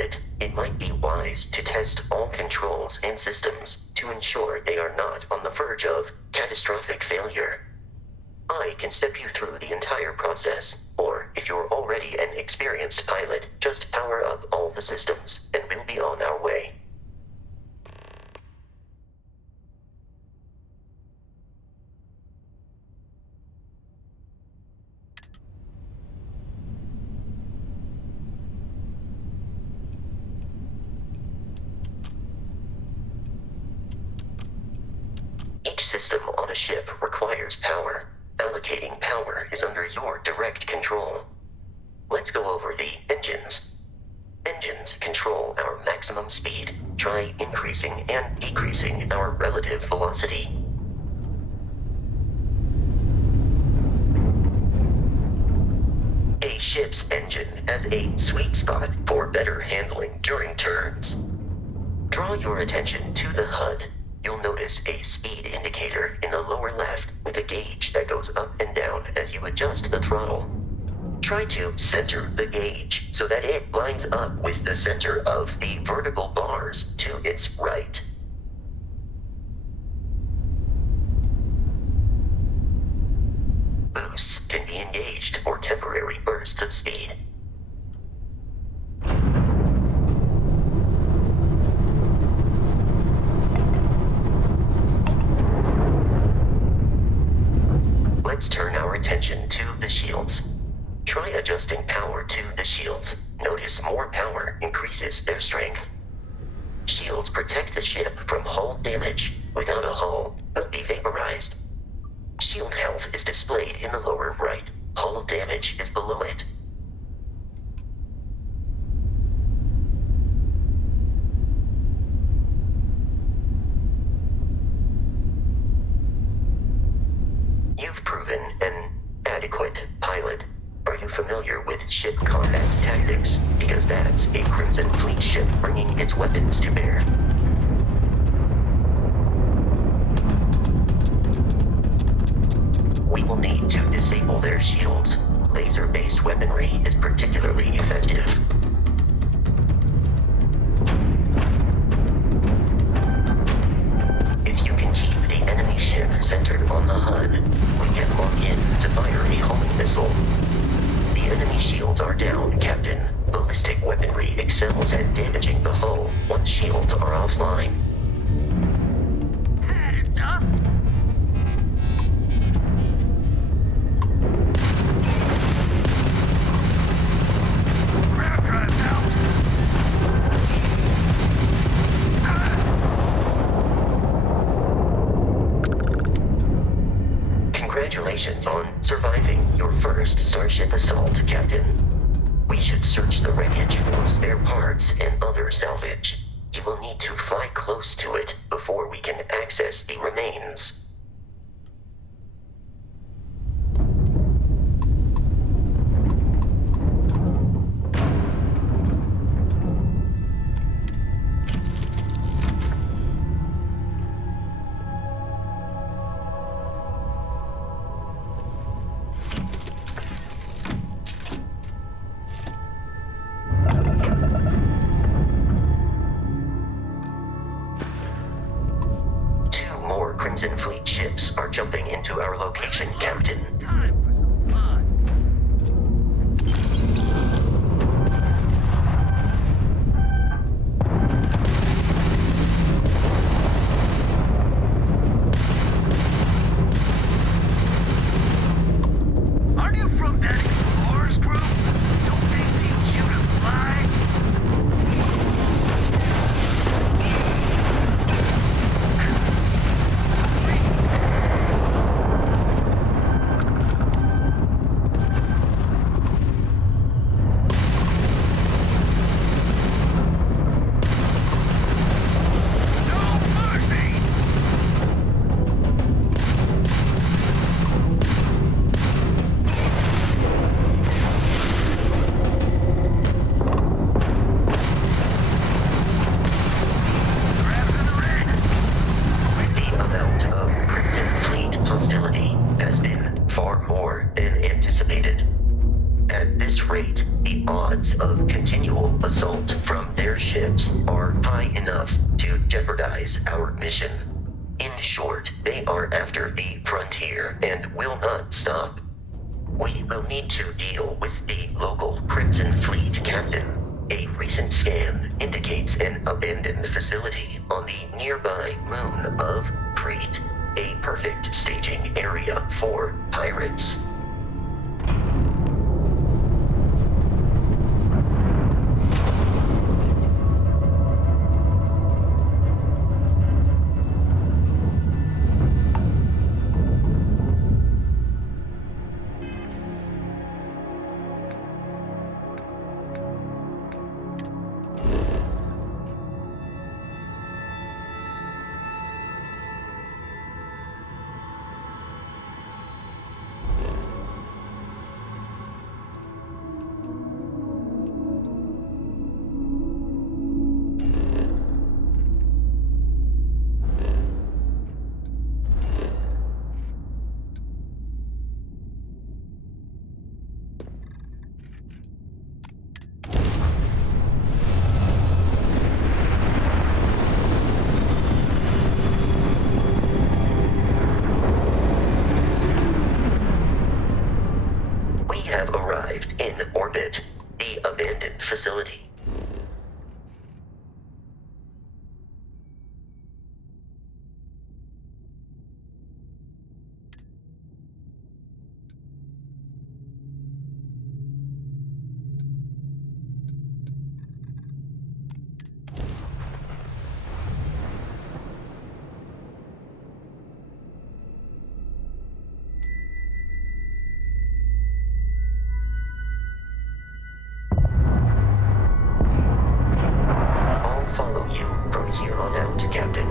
it, it might be wise to test all controls and systems to ensure they are not on the verge of catastrophic failure. I can step you through the entire process, or if you're already an experienced pilot, just power up all the systems, and we'll be on our way. Each system on a ship requires power. Allocating power is under your direct control. Let's go over the engines. Engines control our maximum speed. Try increasing and decreasing our relative velocity. A ship's engine has a sweet spot for better handling during turns. Draw your attention to the HUD. You'll notice a speed indicator in the lower left with a gauge that goes up and down as you adjust the throttle. Try to center the gauge so that it lines up with the center of the vertical bars to its right. Boosts can be engaged for temporary bursts of speed. Let's turn our attention to the shields. Try adjusting power to the shields. Notice more power increases their strength. Shields protect the ship from hull damage. Without a hull, it'll be vaporized. Shield health is displayed in the lower right. Hull damage is below it. You've proven an adequate pilot. Are you familiar with ship combat tactics? Because that's a Crimson Fleet ship bringing its weapons to bear. We will need to disable their shields. Laser-based weaponry is particularly effective. If you can keep the enemy ship centered on the HUD, we can lock in to fire a homing missile. The enemy shields are down, Captain. Ballistic weaponry excels at damaging the hull once shields are offline. Congratulations on surviving your first Starship assault, Captain. We should search the wreckage for spare parts and other salvage. You will need to fly close to it before we can access the remains. Crimson Fleet ships are jumping into our location, Captain. Time for some fun. Aren't you from that Explorers group? Don't they teach you to fly? At this rate, the odds of continual assault from enough to jeopardize our mission. In short, they are after the frontier and will not stop. We will need to deal with the local Crimson Fleet captain. A recent scan indicates an abandoned facility on the nearby moon of Crete, a perfect staging area for pirates. In orbit, the abandoned facility. I'll follow you from here on out, Captain.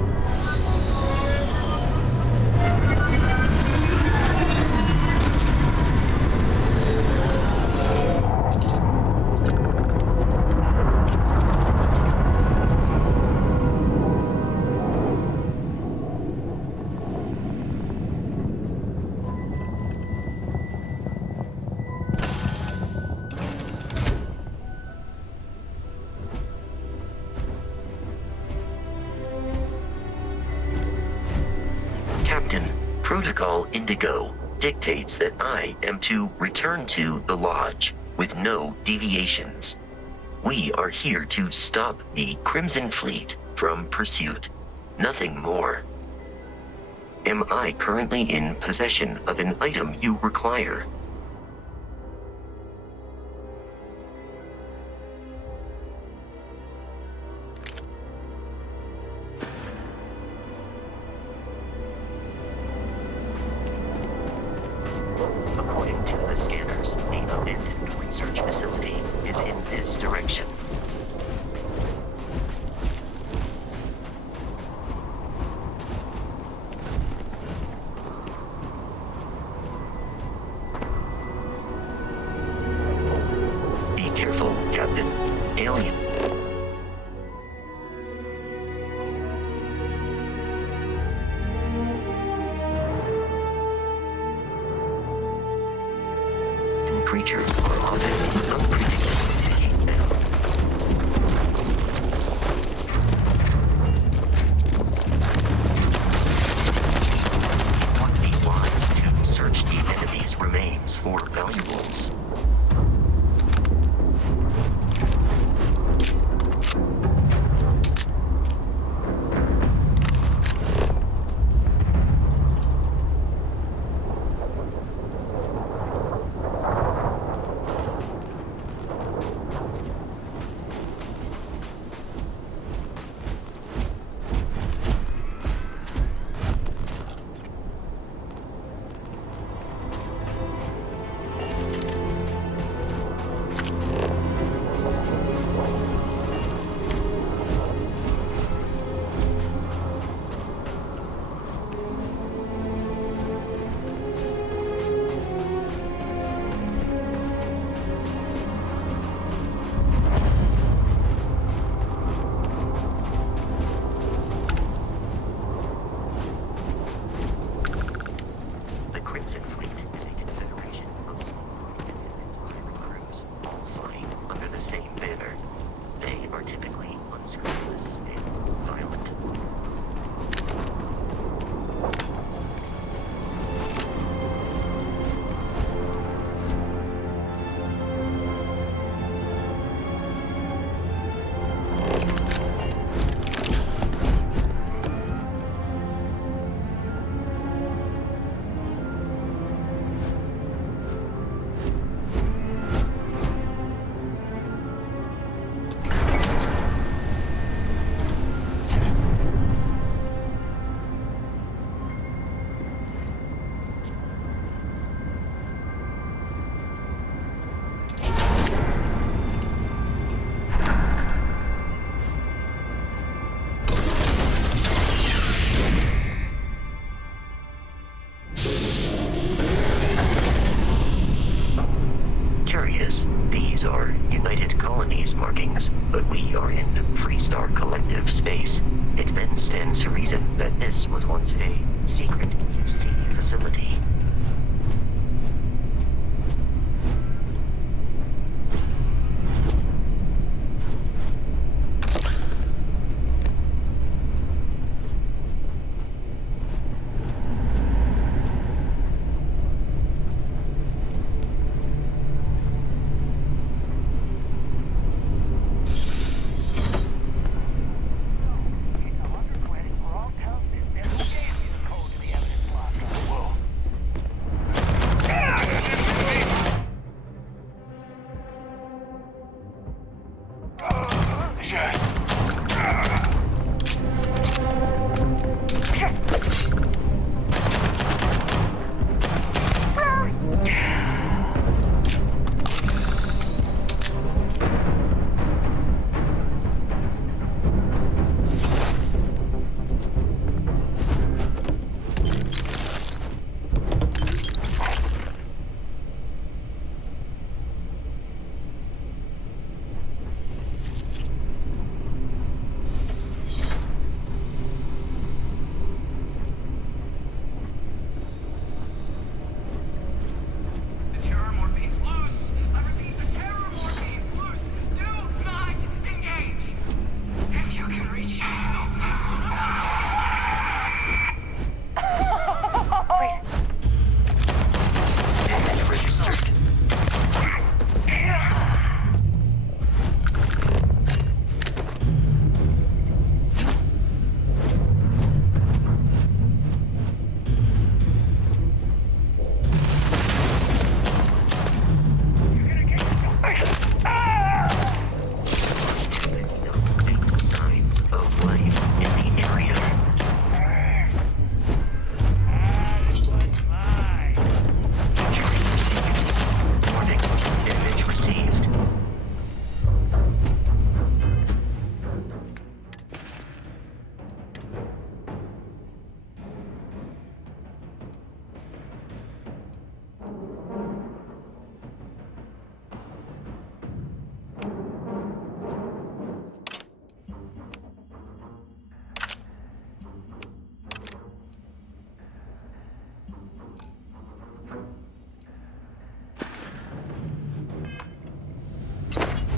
Captain, Protocol Indigo dictates that I am to return to the Lodge with no deviations. We are here to stop the Crimson Fleet from pursuit. Nothing more. Am I currently in possession of an item you require? According to the scanners, the abandoned research facility is in this direction. Be careful, Captain. Alien. Creatures are often unpredictable to keep down. Would be wise to search the enemy's remains for valuables. These are United Colonies markings, but we are in Freestar Collective space. It then stands to reason that this was once a secret UC facility.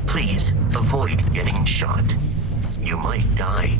Please avoid getting shot. You might die.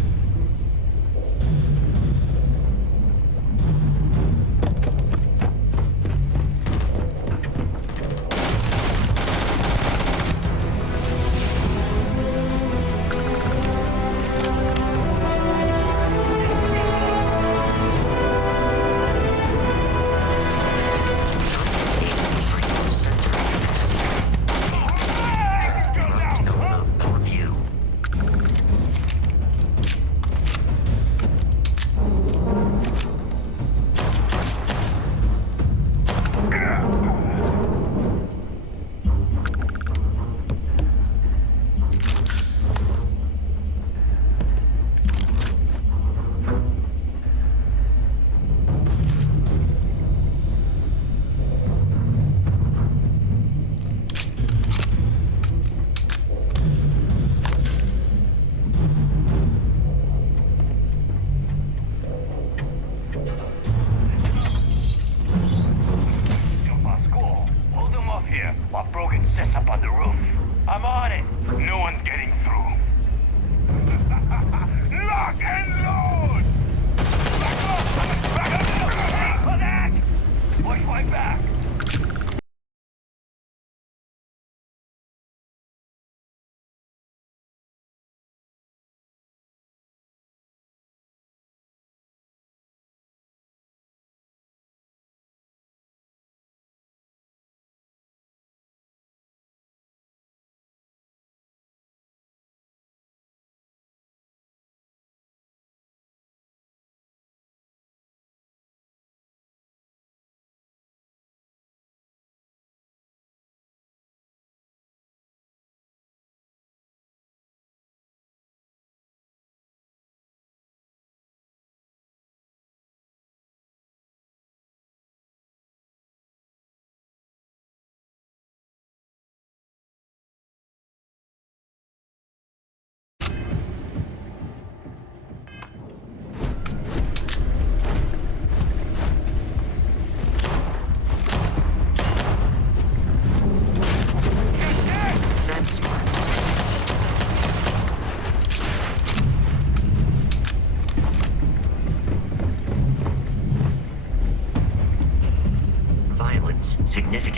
While Brogan sets up on the roof. I'm on it. No one's getting through. Lock and load! Back up! Back up! Thanks for that! Watch my back!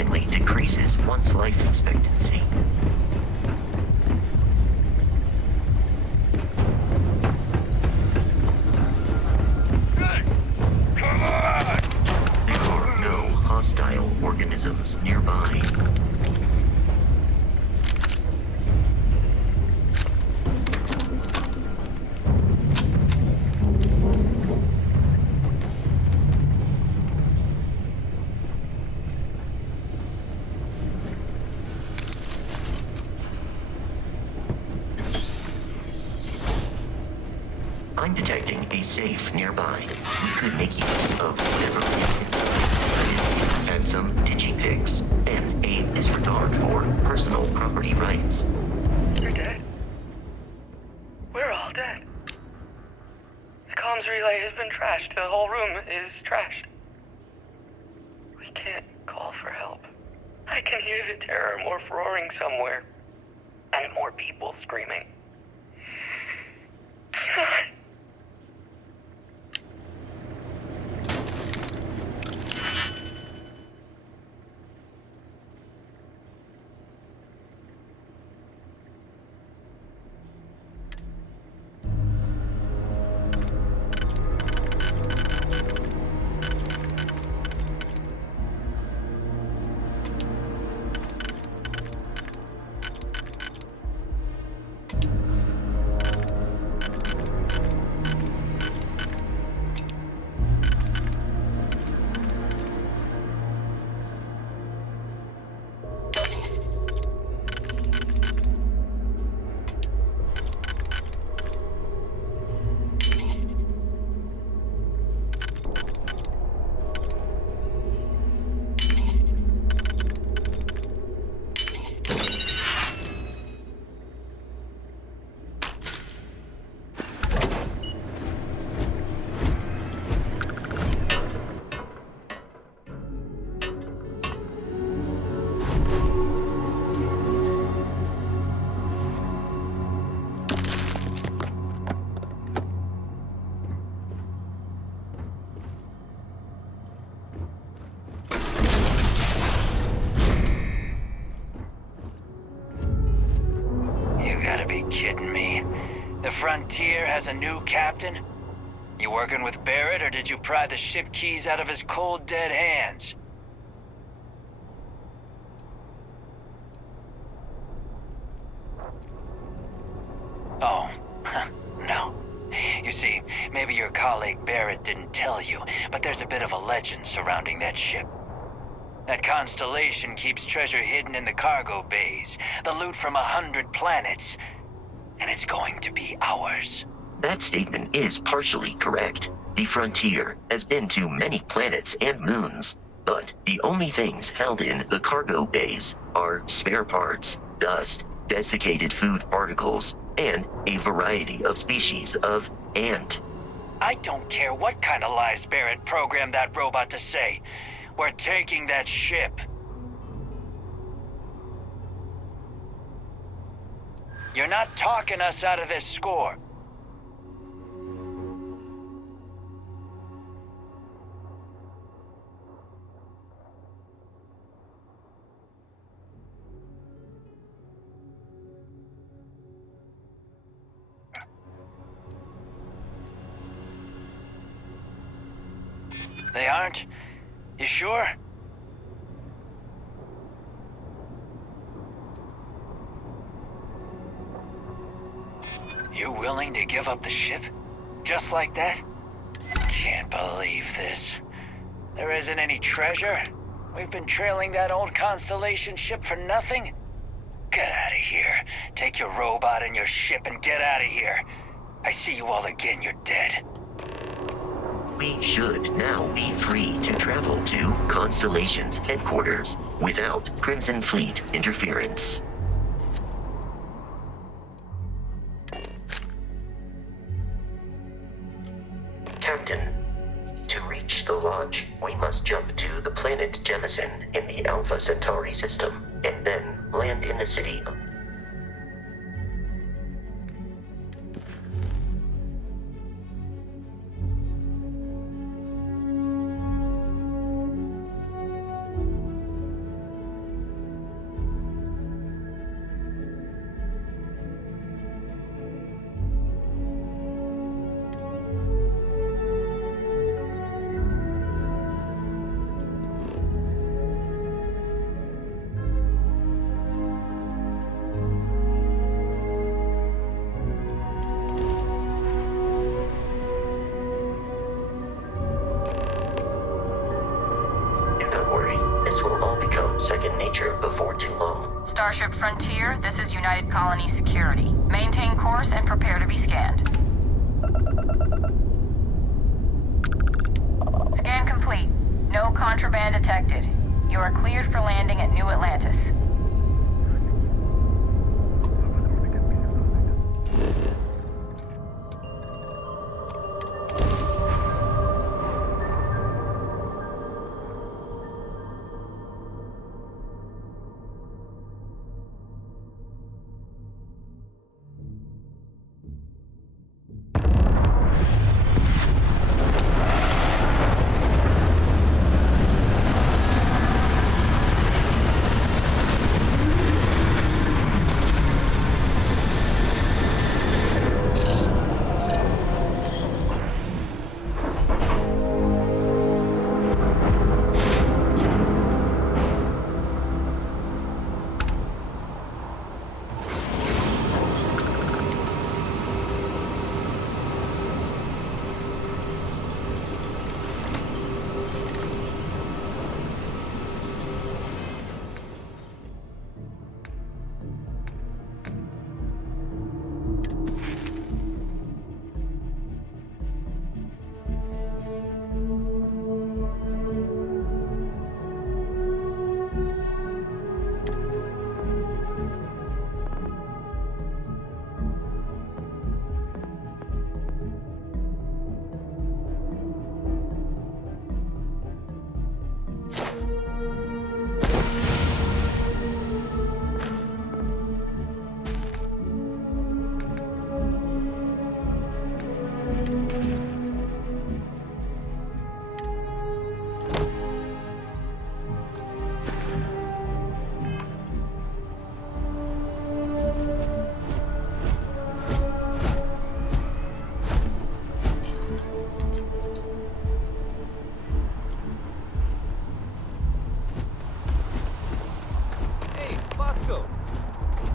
significantly decreases one's life expectancy. Good. Come on! There are no hostile organisms nearby. I'm detecting a safe nearby. We could make use of whatever we can. Add some digipics and a disregard for personal property rights. You're dead. We're all dead. The comms relay has been trashed. The whole room is trashed. We can't call for help. I can hear the terror morph roaring somewhere. And more people screaming. Kidding me? The Frontier has a new captain? You working with Barrett, or did you pry the ship keys out of his cold, dead hands? Oh, no. You see, maybe your colleague Barrett didn't tell you, but there's a bit of a legend surrounding that ship. That constellation keeps treasure hidden in the cargo bays, the loot from 100 planets. And it's going to be ours. That statement is partially correct. The Frontier has been to many planets and moons, but the only things held in the cargo bays are spare parts, dust, desiccated food particles, and a variety of species of ant. I don't care what kind of lies Barrett programmed that robot to say. We're taking that ship. You're not talking us out of this score. They aren't? You sure? You willing to give up the ship? Just like that? Can't believe this. There isn't any treasure? We've been trailing that old Constellation ship for nothing? Get out of here. Take your robot and your ship and get out of here. I see you all again, you're dead. We should now be free to travel to Constellation's headquarters without Crimson Fleet interference. Captain, to reach the Lodge, we must jump to the planet Jemison in the Alpha Centauri system, and then land in the city. second nature before too long. Starship Frontier, this is United Colony Security. Maintain course and prepare to be scanned. Scan complete. No contraband detected. You are cleared for landing at New Atlantis.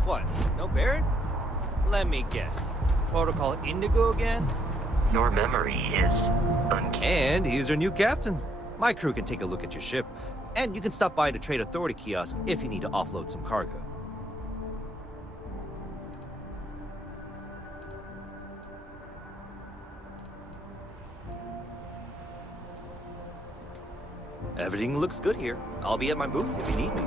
What? No Barrett? Let me guess. Protocol Indigo again? Your memory is uncanny. And he's our new captain. My crew can take a look at your ship, and you can stop by the Trade Authority kiosk if you need to offload some cargo. Everything looks good here. I'll be at my booth if you need me.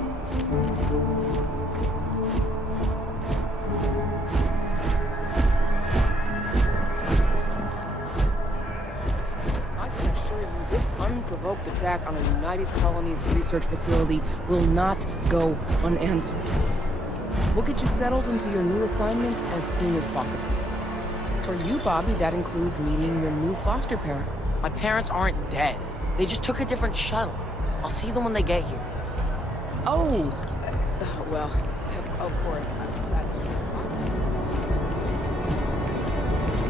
I can assure you this unprovoked attack on a United Colonies research facility will not go unanswered. We'll get you settled into your new assignments as soon as possible. For you, Bobby, that includes meeting your new foster parent. My parents aren't dead. They just took a different shuttle. I'll see them when they get here. Oh, well, of course, that's true.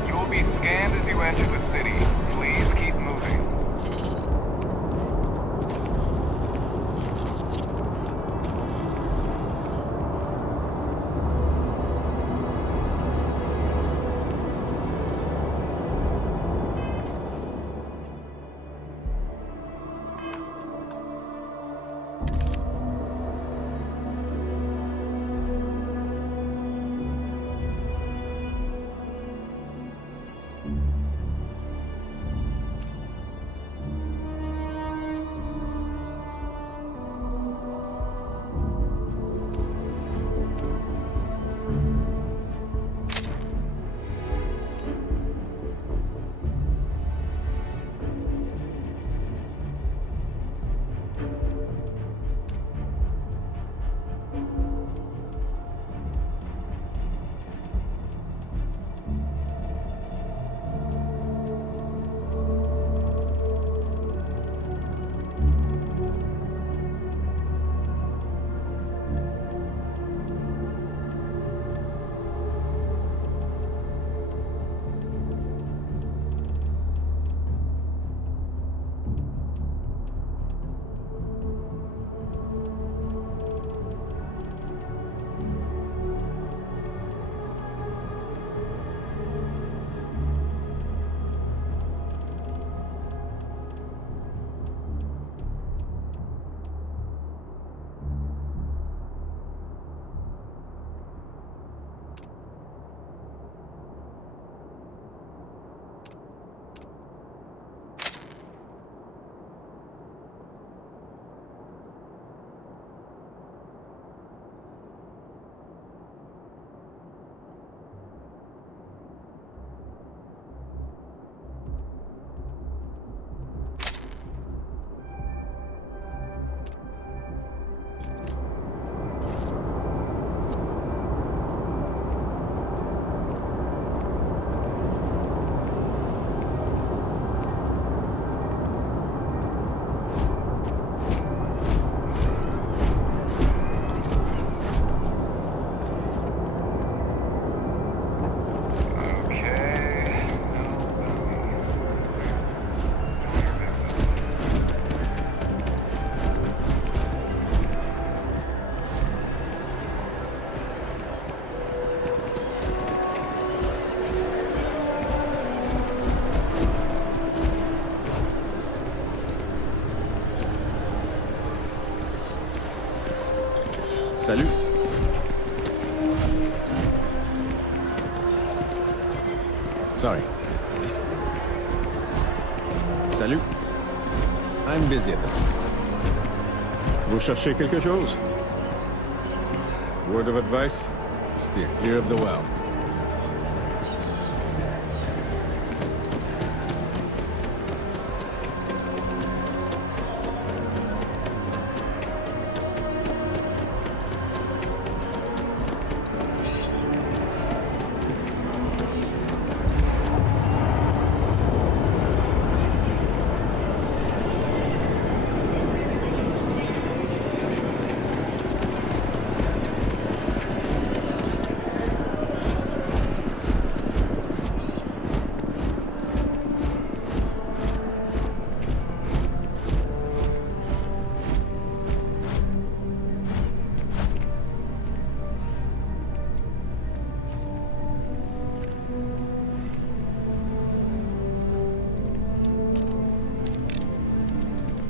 You will be scanned as you enter the city. Please keep moving. Salut. Sorry. Salut. I'm busy at the moment. Vous cherchez quelque chose? Word of advice? Steer clear of the well.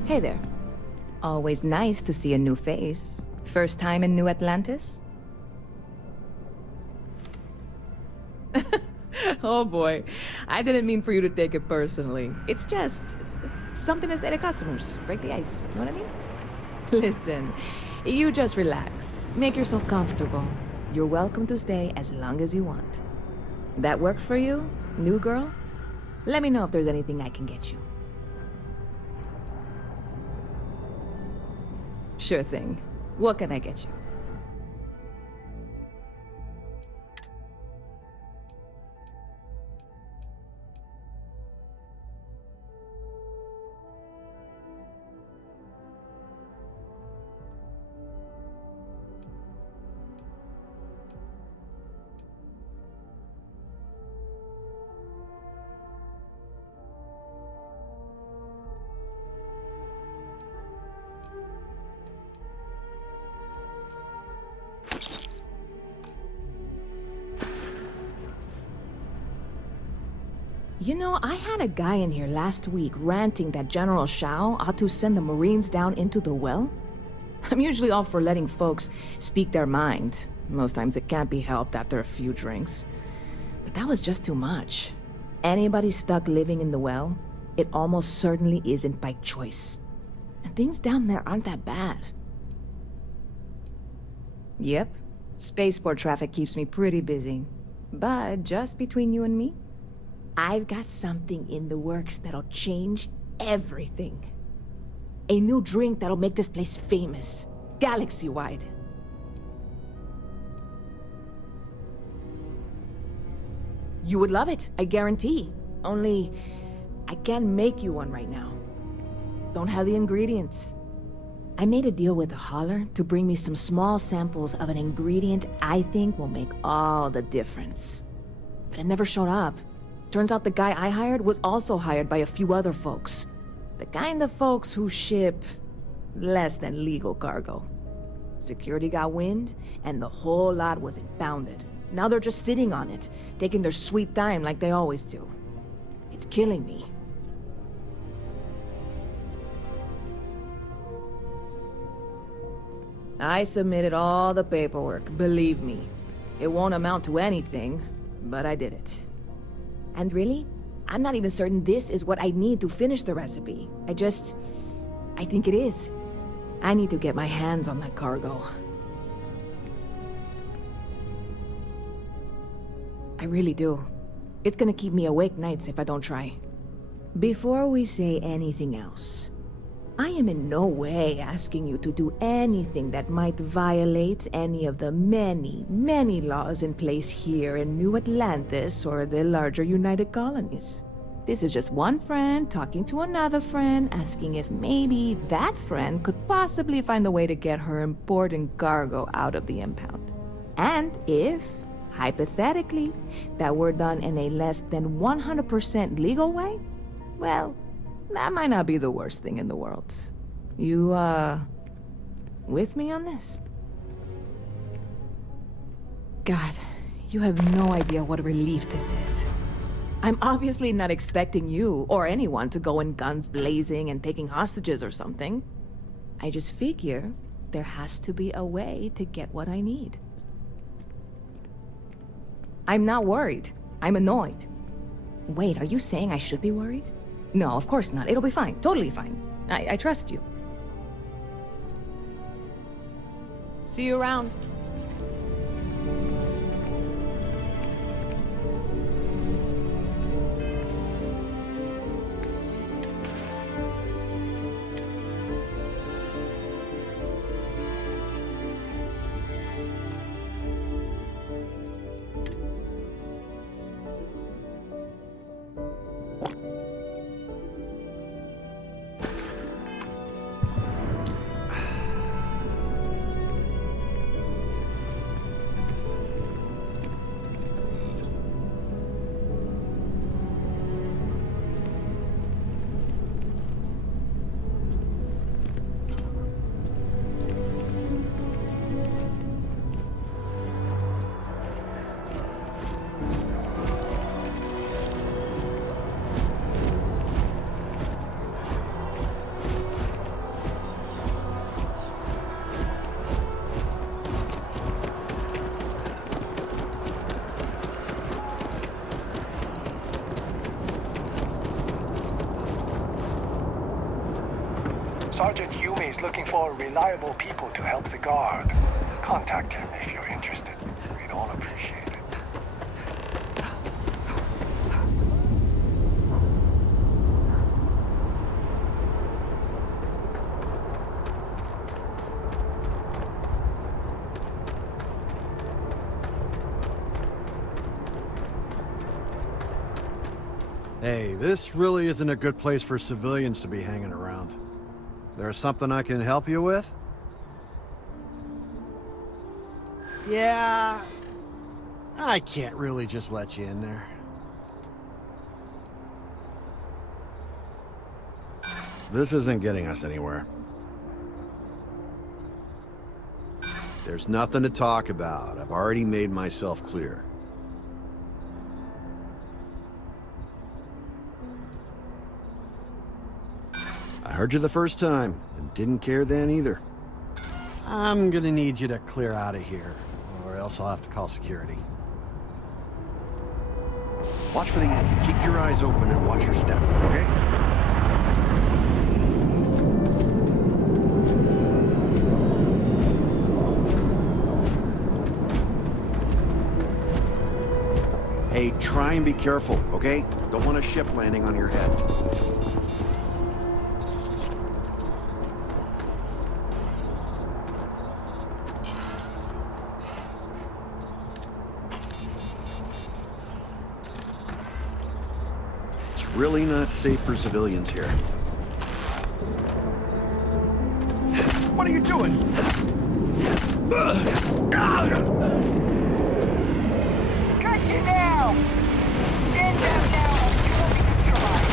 Hey there. Always nice to see a new face. First time in New Atlantis? Oh boy. I didn't mean for you to take it personally. It's just something to say to customers. Break the ice. Know what I mean? Listen, you just relax. Make yourself comfortable. You're welcome to stay as long as you want. That work for you, new girl? Let me know if there's anything I can get you. Sure thing. What can I get you? You know, I had a guy in here last week ranting that General Shao ought to send the Marines down into the well. I'm usually all for letting folks speak their mind. Most times it can't be helped after a few drinks. But that was just too much. Anybody stuck living in the well, it almost certainly isn't by choice. And things down there aren't that bad. Yep. Spaceport traffic keeps me pretty busy. But just between you and me, I've got something in the works that'll change everything. A new drink that'll make this place famous, galaxy-wide. You would love it, I guarantee. Only, I can't make you one right now. Don't have the ingredients. I made a deal with a hauler to bring me some small samples of an ingredient I think will make all the difference. But it never showed up. Turns out the guy I hired was also hired by a few other folks. The kind of folks who ship less than legal cargo. Security got wind, and the whole lot was impounded. Now they're just sitting on it, taking their sweet time like they always do. It's killing me. I submitted all the paperwork, believe me. It won't amount to anything, but I did it. And really, I'm not even certain this is what I need to finish the recipe. I think it is. I need to get my hands on that cargo. I really do. It's gonna keep me awake nights if I don't try. Before we say anything else, I am in no way asking you to do anything that might violate any of the many, many laws in place here in New Atlantis or the larger United Colonies. This is just one friend talking to another friend, asking if maybe that friend could possibly find a way to get her important cargo out of the impound. And if, hypothetically, that were done in a less than 100% legal way, well, that might not be the worst thing in the world. You, with me on this? God, you have no idea what a relief this is. I'm obviously not expecting you or anyone to go in guns blazing and taking hostages or something. I just figure There has to be a way to get what I need. I'm not worried. I'm annoyed. Wait, are you saying I should be worried? No, of course not. It'll be fine. Totally fine. I trust you. See you around. Sergeant Hume is looking for reliable people to help the guard. Contact him if you're interested. We'd all appreciate it. Hey, this really isn't a good place for civilians to be hanging around. There's something I can help you with? Yeah, I can't really just let you in there. This isn't getting us anywhere. There's nothing to talk about. I've already made myself clear. I heard you the first time, and didn't care then either. I'm gonna need you to clear out of here, or else I'll have to call security. Watch for the engine. Keep your eyes open and watch your step, okay? Hey, try and be careful, okay? Don't want a ship landing on your head. Really not safe for civilians here. What are you doing? Got you now! Stand down now, or you will be neutralized.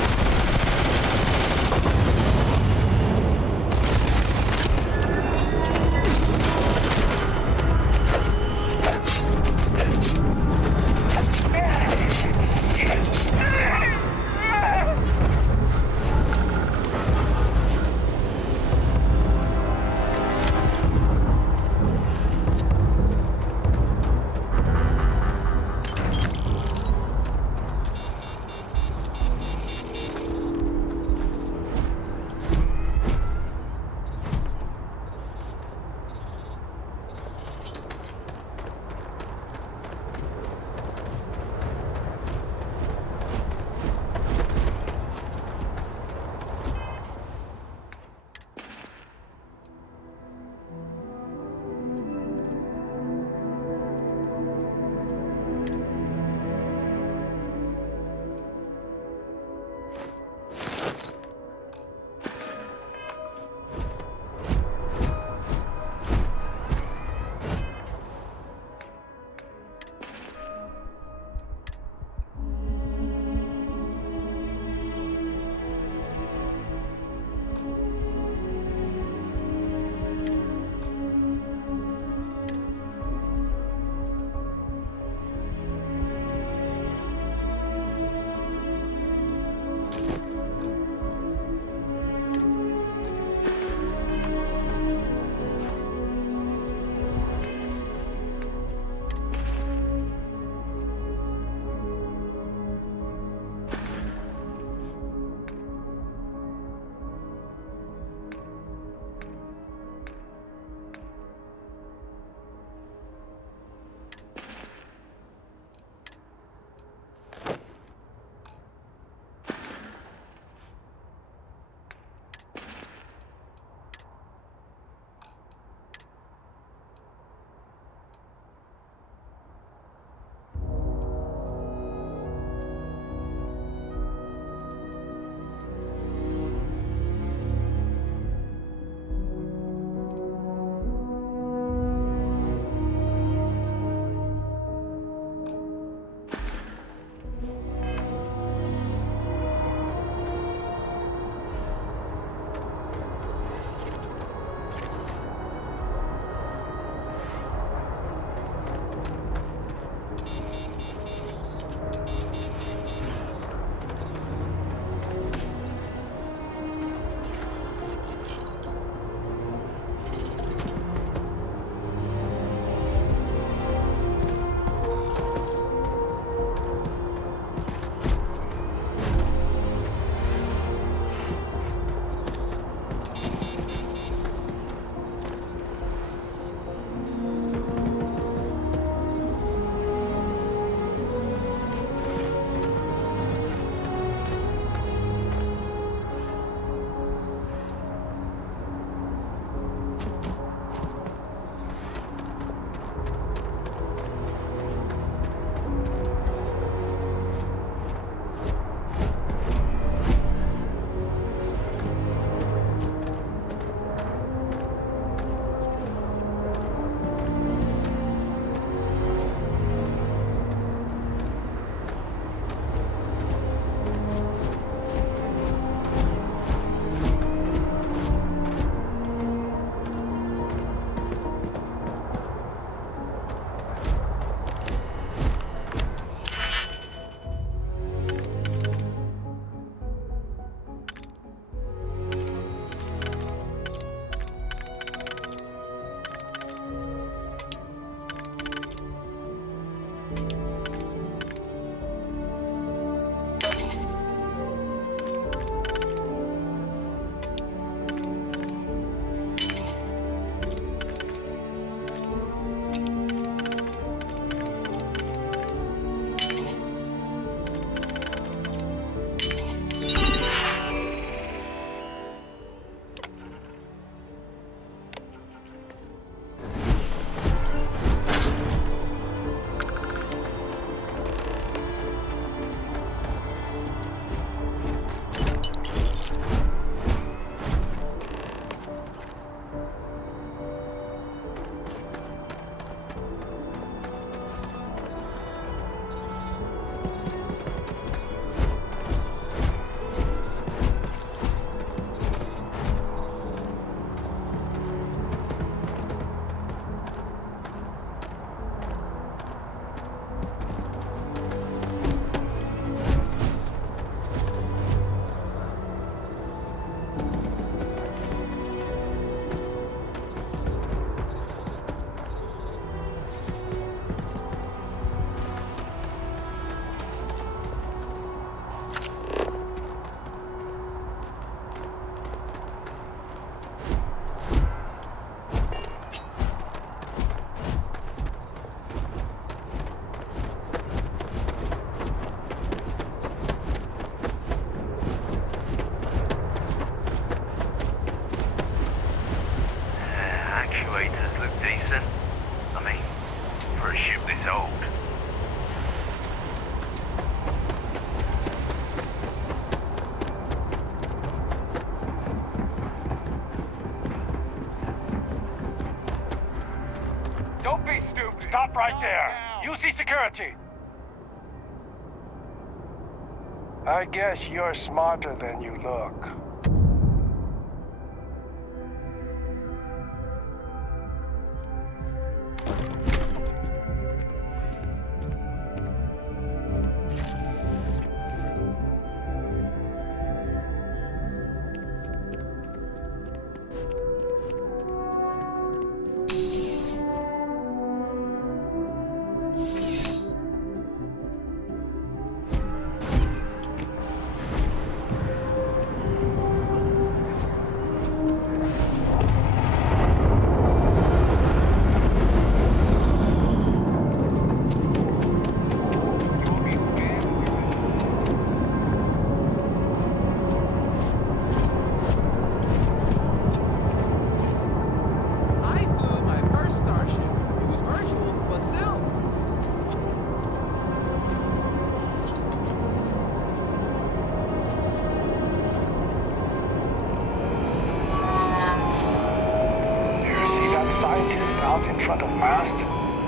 Don't be stupid. Stop right there. You see security. I guess you're smarter than you look.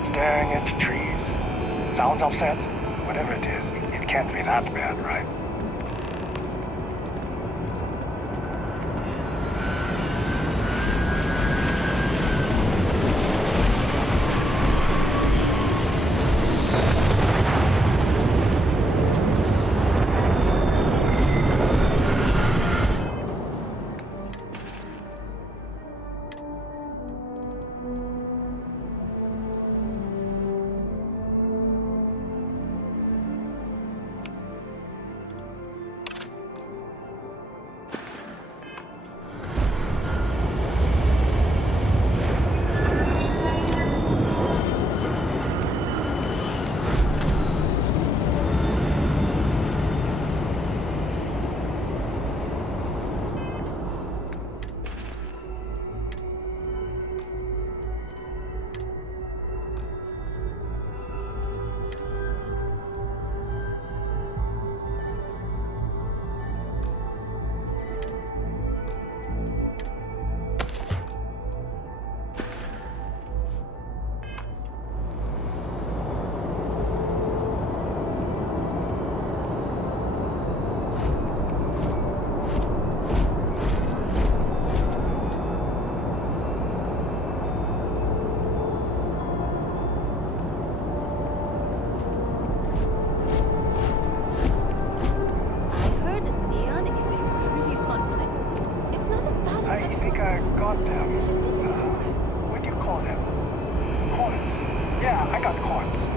Staring into trees. Sounds upset? Whatever it is, it can't be that bad, right? What do you call them? Coins. Yeah, I got coins.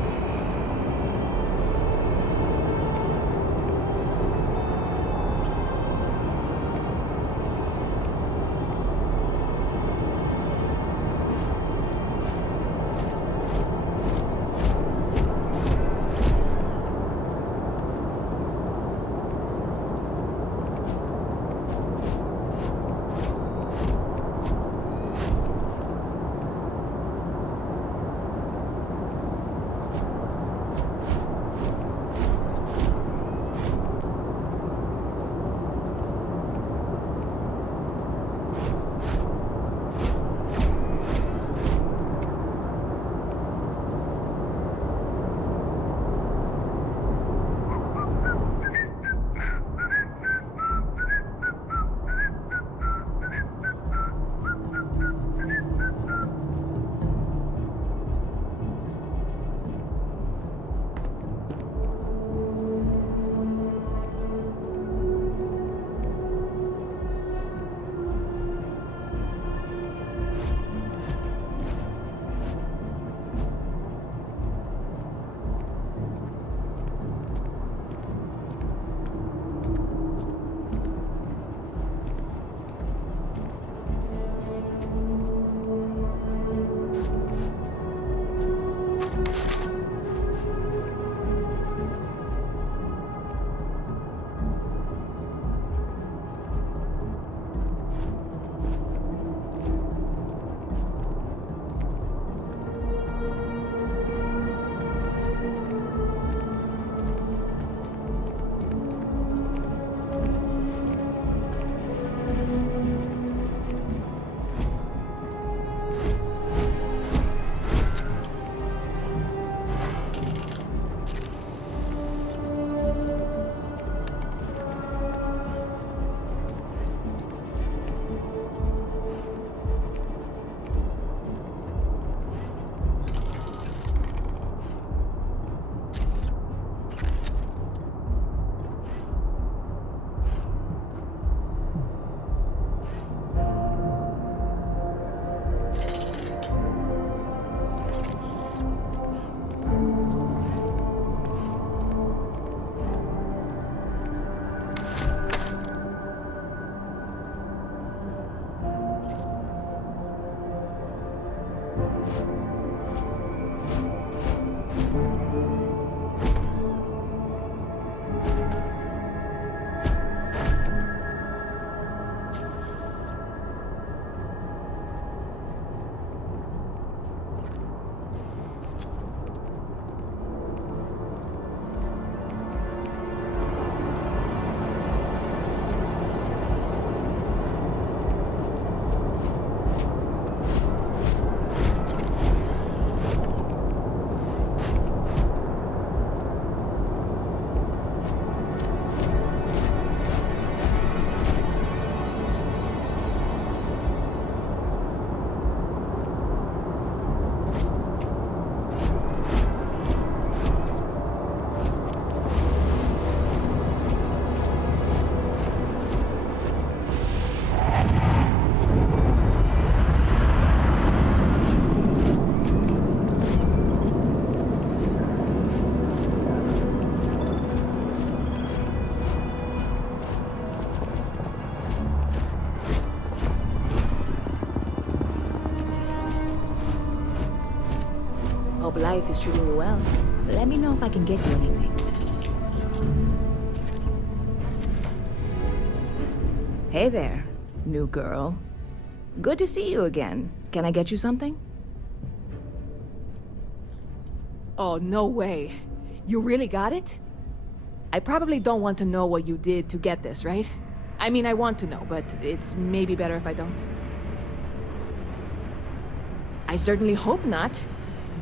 Hope life is treating you well. Let me know if I can get you anything. Hey there, new girl. Good to see you again. Can I get you something? Oh, no way. You really got it? I probably don't want to know what you did to get this, right? I mean, I want to know, but it's maybe better if I don't. I certainly hope not.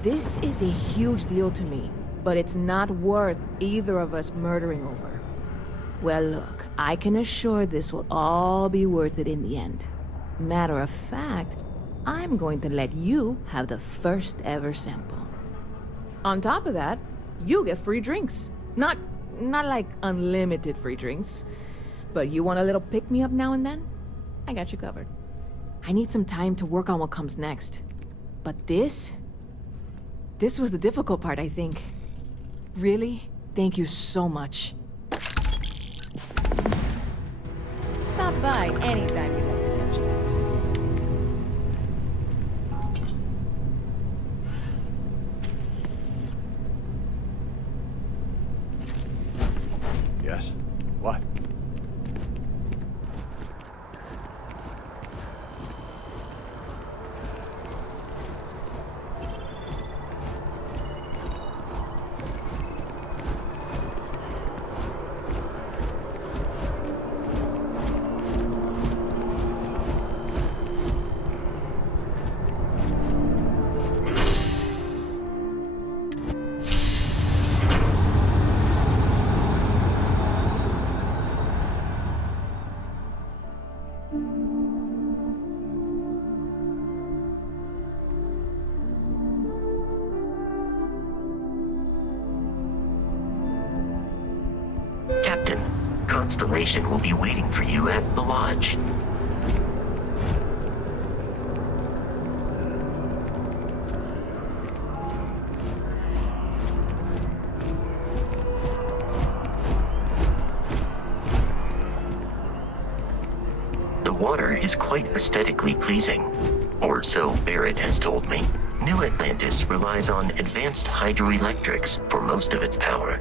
This is a huge deal to me, but it's not worth either of us murdering over. Well, look, I can assure this will all be worth it in the end. Matter of fact, I'm going to let you have the first ever sample. On top of that, you get free drinks. Not like unlimited free drinks, but you want a little pick-me-up now and then? I got you covered. I need some time to work on what comes next. But this was the difficult part, I think. Really, thank you so much. Stop by anytime you like attention. Yes. What? Captain, Constellation will be waiting for you at the lodge. The water is quite aesthetically pleasing, or so Barrett has told me. New Atlantis relies on advanced hydroelectrics for most of its power.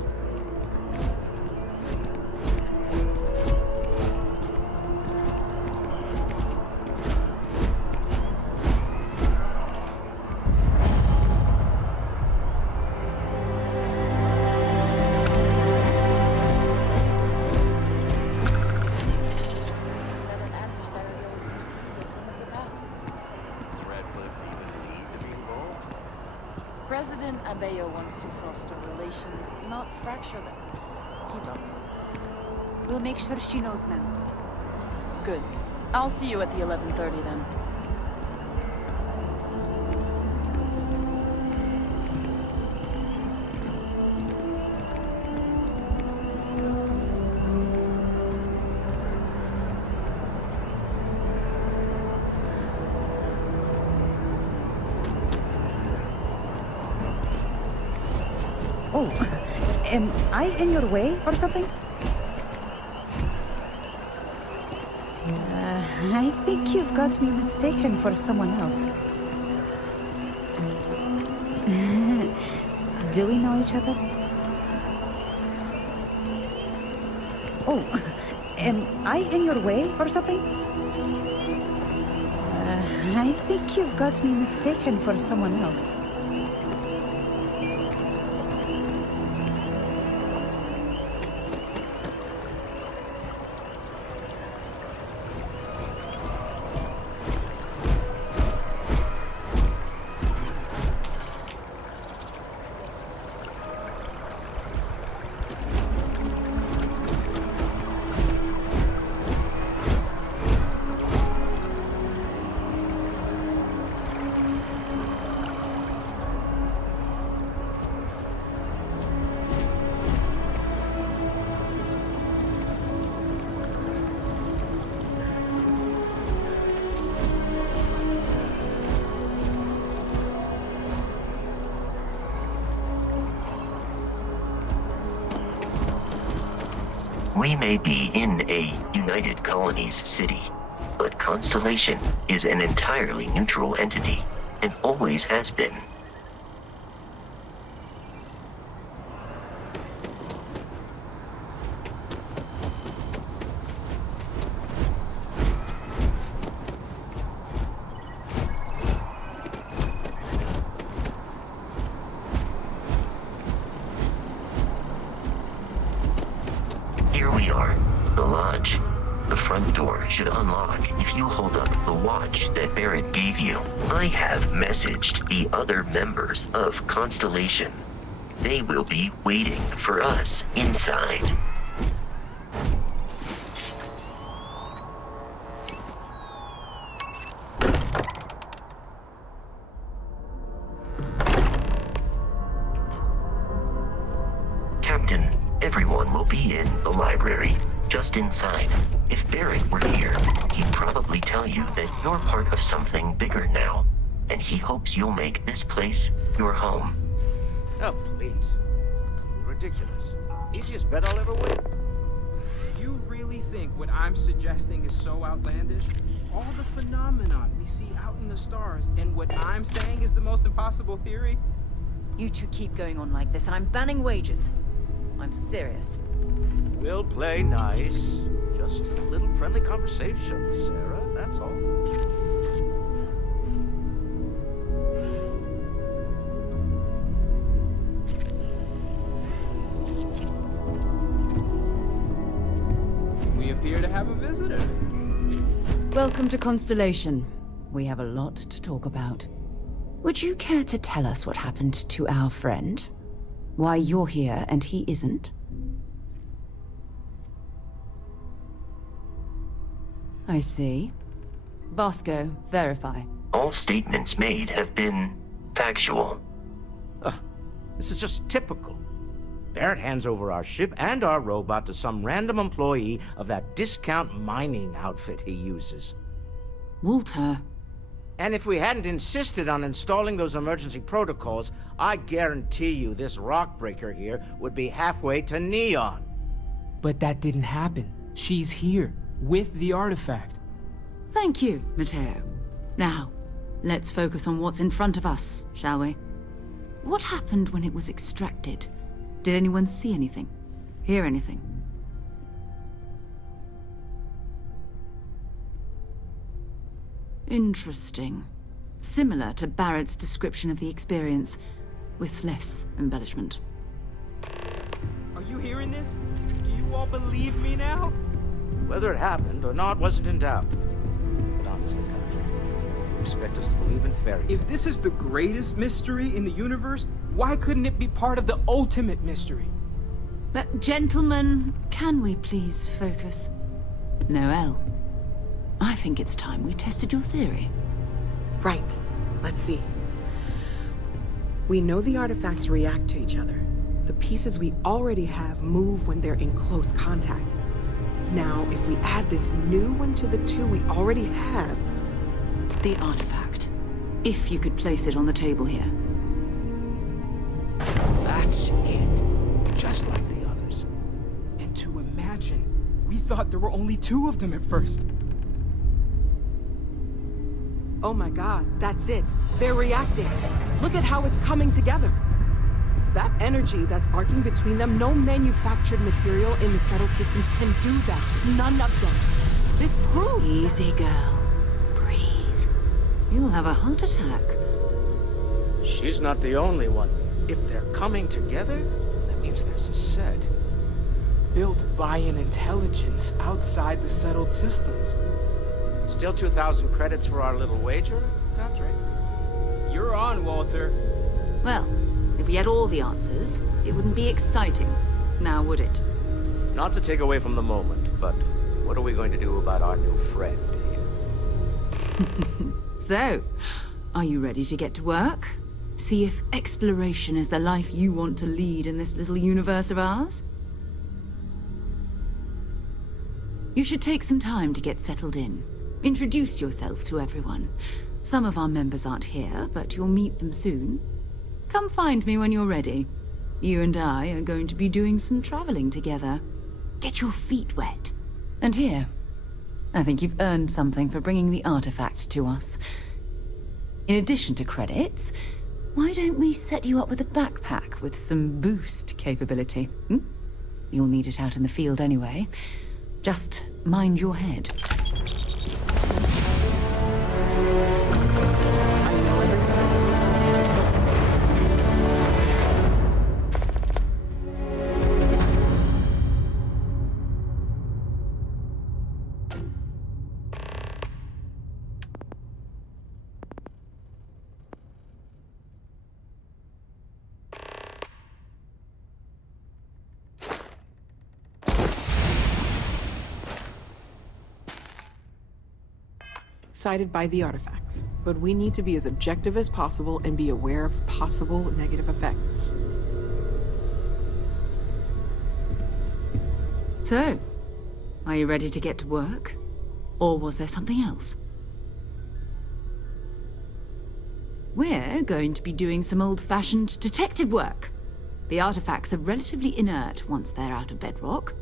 President Abeyo wants to foster relations, not fracture them. Keep up. We'll make sure she knows, ma'am. Good. I'll see you at the 11:30 then. Oh, am I in your way or something? I think you've got me mistaken for someone else. Do we know each other? Oh, am I in your way or something? I think you've got me mistaken for someone else. We may be in a United Colonies city, but Constellation is an entirely neutral entity, and always has been. the lodge. The front door should unlock if you hold up the watch that Barrett gave you. I have messaged the other members of Constellation. They will be waiting for us inside. Captain, everyone will be in the library, just inside. If Barrett were here, he'd probably tell you that you're part of something bigger now, and he hopes you'll make this place your home. Oh, please. It's completely ridiculous. Easiest bet I'll ever win. You really think what I'm suggesting is so outlandish? All the phenomenon we see out in the stars, and what I'm saying is the most impossible theory? You two keep going on like this, and I'm banning wagers. I'm serious. We'll play nice. Just a little friendly conversation, Sarah, that's all. We appear to have a visitor. Welcome to Constellation. We have a lot to talk about. Would you care to tell us what happened to our friend? Why you're here and he isn't? I see. Vasco, verify. All statements made have been factual. This is just typical. Barrett hands over our ship and our robot to some random employee of that discount mining outfit he uses. Walter. And if we hadn't insisted on installing those emergency protocols, I guarantee you this rock breaker here would be halfway to Neon. But that didn't happen. She's here, with the artifact. Thank you, Matteo. Now, let's focus on what's in front of us, shall we? What happened when it was extracted? Did anyone see anything? Hear anything? Interesting. Similar to Barrett's description of the experience, with less embellishment. Are you hearing this? Do you all believe me now? Whether it happened or not wasn't in doubt. But honestly, Country, if you expect us to believe in fairy tales... If this is the greatest mystery in the universe, why couldn't it be part of the ultimate mystery? But gentlemen, can we please focus? Noel, I think it's time we tested your theory. Right. Let's see. We know the artifacts react to each other. The pieces we already have move when they're in close contact. Now, if we add this new one to the two we already have... The artifact. If you could place it on the table here. That's it. Just like the others. And to imagine, we thought there were only two of them at first. Oh my god, that's it. They're reacting. Look at how it's coming together. That energy that's arcing between them, no manufactured material in the settled systems can do that. None of them. This proves... Easy, girl. Breathe. You'll have a heart attack. She's not the only one. If they're coming together, that means there's a set. Built by an intelligence outside the settled systems. Still 2,000 credits for our little wager, Country? You're on, Walter. Well, if we had all the answers, it wouldn't be exciting, now would it? Not to take away from the moment, but what are we going to do about our new friend here? So, are you ready to get to work? See if exploration is the life you want to lead in this little universe of ours? You should take some time to get settled in. Introduce yourself to everyone. Some of our members aren't here, but you'll meet them soon. Come find me when you're ready. You and I are going to be doing some traveling together. Get your feet wet. And here, I think you've earned something for bringing the artifact to us. In addition to credits, why don't we set you up with a backpack with some boost capability? You'll need it out in the field anyway. Just mind your head. cited by the artifacts, but we need to be as objective as possible and be aware of possible negative effects. So, are you ready to get to work? Or was there something else? We're going to be doing some old-fashioned detective work. The artifacts are relatively inert once they're out of bedrock.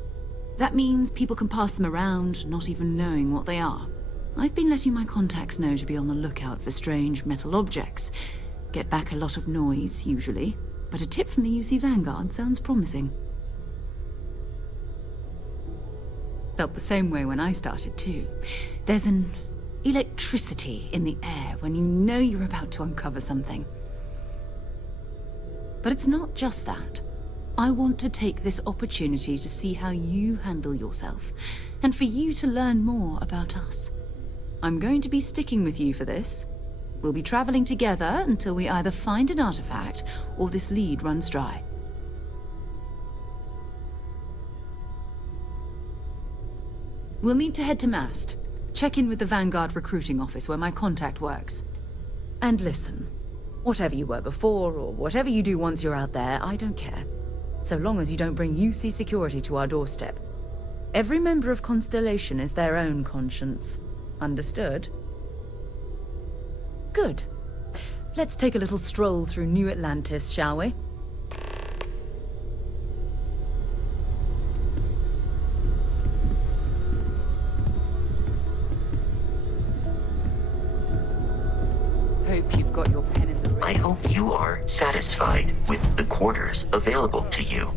That means people can pass them around, not even knowing what they are. I've been letting my contacts know to be on the lookout for strange metal objects. Get back a lot of noise, usually, but a tip from the UC Vanguard sounds promising. Felt the same way when I started, too. There's an electricity in the air when you know you're about to uncover something. But it's not just that. I want to take this opportunity to see how you handle yourself, and for you to learn more about us. I'm going to be sticking with you for this. We'll be traveling together until we either find an artifact or this lead runs dry. We'll need to head to Mast. Check in with the Vanguard recruiting office where my contact works. And listen, whatever you were before or whatever you do once you're out there, I don't care. So long as you don't bring UC security to our doorstep. Every member of Constellation is their own conscience. Understood? Good. Let's take a little stroll through New Atlantis, shall we? Hope you've got your pen in the ring. I hope you are satisfied with the quarters available to you.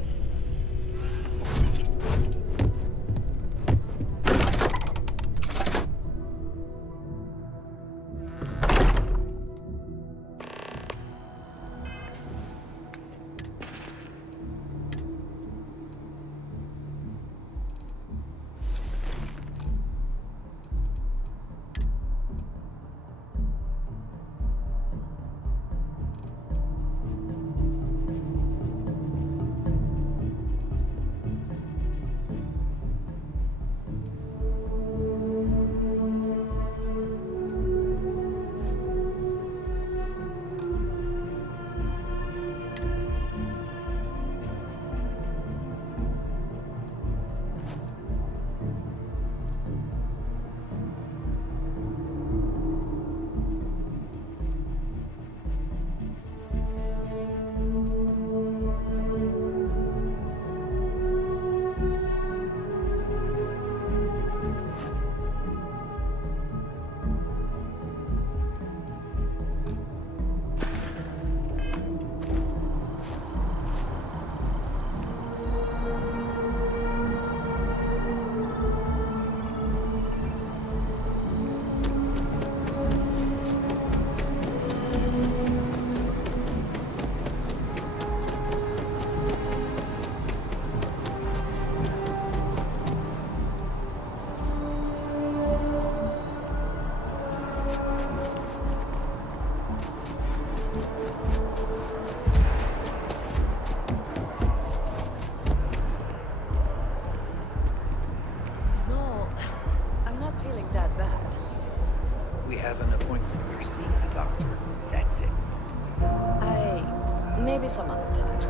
Maybe some other time.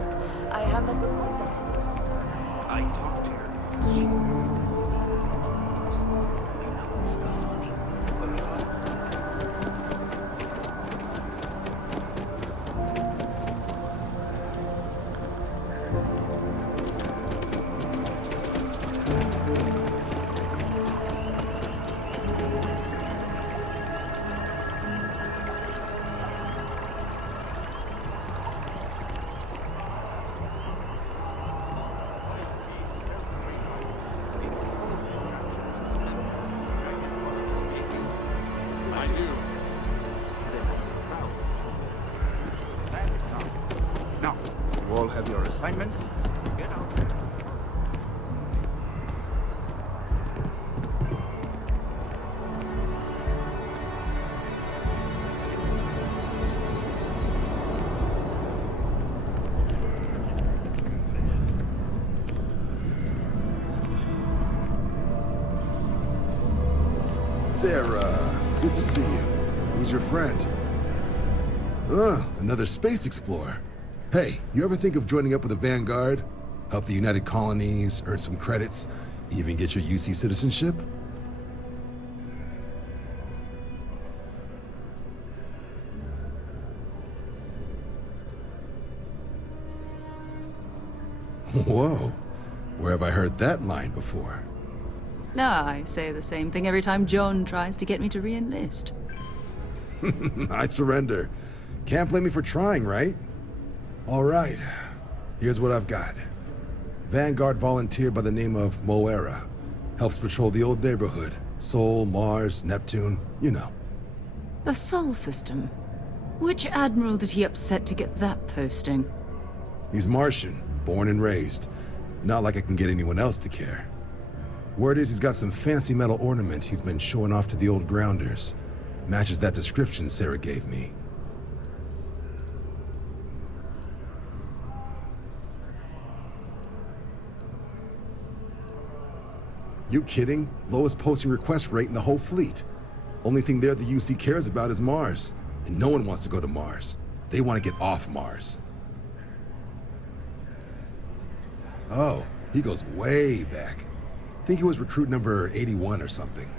I have a report that's due. I talked to her boss. She agreed that I know it's stuff funny, but a lot of You all have your assignments. Get out there. Sarah, Good to see you. Who's your friend? Another space explorer. Hey, you ever think of joining up with the Vanguard? Help the United Colonies, earn some credits, even get your UC citizenship? Whoa. Where have I heard that line before? I say the same thing every time John tries to get me to re-enlist. I'd surrender. Can't blame me for trying, right? All right. Here's what I've got. Vanguard volunteer by the name of Moera. Helps patrol the old neighborhood. Sol, Mars, Neptune, you know. The Sol system? Which admiral did he upset to get that posting? He's Martian, born and raised. Not like I can get anyone else to care. Word is he's got some fancy metal ornament he's been showing off to the old grounders. Matches that description Sarah gave me. You kidding? Lowest posting request rate in the whole fleet. Only thing there the UC cares about is Mars. And no one wants to go to Mars. They want to get off Mars. Oh, he goes way back. Think he was recruit number 81 or something.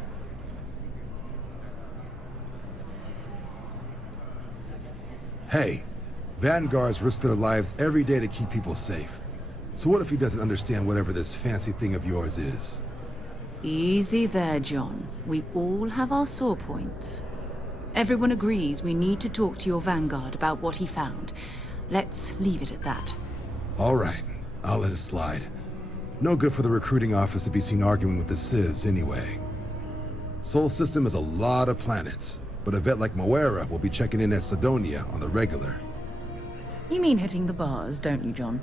Hey, Vanguards risk their lives every day to keep people safe. So what if he doesn't understand whatever this fancy thing of yours is? Easy there, John. We all have our sore points. Everyone agrees we need to talk to your Vanguard about what he found. Let's leave it at that. All right, I'll let it slide. No good for the recruiting office to be seen arguing with the civs anyway. Sol system is a lot of planets, but a vet like Moera will be checking in at Sidonia on the regular. You mean hitting the bars, don't you, John?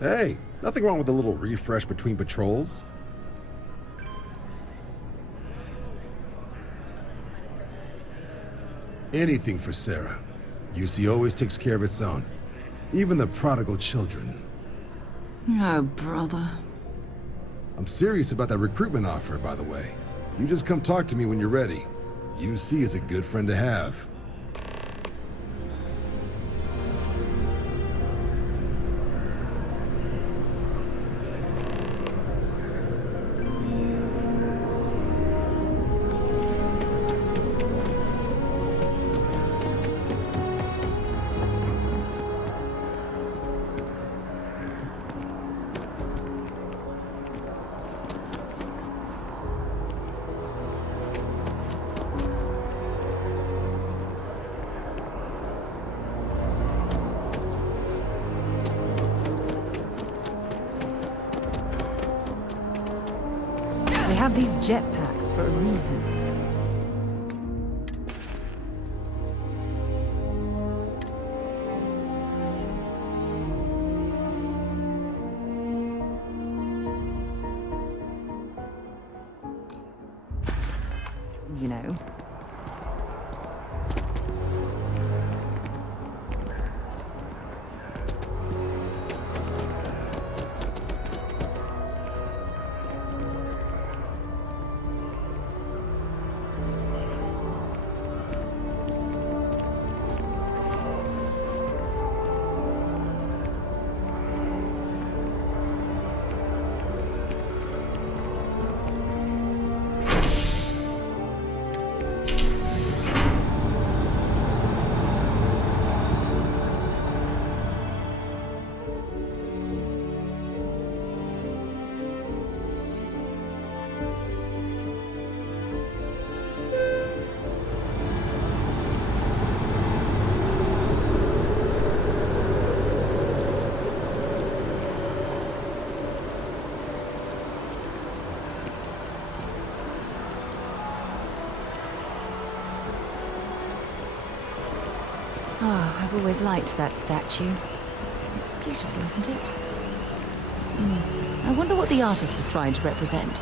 Hey, nothing wrong with a little refresh between patrols. Anything for Sarah. UC always takes care of its own. Even the prodigal children. Oh, brother. I'm serious about that recruitment offer, by the way. You just come talk to me when you're ready. UC is a good friend to have. They have these jetpacks for a reason. You know. Oh, I've always liked that statue. It's beautiful, isn't it? I wonder what the artist was trying to represent.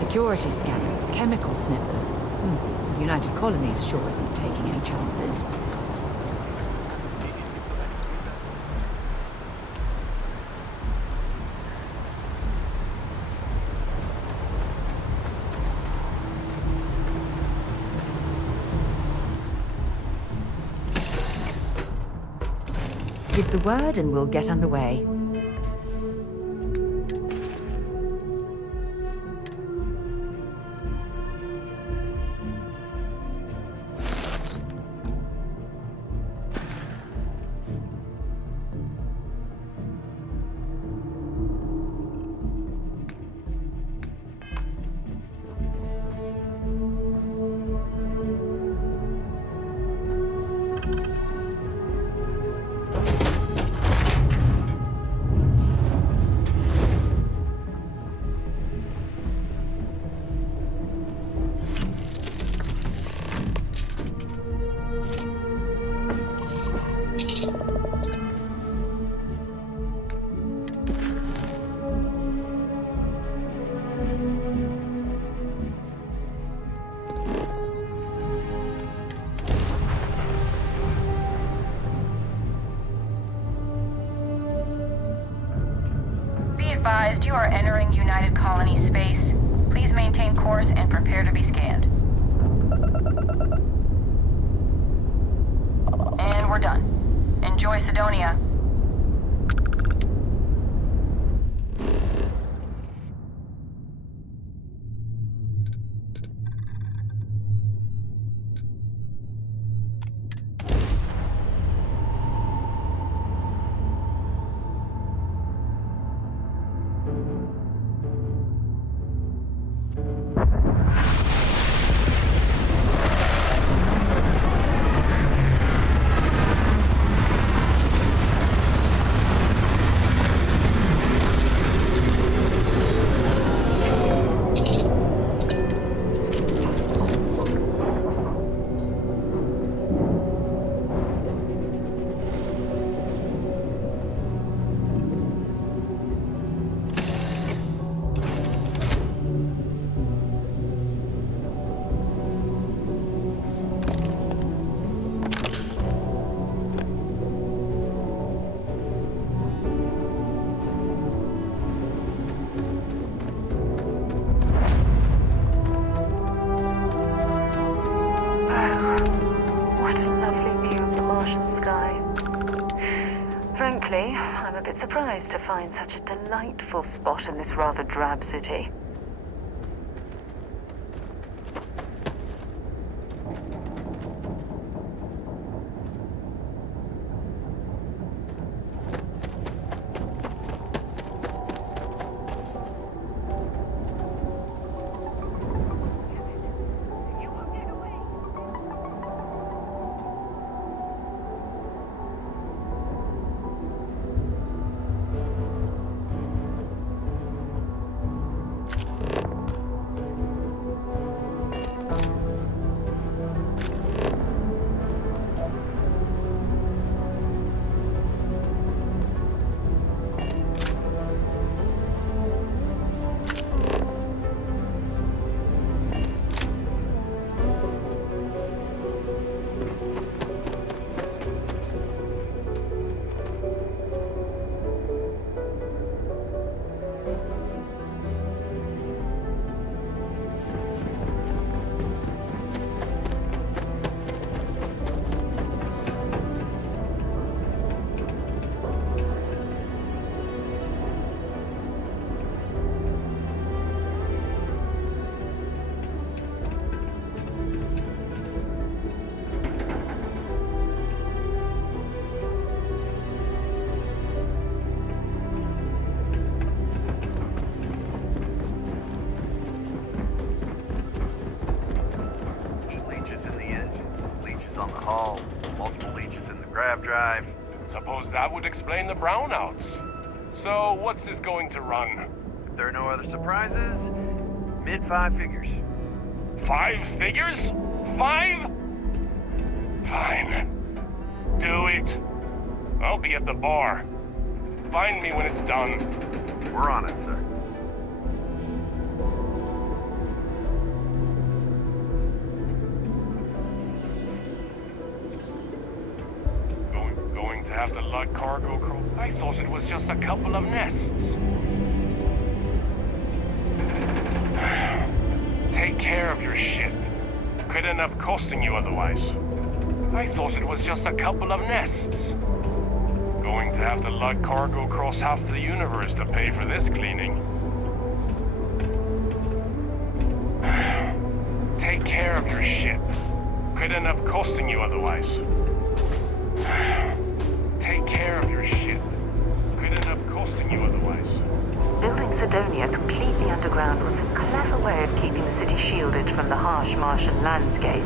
Security scanners, chemical sniffers. United Colonies sure isn't taking any chances. Give the word and we'll get underway. Advised, you are entering United Colony space. Please maintain course and prepare to be scanned. And we're done. Enjoy Sidonia. Frankly, I'm a bit surprised to find such a delightful spot in this rather drab city. Suppose that would explain the brownouts. So, what's this going to run? If there are no other surprises, mid-5 figures. 5 figures? 5? Fine. Do it. I'll be at the bar. Find me when it's done. We're on it, sir. to have to lug cargo crew? I thought it was just a couple of nests. Take care of your ship. Could end up costing you otherwise. I thought it was just a couple of nests. Going to have to lug cargo across half the universe to pay for this cleaning. Take care of your ship. Could end up costing you otherwise. Take care of your ship. Could end up costing you otherwise. Building Sidonia completely underground was a clever way of keeping the city shielded from the harsh Martian landscape.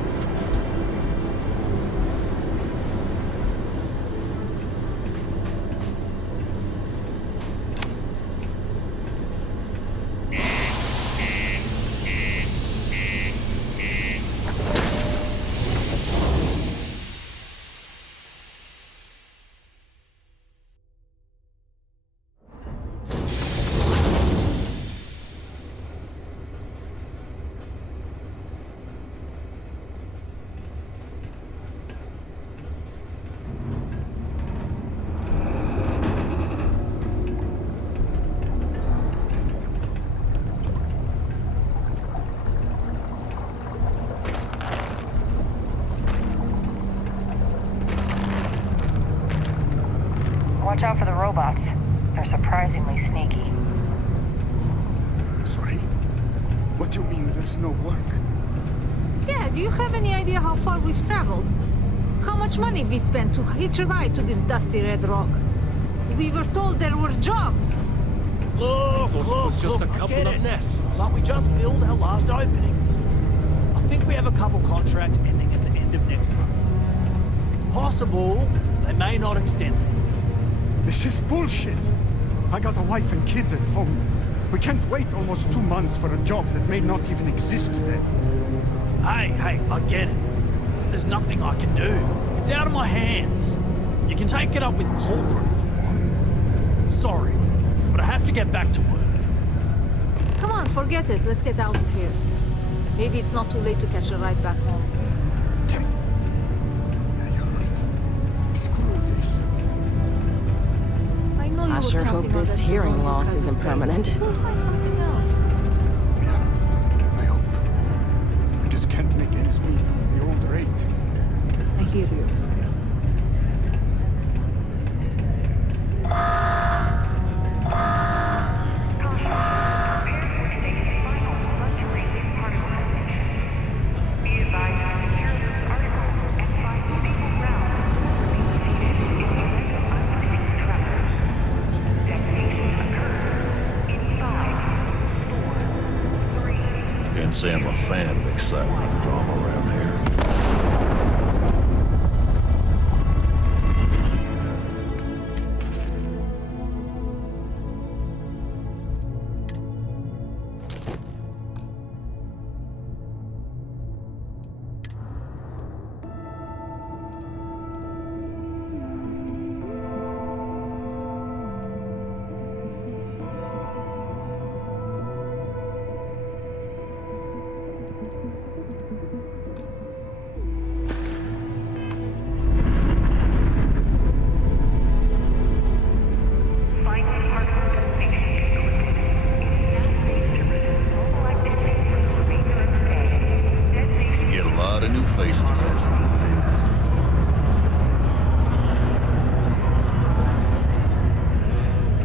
Watch out for the robots. They're surprisingly sneaky. Sorry? What do you mean there's no work? Yeah, do you have any idea how far we've traveled? How much money we spent to hitch a ride to this dusty red rock? We were told there were jobs. Look, it was just a couple of nests. But we just filled our last openings. I think we have a couple contracts ending at the end of next month. It's possible they may not extend them. This is bullshit. I got a wife and kids at home. We can't wait almost 2 months for a job that may not even exist then. Hey, I get it. There's nothing I can do. It's out of my hands. You can take it up with corporate if you want. Sorry, but I have to get back to work. Come on, forget it. Let's get out of here. Maybe it's not too late to catch a ride back home. Screw this. I know you I were sure hope counting on this that hearing Sidonia loss cousin. isn't permanent. We'll find something else. I hope. We just can't make ends meet with the old rate. I hear you. Can't say I'm a fan of excitement and drama around here.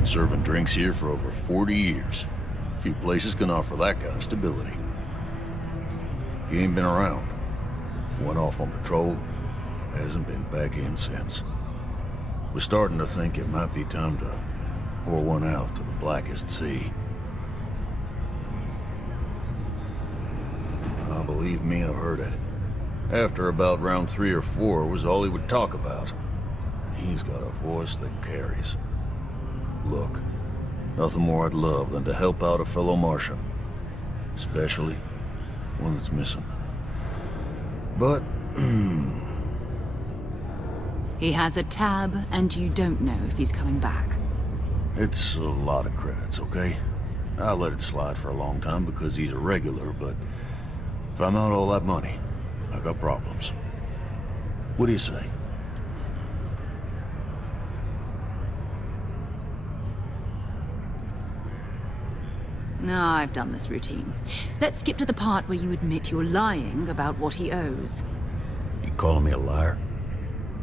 Serving drinks here for over 40 years. Few places can offer that kind of stability. He ain't been around. Went off on patrol, hasn't been back in since. We're starting to think it might be time to pour one out to the blackest sea. Oh, believe me, I've heard it. After about round 3 or 4 was all he would talk about. And he's got a voice that carries. Look, nothing more I'd love than to help out a fellow Martian. Especially one that's missing. But, He has a tab, and you don't know if he's coming back. it's a lot of credits, okay? I let it slide for a long time because he's a regular, but if I'm out all that money, I got problems. What do you say? I've done this routine. Let's skip to the part where you admit you're lying about what he owes. You calling me a liar?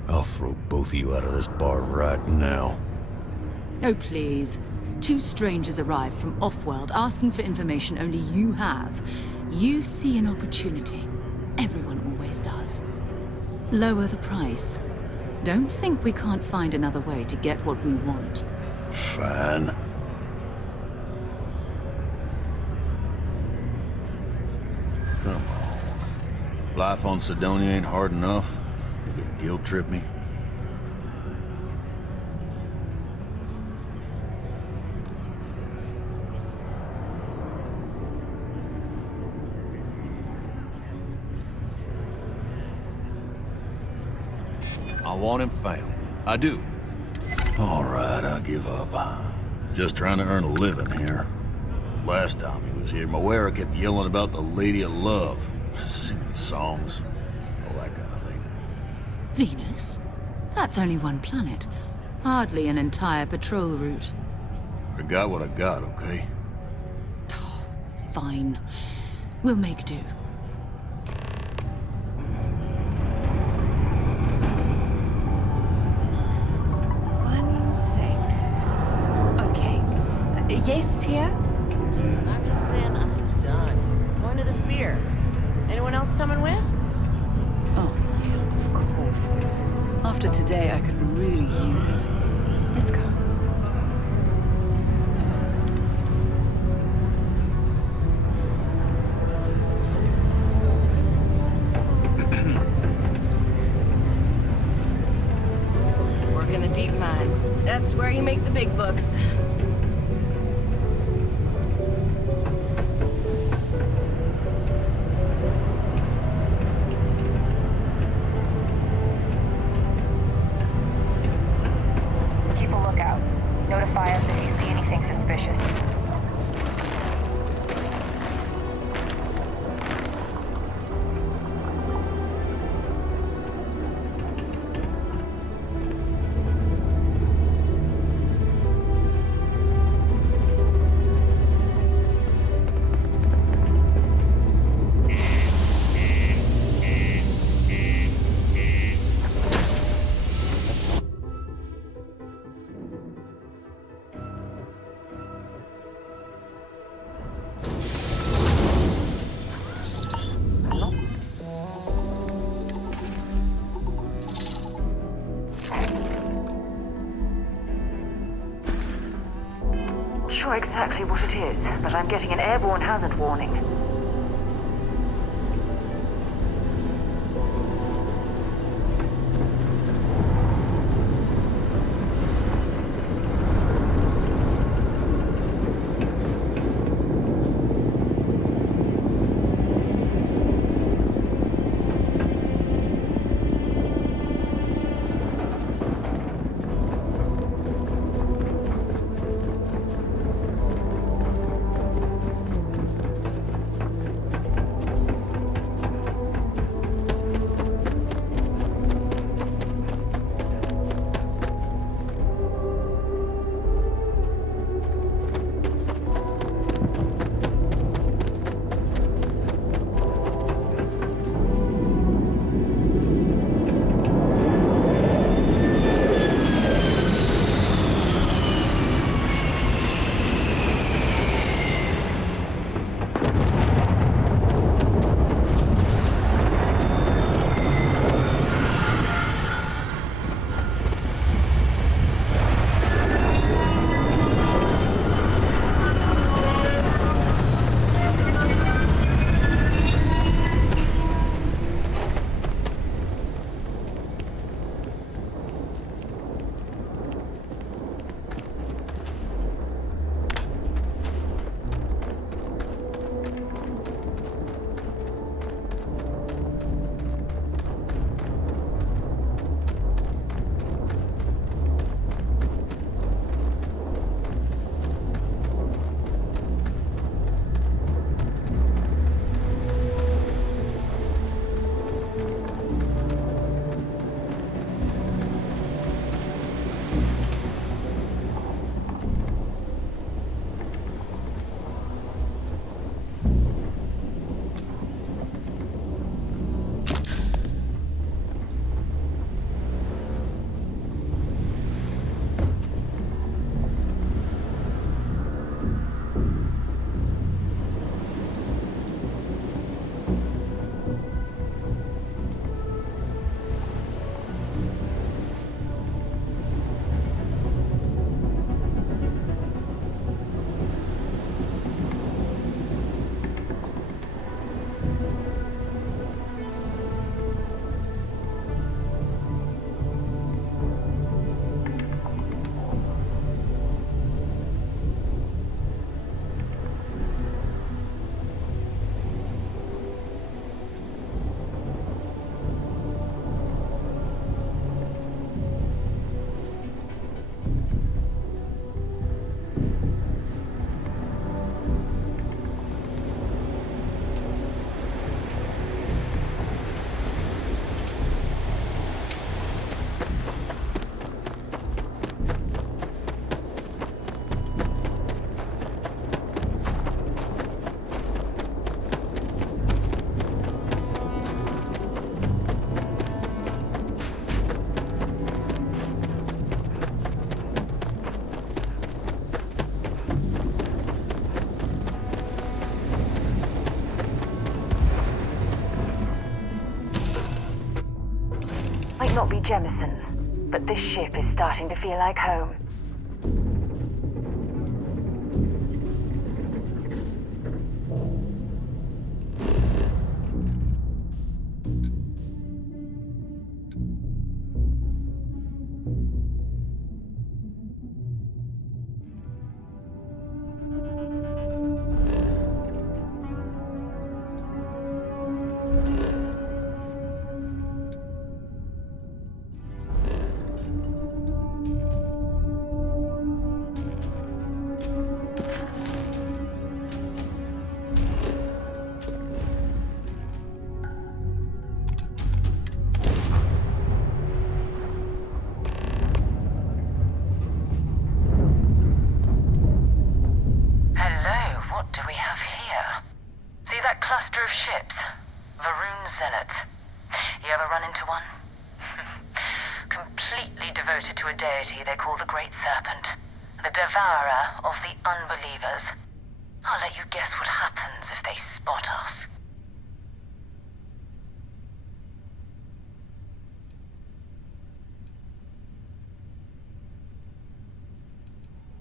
I'll throw both of you out of this bar right now. Oh, please. 2 strangers arrive from off-world asking for information only you have. You see an opportunity. Everyone always does. Lower the price. Don't think we can't find another way to get what we want. Fine. Come on. Life on Sidonia ain't hard enough. You gonna guilt trip me? I want him found. I do. All right, I give up. Just trying to earn a living here. Last time he was here, Moera kept yelling about the Lady of Love, singing songs, all that kind of thing. Venus? That's only one planet. Hardly an entire patrol route. I got what I got, okay? Fine. We'll make do. One sec. Okay. Yes, Tia? I'm just saying I'm done. Going to the Spear. Anyone else coming with? Oh, yeah, of course. After today, I could really use it. Let's go. Work in the deep mines. That's where you make the big bucks. Keep a lookout. Notify us if you see anything suspicious. Sure exactly what it is, but I'm getting an airborne hazard warning. not be Jemison, but this ship is starting to feel like home. Cluster of ships. Varun Zealots. You ever run into one? Completely devoted to a deity they call the Great Serpent. The devourer of the unbelievers. I'll let you guess what happens if they spot us.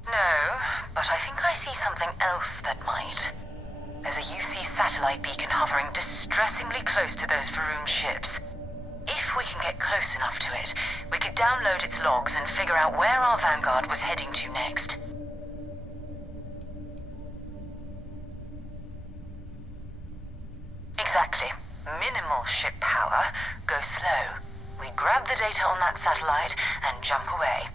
No, but I think I see something else that might. There's a UC satellite beacon hovering distressingly close to those Varun ships. If we can get close enough to it, we could download its logs and figure out where our Vanguard was heading to next. Exactly. Minimal ship power. Go slow. We grab the data on that satellite and jump away.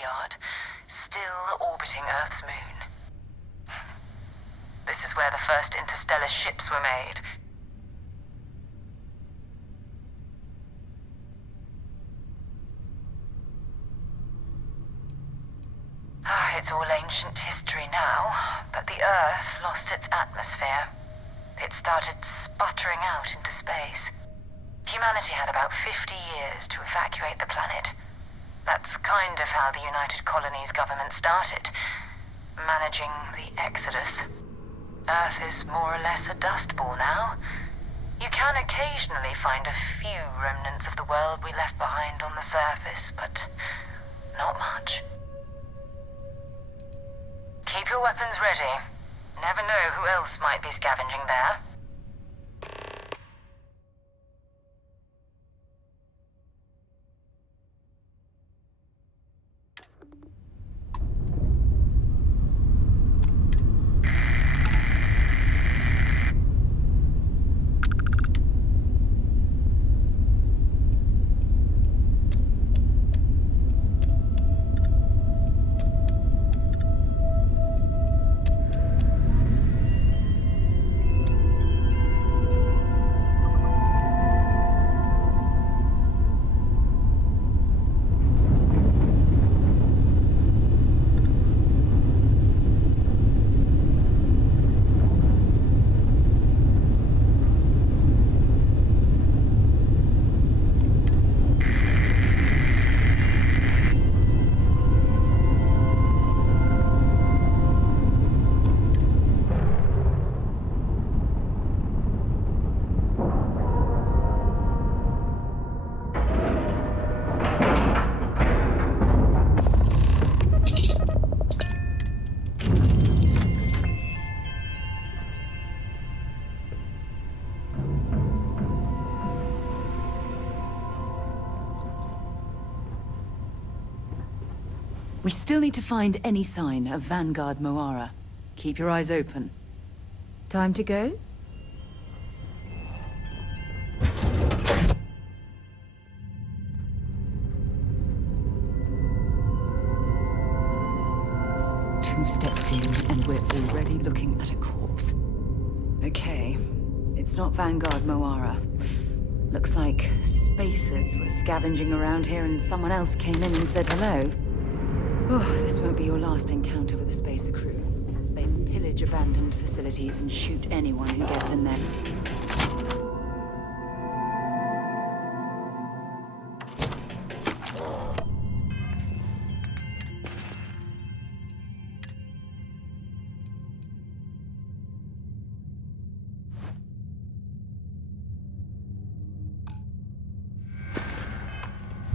yard, still orbiting Earth's moon. This is where the first interstellar ships were made. It's all ancient history now, but the Earth lost its atmosphere. It started sputtering out into space. Humanity had about 50 years to evacuate the planet. That's kind of how the United Colonies government started, managing the exodus. Earth is more or less a dust ball now. You can occasionally find a few remnants of the world we left behind on the surface, but not much. Keep your weapons ready. Never know who else might be scavenging there. We still need to find any sign of Vanguard Moara. Keep your eyes open. Time to go? Two steps in, and we're already looking at a corpse. Okay, it's not Vanguard Moara. Looks like spacers were scavenging around here and someone else came in and said hello. Oh, this won't be your last encounter with a spacer crew. They pillage abandoned facilities and shoot anyone who gets in them.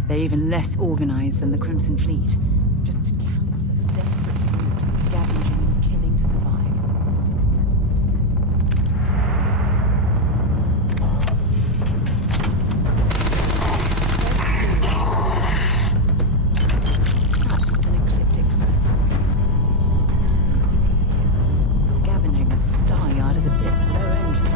They're even less organized than the Crimson Fleet. Just countless desperate groups scavenging and killing to survive. That was an ecliptic mercenary. Scavenging a star yard is a bit low entry.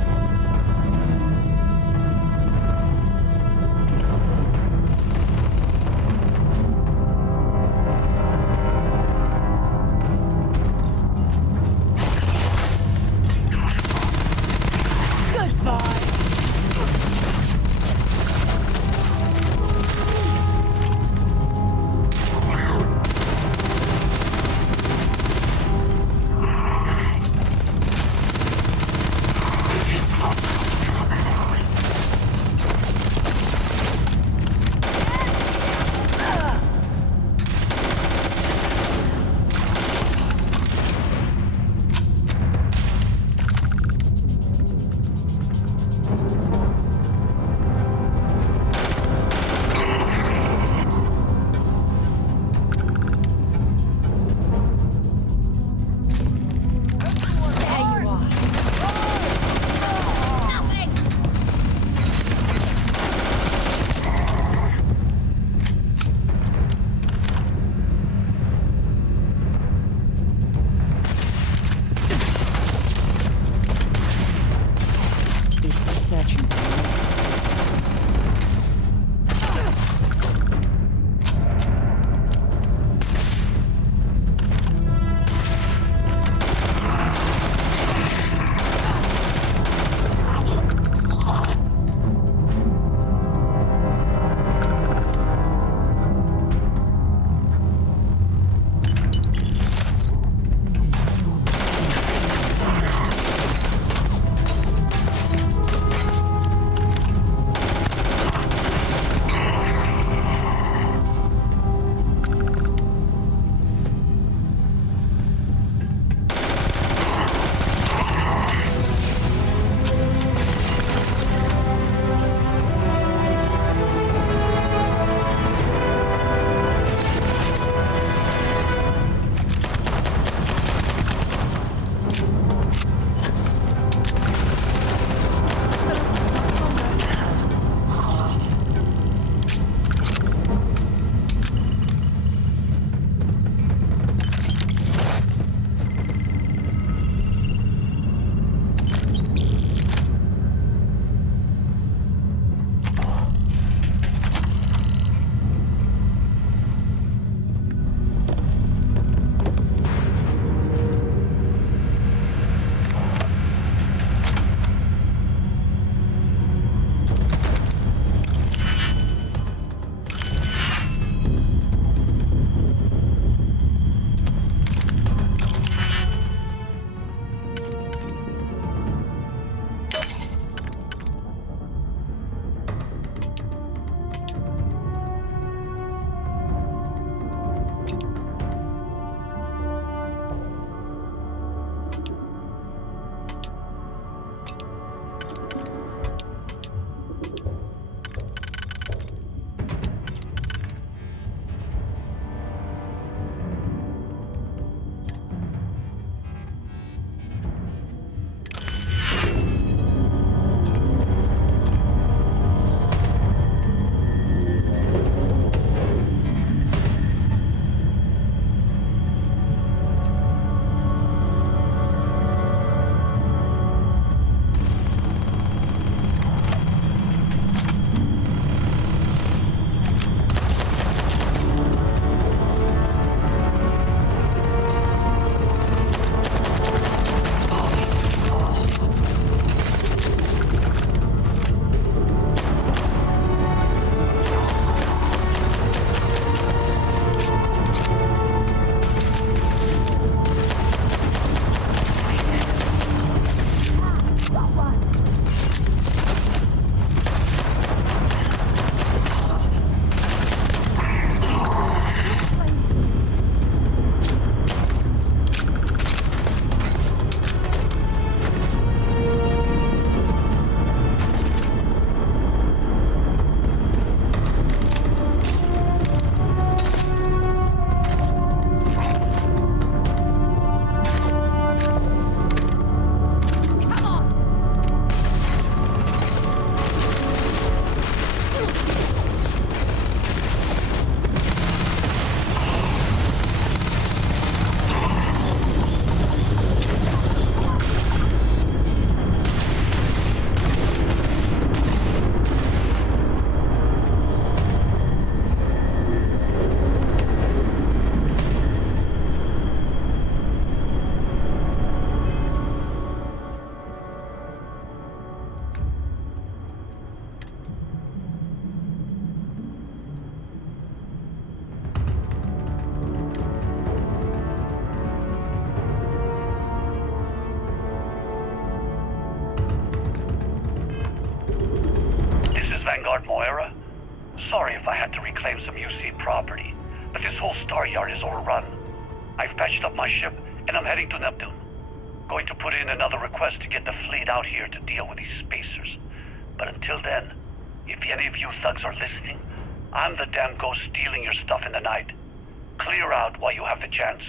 Vanguard Moira? Sorry if I had to reclaim some UC property, but this whole star yard is overrun. I've patched up my ship, and I'm heading to Neptune. Going to put in another request to get the fleet out here to deal with these spacers. But until then, if any of you thugs are listening, I'm the damn ghost stealing your stuff in the night. Clear out while you have the chance.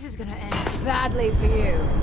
This is gonna end badly for you.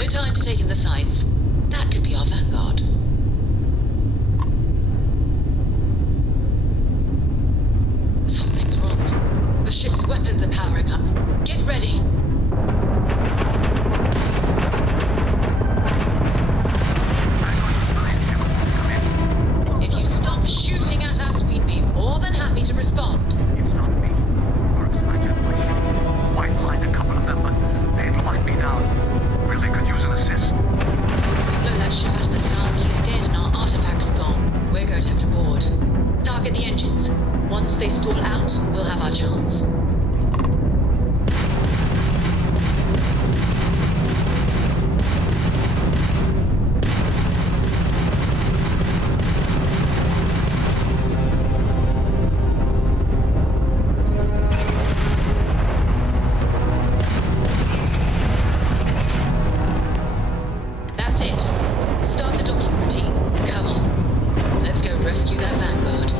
No time for taking the sights. That could be our vanguard. Something's wrong. The ship's weapons are powering up. Get ready. If you stop shooting at us, we'd be more than happy to respond. It's not me. Works I just my ship. Might find a couple of them, but they've locked me down. Really could use an assist. We blow that ship out of the stars, he's dead and our artifact's gone. We're going to have to board. Target the engines. Once they stall out, we'll have our chance. That's it. Start the docking routine. Come on. Let's go rescue that vanguard.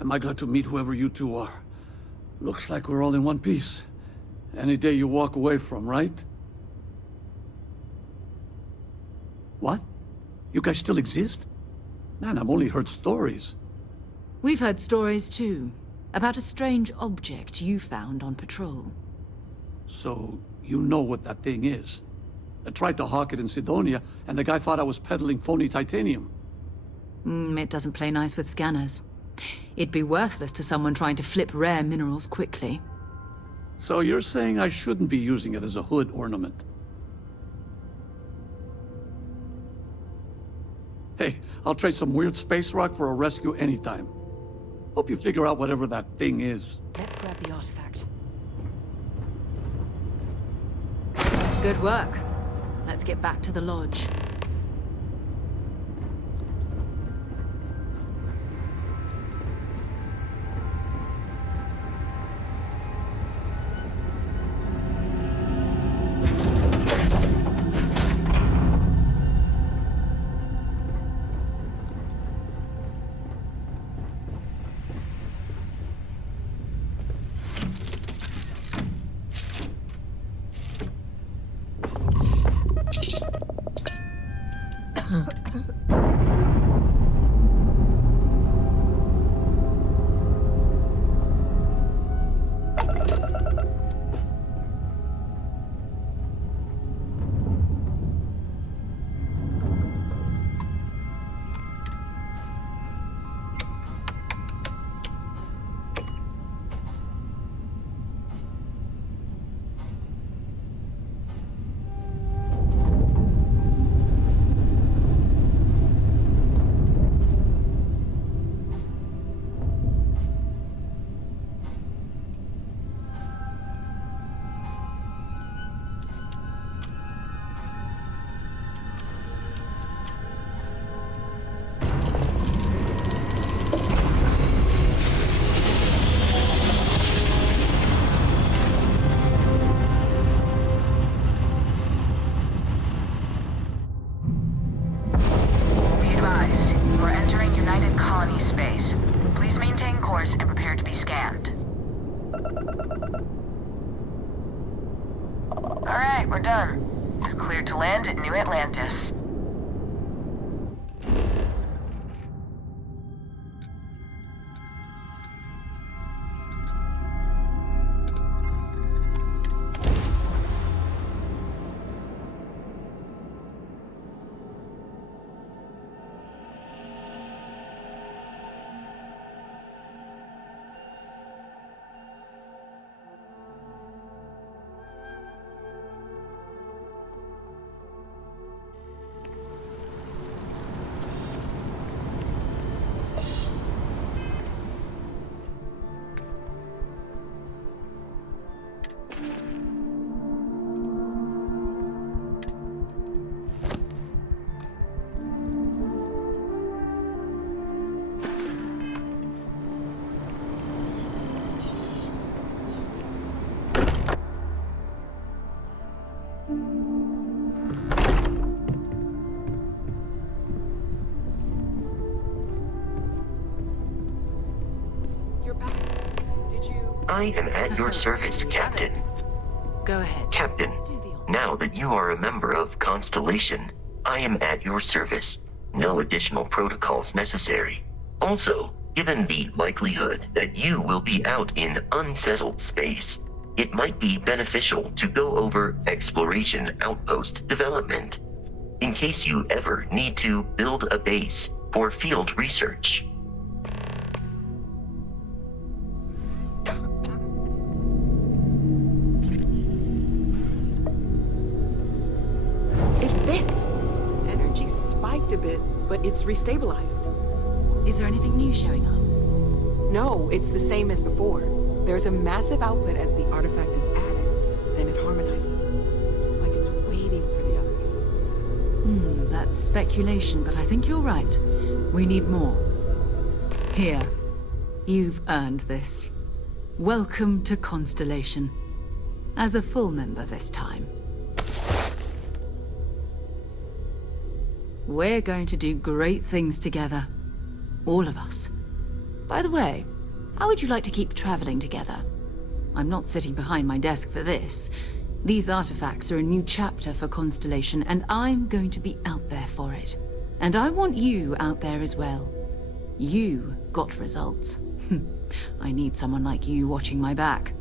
Am I glad to meet whoever you two are. Looks like we're all in one piece. Any day you walk away from, right? What? You guys still exist? Man, I've only heard stories. We've heard stories too, about a strange object you found on patrol. So, you know what that thing is? I tried to hawk it in Sidonia, and the guy thought I was peddling phony titanium. It doesn't play nice with scanners. It'd be worthless to someone trying to flip rare minerals quickly. So you're saying I shouldn't be using it as a hood ornament? Hey, I'll trade some weird space rock for a rescue anytime. Hope you figure out whatever that thing is. Let's grab the artifact. Good work. Let's get back to the lodge. Alright, we're done. You're cleared to land at New Atlantis. I am at your service, Captain. Go ahead. Captain, now that you are a member of Constellation, I am at your service. No additional protocols necessary. Also, given the likelihood that you will be out in unsettled space, it might be beneficial to go over exploration outpost development, in case you ever need to build a base for field research. It fits. Energy spiked a bit, but it's restabilized. Is there anything new showing up? No, it's the same as before. There's a massive output as the artifact is added, then it harmonizes. Like it's waiting for the others. That's speculation, but I think you're right. We need more. Here. You've earned this. Welcome to Constellation. As a full member this time. We're going to do great things together. All of us. By the way, how would you like to keep traveling together? I'm not sitting behind my desk for this. These artifacts are a new chapter for Constellation, and I'm going to be out there for it. And I want you out there as well. You got results. I need someone like you watching my back.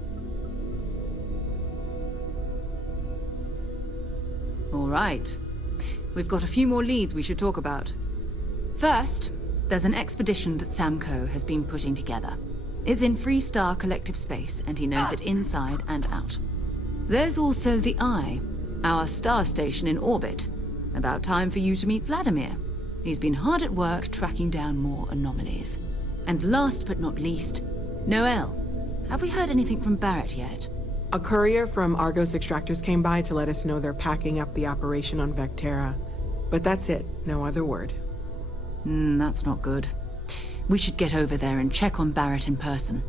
All right. We've got a few more leads we should talk about. First, there's an expedition that Samco has been putting together. It's in Freestar Collective Space, and he knows it inside and out. There's also the Eye, our star station in orbit. About time for you to meet Vladimir. He's been hard at work tracking down more anomalies. And last but not least, Noel. Have we heard anything from Barrett yet? A courier from Argos Extractors came by to let us know they're packing up the operation on Vectera. But that's it, no other word. That's not good. We should get over there and check on Barrett in person.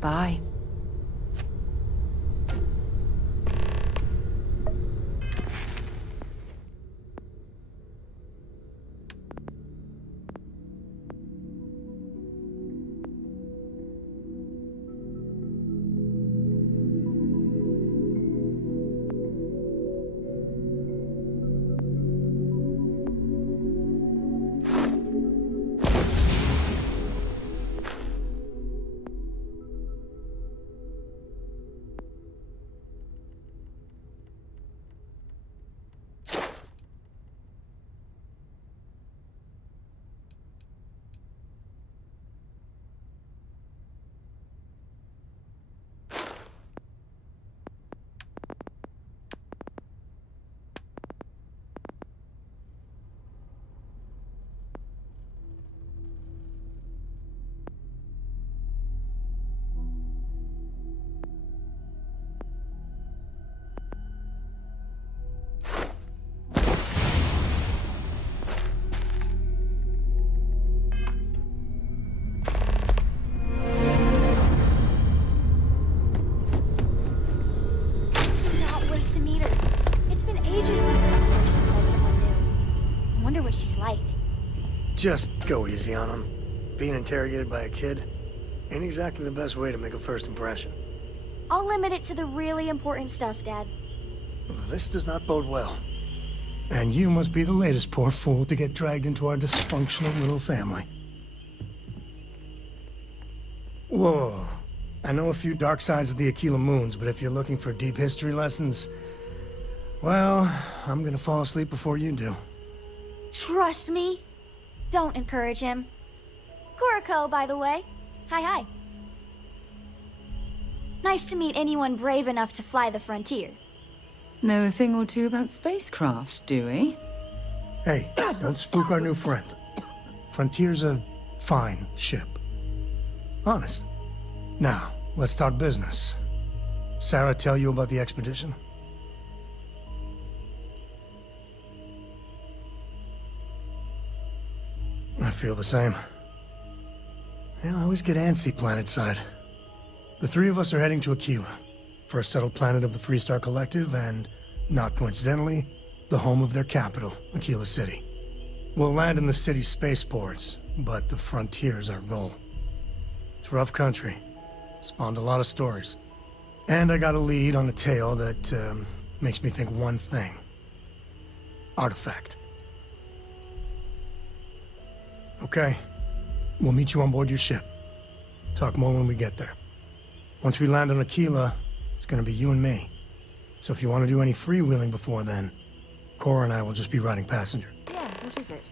Bye. she's like. Just go easy on him. Being interrogated by a kid ain't exactly the best way to make a first impression. I'll limit it to the really important stuff, Dad. This does not bode well. And you must be the latest poor fool to get dragged into our dysfunctional little family. Whoa. I know a few dark sides of the Aquila Moons, but if you're looking for deep history lessons, well, I'm gonna fall asleep before you do. Trust me. Don't encourage him. Kuriko, by the way. Hi. Nice to meet anyone brave enough to fly the frontier. Know a thing or two about spacecraft, do we? Hey, don't spook our new friend. Frontier's a fine ship. Honest. Now, let's talk business. Sarah tell you about the expedition? I feel the same. I always get antsy planetside. The three of us are heading to Aquila, first settled planet of the Freestar Collective, and, not coincidentally, the home of their capital, Aquila City. We'll land in the city's spaceports, but the frontier's our goal. It's rough country. Spawned a lot of stories. And I got a lead on a tale that makes me think one thing. Artifact. Okay. We'll meet you on board your ship. Talk more when we get there. Once we land on Aquila, it's gonna be you and me. So if you want to do any freewheeling before then, Cora and I will just be riding passenger. Yeah, what is it?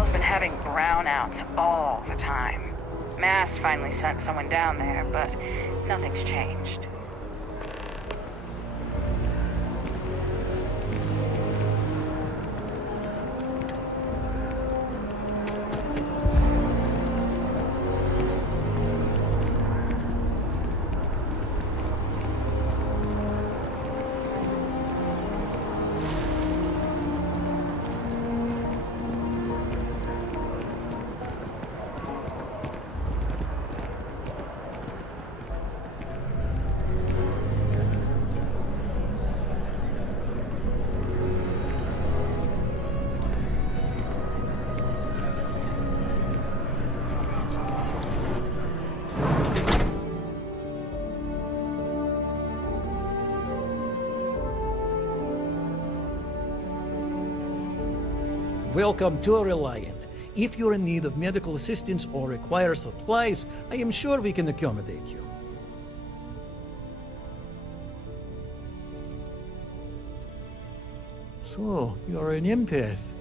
Morale's been having brownouts all the time. Mast finally sent someone down there, but nothing's changed. Welcome to Reliant. If you're in need of medical assistance or require supplies, I am sure we can accommodate you. So, you're an empath.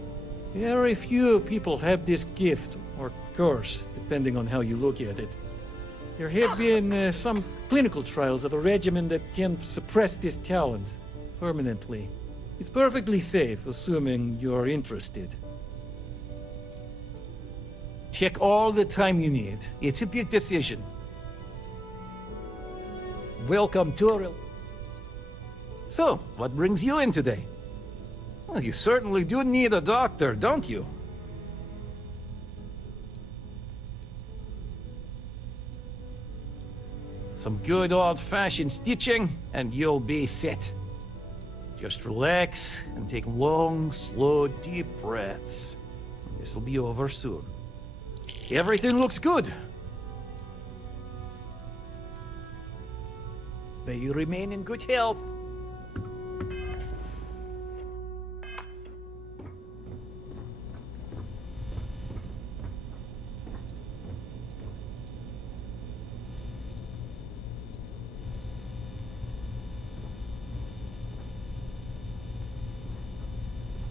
Very few people have this gift, or curse, depending on how you look at it. There have been some clinical trials of a regimen that can suppress this talent permanently. It's perfectly safe, assuming you're interested. Take all the time you need. It's a big decision. Welcome to So, what brings you in today? Well, you certainly do need a doctor, don't you? Some good old-fashioned stitching, and you'll be set. Just relax and take long, slow, deep breaths. This'll be over soon. Everything looks good. May you remain in good health.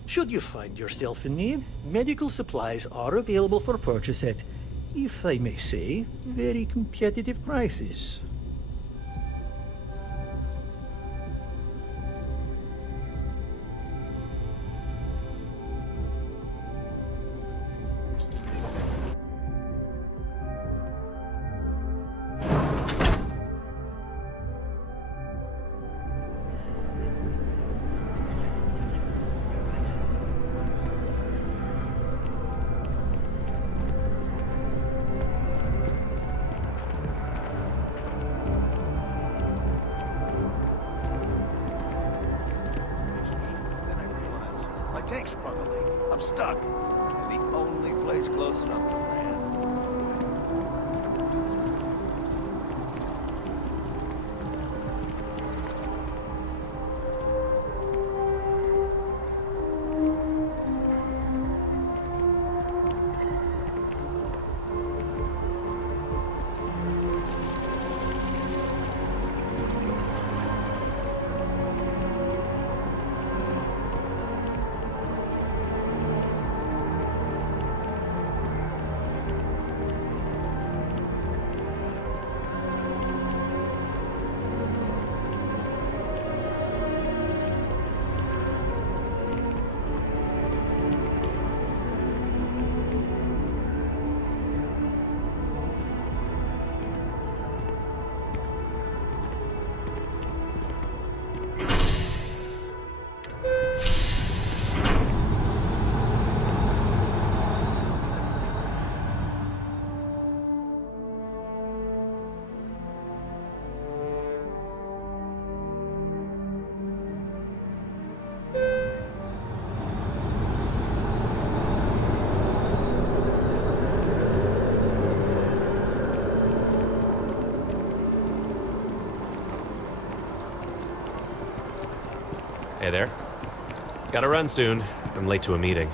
Should you find yourself in need, medical supplies are available for purchase at, if I may say, very competitive prices. Tank's sprung a leak. I'm stuck. And the only place close enough to land. Hey there. Gotta run soon. I'm late to a meeting.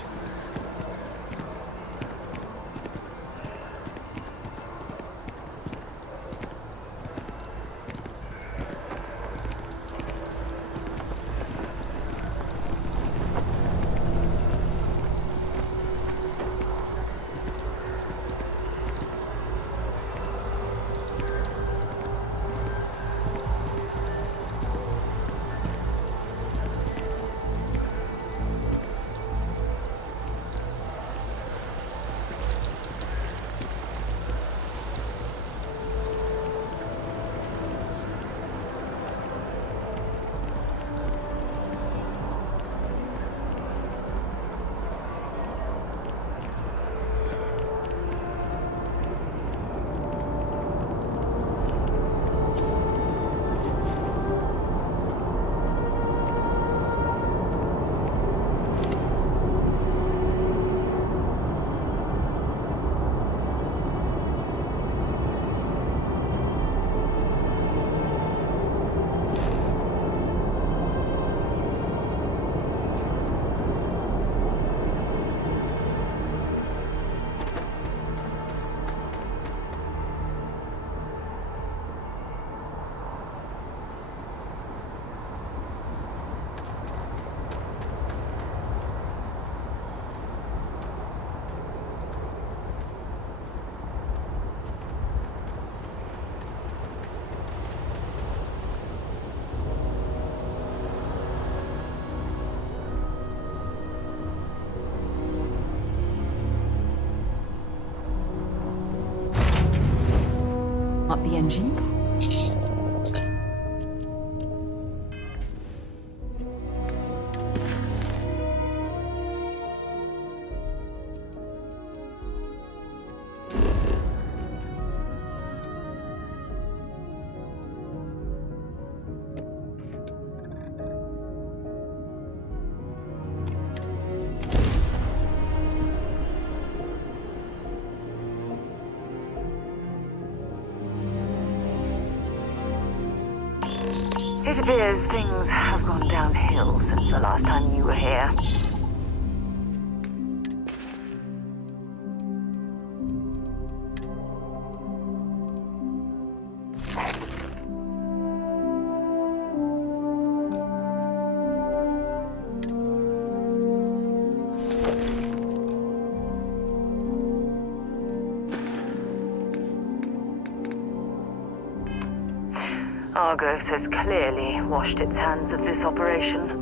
the engines? It appears things have gone downhill since the last time you were here. Argos has clearly washed its hands of this operation.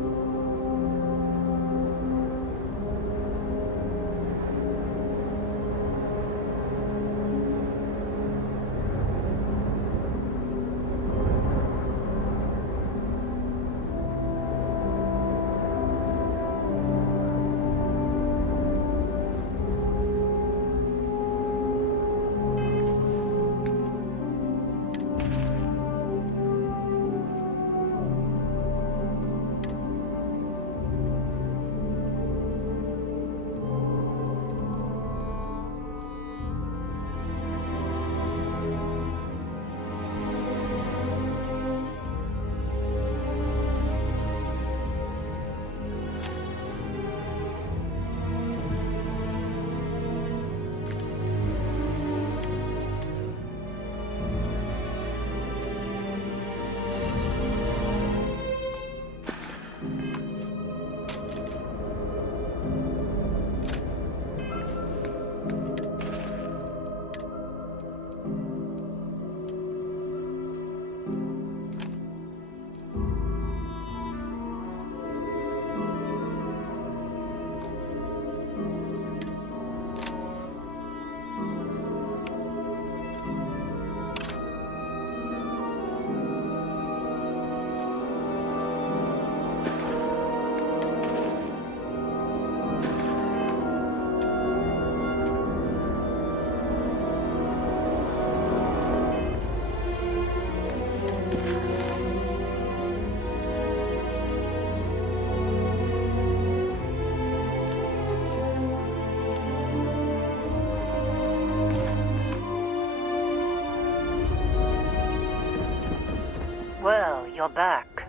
Well, you're back.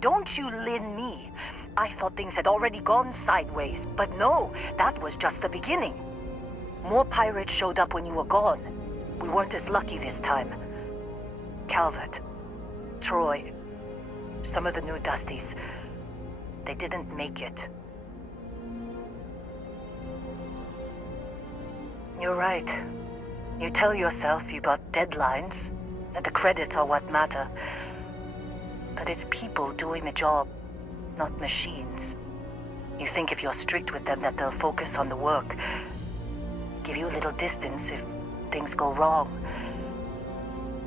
Don't you lin me. I thought things had already gone sideways, but no, that was just the beginning. More pirates showed up when you were gone. We weren't as lucky this time. Calvert, Troy, some of the new Dusties, they didn't make it. You're right. You tell yourself you got deadlines, that the credits are what matter. But it's people doing the job, not machines. You think if you're strict with them that they'll focus on the work, give you a little distance if things go wrong.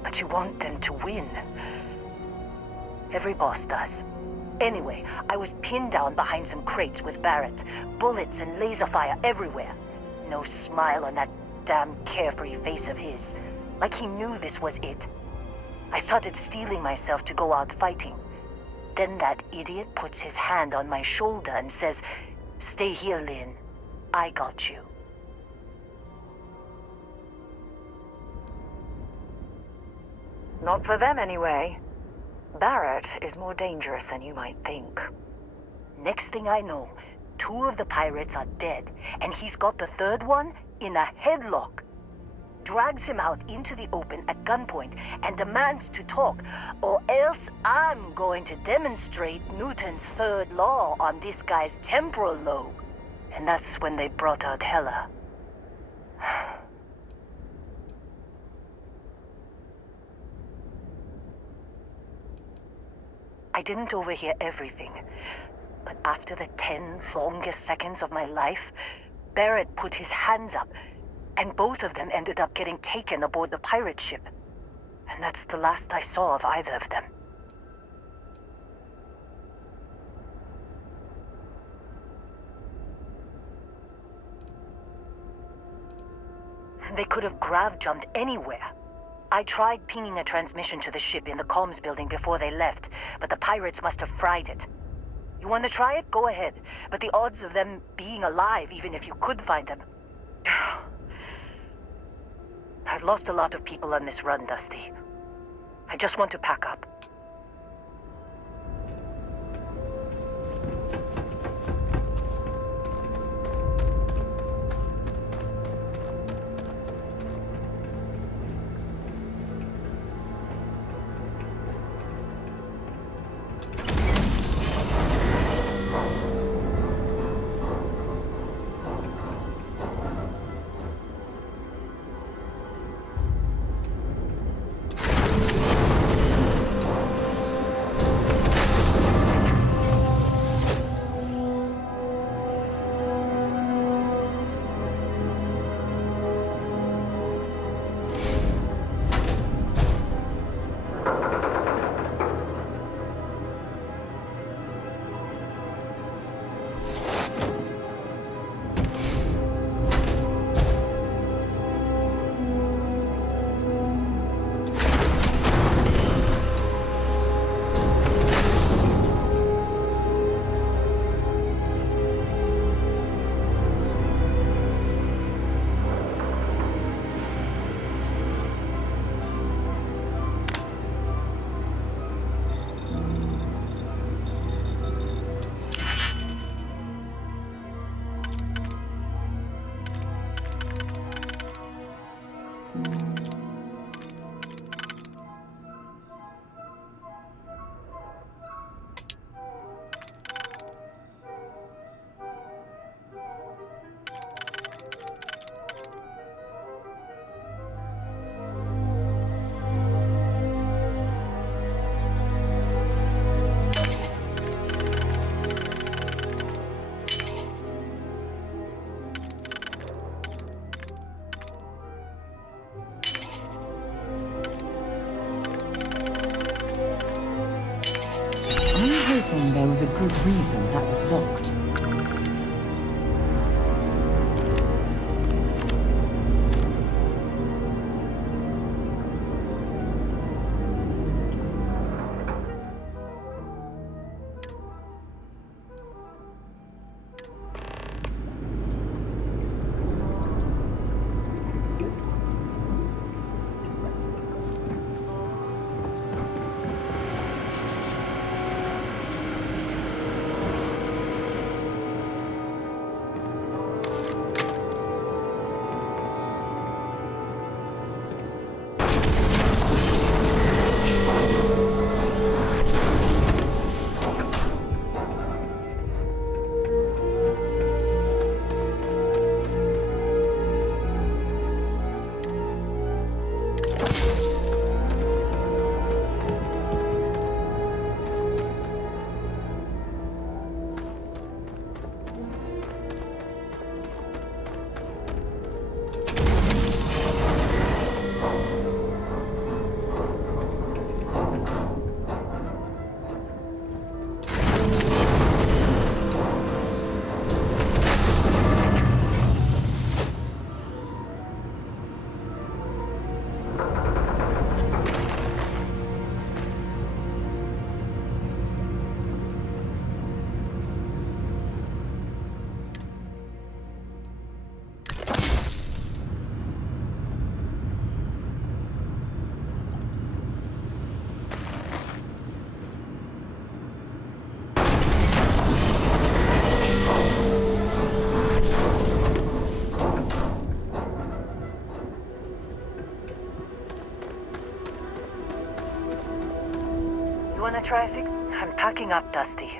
But you want them to win. Every boss does. Anyway, I was pinned down behind some crates with Barrett. Bullets and laser fire everywhere. No smile on that damn carefree face of his. Like he knew this was it. I started steeling myself to go out fighting. Then that idiot puts his hand on my shoulder and says, "Stay here, Lynn. I got you." Not for them, anyway. Barrett is more dangerous than you might think. Next thing I know, 2 of the pirates are dead, and he's got the 3rd one in a headlock. Drags him out into the open at gunpoint and demands to talk, or else I'm going to demonstrate Newton's 3rd law on this guy's temporal lobe. And that's when they brought out Hela. I didn't overhear everything, but after the 10 longest seconds of my life, Barrett put his hands up and both of them ended up getting taken aboard the pirate ship. And that's the last I saw of either of them. They could have grav-jumped anywhere. I tried pinging a transmission to the ship in the comms building before they left, but the pirates must have fried it. You want to try it? Go ahead. But the odds of them being alive, even if you could find them... I've lost a lot of people on this run, Dusty. I just want to pack up. There was a good reason that was locked. Wanna try a fix? I'm packing up, Dusty.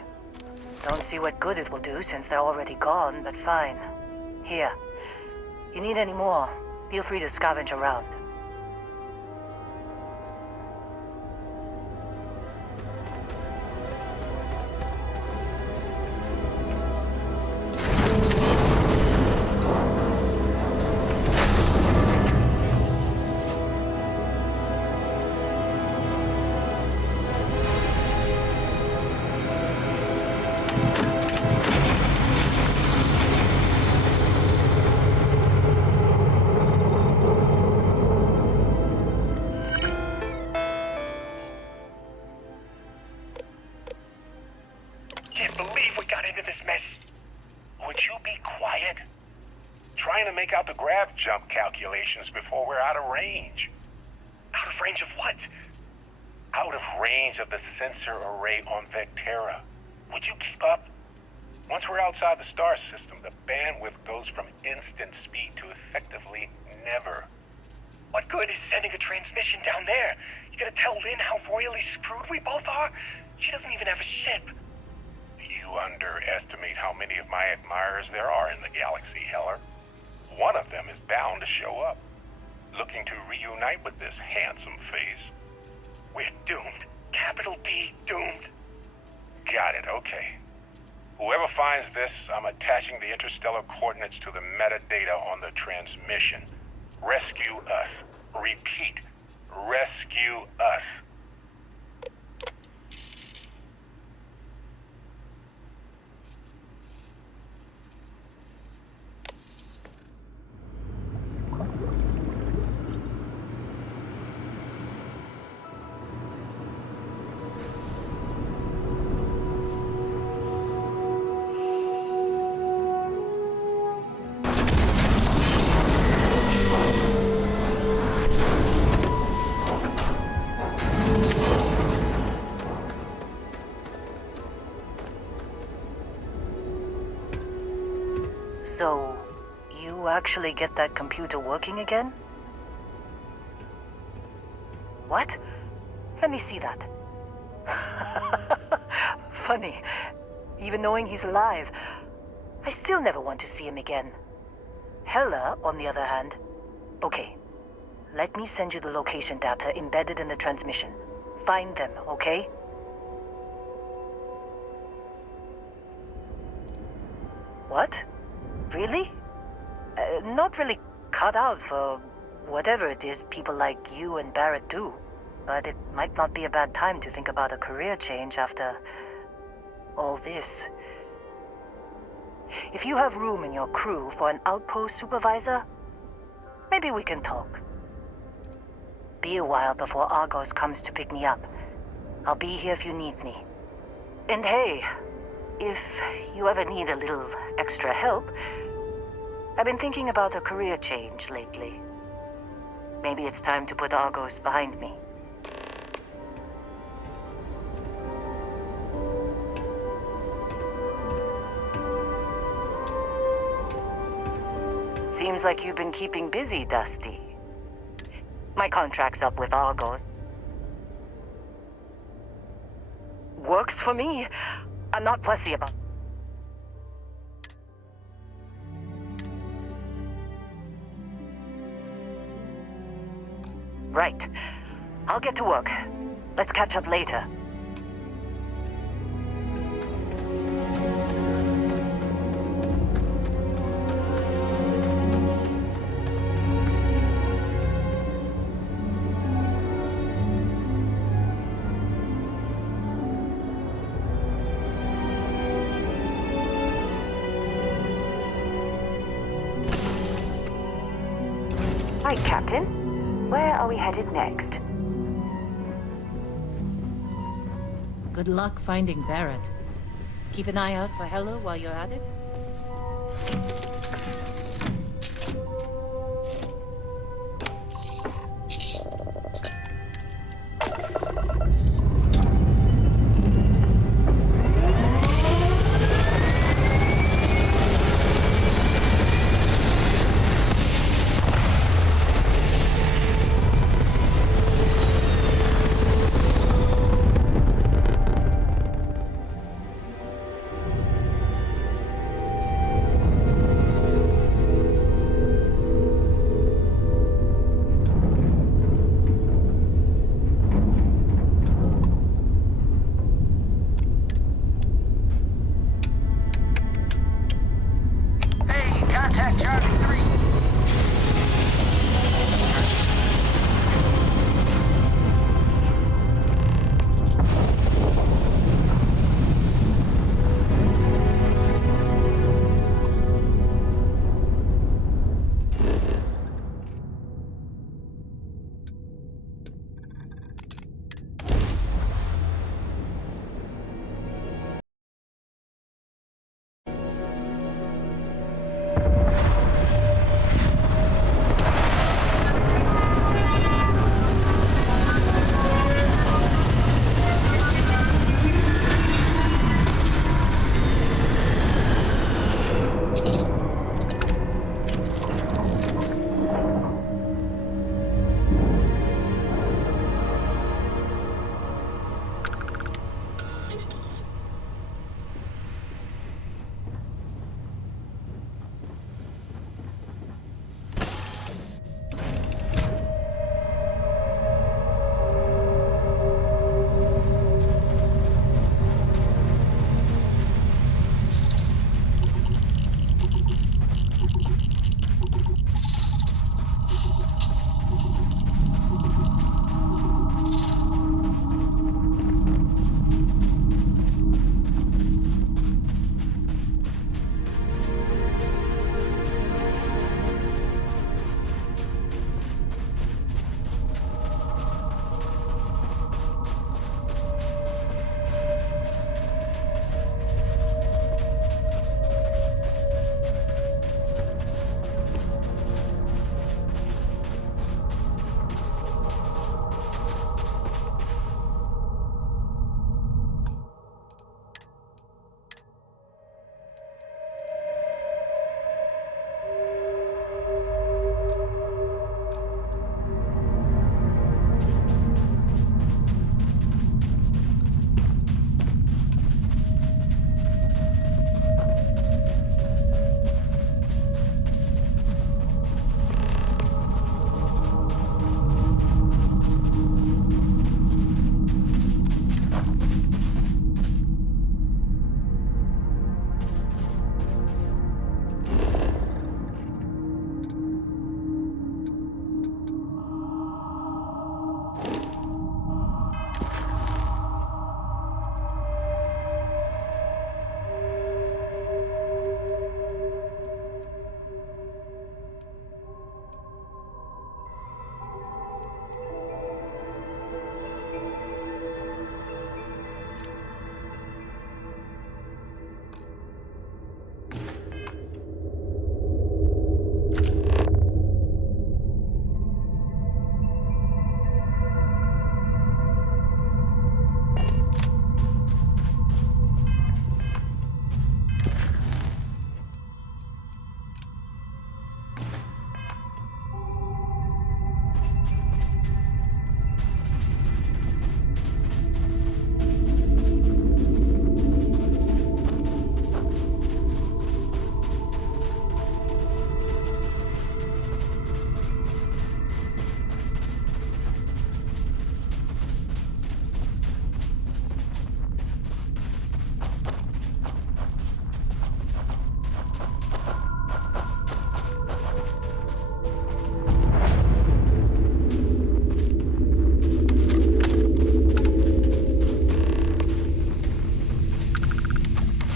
Don't see what good it will do since they're already gone, but fine. Here. You need any more? Feel free to scavenge around. into this mess? Would you be quiet? Trying to make out the grav jump calculations before we're out of range. Out of range of what? Out of range of the sensor array on Vectera. Would you keep up? Once we're outside the star system, the bandwidth goes from instant speed to effectively never. What good is sending a transmission down there? You gonna tell Lynn how royally screwed we both are? She doesn't even have a ship. You underestimate how many of my admirers there are in the galaxy, Heller. One of them is bound to show up, looking to reunite with this handsome face. We're doomed. Capital D, doomed. Got it, okay. Whoever finds this, I'm attaching the interstellar coordinates to the metadata on the transmission. Rescue us. Repeat. Rescue us. So, you actually get that computer working again? What? Let me see that. Funny. Even knowing he's alive, I still never want to see him again. Hella, on the other hand... Okay. Let me send you the location data embedded in the transmission. Find them, okay? What? Really? Not really cut out for whatever it is people like you and Barrett do. But it might not be a bad time to think about a career change after all this. If you have room in your crew for an outpost supervisor, maybe we can talk. Be a while before Argos comes to pick me up. I'll be here if you need me. And hey, if you ever need a little extra help, I've been thinking about a career change lately. Maybe it's time to put Argos behind me. Seems like you've been keeping busy, Dusty. My contract's up with Argos. Works for me. I'm not fussy about... Right. I'll get to work. Let's catch up later. Right, Captain. Where are we headed next? Good luck finding Barrett. Keep an eye out for Hella while you're at it.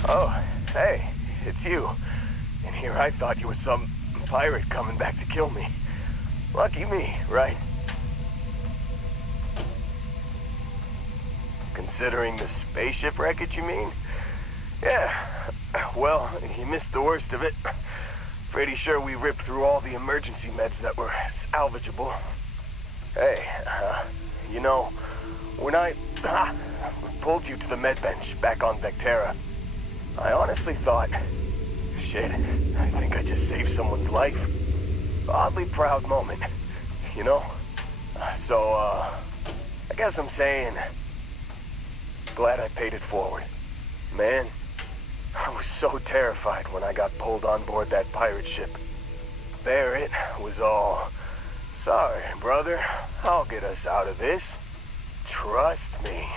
Oh, hey, it's you. And here I thought you was some pirate coming back to kill me. Lucky me, right? Considering the spaceship wreckage, you mean? Yeah, well, you missed the worst of it. Pretty sure we ripped through all the emergency meds that were salvageable. Hey, you know, when I pulled you to the med bench back on Vectera, I honestly thought, shit, I think I just saved someone's life. Oddly proud moment, you know? So, I guess I'm saying, glad I paid it forward. Man, I was so terrified when I got pulled on board that pirate ship. There it was all, sorry, brother, I'll get us out of this. Trust me.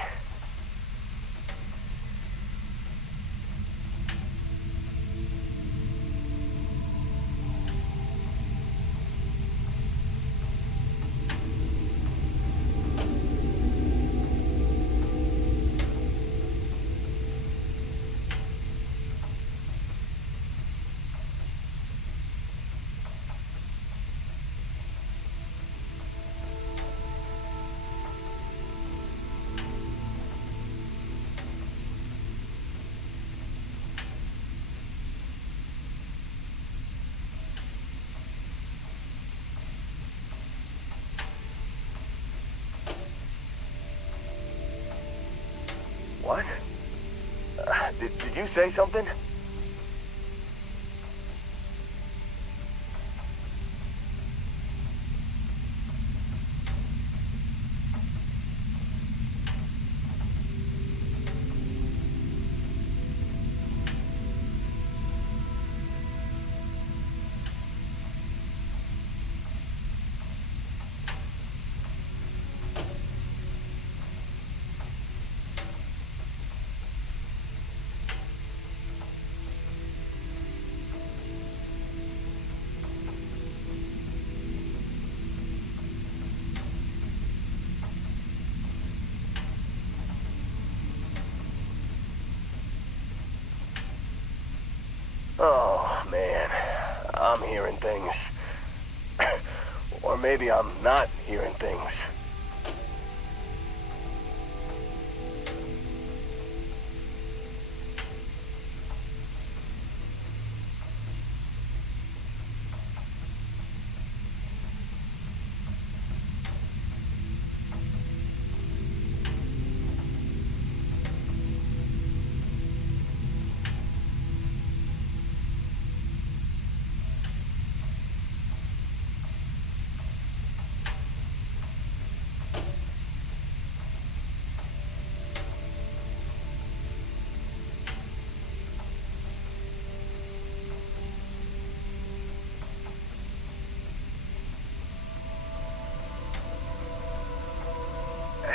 What? Did you say something? Oh, man. I'm hearing things. Or maybe I'm not hearing things.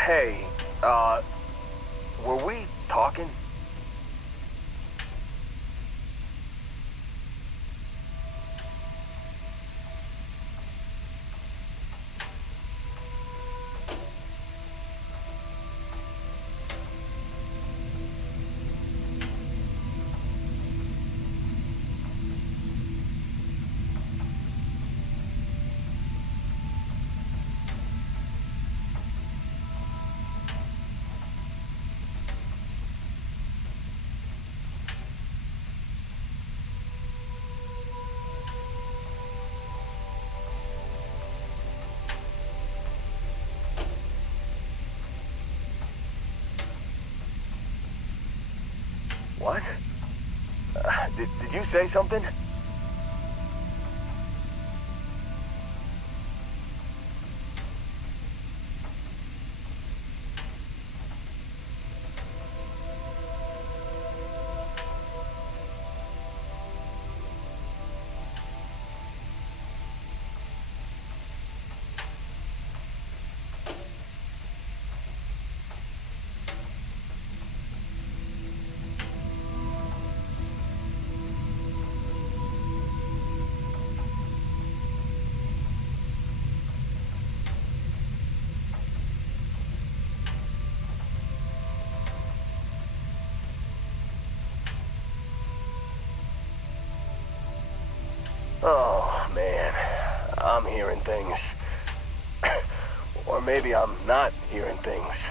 Hey, were we talking? What? Did you say something? Oh, man. I'm hearing things. Or maybe I'm not hearing things.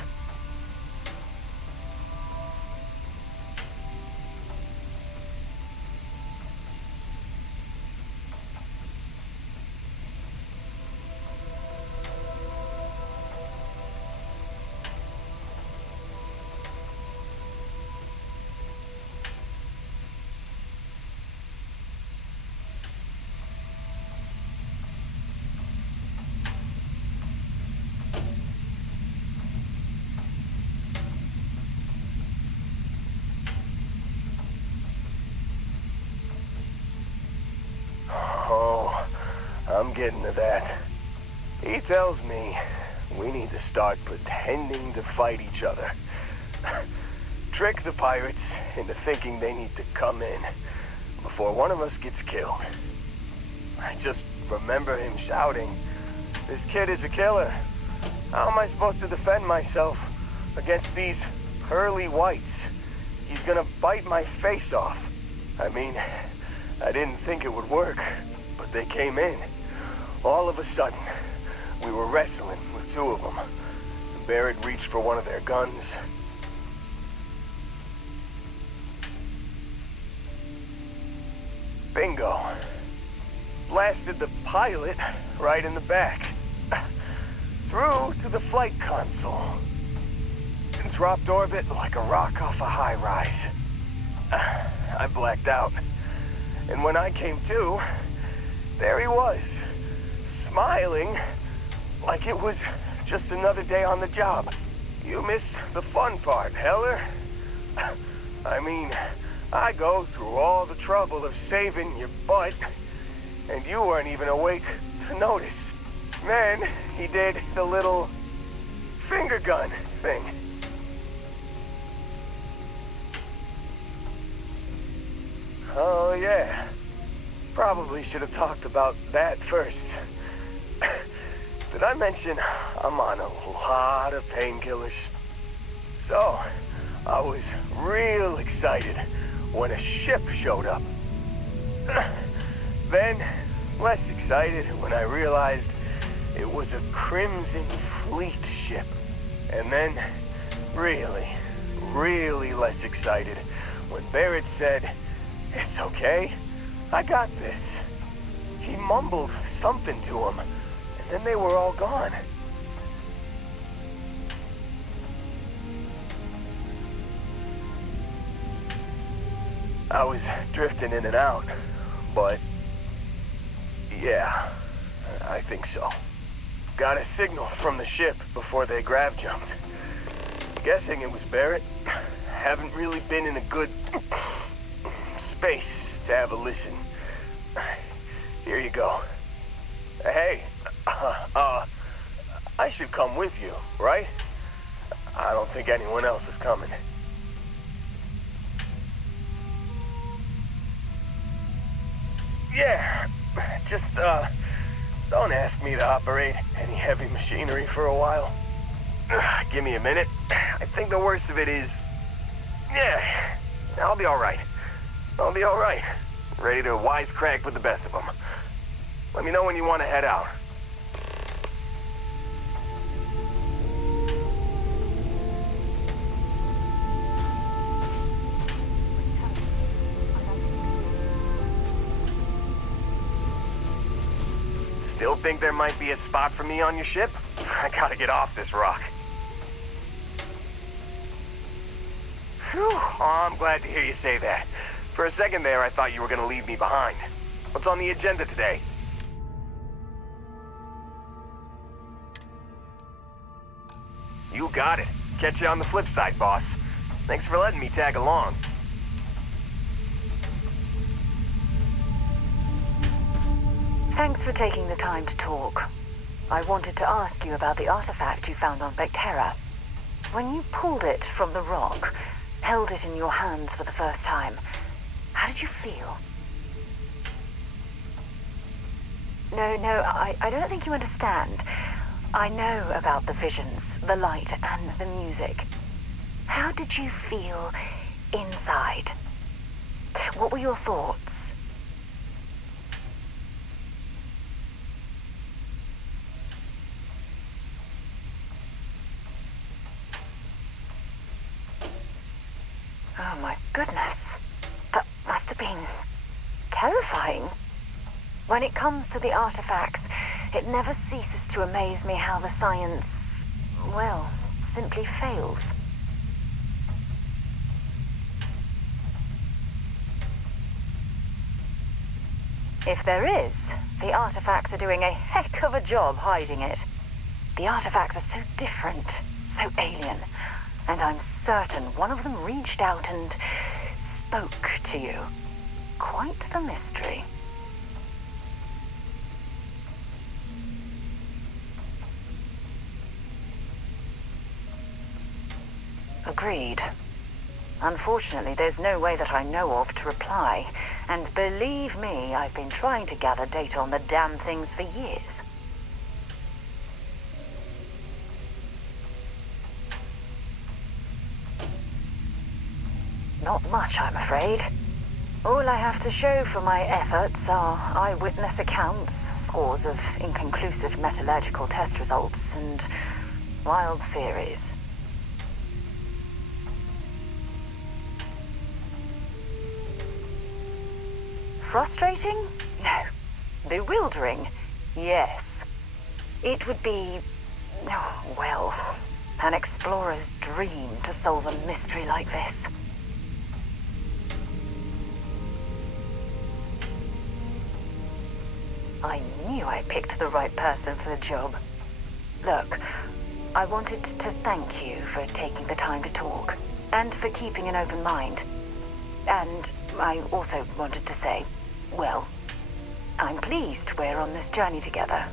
Oh, I'm getting to that. He tells me we need to start pretending to fight each other. Trick the pirates into thinking they need to come in before one of us gets killed. I just remember him shouting, "This kid is a killer. How am I supposed to defend myself against these pearly whites? He's gonna bite my face off." I mean, I didn't think it would work, but they came in. All of a sudden, we were wrestling with two of them. Barrett reached for one of their guns. Bingo. Blasted the pilot right in the back. Through to the flight console. And dropped orbit like a rock off a high-rise. I blacked out. And when I came to, there he was, smiling like it was just another day on the job. You missed the fun part, Heller. I mean, I go through all the trouble of saving your butt, and you weren't even awake to notice. Then he did the little finger gun thing. Oh, yeah. Probably should have talked about that first. Did I mention I'm on a lot of painkillers? So, I was real excited when a ship showed up. Then, less excited when I realized it was a Crimson Fleet ship. And then, really less excited when Barrett said, "It's okay, I got this." He mumbled something to him, and then they were all gone. I was drifting in and out, but yeah, I think so. Got a signal from the ship before they grav jumped. Guessing it was Barrett. Haven't really been in a good space to have a listen. Here you go. Hey, I should come with you, right? I don't think anyone else is coming. Yeah, just, don't ask me to operate any heavy machinery for a while. Give me a minute. I think the worst of it is... Yeah, I'll be alright. I'll be alright. Ready to wisecrack with the best of them. Let me know when you want to head out. Still think there might be a spot for me on your ship? I gotta get off this rock. Whew. Oh, I'm glad to hear you say that. For a second there, I thought you were gonna leave me behind. What's on the agenda today? You got it. Catch you on the flip side, boss. Thanks for letting me tag along. Thanks for taking the time to talk. I wanted to ask you about the artifact you found on Vectera. When you pulled it from the rock, held it in your hands for the first time, how did you feel? No, I don't think you understand. I know about the visions, the light, and the music. How did you feel inside? What were your thoughts? Oh my goodness. That must have been terrifying. When it comes to the artifacts, it never ceases to amaze me how the science, well, simply fails. If there is, the artifacts are doing a heck of a job hiding it. The artifacts are so different, so alien, and I'm certain one of them reached out and spoke to you. Quite the mystery. Agreed. Unfortunately, there's no way that I know of to reply. And believe me, I've been trying to gather data on the damn things for years. Not much, I'm afraid. All I have to show for my efforts are eyewitness accounts, scores of inconclusive metallurgical test results, and wild theories. Frustrating? No. Bewildering? Yes. It would be, well, an explorer's dream to solve a mystery like this. I knew I picked the right person for the job. Look, I wanted to thank you for taking the time to talk, and for keeping an open mind. And I also wanted to say, well, I'm pleased we're on this journey together.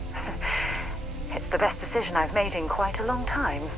It's the best decision I've made in quite a long time.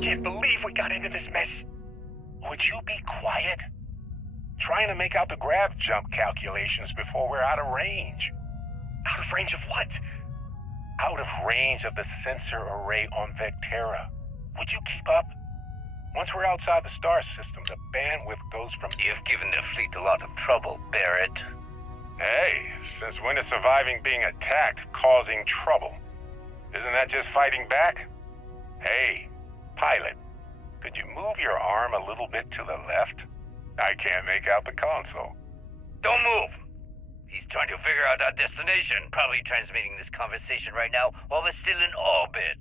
Can't believe we got into this mess. Would you be quiet? Trying to make out the grav jump calculations before we're out of range. Out of range of what? Out of range of the sensor array on Vectera. Would you keep up? Once we're outside the star system, the bandwidth goes from... You've given the fleet a lot of trouble, Barrett. Hey, since when is surviving being attacked causing trouble? Isn't that just fighting back? Hey, pilot, could you move your arm a little bit to the left? I can't make out the console. Don't move! He's trying to figure out our destination, probably transmitting this conversation right now while we're still in orbit.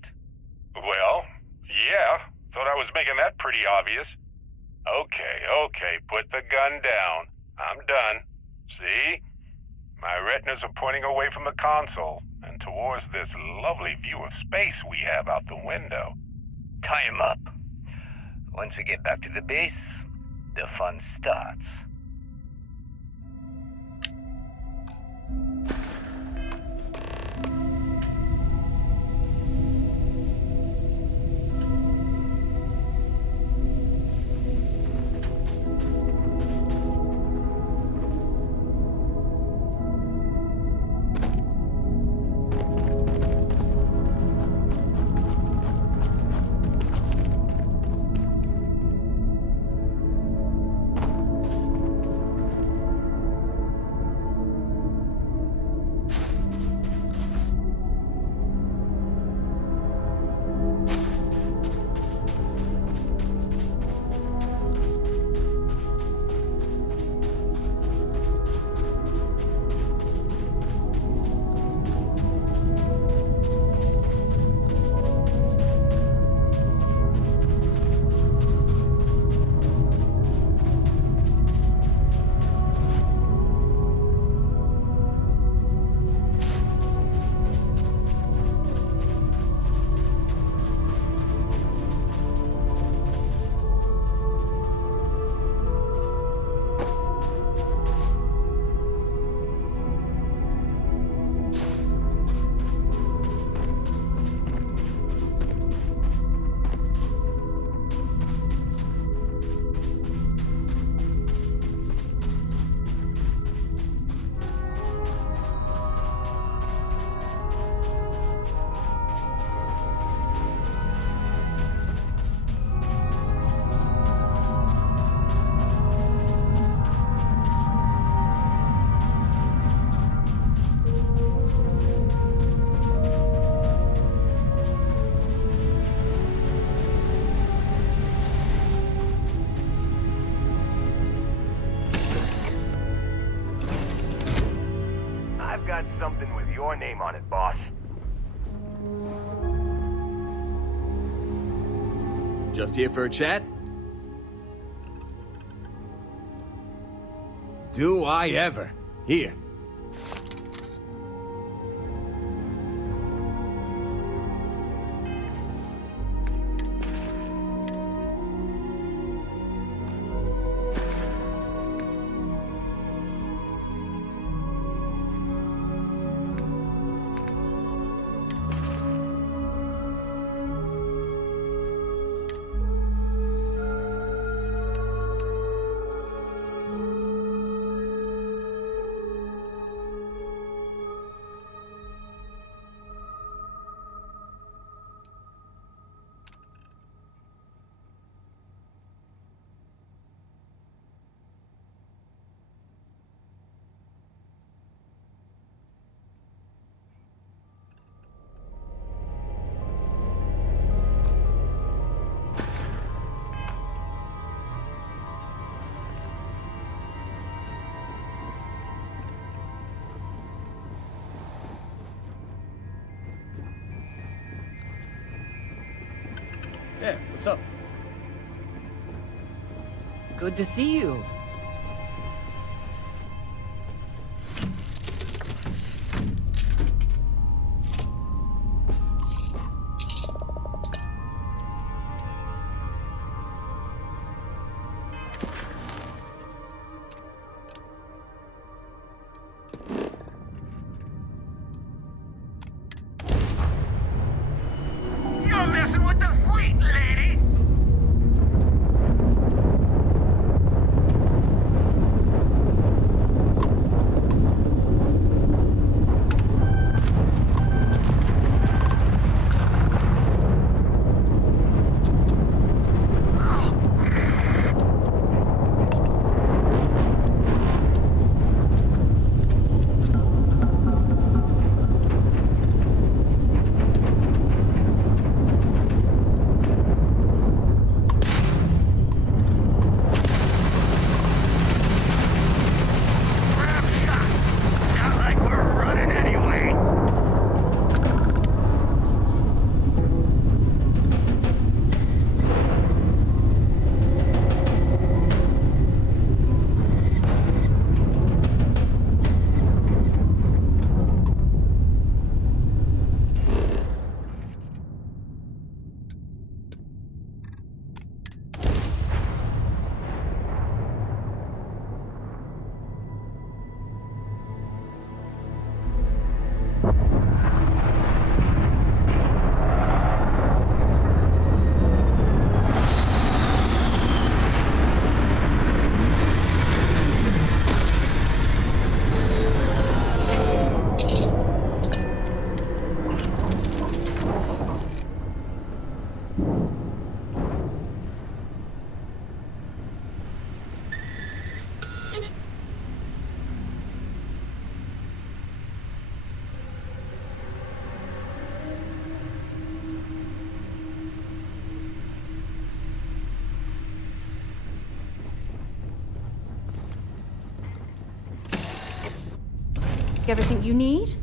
Well, yeah, thought I was making that pretty obvious. Okay, put the gun down. I'm done. See? My retinas are pointing away from the console and towards this lovely view of space we have out the window. Tie him up. Once we get back to the base, the fun starts. something with your name on it, boss. Just here for a chat? Do I ever. Here. Yeah, what's up? Good to see you. You're messing with the fleet, lady! Everything you need?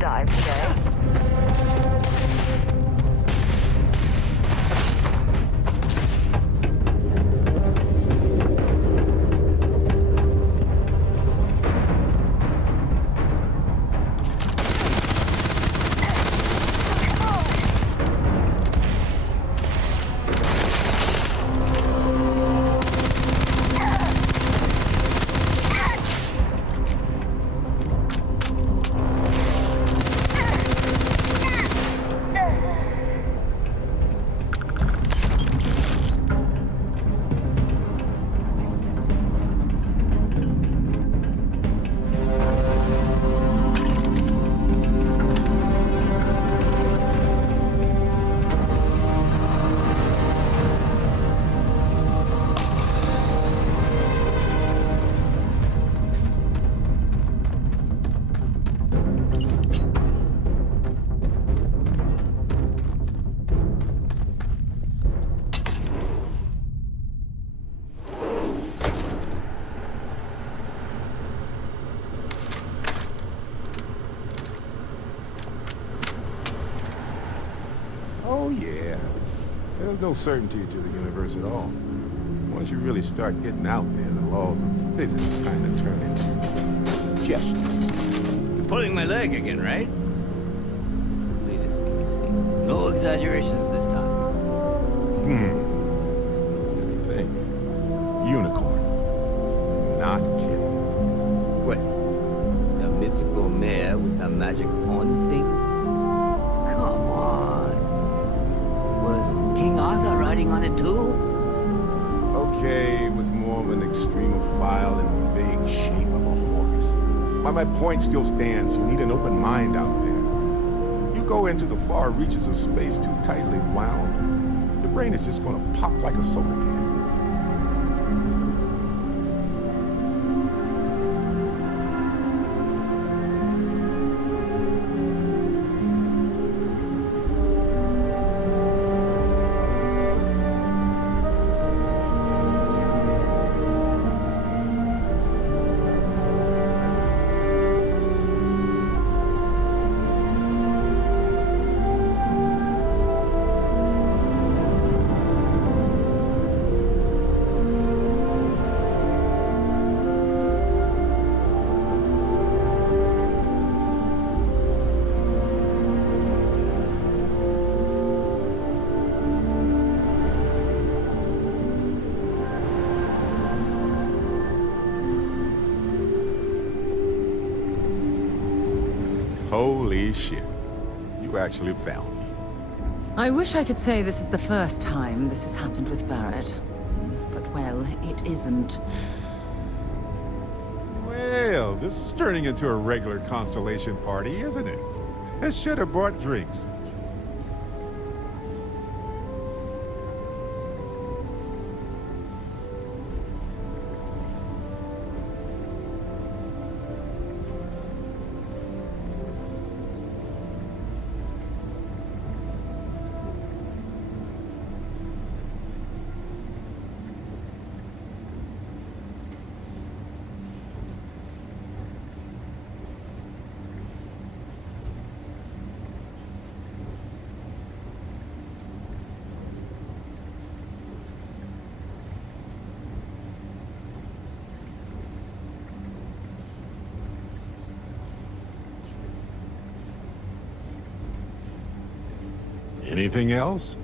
dive today. Oh, yeah. There's no certainty to the universe at all. Once you really start getting out there, the laws of physics kind of turn into suggestions. You're pulling my leg again, right? It's the latest thing you've seen. No exaggerations this time. Let me think. Unicorn. Not kidding. What? The mythical mare with the magic horn thing? Come on. Was King Arthur riding on it too? Okay, it was more of an extremophile in the vague shape of a horse. But my point still stands. You need an open mind out there. You go into the far reaches of space too tightly wound, your brain is just gonna pop like a soda can. Holy shit. You actually found me. I wish I could say this is the first time this has happened with Barrett. But, well, it isn't. Well, this is turning into a regular Constellation party, isn't it? I should have brought drinks. Anything else?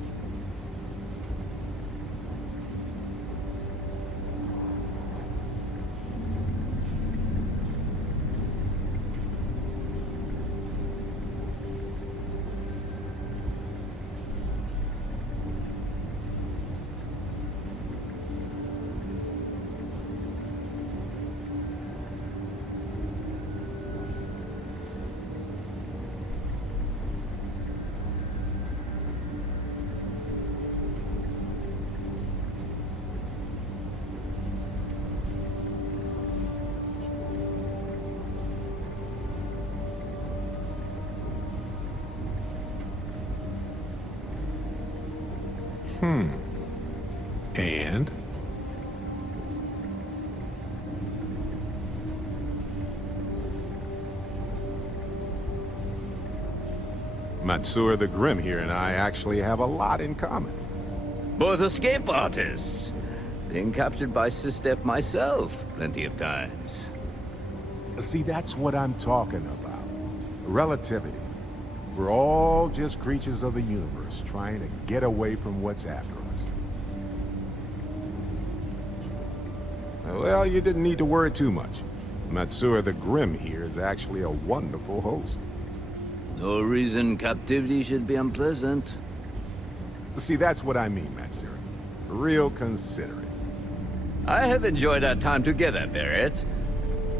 And? Matsura the Grim here and I actually have a lot in common. Both escape artists. Being captured by Sistef myself plenty of times. See, that's what I'm talking about. Relativity. We're all just creatures of the universe trying to get away from what's after us. Well, you didn't need to worry too much. Matsura the Grim here is actually a wonderful host. No reason captivity should be unpleasant. See, that's what I mean, Matsura. Real considerate. I have enjoyed our time together, Barrett.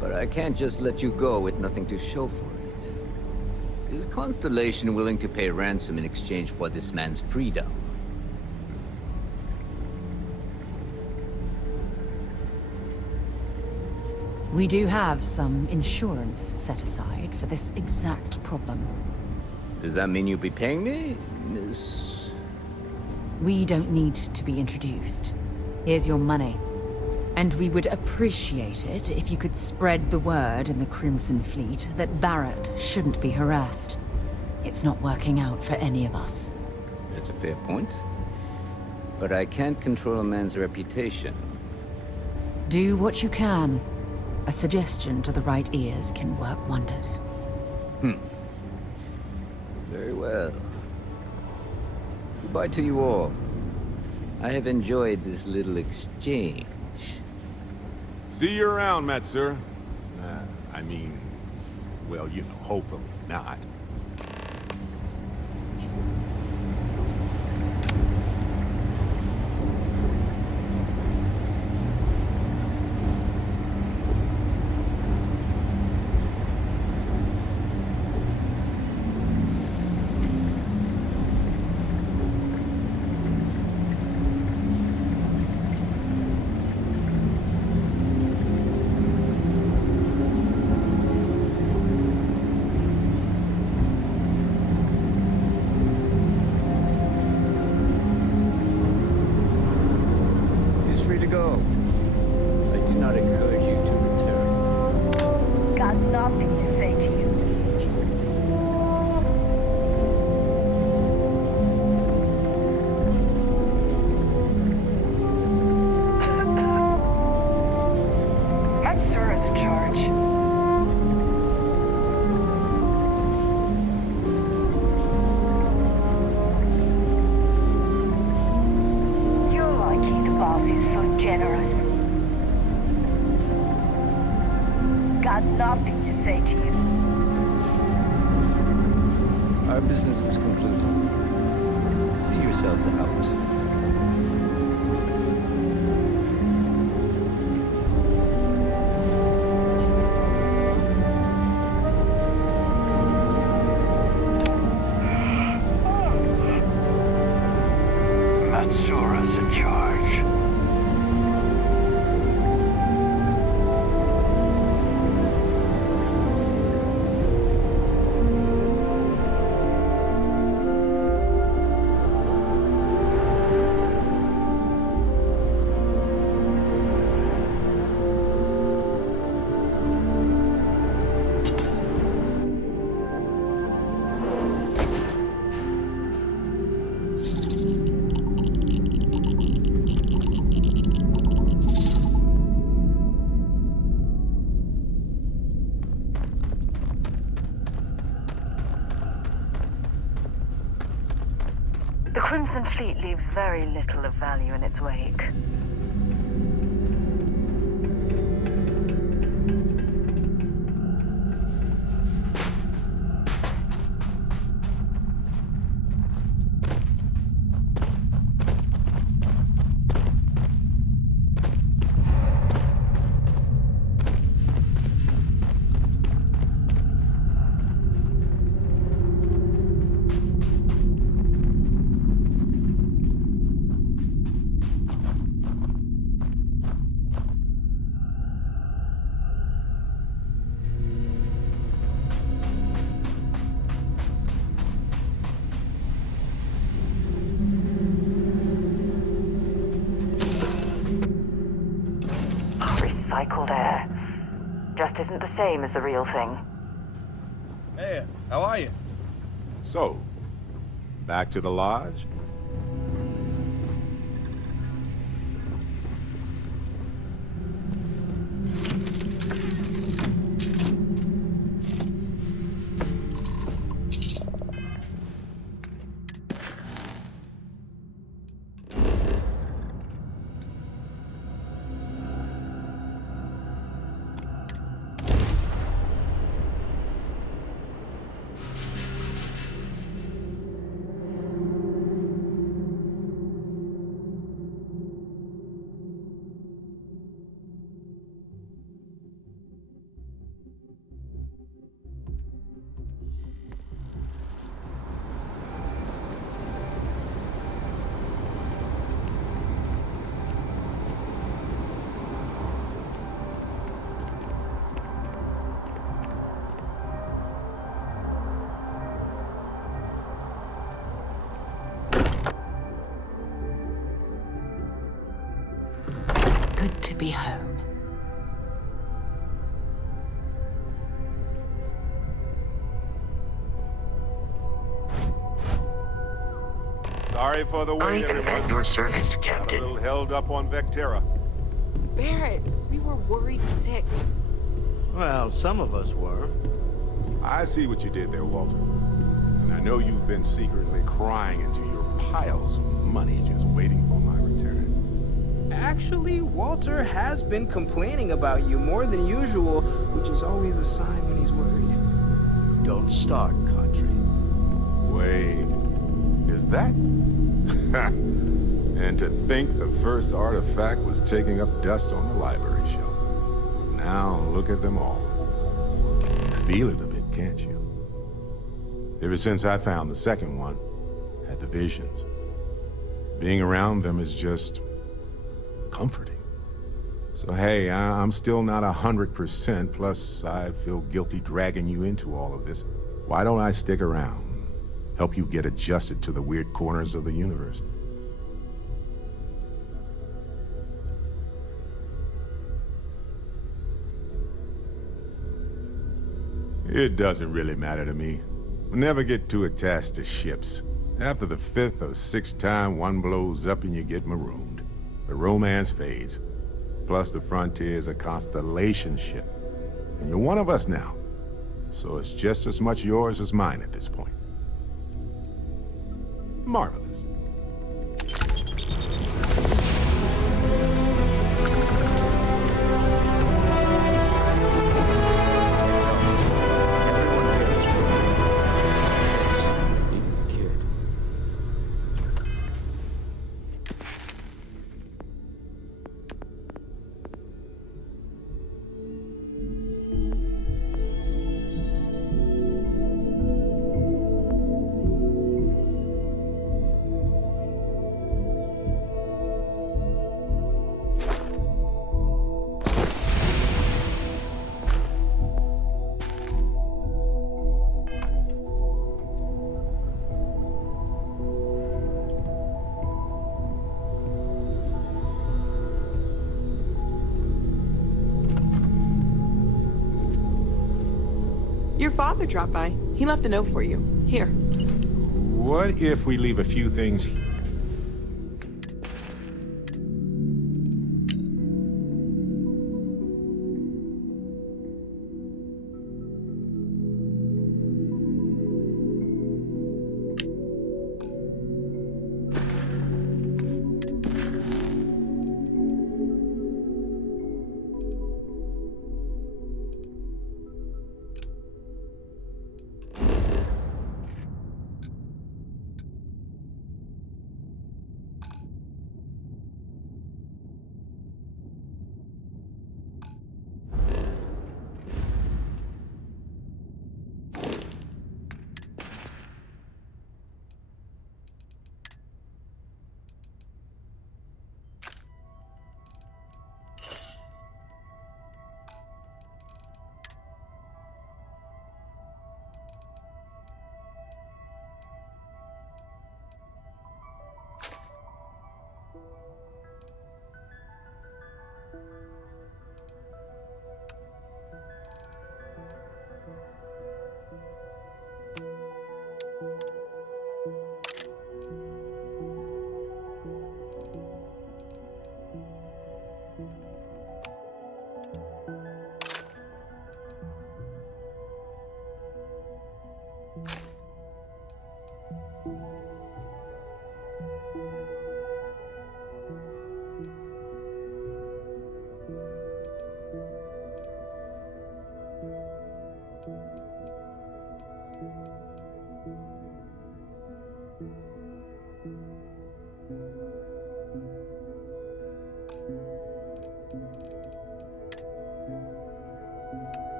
But I can't just let you go with nothing to show for it. Is Constellation willing to pay ransom in exchange for this man's freedom? We do have some insurance set aside for this exact problem. Does that mean you'll be paying me, Miss... We don't need to be introduced. Here's your money. And we would appreciate it if you could spread the word in the Crimson Fleet that Barrett shouldn't be harassed. It's not working out for any of us. That's a fair point. But I can't control a man's reputation. Do what you can. A suggestion to the right ears can work wonders. Very well. Goodbye to you all. I have enjoyed this little exchange. See you around, Matsura. I mean, well, you know, hopefully not. Our business is concluded. See yourselves out. Matsura's in charge. The Crimson Fleet leaves very little of value in its wake. Recycled air. Just isn't the same as the real thing. Hey, how are you? So, Back to the lodge? Good to be home. Sorry for the wait, I am everyone. at your service, Got a Captain. little held up on Vectera. Barrett, we were worried sick. Well, some of us were. I see what you did there, Walter. And I know you've been secretly crying into your piles of money just waiting for my return. Actually, Walter has been complaining about you more than usual, which is always a sign when he's worried. Don't start, Country. Wait, is that? And to think the first artifact was taking up dust on the library shelf. Now look at them all. You feel it a bit, can't you? Ever since I found the second one, had the visions. Being around them is just comforting. So hey, I'm still not 100%, plus I feel guilty dragging you into all of this. Why don't I stick around? Help you get adjusted to the weird corners of the universe. It doesn't really matter to me. Never get too attached to ships. After the 5th or 6th time one blows up and you get marooned. The romance fades. Plus the Frontier is a constellation ship. And you're one of us now. So it's just as much yours as mine at this point. Marvelous. Your father dropped by. He left a note for you. Here. What if we leave a few things here?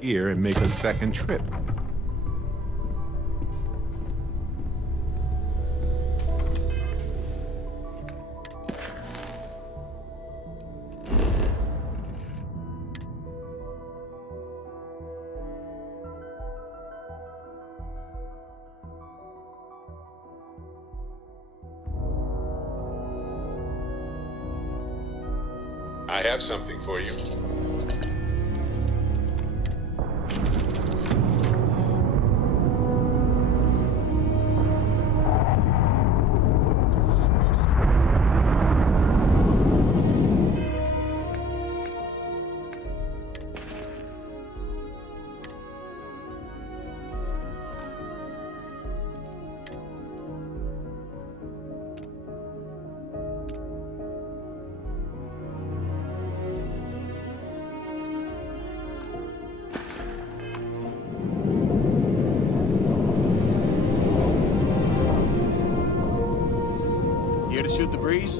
here and make a second trip. I have something for you. Here to shoot the breeze?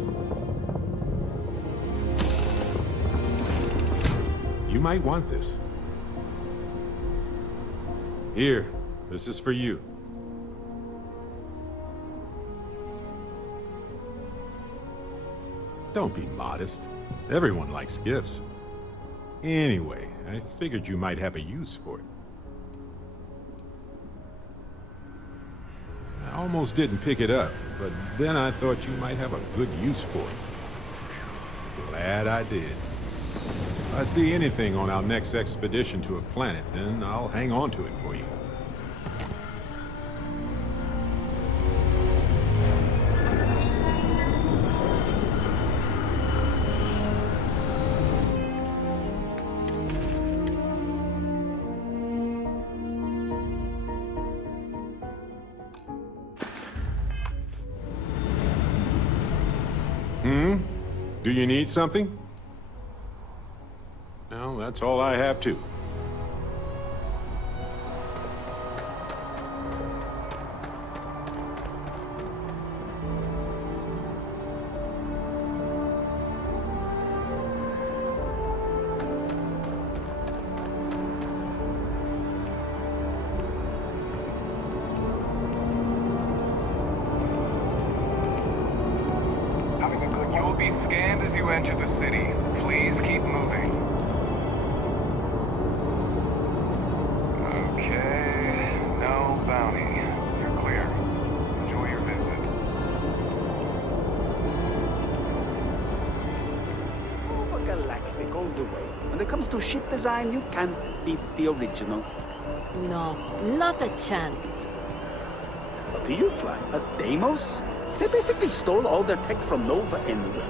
You might want this. Here, this is for you. Don't be modest. Everyone likes gifts. Anyway, I figured you might have a use for it. I almost didn't pick it up, but then I thought you might have a good use for it. Whew, glad I did. If I see anything on our next expedition to a planet, then I'll hang on to it for you. Do you need something? Well, that's all I have too. You'll be scanned as you enter the city. Please keep moving. Okay, no bounty. You're clear. Enjoy your visit. Over galactic all the way. When it comes to ship design, you can't beat the original. No, not a chance. What do you fly? A Deimos? They basically stole all their tech from Nova anyway.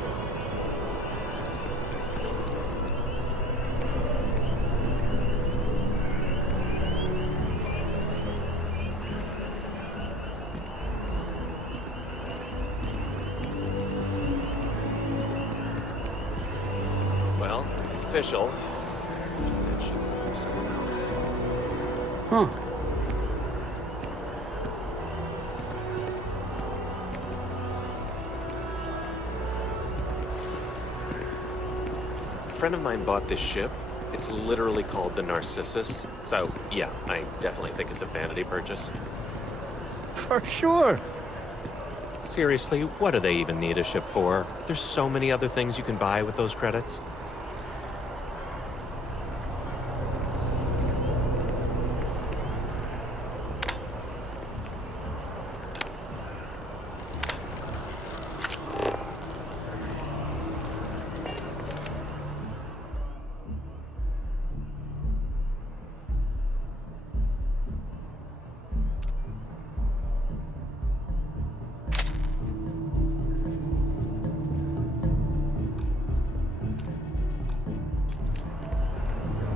Well, it's official. She said she found someone else. Huh. A friend of mine bought this ship. It's literally called the Narcissus. So, yeah, I definitely think it's a vanity purchase. For sure. Seriously, what do they even need a ship for? There's so many other things you can buy with those credits.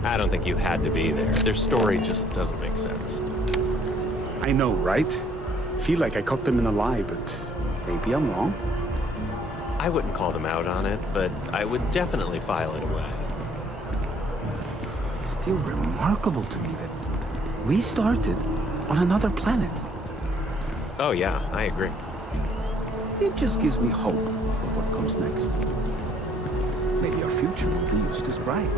I don't think you had to be there. Their story just doesn't make sense. I know, right? Feel like I caught them in a lie, but maybe I'm wrong. I wouldn't call them out on it, but I would definitely file it away. It's still remarkable to me that we started on another planet. Oh yeah, I agree. It just gives me hope for what comes next. Maybe our future will be just as bright.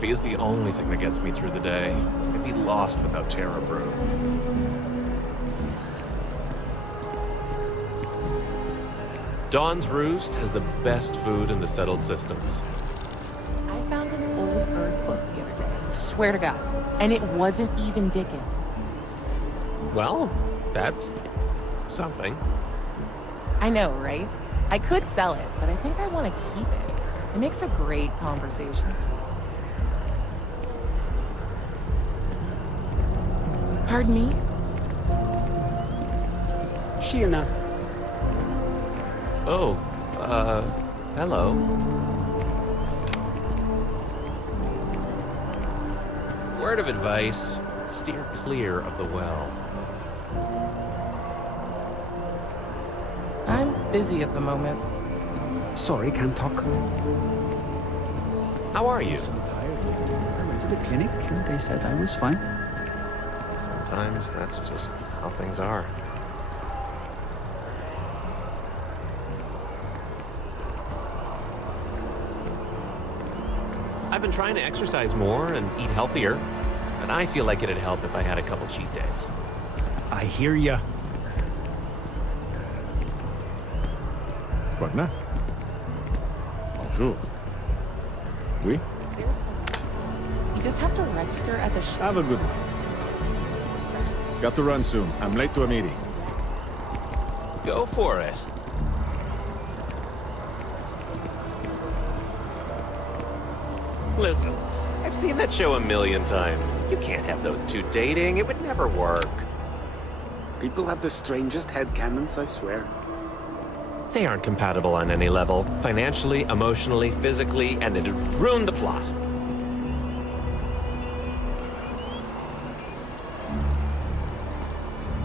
coffee is the only thing that gets me through the day. I'd be lost without Terra Brew. Dawn's Roost has the best food in the settled systems. I found an old Earth book the other day. Swear to God. And it wasn't even Dickens. Well, that's something. I know, right? I could sell it, but I think I want to keep it. It makes a great conversation piece. Pardon me? Sheena. Oh, hello. Word of advice, steer clear of the well. I'm busy at the moment. Sorry, can't talk. How are you? So tired. I went to the clinic and they said I was fine. Sometimes that's just how things are. I've been trying to exercise more and eat healthier, and I feel like it'd help if I had a couple cheat days. I hear ya. Partner? Bonjour. Oui? You just have to register as a Have a good one. Got to run soon. I'm late to a meeting. Go for it. Listen, I've seen that show a million times. You can't have those two dating. It would never work. People have the strangest headcanons, I swear. They aren't compatible on any level. Financially, emotionally, physically, and it'd ruin the plot.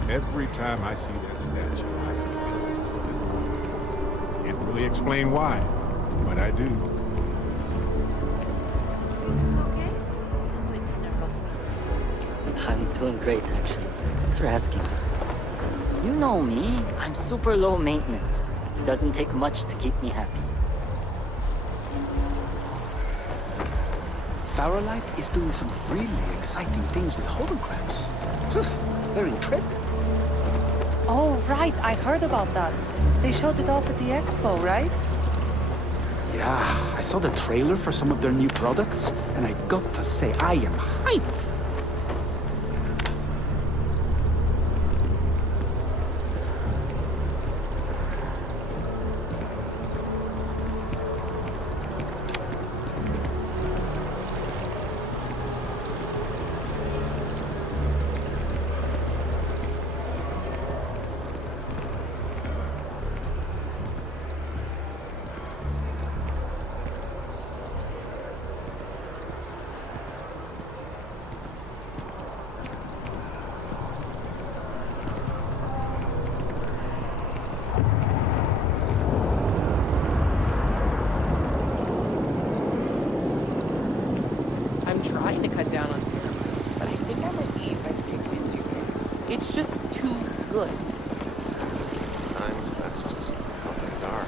Every time I see that statue, I feel it. Can't really explain why, but I do. I'm doing great, actually. Thanks for asking. You know me. I'm super low maintenance. It doesn't take much to keep me happy. Faralight is doing some really exciting things with holograms. They're incredible. Oh, right. I heard about that. They showed it off at the expo, right? Yeah, I saw the trailer for some of their new products, and I got to say, I am hyped. I'm trying to cut down on terrorists, but I think I might be if I stick into it. It's just too good. Sometimes that's just how things are.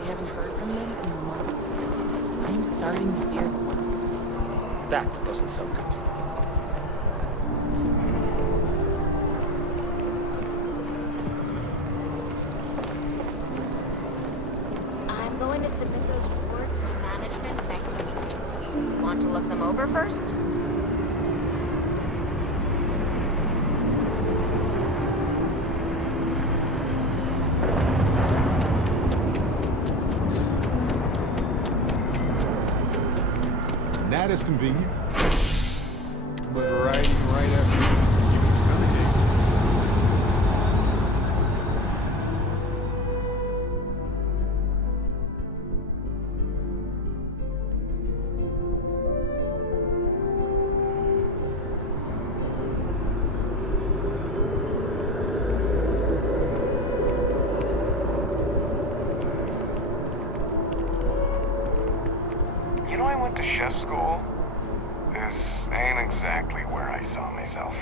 We haven't heard from them in months. I am starting to fear the worst. That doesn't sound good. I'm going to submit those reports to management next week. Want to look them over first? That is convenient. But right after you kind of You know, I went to chef school. This ain't exactly where I saw myself.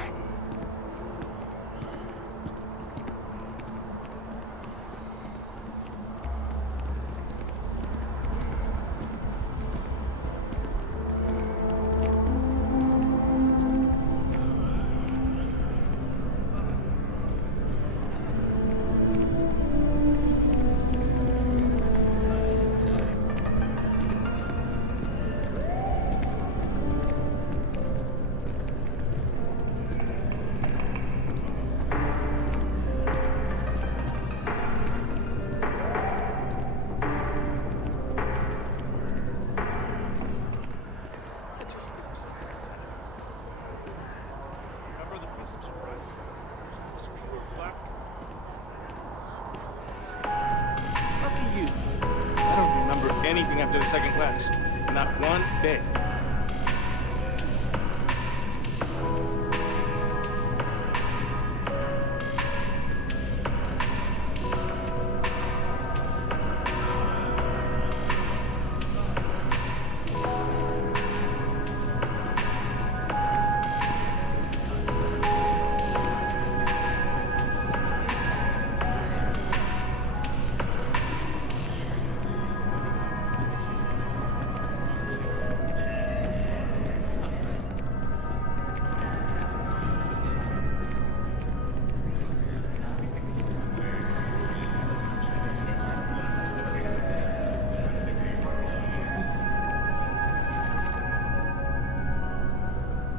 I don't remember anything after the second class. Not one bit.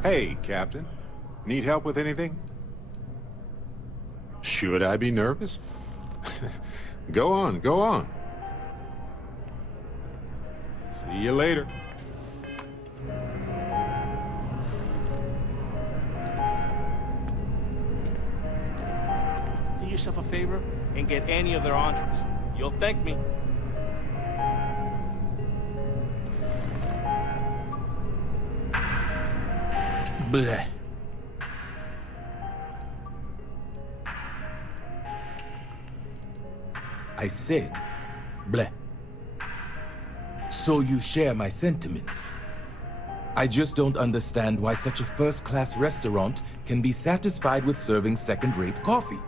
Hey, Captain. Need help with anything? Should I be nervous? Go on, go on. See you later. Do yourself a favor and get any of their entrees. You'll thank me. Bleh. I said, bleh. So you share my sentiments. I just don't understand why such a first-class restaurant can be satisfied with serving second-rate coffee.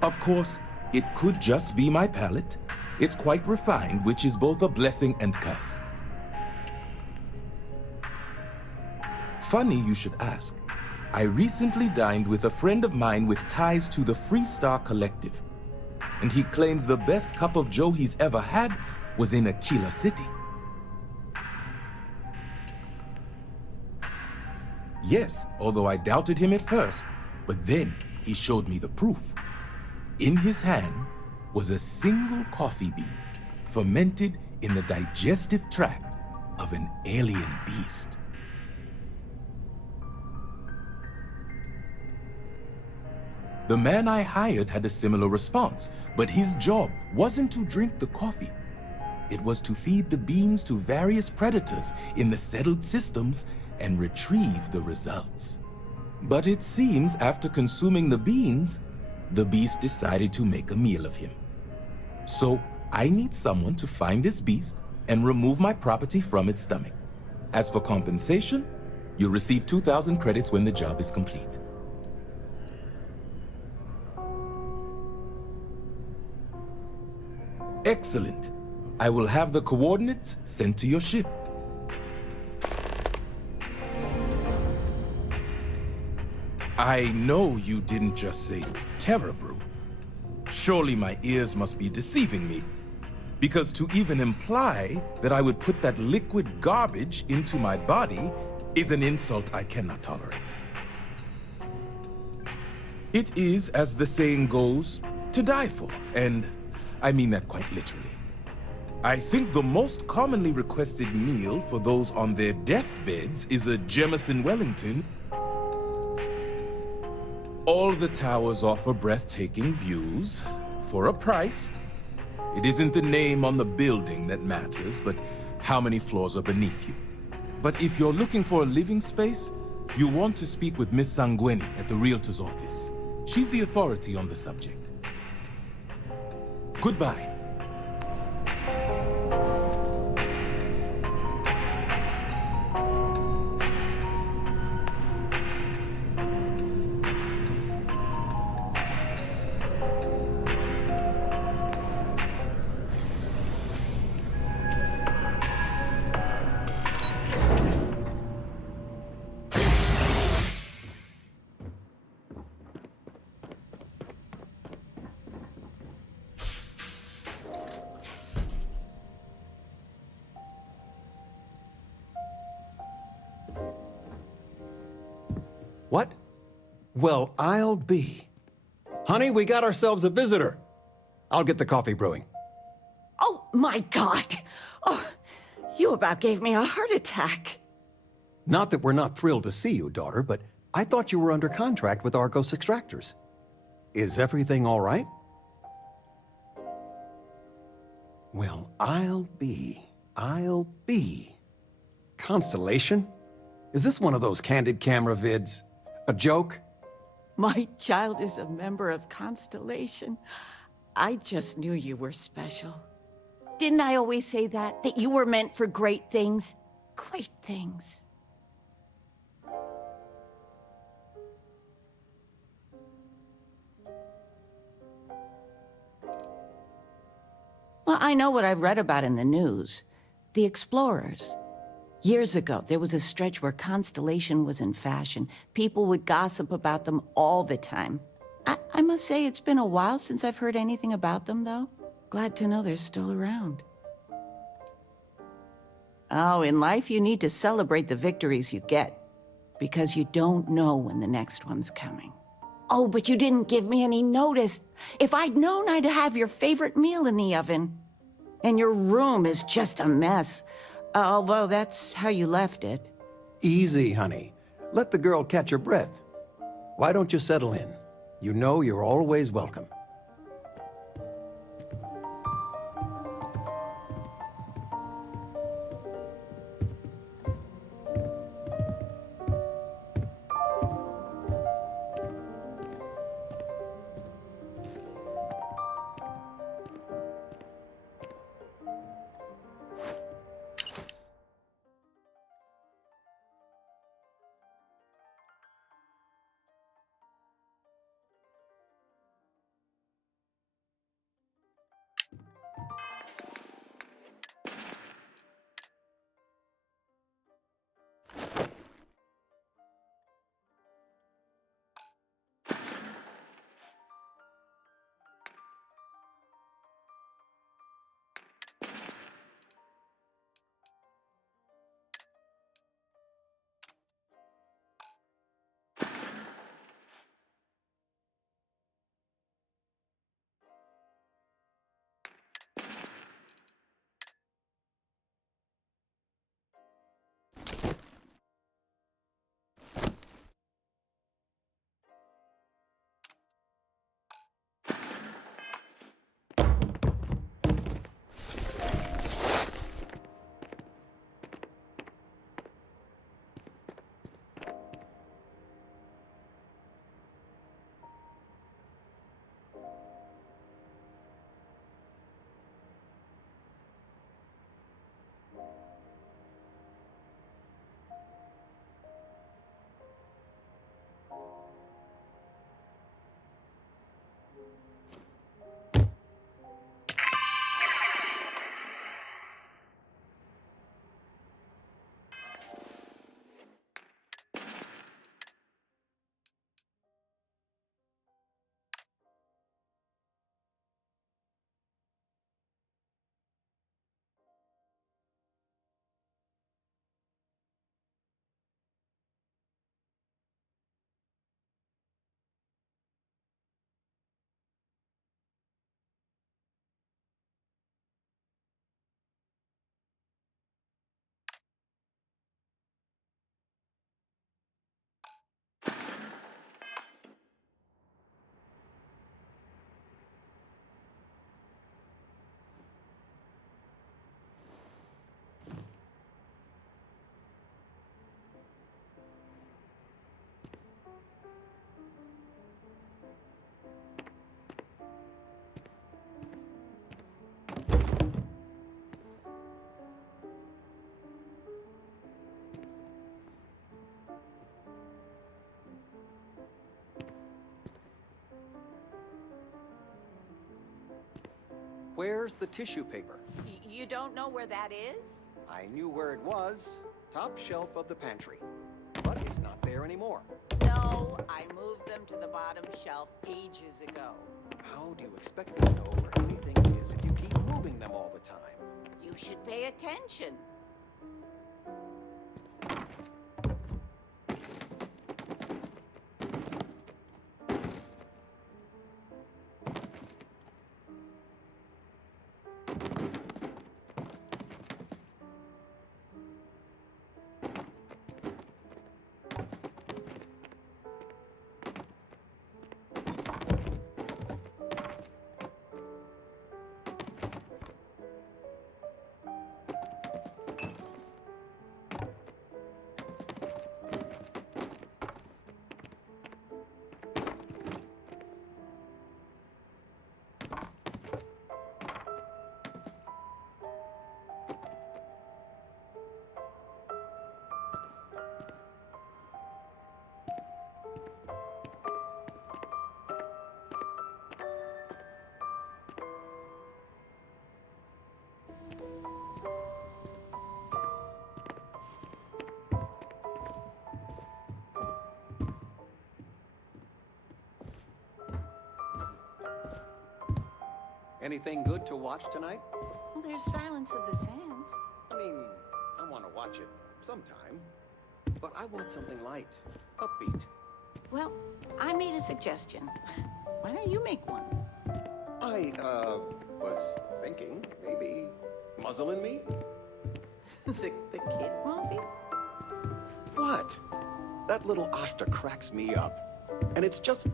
Of course, it could just be my palate. It's quite refined, which is both a blessing and curse. Funny you should ask. I recently dined with a friend of mine with ties to the Freestar Collective, and he claims the best cup of joe he's ever had was in Aquila City. Yes, although I doubted him at first, but then he showed me the proof. In his hand was a single coffee bean, fermented in the digestive tract of an alien beast. The man I hired had a similar response, but his job wasn't to drink the coffee. It was to feed the beans to various predators in the settled systems and retrieve the results. But it seems after consuming the beans, the beast decided to make a meal of him. So I need someone to find this beast and remove my property from its stomach. As for compensation, you'll receive 2,000 credits when the job is complete. Excellent. I will have the coordinates sent to your ship. I know you didn't just say Terra Brew. Surely my ears must be deceiving me, because to even imply that I would put that liquid garbage into my body is an insult I cannot tolerate. It is, as the saying goes, to die for, and I mean that quite literally. I think the most commonly requested meal for those on their deathbeds is a Jemison Wellington. All the towers offer breathtaking views for a price. It isn't the name on the building that matters, but how many floors are beneath you. But if you're looking for a living space, you want to speak with Miss Sanguini at the Realtor's office. She's the authority on the subject. Goodbye. What? Well, I'll be. Honey, we got ourselves a visitor. I'll get the coffee brewing. Oh, my God! Oh, you about gave me a heart attack. Not that we're not thrilled to see you, daughter, but I thought you were under contract with Argos Extractors. Is everything all right? Well, I'll be. Constellation? Is this one of those candid camera vids? A joke? My child is a member of Constellation. I just knew you were special. Didn't I always say that? That you were meant for great things? Great things. Well, I know what I've read about in the news. The explorers. Years ago, there was a stretch where Constellation was in fashion. People would gossip about them all the time. I must say it's been a while since I've heard anything about them, though. Glad to know they're still around. Oh, in life you need to celebrate the victories you get, because you don't know when the next one's coming. Oh, but you didn't give me any notice. If I'd known, I'd have your favorite meal in the oven. And your room is just a mess. Although that's how you left it. Easy, honey. Let the girl catch her breath. Why don't you settle in? You know you're always welcome. Where's the tissue paper? You don't know where that is? I knew where it was. Top shelf of the pantry. But it's not there anymore. No, I moved them to the bottom shelf ages ago. How do you expect me to know where anything is if you keep moving them all the time? You should pay attention. Anything good to watch tonight? Well, there's Silence of the Sands. I mean, I want to watch it sometime, but I want something light, upbeat. Well, I made a suggestion. Why don't you make one? I, was thinking maybe Muzzle and Me? the kid movie? What? That little Ashta cracks me up. And it's just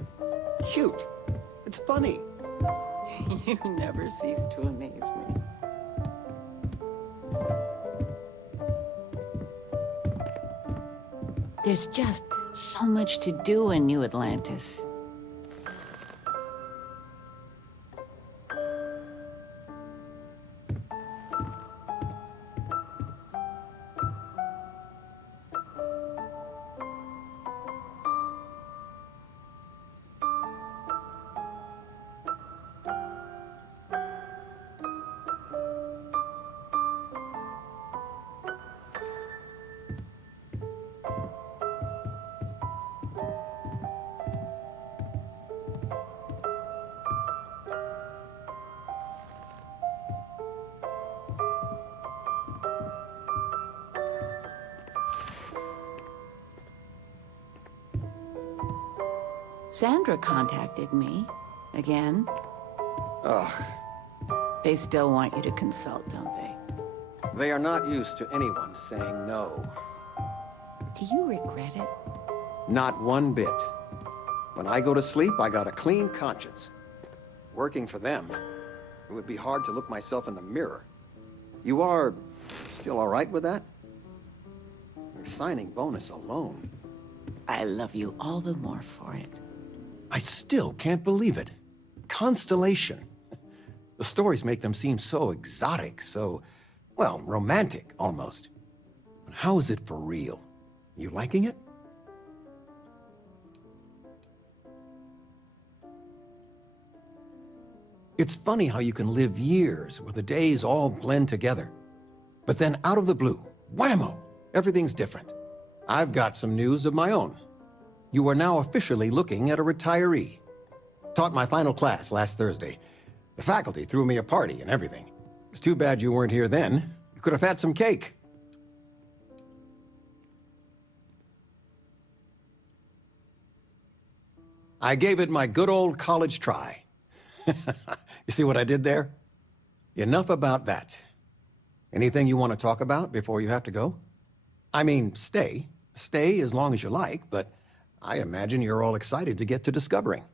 cute. It's funny. You never cease to amaze me. There's just so much to do in New Atlantis. Sandra contacted me. Again. Ugh. They still want you to consult, don't they? They are not used to anyone saying no. Do you regret it? Not one bit. When I go to sleep, I got a clean conscience. Working for them, it would be hard to look myself in the mirror. You are still all right with that? Your signing bonus alone. I love you all the more for it. I still can't believe it. Constellation. The stories make them seem so exotic, so, well, romantic, almost. How is it for real? You liking it? It's funny how you can live years where the days all blend together. But then out of the blue, whammo, everything's different. I've got some news of my own. You are now officially looking at a retiree. Taught my final class last Thursday. The faculty threw me a party and everything. It's too bad you weren't here then. You could have had some cake. I gave it my good old college try. You see what I did there? Enough about that. Anything you want to talk about before you have to go? I mean, stay. Stay as long as you like, but I imagine you're all excited to get to discovering.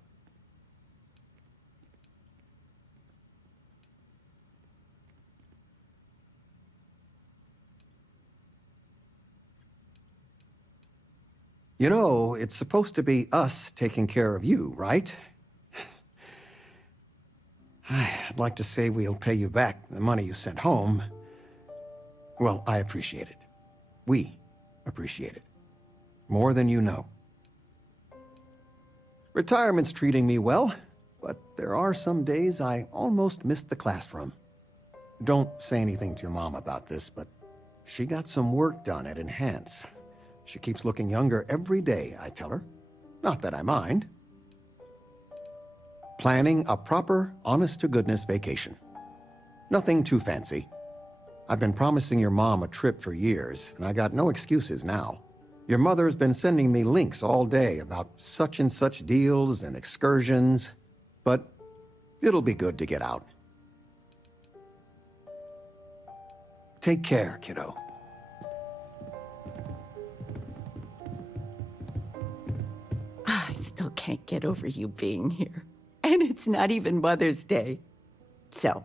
You know, it's supposed to be us taking care of you, right? I'd like to say we'll pay you back the money you sent home. Well, I appreciate it. We appreciate it. More than you know. Retirement's treating me well, but there are some days I almost missed the class from. Don't say anything to your mom about this, but she got some work done at Enhance. She keeps looking younger every day, I tell her. Not that I mind. Planning a proper, honest-to-goodness vacation. Nothing too fancy. I've been promising your mom a trip for years, and I got no excuses now. Your mother's been sending me links all day about such and such deals and excursions, but it'll be good to get out. Take care, kiddo. I still can't get over you being here. And it's not even Mother's Day. So,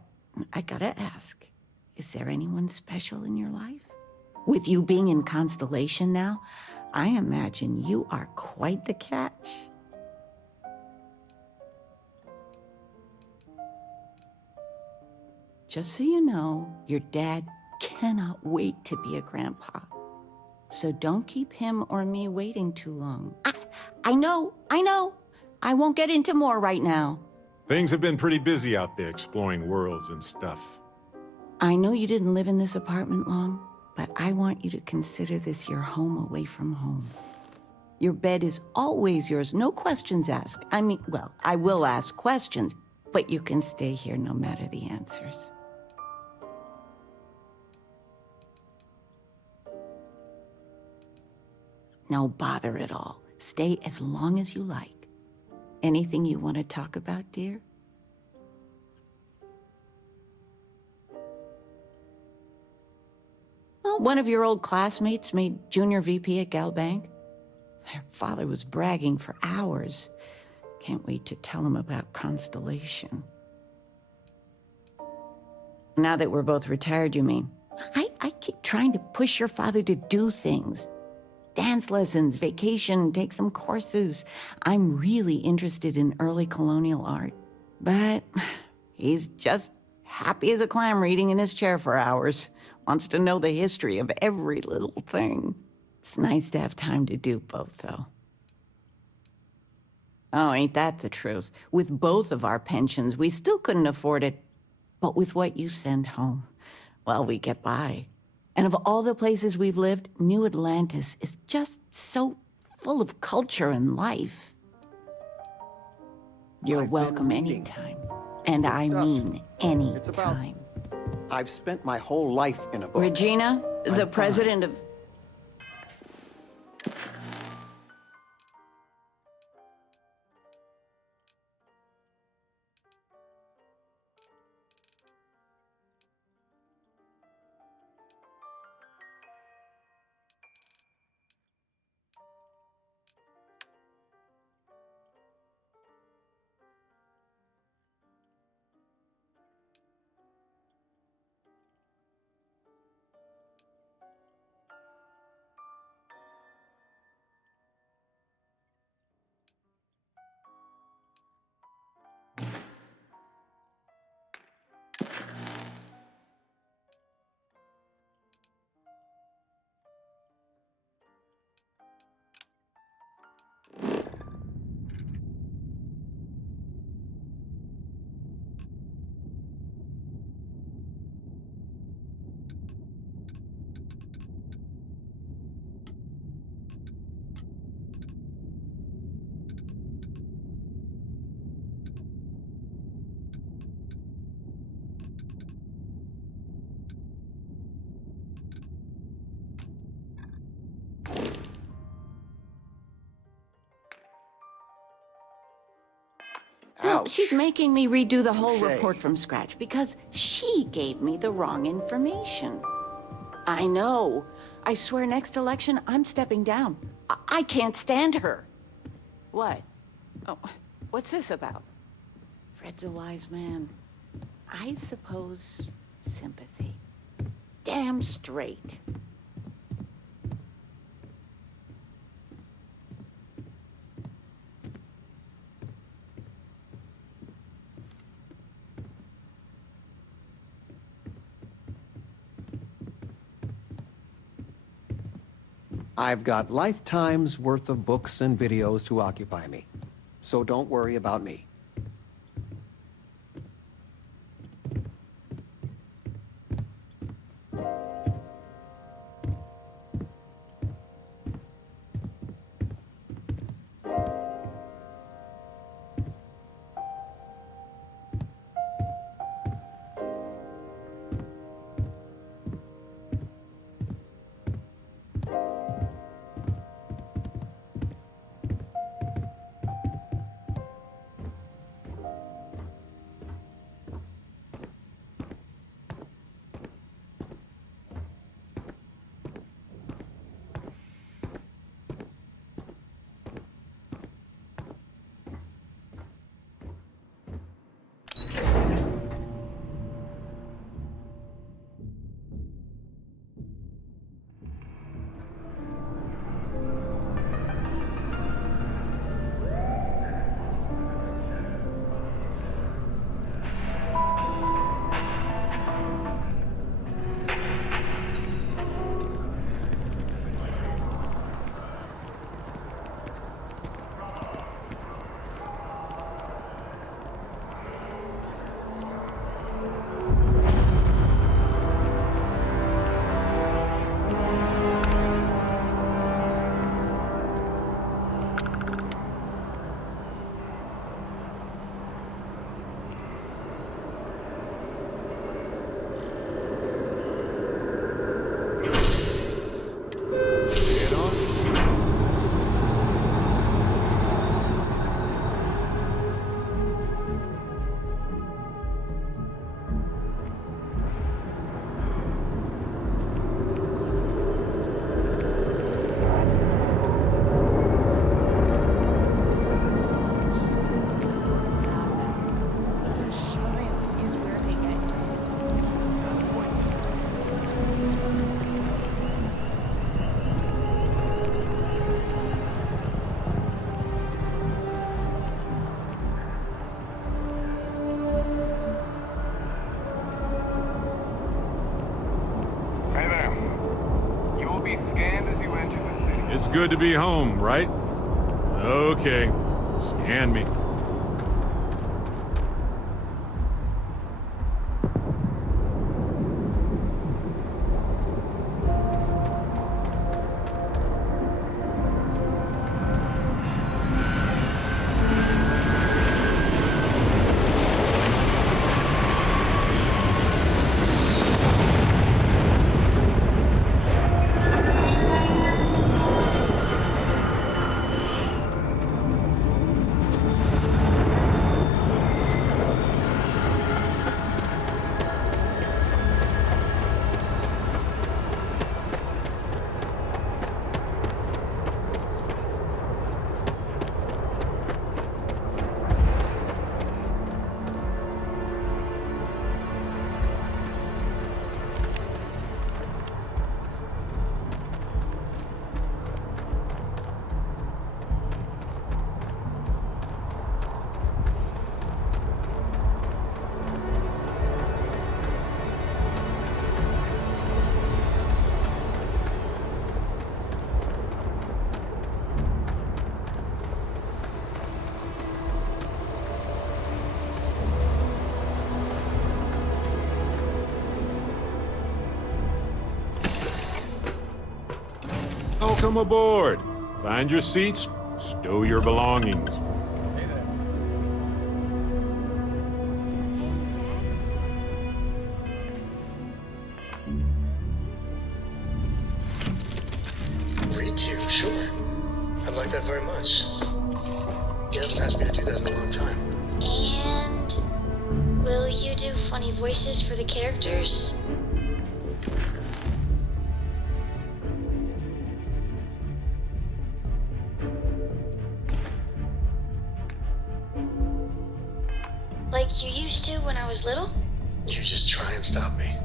I gotta ask, is there anyone special in your life? With you being in Constellation now, I imagine you are quite the catch. Just so you know, your dad cannot wait to be a grandpa. So don't keep him or me waiting too long. I know. I won't get into more right now. Things have been pretty busy out there exploring worlds and stuff. I know you didn't live in this apartment long, but I want you to consider this your home away from home. Your bed is always yours, no questions asked. I mean, well, I will ask questions, But you can stay here no matter the answers. No bother at all. Stay as long as you like. Anything you want to talk about, dear? Well, one of your old classmates made junior VP at Galbank. Their father was bragging for hours. Can't wait to tell him about Constellation. Now that we're both retired, you mean? I keep trying to push your father to do things. Dance lessons, vacation, take some courses. I'm really interested in early colonial art. But he's just happy as a clam reading in his chair for hours. Wants to know the history of every little thing. It's nice to have time to do both, though. Oh, ain't that the truth? With both of our pensions, we still couldn't afford it. But with what you send home, well, we get by. And of all the places we've lived, New Atlantis is just so full of culture and life. You're welcome anytime. And I mean anytime. I've spent my whole life in a book. Regina, the president of... No, she's making me redo the whole report from scratch because she gave me the wrong information. I know. I swear next election, I'm stepping down. I can't stand her. What? Oh, what's this about? Fred's a wise man. I suppose sympathy. Damn straight. I've got lifetimes worth of books and videos to occupy me. So don't worry about me. will be scanned as you enter the city. It's good to be home, right? Okay. Scan me. Welcome aboard. Find your seats, stow your belongings. Read to you, sure. I'd like that very much. You haven't asked me to do that in a long time. And will you do funny voices for the characters? Like you used to when I was little? You just try and stop me.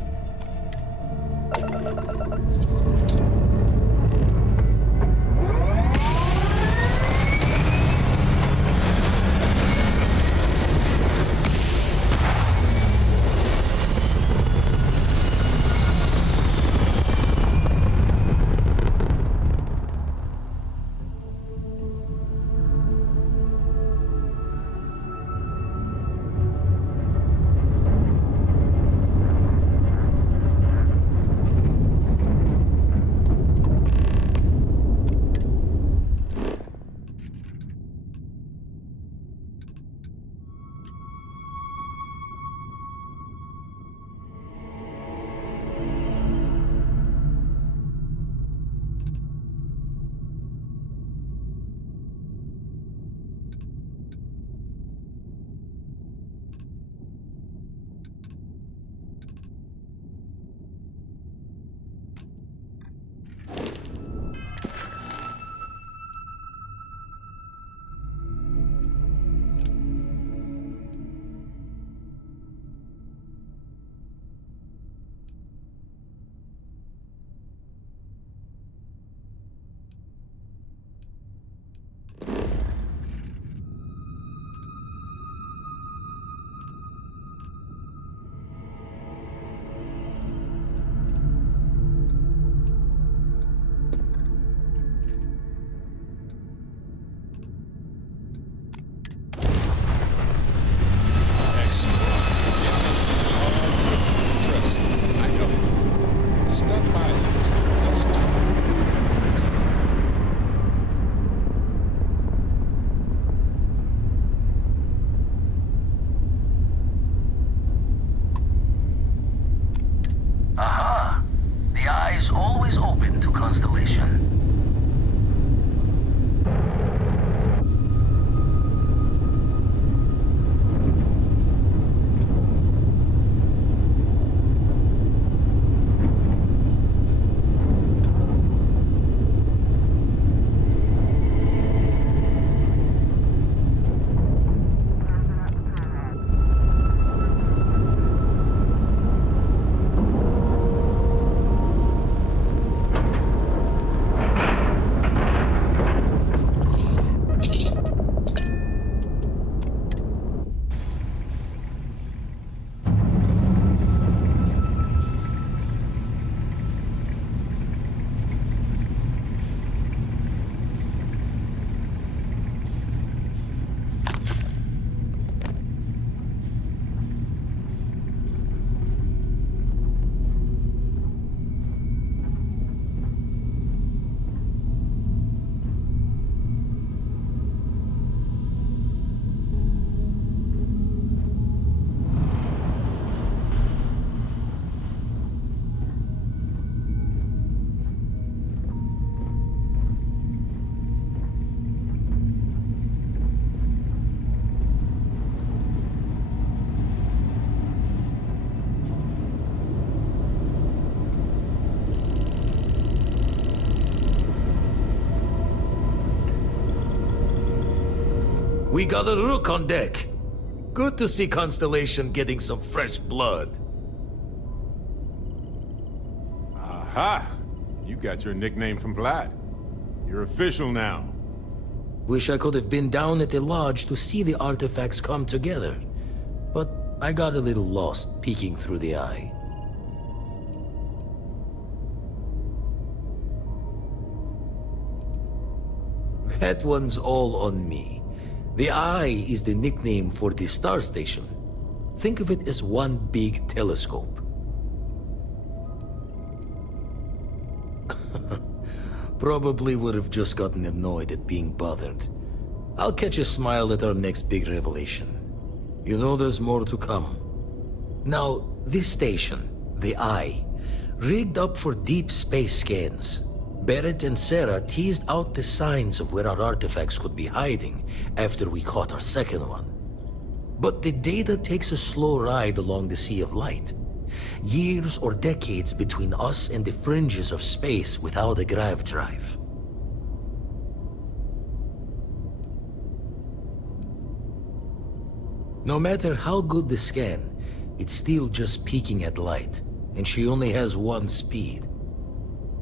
Aha! The eye is always open to Constellation. We got a rook on deck. Good to see Constellation getting some fresh blood. Aha! You got your nickname from Vlad. You're official now. Wish I could have been down at the lodge to see the artifacts come together. But I got a little lost peeking through the eye. That one's all on me. The Eye is the nickname for the star station. Think of it as one big telescope. Probably would have just gotten annoyed at being bothered. I'll catch a smile at our next big revelation. You know there's more to come. Now, this station, the Eye, rigged up for deep space scans. Barrett and Sarah teased out the signs of where our artifacts could be hiding after we caught our second one. But the data takes a slow ride along the Sea of Light. Years or decades between us and the fringes of space without a grav drive. No matter how good the scan, it's still just peeking at light, and she only has one speed.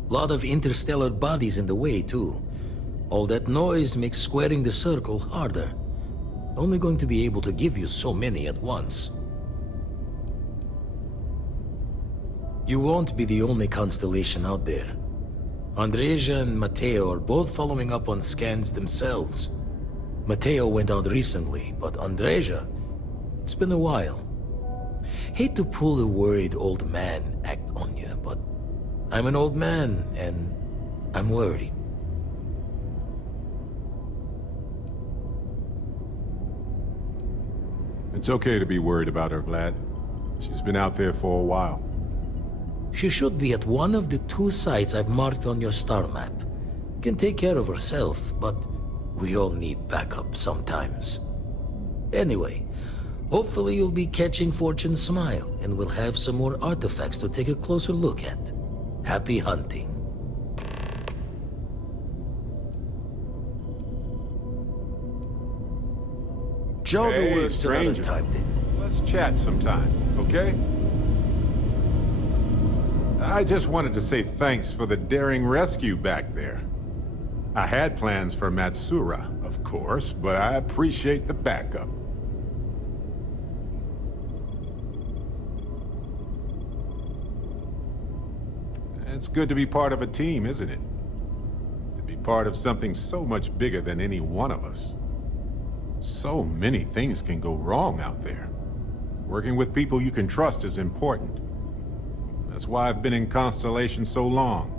Lot of interstellar bodies in the way, too. All that noise makes squaring the circle harder. Only going to be able to give you so many at once. You won't be the only constellation out there. Andreja and Matteo are both following up on scans themselves. Matteo went out recently, but Andreja, it's been a while. Hate to pull a worried old man act on you, but I'm an old man, and I'm worried. It's okay to be worried about her, Vlad. She's been out there for a while. She should be at one of the 2 sites I've marked on your star map. Can take care of herself, but we all need backup sometimes. Anyway, hopefully you'll be catching Fortune's smile, and we'll have some more artifacts to take a closer look at. Happy hunting. Joe, hey, the words another stranger. time then. Let's chat sometime, okay? I just wanted to say thanks for the daring rescue back there. I had plans for Matsura, of course, but I appreciate the backup. It's good to be part of a team, isn't it? To be part of something so much bigger than any one of us. So many things can go wrong out there. Working with people you can trust is important. That's why I've been in Constellation so long.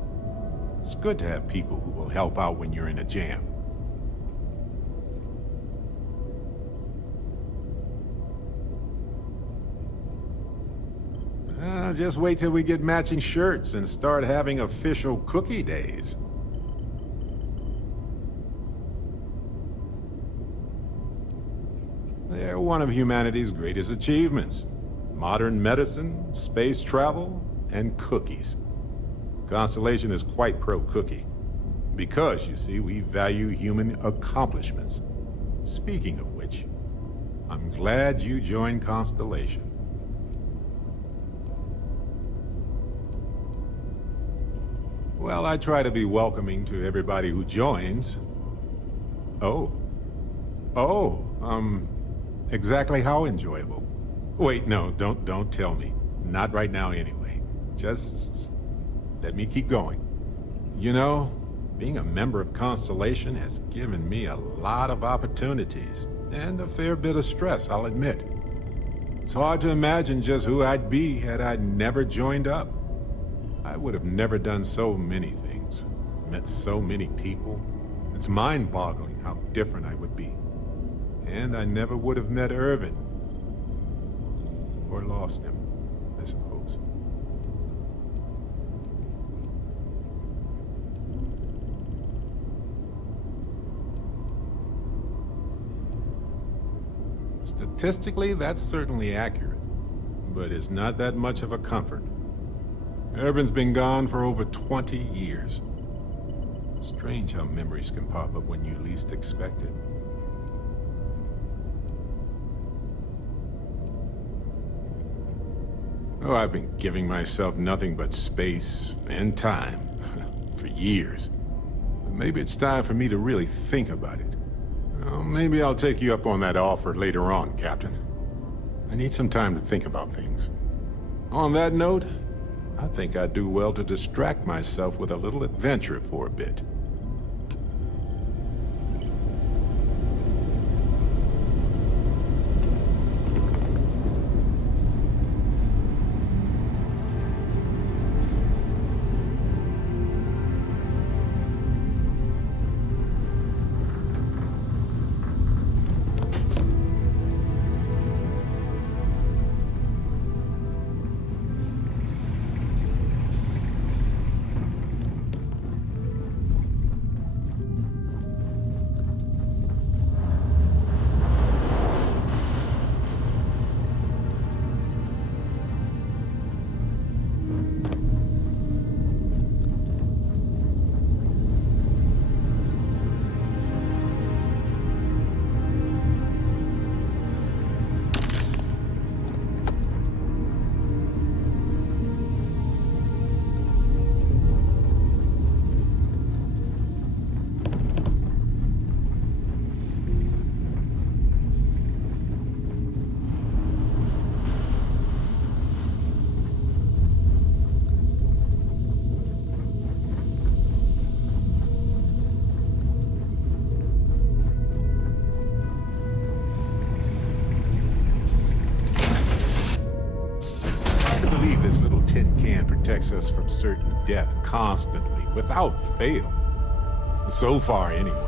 It's good to have people who will help out when you're in a jam. Just wait till we get matching shirts and start having official cookie days. They're one of humanity's greatest achievements. Modern medicine, space travel, and cookies. Constellation is quite pro-cookie. Because, you see, we value human accomplishments. Speaking of which, I'm glad you joined Constellation. Well, I try to be welcoming to everybody who joins. Oh. Exactly how enjoyable? Wait, no, don't tell me. Not right now anyway. Just let me keep going. You know, being a member of Constellation has given me a lot of opportunities, and a fair bit of stress, I'll admit. It's hard to imagine just who I'd be had I never joined up. I would have never done so many things, met so many people. It's mind-boggling how different I would be. And I never would have met Irvin. Or lost him, I suppose. Statistically, that's certainly accurate, but it's not that much of a comfort. Irvin's been gone for over 20 years. Strange how memories can pop up when you least expect it. Oh, I've been giving myself nothing but space and time for years. But maybe it's time for me to really think about it. Well, maybe I'll take you up on that offer later on, Captain. I need some time to think about things. On that note, I think I'd do well to distract myself with a little adventure for a bit. Protects us from certain death constantly, without fail. So far, anyway.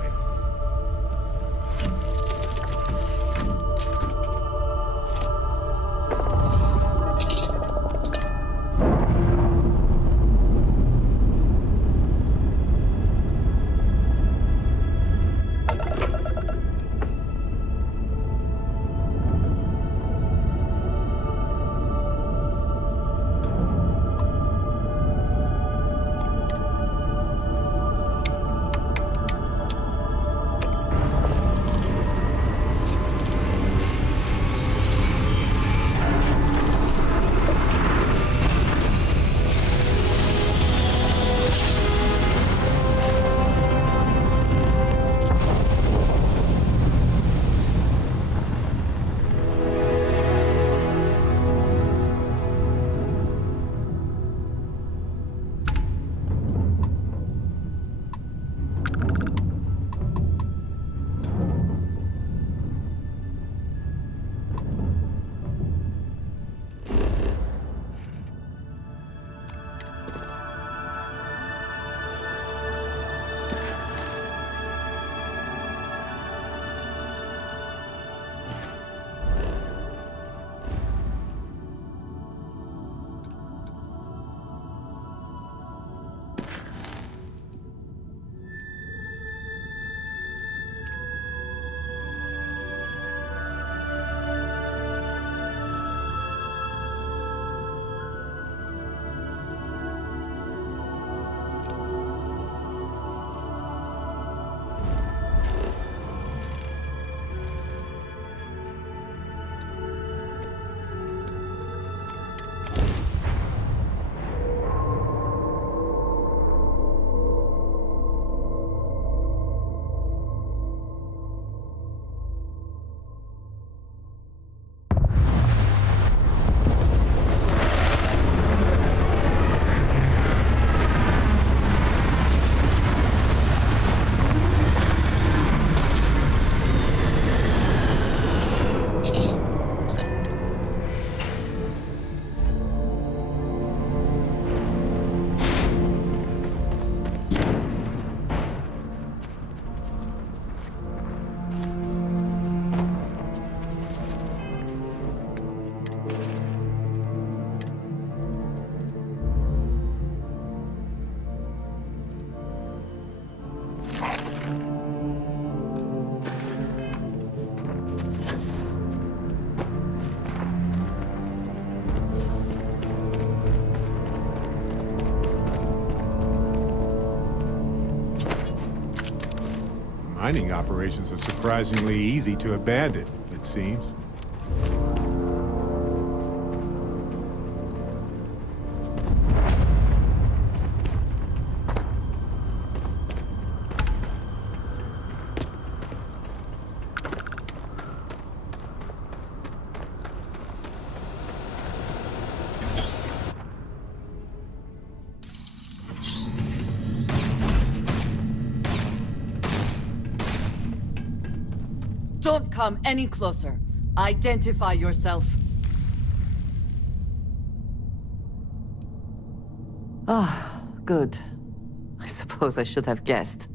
Mining operations are surprisingly easy to abandon, it seems. Don't come any closer. Identify yourself. Ah, good. I suppose I should have guessed.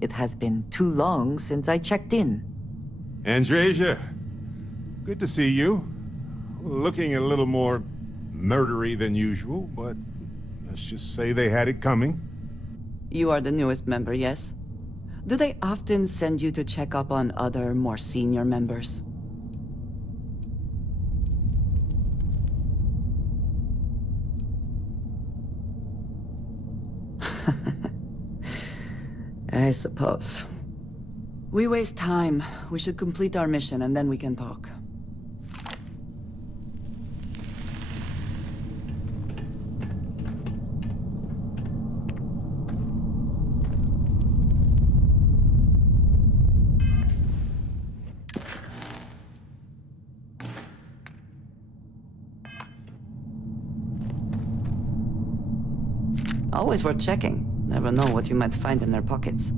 It has been too long since I checked in. Andresia, good to see you. Looking a little more murdery than usual, but let's just say they had it coming. You are the newest member, yes? Do they often send you to check up on other, more senior members? I suppose. We waste time. We should complete our mission and then we can talk. Always worth checking. Never know what you might find in their pockets.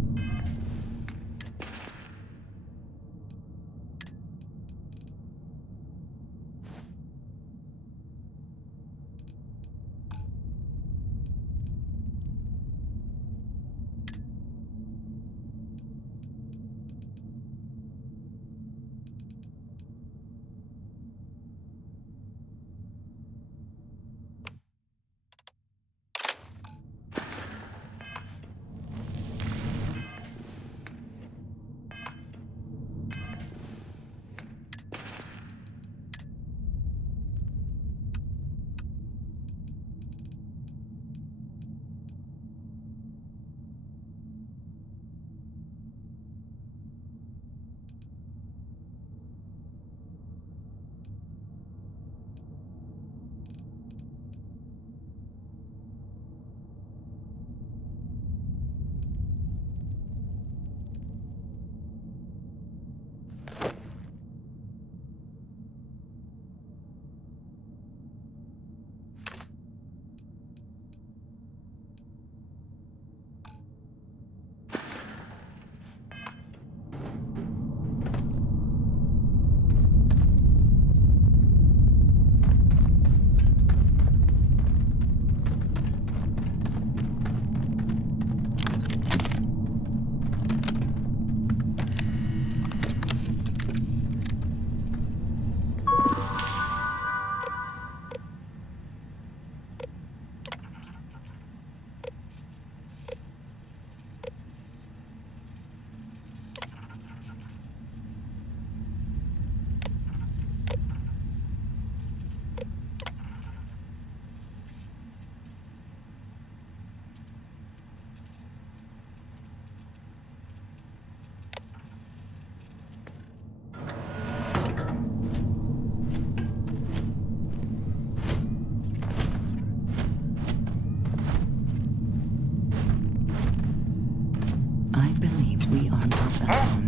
We are not alone.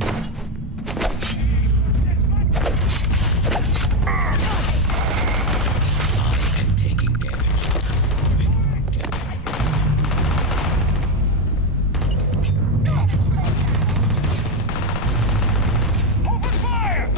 I am taking damage. Open fire!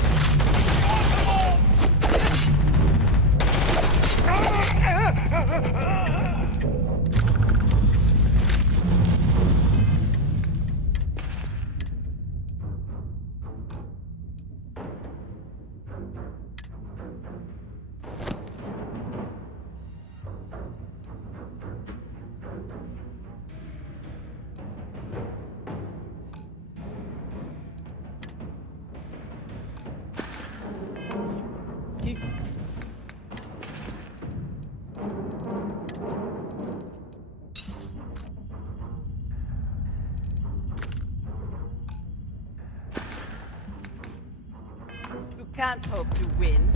You can't hope to win.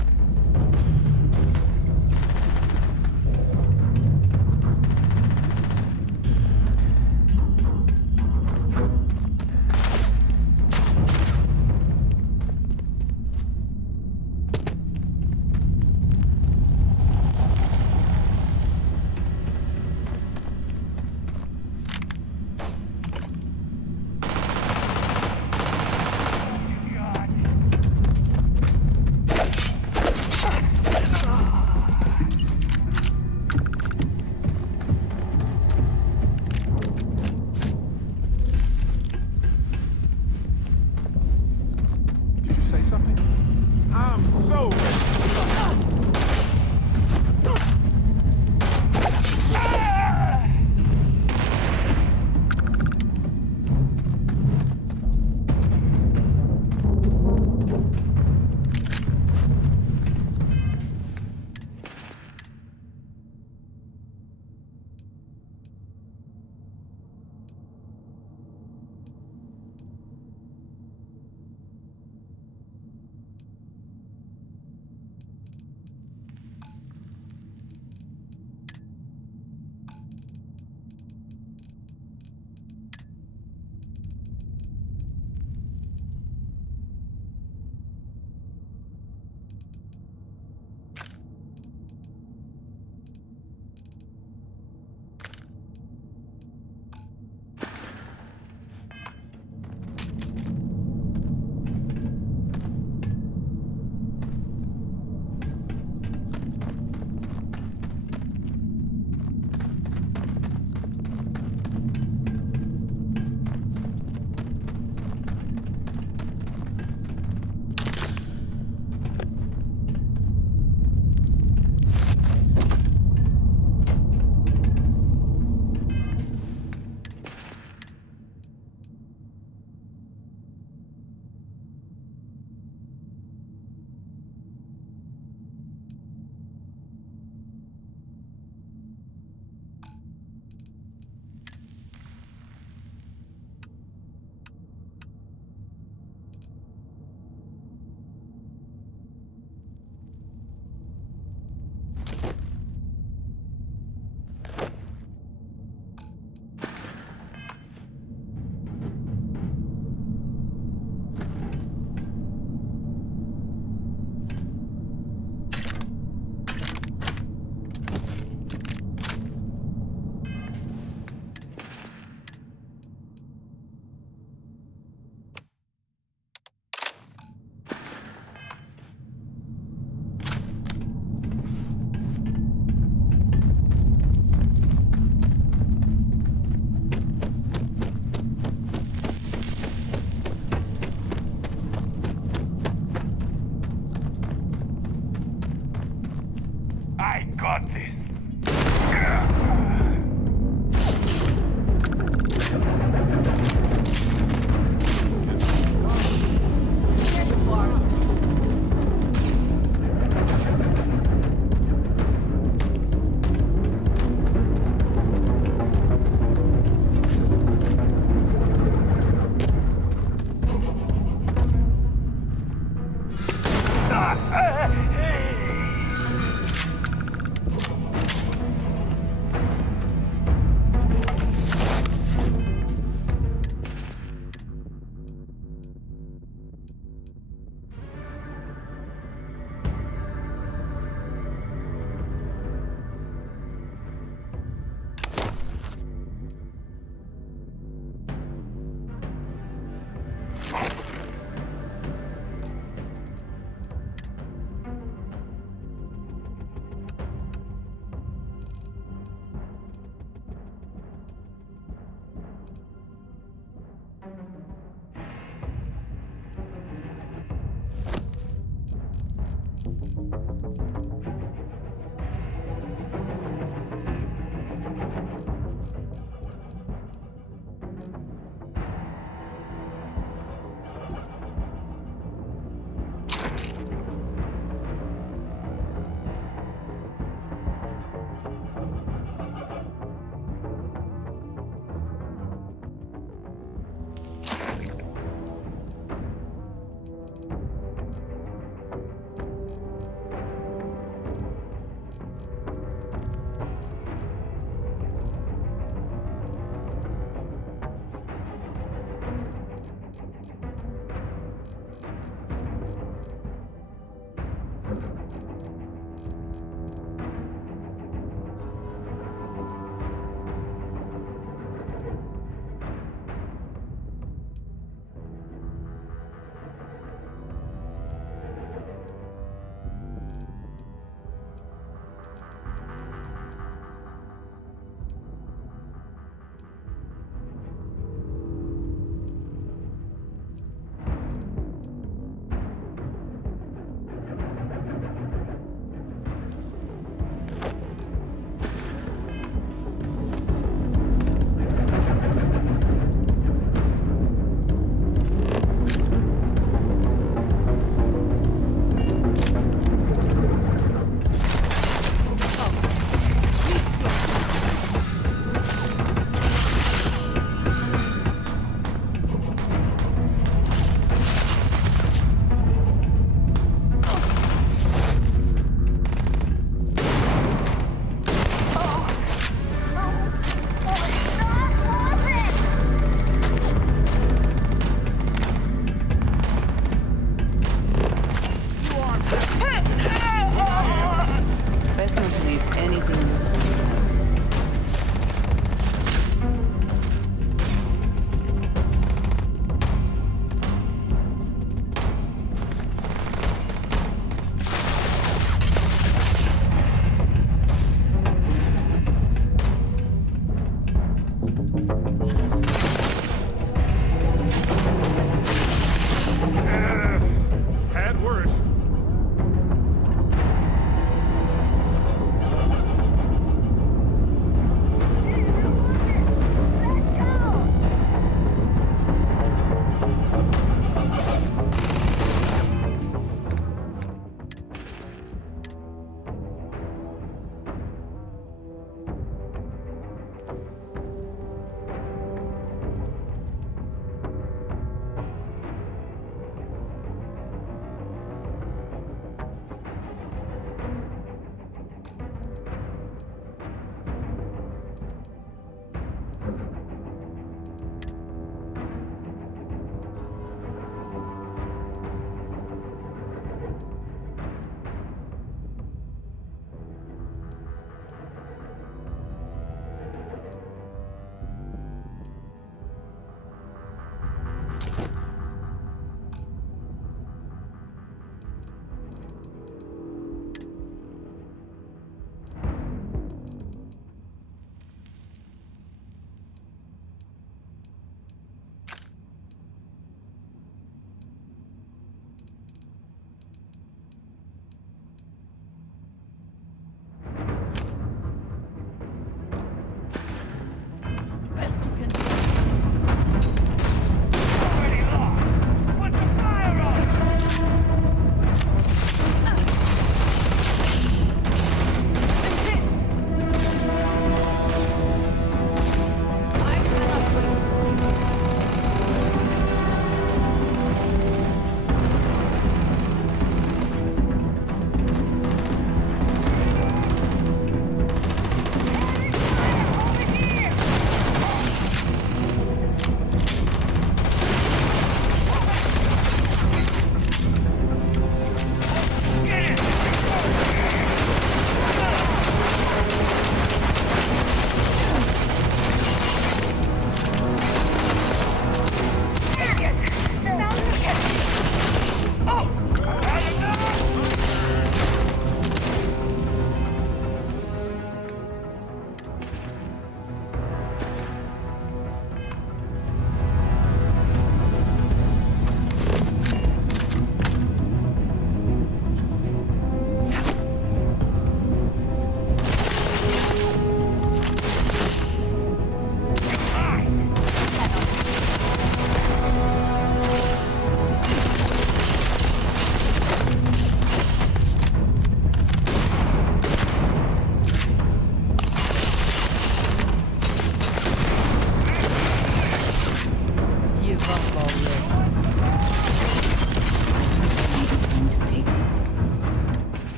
Best not to leave anything useful behind. Had worse.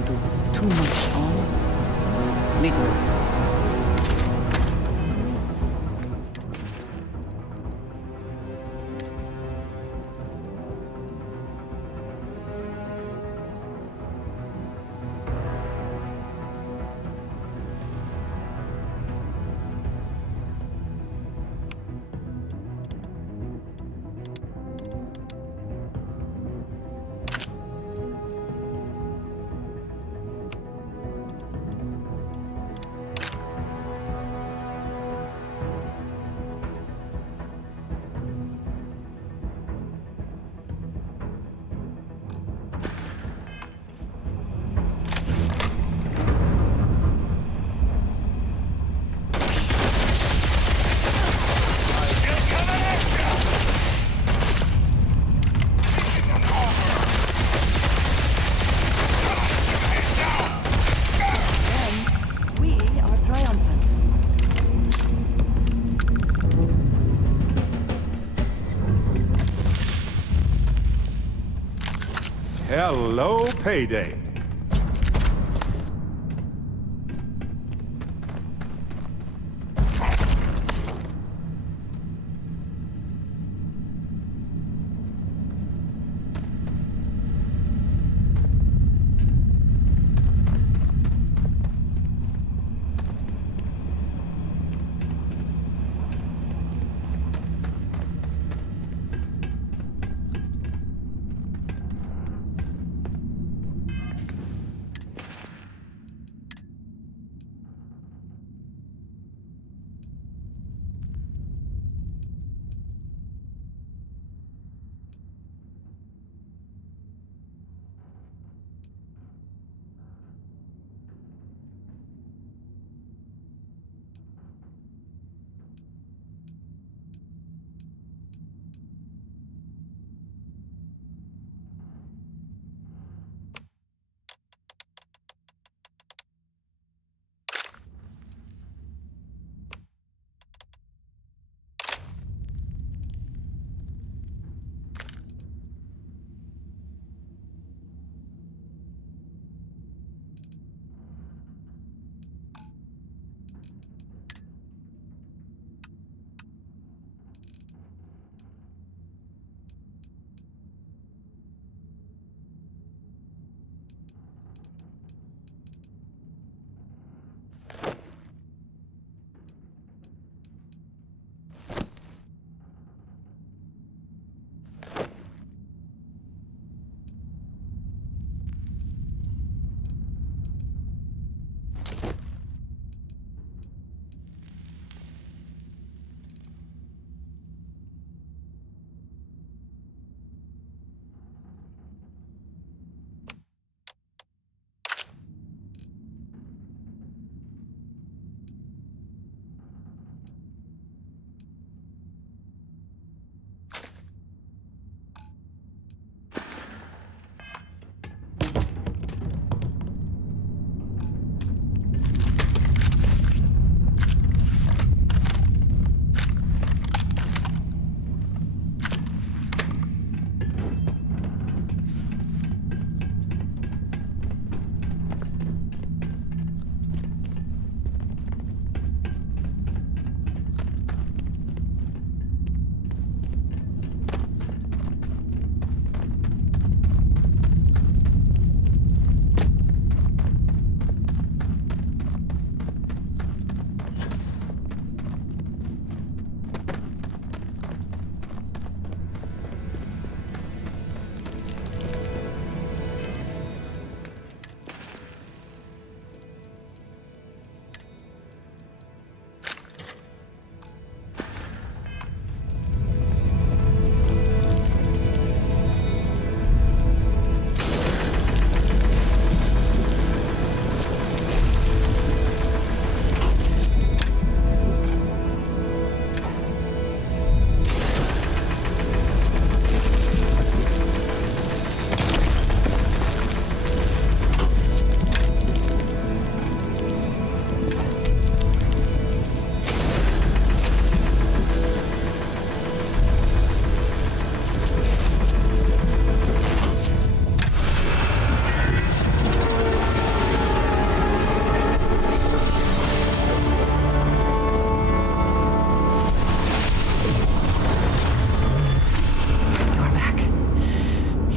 little too much on. Little. Hello, payday.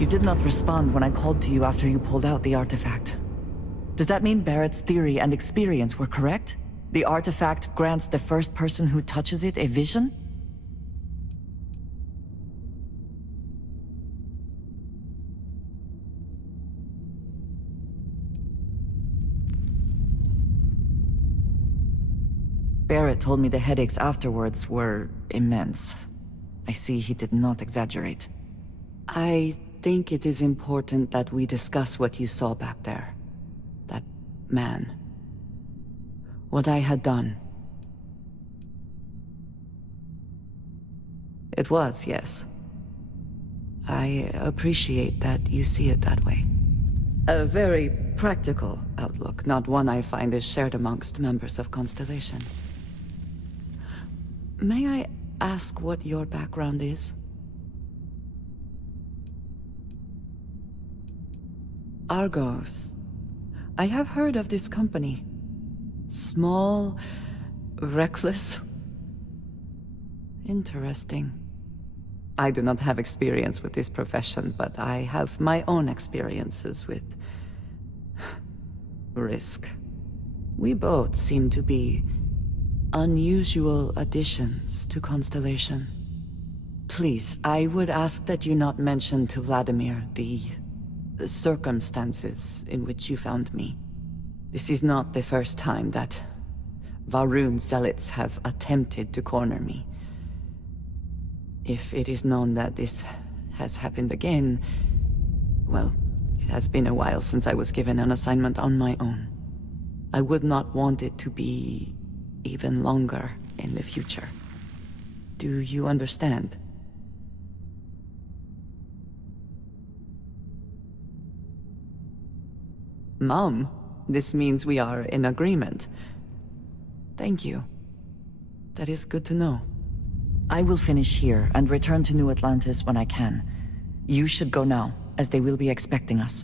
You did not respond when I called to you after you pulled out the artifact. Does that mean Barrett's theory and experience were correct? The artifact grants the first person who touches it a vision? Barrett told me the headaches afterwards were immense. I see he did not exaggerate. I think it is important that we discuss what you saw back there. That man. What I had done. It was, yes. I appreciate that you see it that way. A very practical outlook, not one I find is shared amongst members of Constellation. May I ask what your background is? Argos. I have heard of this company. Small, reckless. Interesting. I do not have experience with this profession, but I have my own experiences with risk. We both seem to be unusual additions to Constellation. Please, I would ask that you not mention to Vladimir the circumstances in which you found me. This is not the first time that Varun zealots have attempted to corner me. If it is known that this has happened again, well, it has been a while since I was given an assignment on my own. I would not want it to be even longer in the future. Do you understand? Mom, this means we are in agreement. Thank you. That is good to know. I will finish here and return to New Atlantis when I can. You should go now, as they will be expecting us.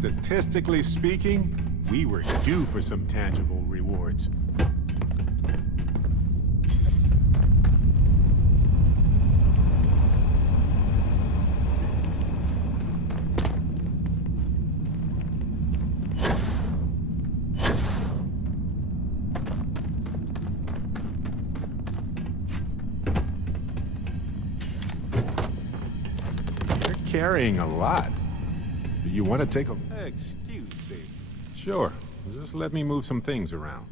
Statistically speaking, we were due for some tangible rewards. You're carrying a lot. Do you want to take a... Excuse me. Sure. Just let me move some things around.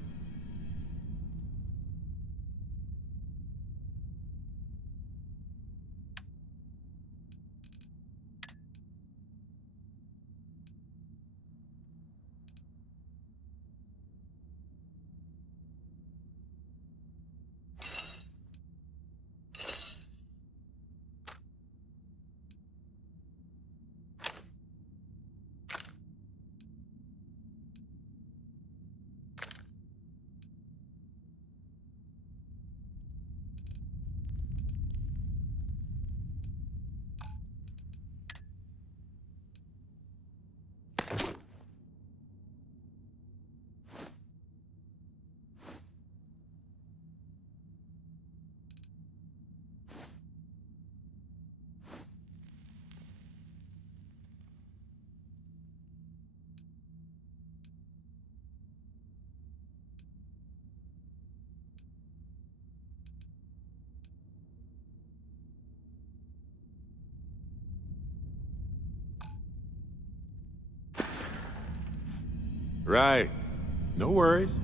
Right. No worries.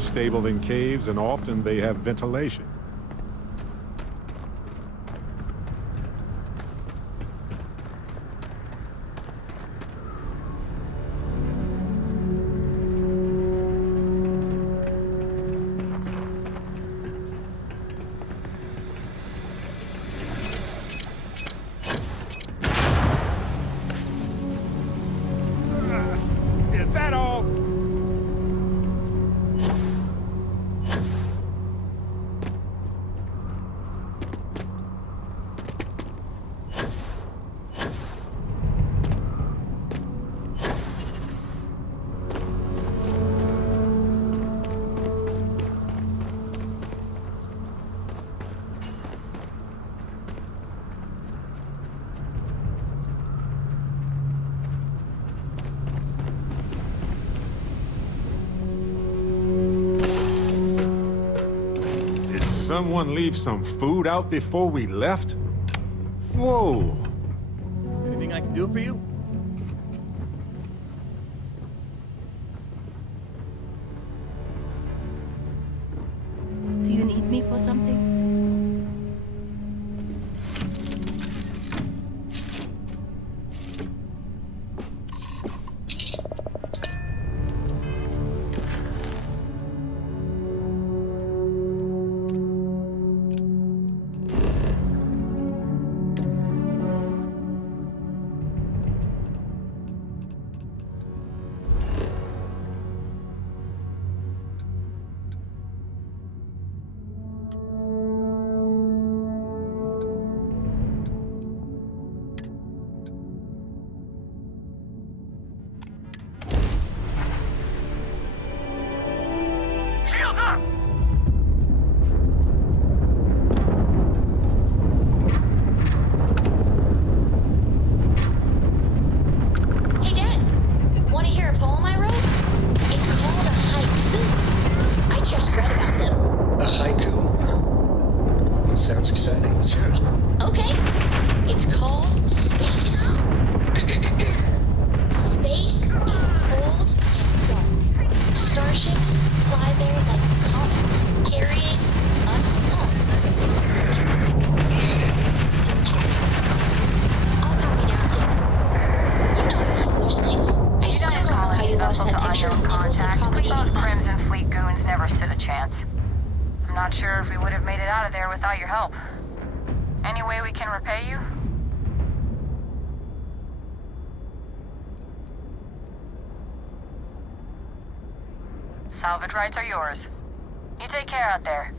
more stable than caves, and often they have ventilation. Is that all? Did someone leave some food out before we left? Whoa! Anything I can do for you? Do you need me for something? Hey, Dad. Want to hear a poem I wrote? It's called a haiku. I just read about them. A haiku? That sounds exciting. Let's hear it. Okay. It's called Space. Space is cold and dark. Starships fly there like comets, carrying us home. I'll copy down too. You know how you lose things. I still don't know how you lost that picture of Nichols the accommodating man. Crimson Fleet goons never stood a chance. I'm not sure if we would have made it out of there without your help. Any way we can repay you? Salvage rights are yours. You take care out there.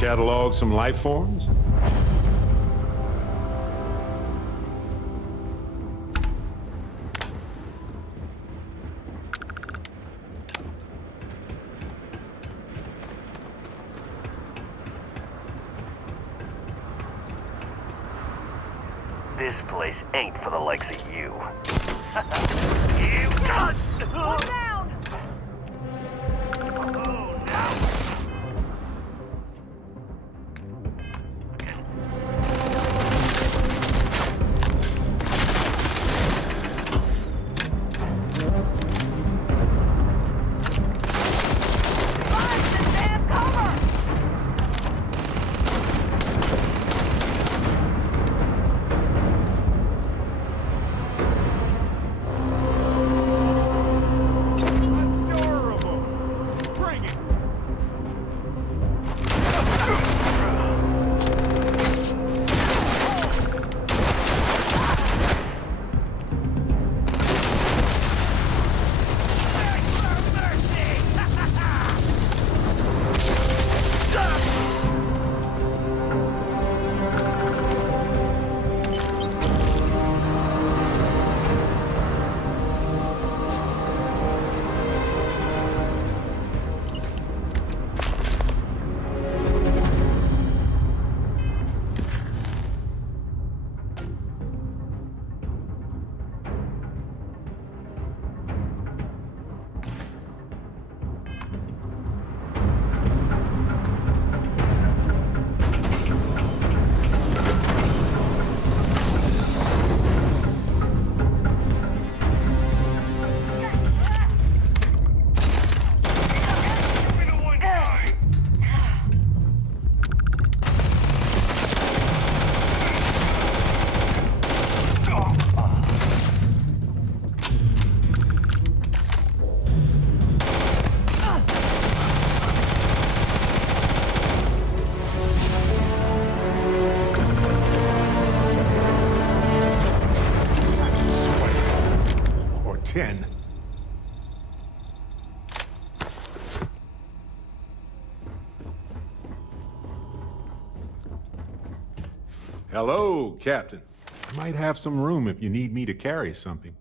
catalog some life forms? This place ain't for the likes of you. You got... Slow down! Oh, now... Or 10. Hello, Captain. I might have some room if you need me to carry something.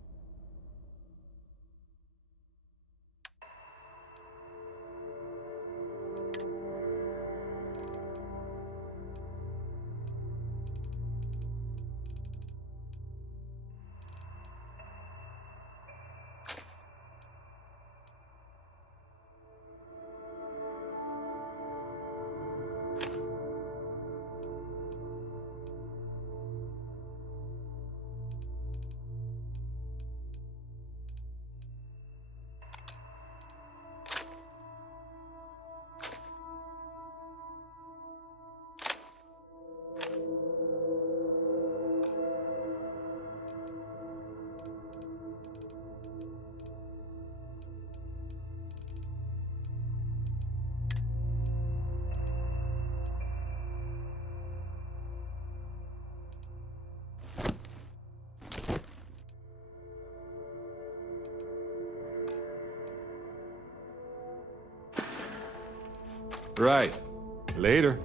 Right. Later.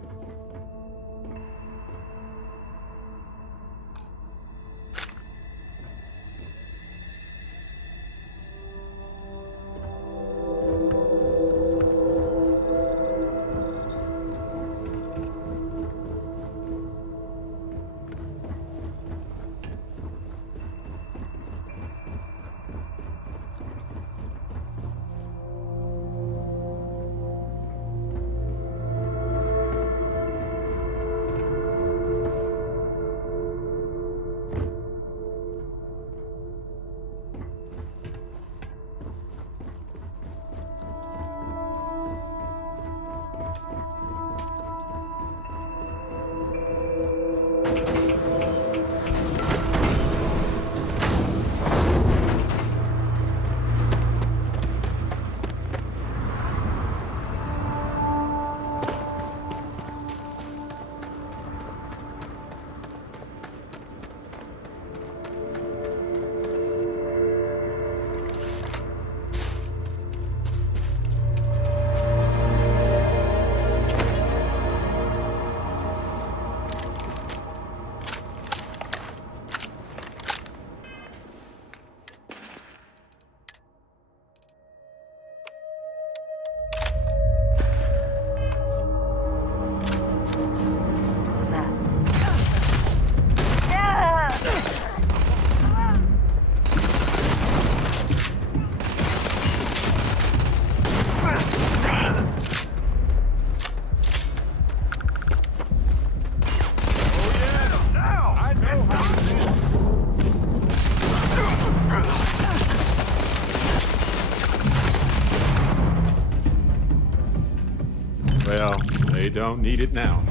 don't need it now.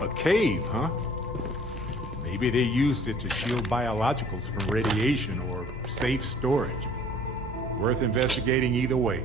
A cave, huh? Maybe they used it to shield biologicals from radiation or safe storage. Worth investigating either way.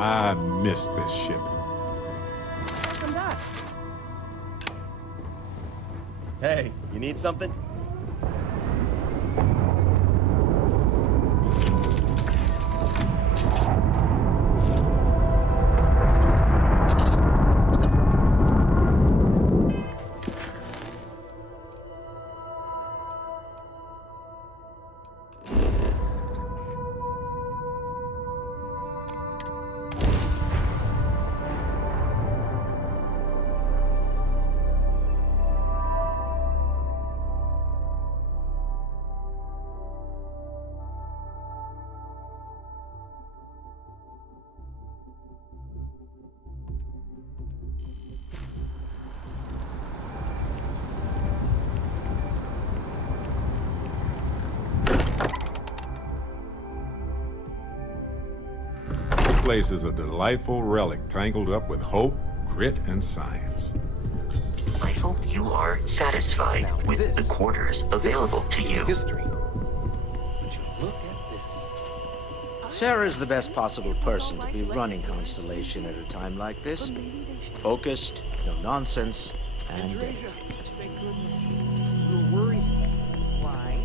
I miss this ship. Come back. Hey, you need something? This place is a delightful relic tangled up with hope, grit, and science. I hope you are satisfied with the quarters available to you. History. Would you look at this? Sarah's the best possible person to be running Constellation at a time like this. Focused, no nonsense, and dedicated. Thank goodness. We were worried. Why?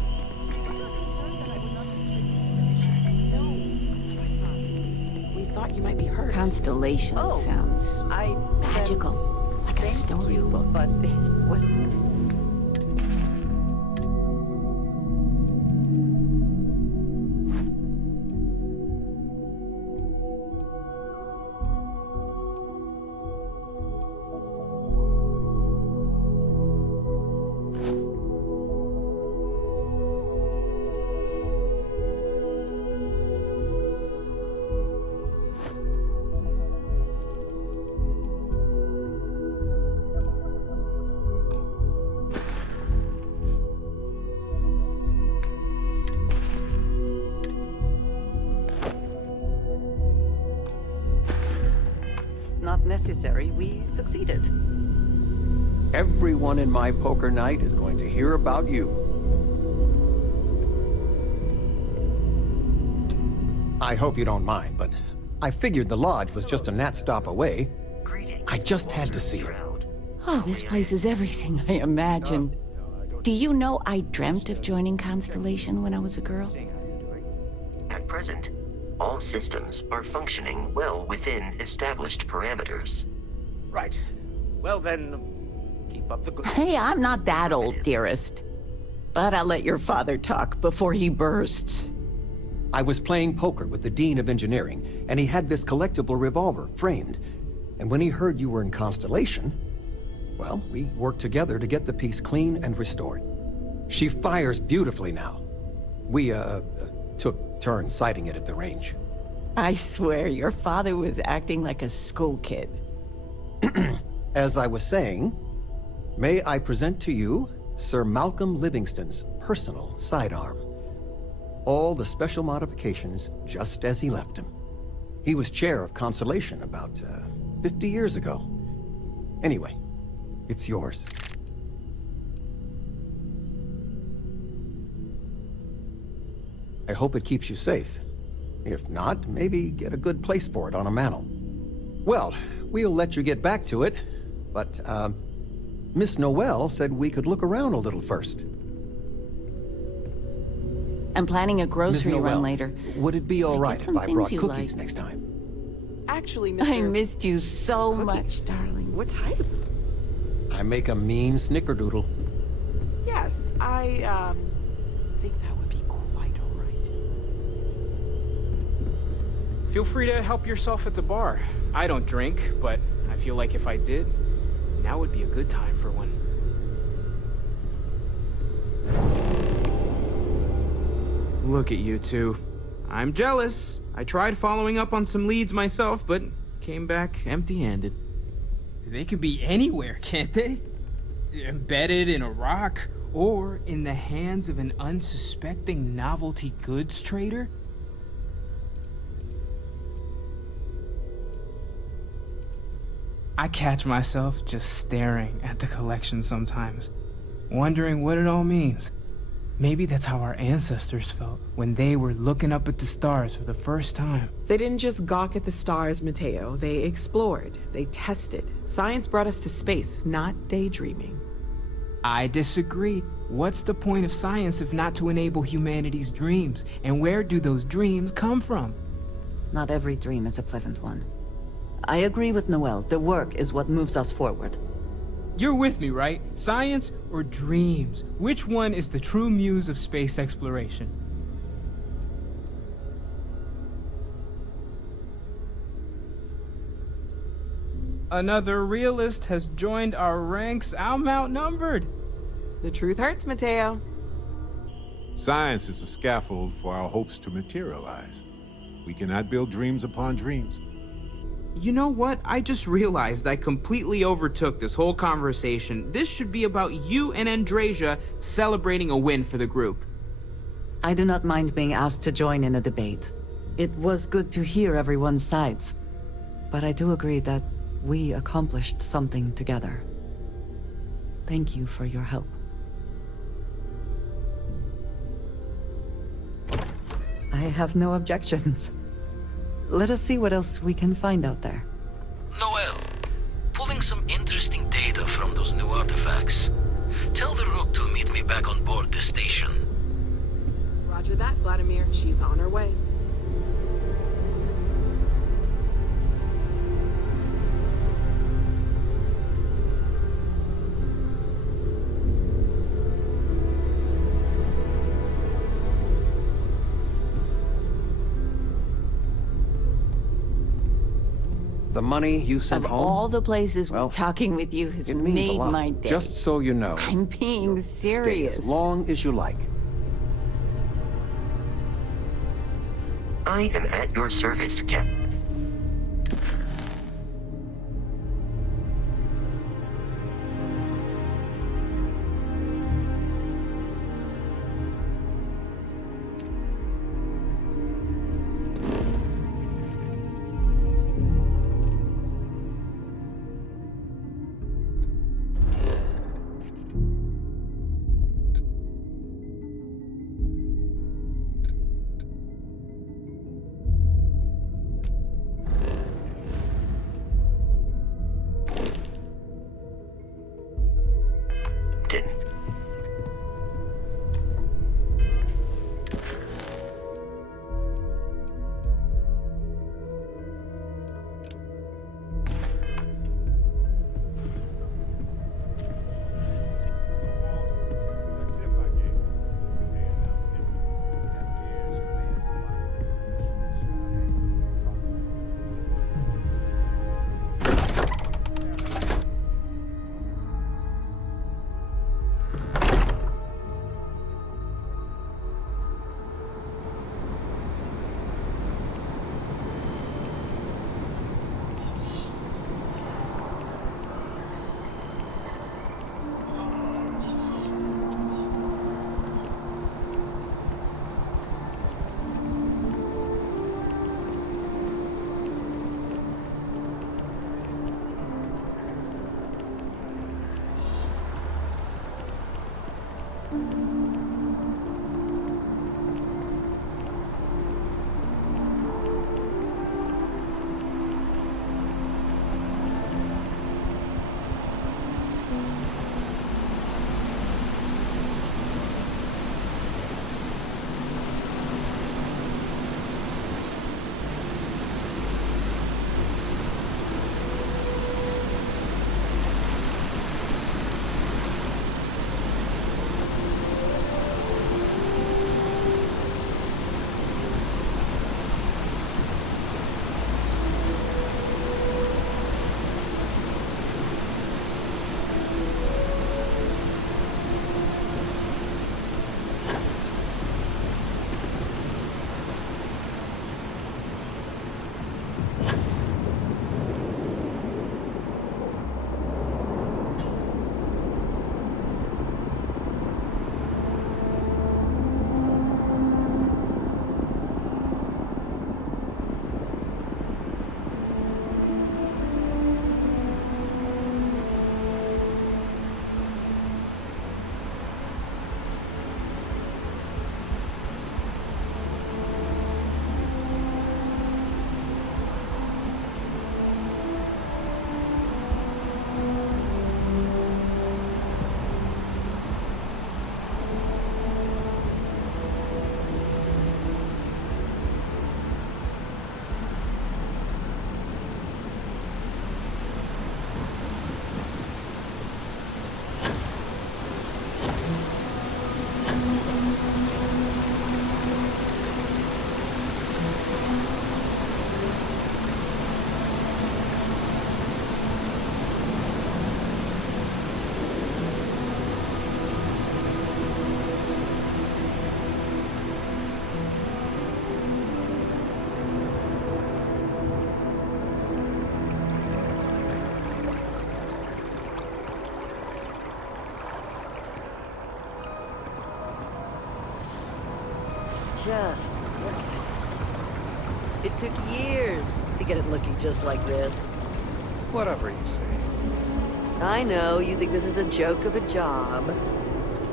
I'm not concerned that I would not contribute to the mission. No, of course not. We thought you might be hurt. Constellation sounds magical. Like a storybook. But it was... not necessary. We succeeded. Everyone in my poker night is going to hear about you. I hope you don't mind, but I figured the lodge was just a gnat stop away. I just had to see it. Oh, this place is everything I imagined. Do you know I dreamt of joining Constellation when I was a girl? At present, all systems are functioning well within established parameters. Right. Well then, keep up the good... Hey, I'm not that old, dearest. But I'll let your father talk before he bursts. I was playing poker with the Dean of Engineering, and he had this collectible revolver framed. And when he heard you were in Constellation, well, we worked together to get the piece clean and restored. She fires beautifully now. We, took turns sighting it at the range. I swear, your father was acting like a school kid. As I was saying, may I present to you Sir Malcolm Livingston's personal sidearm. All the special modifications just as he left him. He was chair of Constellation about 50 years ago. Anyway, it's yours. I hope it keeps you safe. If not, maybe get a good place for it on a mantle. Well, we'll let you get back to it, but, Miss Noel said we could look around a little first. I'm planning a grocery Miss Noel, run later. Would it be all right if I brought you cookies like? next time? Actually, Mr. I missed you so much, darling. What type? I make a mean snickerdoodle. Yes, I, think that would be quite all right. Feel free to help yourself at the bar. I don't drink, but I feel like if I did, now would be a good time for one. Look at you two. I'm jealous. I tried following up on some leads myself, but came back empty-handed. They could be anywhere, can't they? Embedded in a rock, or in the hands of an unsuspecting novelty goods trader? I catch myself just staring at the collection sometimes, wondering what it all means. Maybe that's how our ancestors felt when they were looking up at the stars for the first time. They didn't just gawk at the stars, Mateo. They explored. They tested. Science brought us to space, not daydreaming. I disagree. What's the point of science if not to enable humanity's dreams? And where do those dreams come from? Not every dream is a pleasant one. I agree with Noel. The work is what moves us forward. You're with me, right? Science or dreams? Which one is the true muse of space exploration? Another realist has joined our ranks. I'm outnumbered. The truth hurts, Mateo. Science is a scaffold for our hopes to materialize. We cannot build dreams upon dreams. You know what? I just realized I completely overtook this whole conversation. This should be about you and Andrasia celebrating a win for the group. I do not mind being asked to join in a debate. It was good to hear everyone's sides. But I do agree that we accomplished something together. Thank you for your help. I have no objections. Let us see what else we can find out there. Noel, pulling some interesting data from those new artifacts. Tell the Rook to meet me back on board the station. Roger that, Vladimir. She's on her way. The money you sent Of home? all the places Well, talking with you has it means a made lot. my day. Just so you know. I'm being Stay serious. as long as you like. I am at your service, Captain. just look at it. It took years to get it looking just like this. Whatever you say. I know you think this is a joke of a job,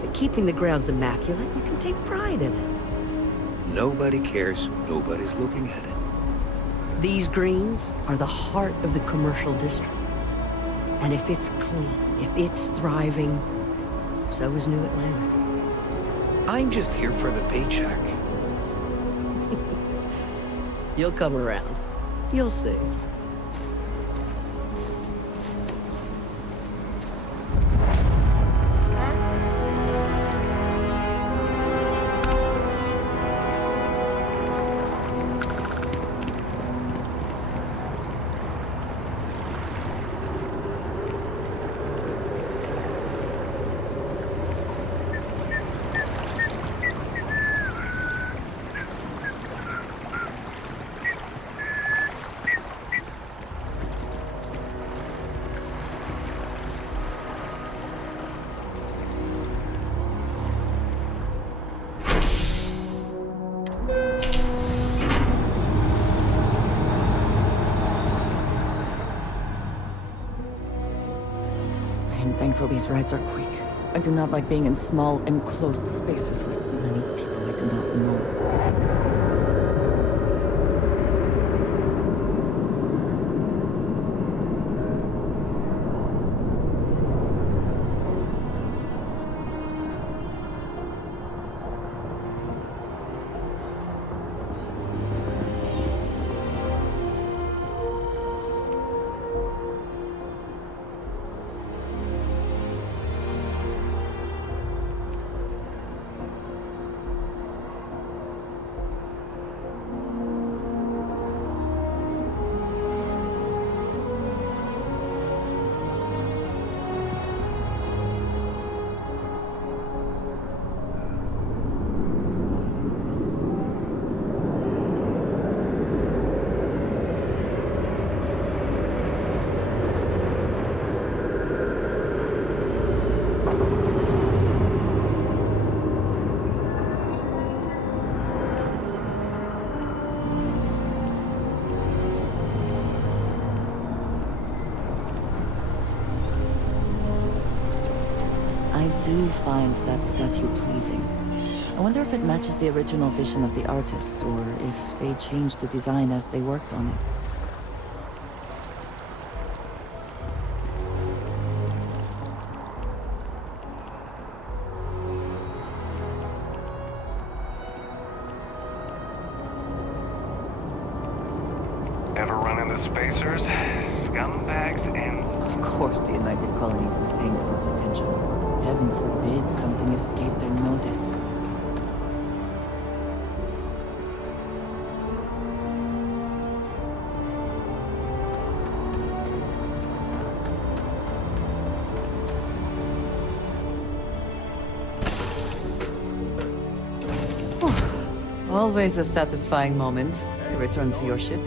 but keeping the grounds immaculate, you can take pride in it. Nobody cares. Nobody's looking at it. These greens are the heart of the commercial district. And if it's clean, if it's thriving, so is New Atlantis. I'm just here for the paycheck. You'll come around. You'll see. I'm thankful these rides are quick. I do not like being in small, enclosed spaces with many people I do not know. I do find that statue pleasing. I wonder if it matches the original vision of the artist, or if they changed the design as they worked on it. Ever run into spacers? Scumbags and... Of course the United Colonies is paying close attention. Heaven forbid something escape their notice. Always a satisfying moment to return to your ship.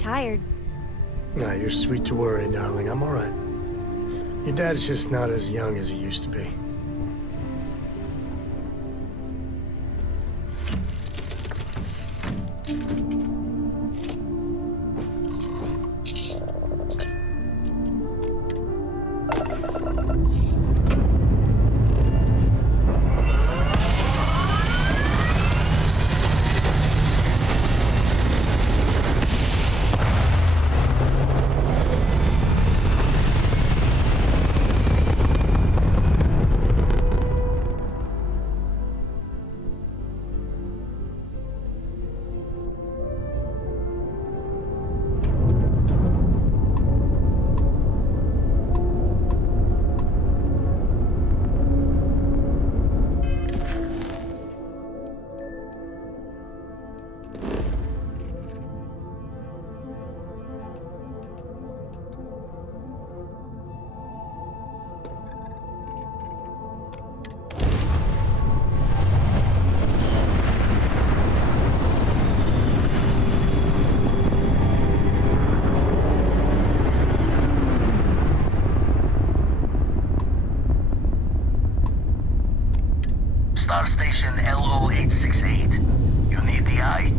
tired. Nah, you're sweet to worry, darling. I'm all right. Your dad's just not as young as he used to be. Star Station LO-868. You need the eye?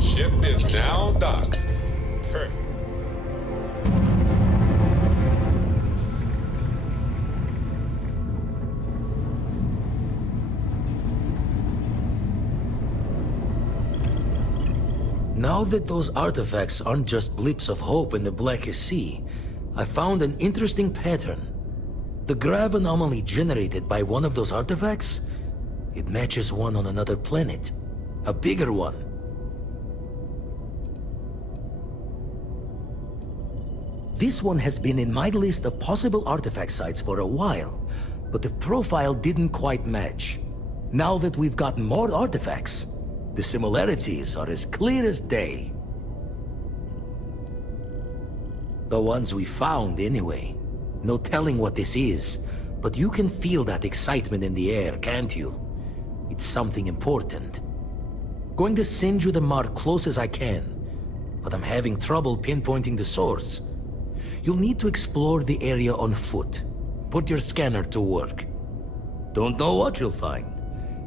Ship is now docked. Perfect. Now that those artifacts aren't just blips of hope in the blackest sea, I found an interesting pattern. The grav anomaly generated by one of those artifacts, it matches one on another planet. A bigger one. This one has been in my list of possible artifact sites for a while, but the profile didn't quite match. Now that we've gotten more artifacts, the similarities are as clear as day. The ones we found, anyway. No telling what this is, but you can feel that excitement in the air, can't you? It's something important. Going to send you the mark close as I can, but I'm having trouble pinpointing the source. You'll need to explore the area on foot. Put your scanner to work. Don't know what you'll find.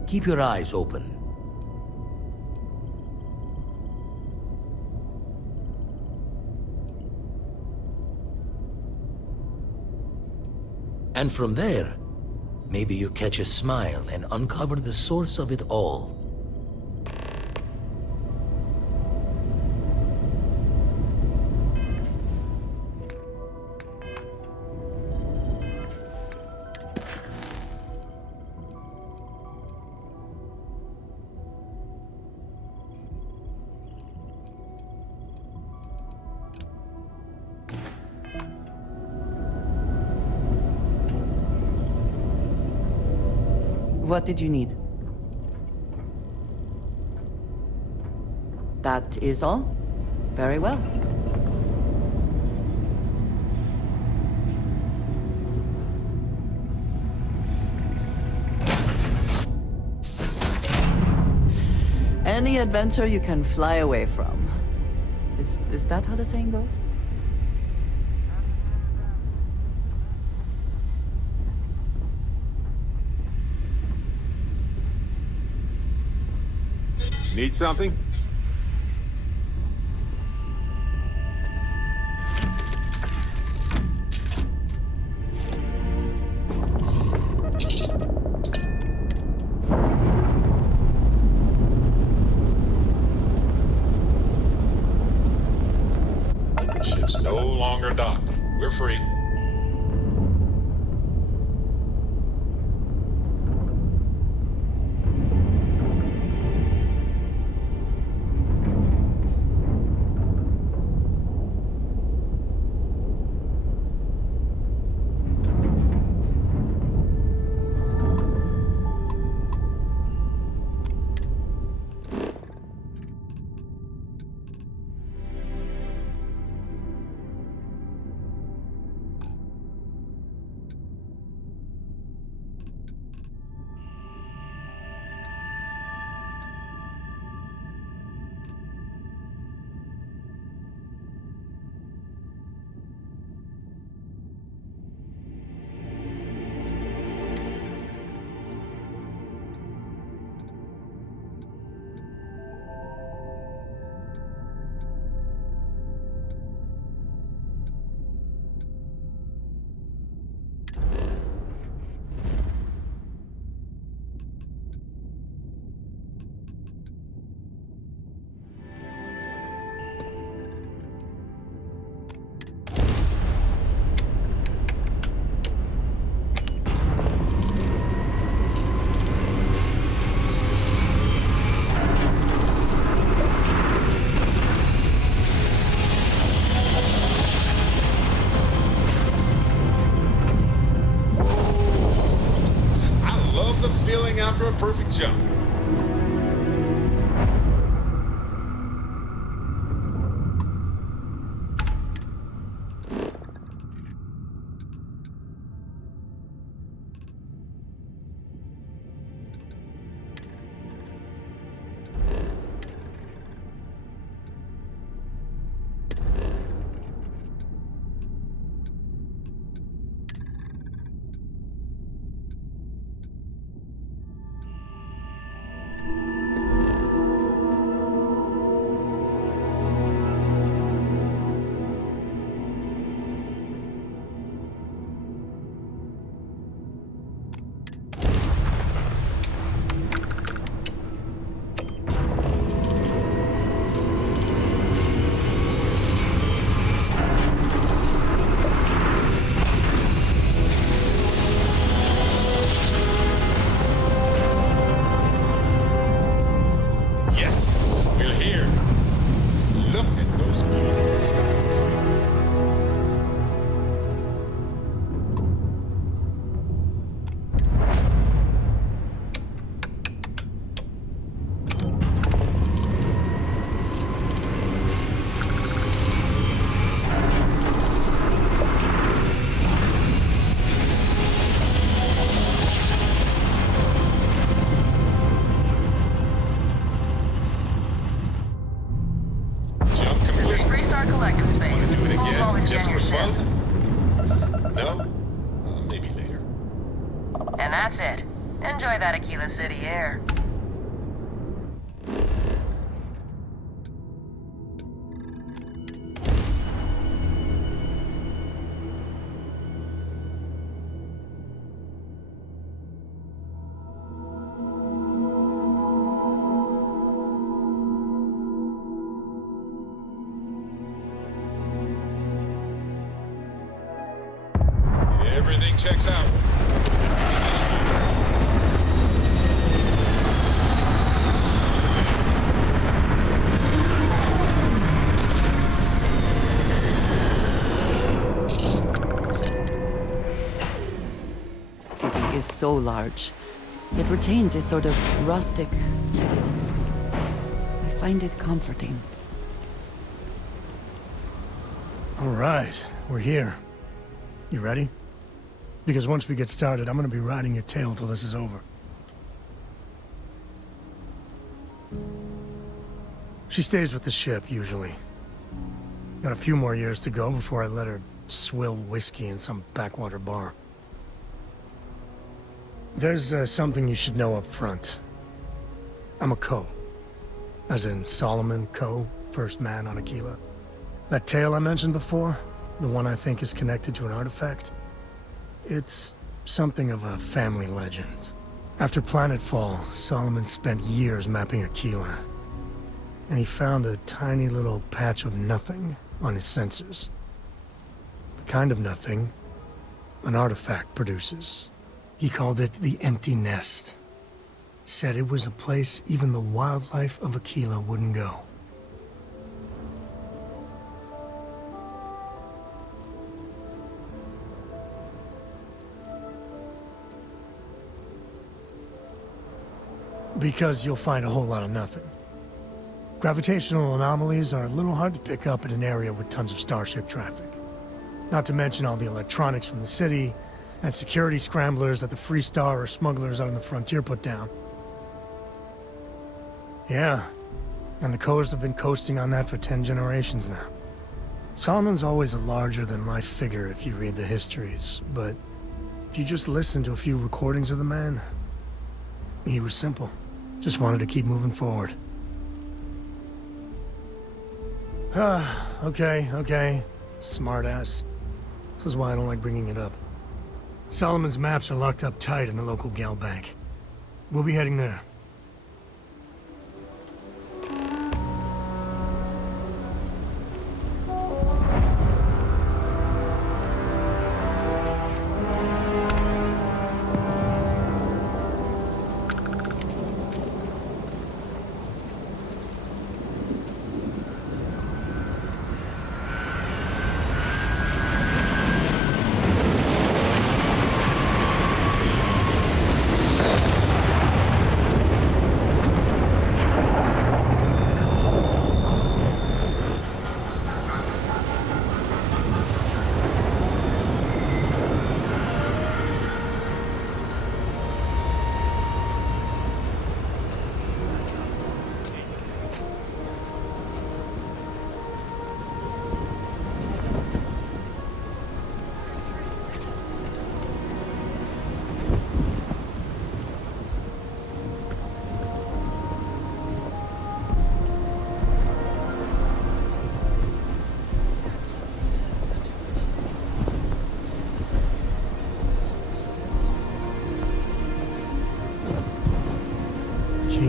Keep your eyes open. And from there, maybe you catch a smile and uncover the source of it all. What did you need? That is all? Very well. Any adventure you can fly away from. Is that how the saying goes? Need something? Ship's no longer docked. We're free. perfect jump. Yes, we're here. Look at those beautiful stars. Jump complete. Restart collective space. Want to do it Full again, voltage just in for your ship. fun? No? Maybe later. And that's it. Enjoy that Aquila City air. Everything checks out. City is so large. It retains a sort of rustic feel. I find it comforting. All right, we're here. You ready? Because once we get started, I'm gonna be riding your tail till this is over. She stays with the ship, usually. Got a few more years to go before I let her swill whiskey in some backwater bar. There's something you should know up front. I'm a Co. As in Solomon Co., first man on Aquila. That tale I mentioned before, the one I think is connected to an artifact, it's something of a family legend. After Planetfall, Solomon spent years mapping Aquila, and he found a tiny little patch of nothing on his sensors. The kind of nothing an artifact produces. He called it the Empty Nest. Said it was a place even the wildlife of Aquila wouldn't go. Because you'll find a whole lot of nothing. Gravitational anomalies are a little hard to pick up in an area with tons of starship traffic. Not to mention all the electronics from the city, and security scramblers that the Free Star or smugglers out on the frontier put down. Yeah, and the Coors have been coasting on that for 10 generations now. Solomon's always a larger-than-life figure if you read the histories, but if you just listen to a few recordings of the man, he was simple. Just wanted to keep moving forward. Okay. Smartass. This is why I don't like bringing it up. Solomon's maps are locked up tight in the local gal bank. We'll be heading there.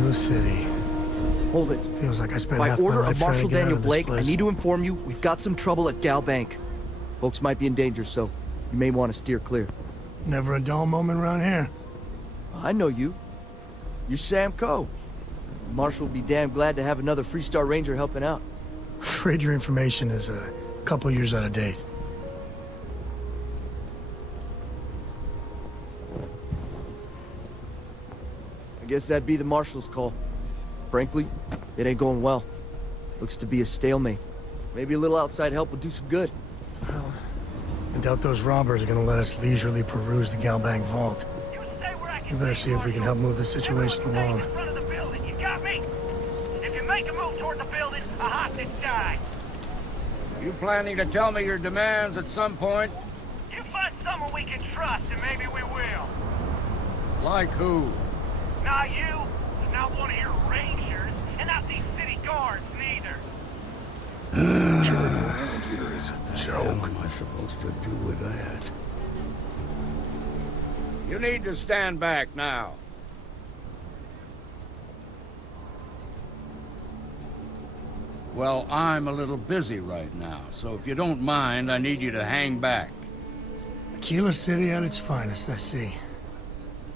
Aquila City. Hold it. Feels like I spent By half my order life of trying to Marshal get out Daniel of this Blake, I place. need to inform you we've got some trouble at Gal Bank. Folks might be in danger, so you may want to steer clear. Never a dull moment around here. I know you. You're Sam Coe. Marshal will be damn glad to have another Freestar Ranger helping out. Afraid your information is a couple years out of date. I guess that'd be the Marshal's call. Frankly, it ain't going well. Looks to be a stalemate. Maybe a little outside help would do some good. Well, I doubt those robbers are gonna let us leisurely peruse the Galbank vault. We better see if we can help move this situation along. You got me? If you make a move toward the building, a hostage dies. You planning to tell me your demands at some point? You find someone we can trust, and maybe we will. Like who? Not you, not one of your rangers, and not these city guards, neither. Here is a joke. What am I supposed to do with that? You need to stand back now. Well, I'm a little busy right now, so if you don't mind, I need you to hang back. Aquila City at its finest, I see.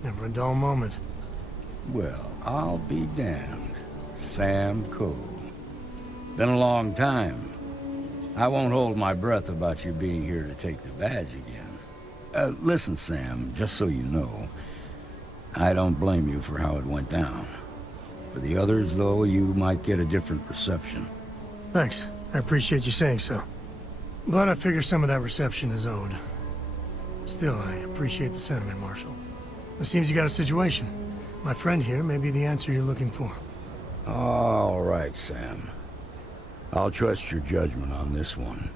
Never a dull moment. Well, I'll be damned. Sam Coe. Been a long time. I won't hold my breath about you being here to take the badge again. Listen, Sam, just so you know, I don't blame you for how it went down. For the others, though, you might get a different reception. Thanks. I appreciate you saying so. But I figure some of that reception is owed. Still, I appreciate the sentiment, Marshal. It seems you got a situation. My friend here may be the answer you're looking for. All right, Sam. I'll trust your judgment on this one.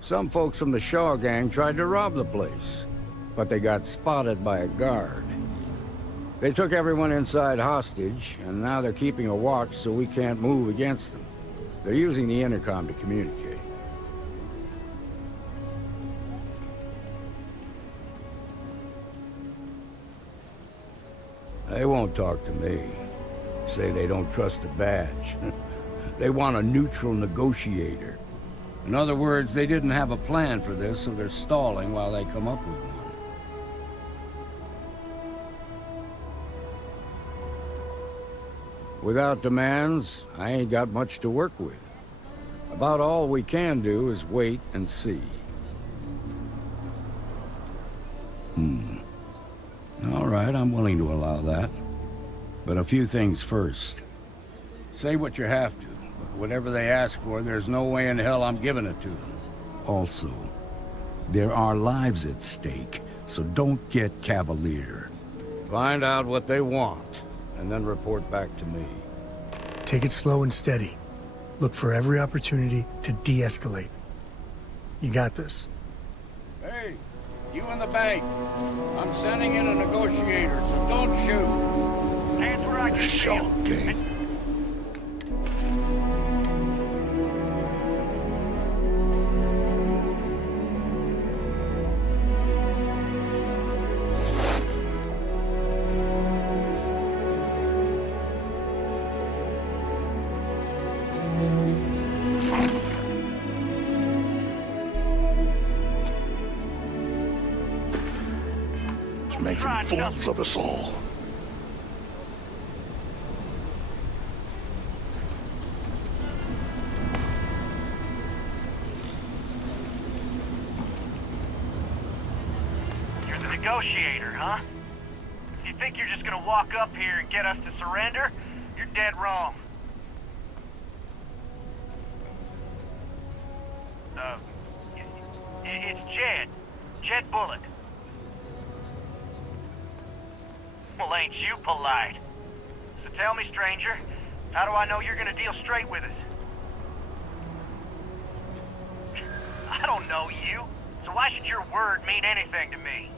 Some folks from the Shaw gang tried to rob the place, but they got spotted by a guard. They took everyone inside hostage, and now they're keeping a watch so we can't move against them. They're using the intercom to communicate. They won't talk to me. Say they don't trust the badge. They want a neutral negotiator. In other words, they didn't have a plan for this, so they're stalling while they come up with one. Without demands, I ain't got much to work with. About all we can do is wait and see. All right, I'm willing to allow that. But a few things first. Say what you have to, but whatever they ask for, there's no way in hell I'm giving it to them. Also, there are lives at stake, so don't get cavalier. Find out what they want, and then report back to me. Take it slow and steady. Look for every opportunity to de-escalate. You got this. Hey, you in the bank. I'm sending in a negotiator, so don't shoot. Hands where I can see 'em. Making fools of us all. You're the negotiator, huh? If you think you're just gonna walk up here and get us to surrender, you're dead wrong. It's Jed. Jed Bullock. Well, ain't you polite? So tell me, stranger, how do I know you're gonna deal straight with us? I don't know you, so why should your word mean anything to me?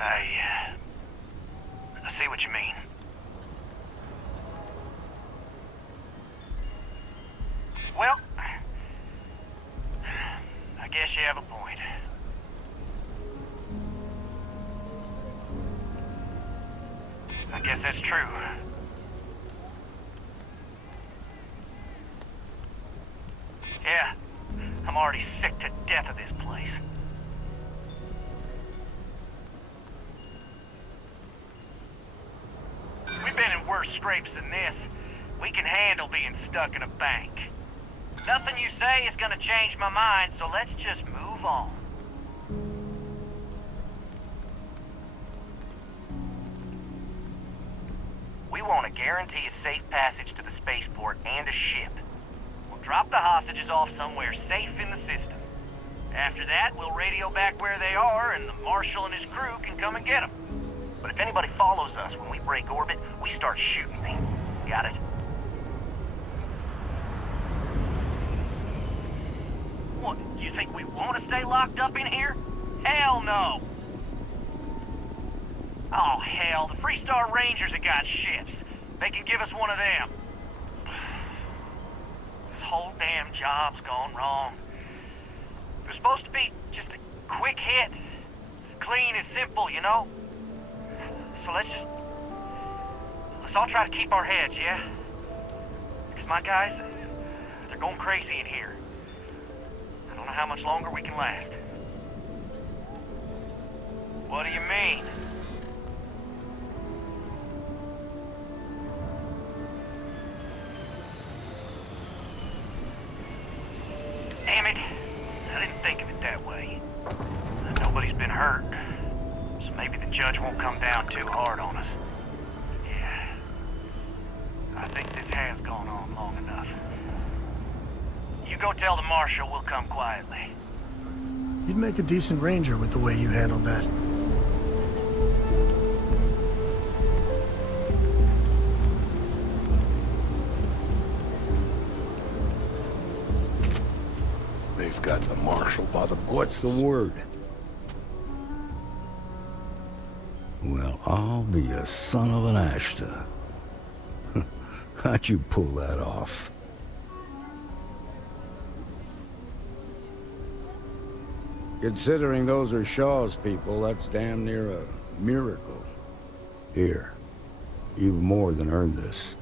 I see what you mean. Well, I guess you have a point. I guess that's true. Yeah, I'm already sick to death of this place. We've been in worse scrapes than this. We can handle being stuck in a bank. Nothing you say is gonna change my mind, so let's just move on. We want to guarantee a safe passage to the spaceport and a ship. We'll drop the hostages off somewhere safe in the system. After that, we'll radio back where they are, and the Marshal and his crew can come and get them. But if anybody follows us when we break orbit, we start shooting people. Got it? What, you think we want to stay locked up in here? Hell no! Oh, hell, the Freestar Rangers have got ships. They can give us one of them. This whole damn job's gone wrong. It was supposed to be just a quick hit. Clean and simple, you know? So let's all try to keep our heads, yeah? Because my guys, they're going crazy in here. I don't know how much longer we can last. What do you mean? Damn it. I didn't think of it that way. Nobody's been hurt, so maybe the judge won't come down too hard on us. Yeah. I think this has gone on long enough. You go tell the Marshal we'll come quietly. You'd make a decent ranger with the way you handled that. They've got the Marshal by the... What's the word? Well, I'll be a son of an Ashta. How'd you pull that off? Considering those are Shaw's people, that's damn near a miracle. Here, you've more than earned this.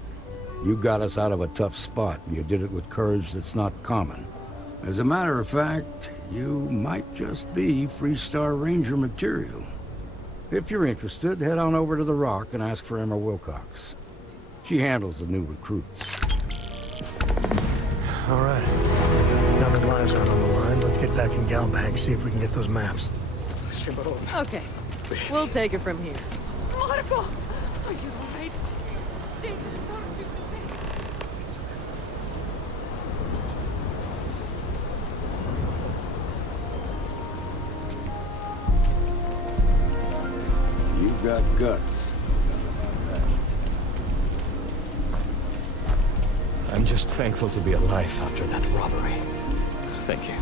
You got us out of a tough spot, and you did it with courage that's not common. As a matter of fact, you might just be Freestar Ranger material. If you're interested, head on over to the Rock and ask for Emma Wilcox. She handles the new recruits. All right. Now that lives aren't on the line, let's get back in Galbag, see if we can get those maps. Okay, we'll take it from here. Marco! Are you alright? Don't you... You've got guts. I'm just thankful to be alive after that robbery. Thank you.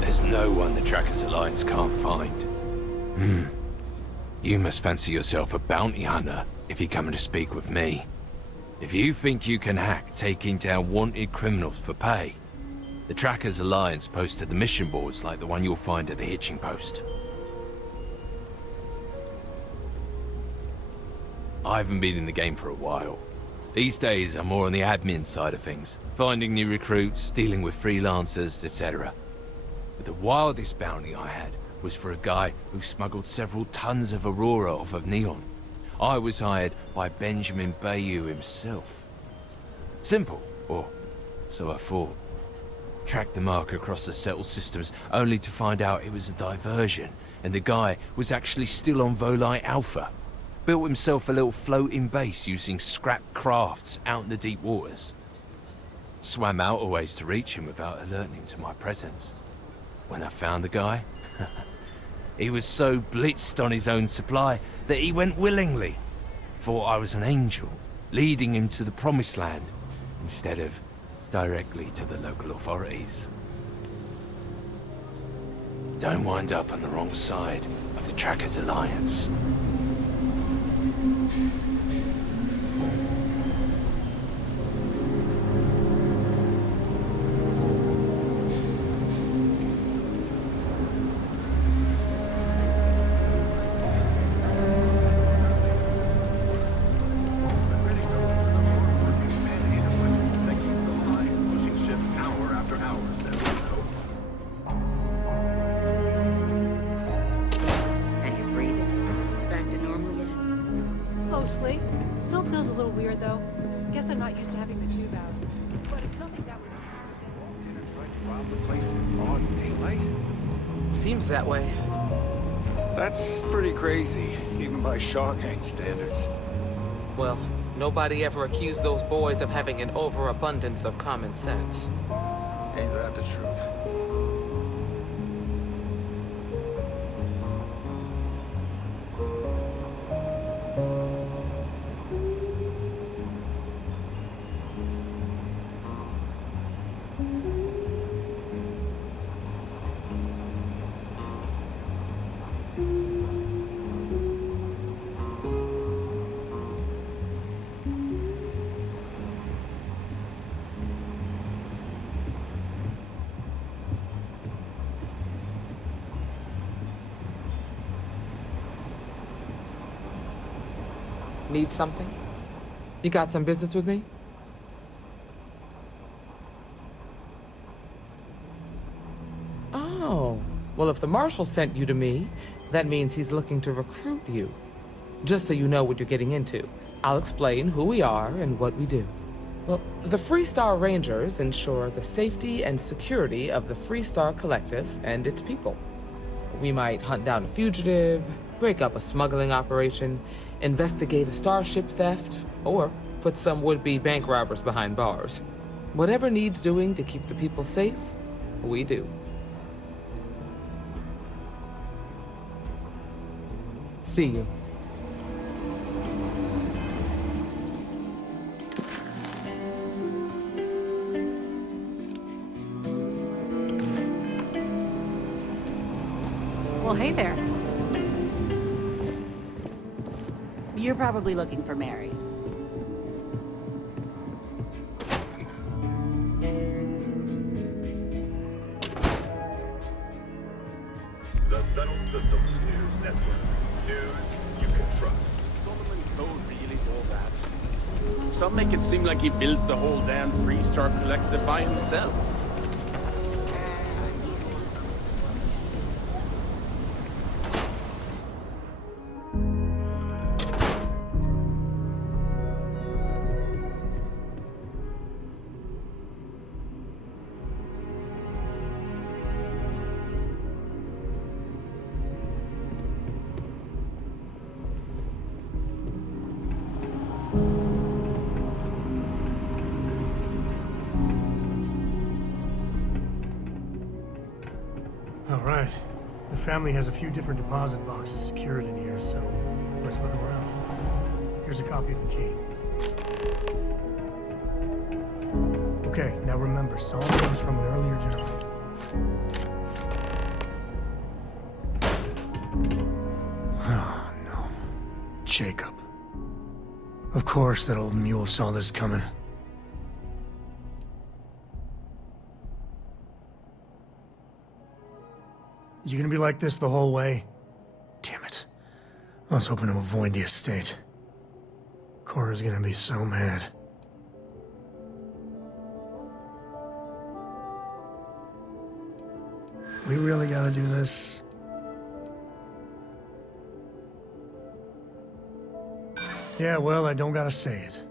There's no one the Trackers Alliance can't find. You must fancy yourself a bounty hunter if you're coming to speak with me. If you think you can hack taking down wanted criminals for pay, the Trackers Alliance posted the mission boards like the one you'll find at the hitching post. I haven't been in the game for a while. These days, I'm more on the admin side of things, finding new recruits, dealing with freelancers, etc. But the wildest bounty I had was for a guy who smuggled several tons of Aurora off of Neon. I was hired by Benjamin Bayou himself. Simple, or so I thought. Tracked the mark across the settled systems, only to find out it was a diversion, and the guy was actually still on Volite Alpha. Built himself a little floating base using scrap crafts out in the deep waters. Swam out a ways to reach him without alerting him to my presence. When I found the guy, he was so blitzed on his own supply that he went willingly. Thought I was an angel, leading him to the promised land, instead of directly to the local authorities. Don't wind up on the wrong side of the Trackers Alliance. Mostly. Still feels a little weird, though. Guess I'm not used to having the tube out. But it's nothing that would... Rob the place in broad daylight? Seems that way. That's pretty crazy, even by Shaw Gang standards. Well, nobody ever accused those boys of having an overabundance of common sense. Ain't that the truth? Need something? You got some business with me? Oh, well, if the Marshal sent you to me, that means he's looking to recruit you. Just so you know what you're getting into, I'll explain who we are and what we do. Well, the Freestar Rangers ensure the safety and security of the Freestar Collective and its people. We might hunt down a fugitive, break up a smuggling operation, investigate a starship theft, or put some would-be bank robbers behind bars. Whatever needs doing to keep the people safe, we do. See you. Well, hey there. You're probably looking for Mary. The Settled Systems News Network. News you can trust. Solomon Code really all that? Some make it seem like he built the whole damn Freestar Collective by himself. All right. The family has a few different deposit boxes secured in here, so let's look around. Here's a copy of the key. Okay, now remember, Solomon was from an earlier generation. Oh, no. Jacob. Of course that old mule saw this coming. You gonna be like this the whole way? Damn it. I was hoping to avoid the estate. Cora's gonna be so mad. We really gotta do this? Yeah, well, I don't gotta say it.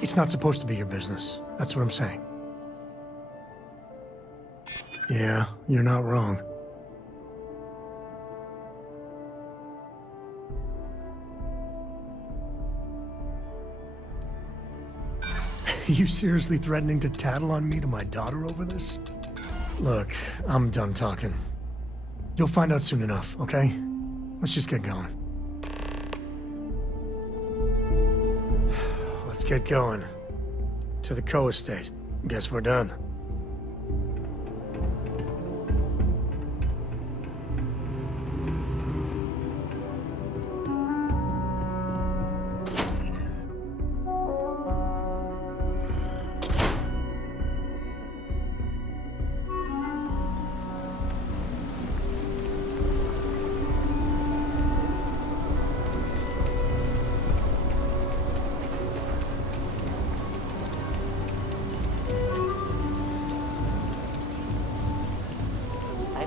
It's not supposed to be your business. That's what I'm saying. Yeah, you're not wrong. You seriously threatening to tattle on me to my daughter over this? Look, I'm done talking. You'll find out soon enough, okay? Let's just get going. Let's get going. To the Co estate. Guess we're done.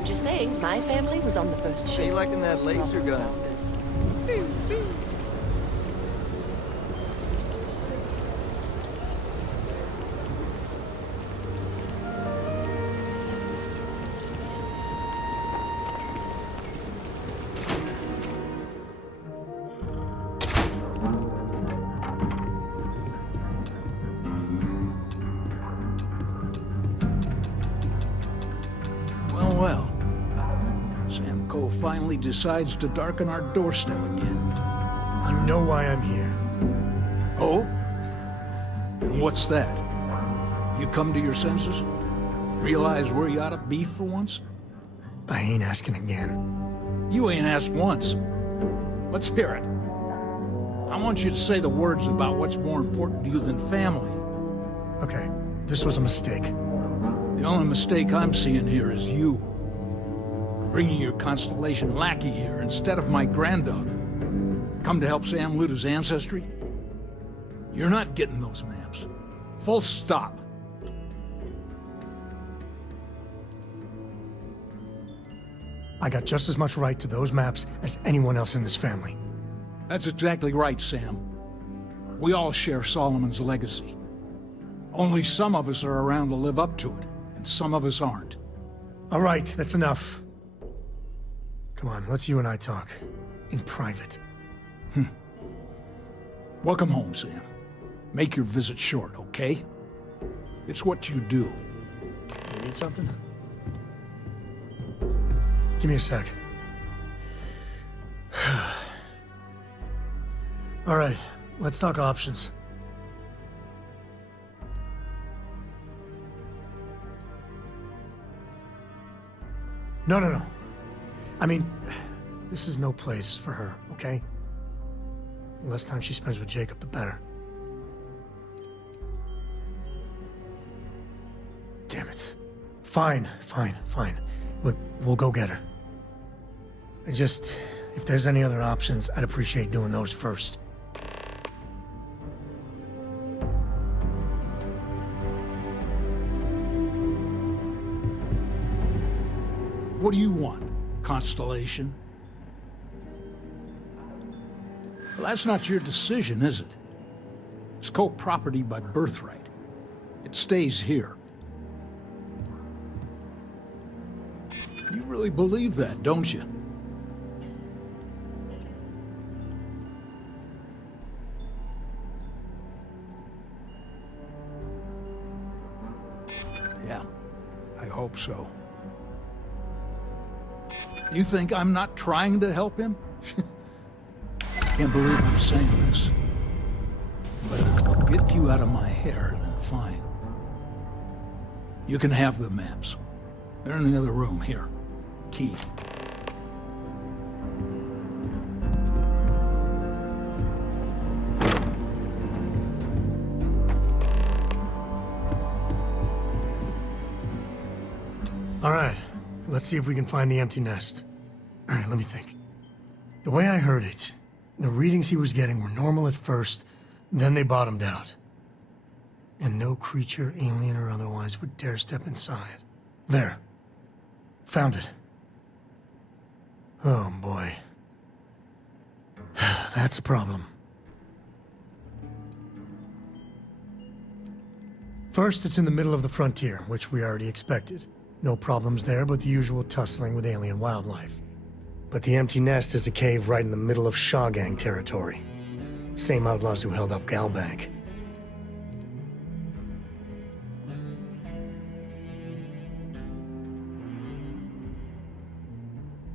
Just saying, my family was on the first ship. How you liking that laser gun? Well. Sam Coe finally decides to darken our doorstep again. You know why I'm here. Oh? And what's that? You come to your senses? Realize where you ought to be for once? I ain't asking again. You ain't asked once. Let's hear it. I want you to say the words about what's more important to you than family. Okay, this was a mistake. The only mistake I'm seeing here is you. Bringing your Constellation lackey here instead of my granddaughter. Come to help Sam loot his ancestry? You're not getting those maps. Full stop. I got just as much right to those maps as anyone else in this family. That's exactly right, Sam. We all share Solomon's legacy. Only some of us are around to live up to it, and some of us aren't. All right, that's enough. Come on, let's you and I talk. In private. Welcome home, Sam. Make your visit short, okay? It's what you do. You need something? Give me a sec. All right, let's talk options. No. I mean, this is no place for her, okay? The less time she spends with Jacob, the better. Damn it. Fine. We'll go get her. If there's any other options, I'd appreciate doing those first. What do you want, Constellation? Well, that's not your decision, is it? It's co-property by birthright. It stays here. You really believe that, don't you? Yeah, I hope so. You think I'm not trying to help him? Can't believe I'm saying this. But if it'll get you out of my hair, then fine. You can have the maps. They're in the other room, here. Key. All right, let's see if we can find the empty nest. All right, let me think. The way I heard it, the readings he was getting were normal at first, then they bottomed out. And no creature, alien or otherwise, would dare step inside. There. Found it. Oh, boy. That's a problem. First, it's in the middle of the frontier, which we already expected. No problems there, but the usual tussling with alien wildlife. But the empty nest is a cave right in the middle of Shawgang territory. Same outlaws who held up Galbank.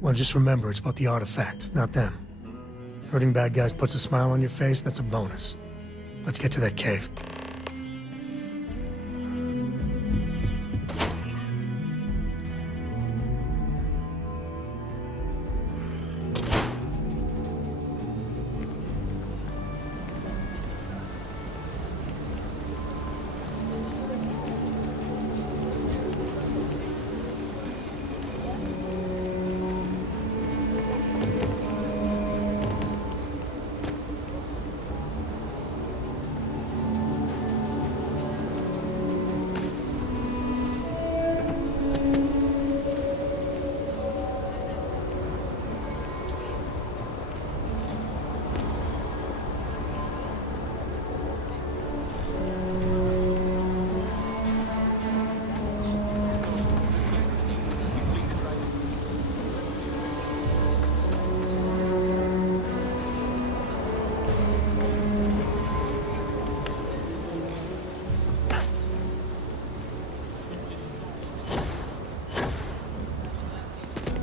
Well, just remember, it's about the artifact, not them. Hurting bad guys puts a smile on your face, that's a bonus. Let's get to that cave.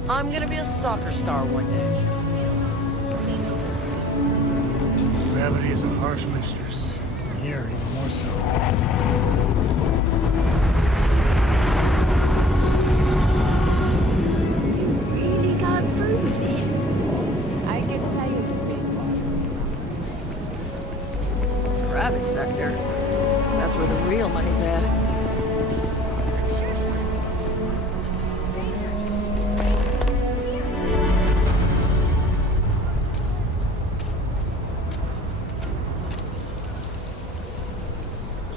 I'm gonna be a soccer star one day. Gravity is a harsh mistress. And here, even more so. Really got through with it. I can tell you it's a big one. Private sector. That's where the real money's at.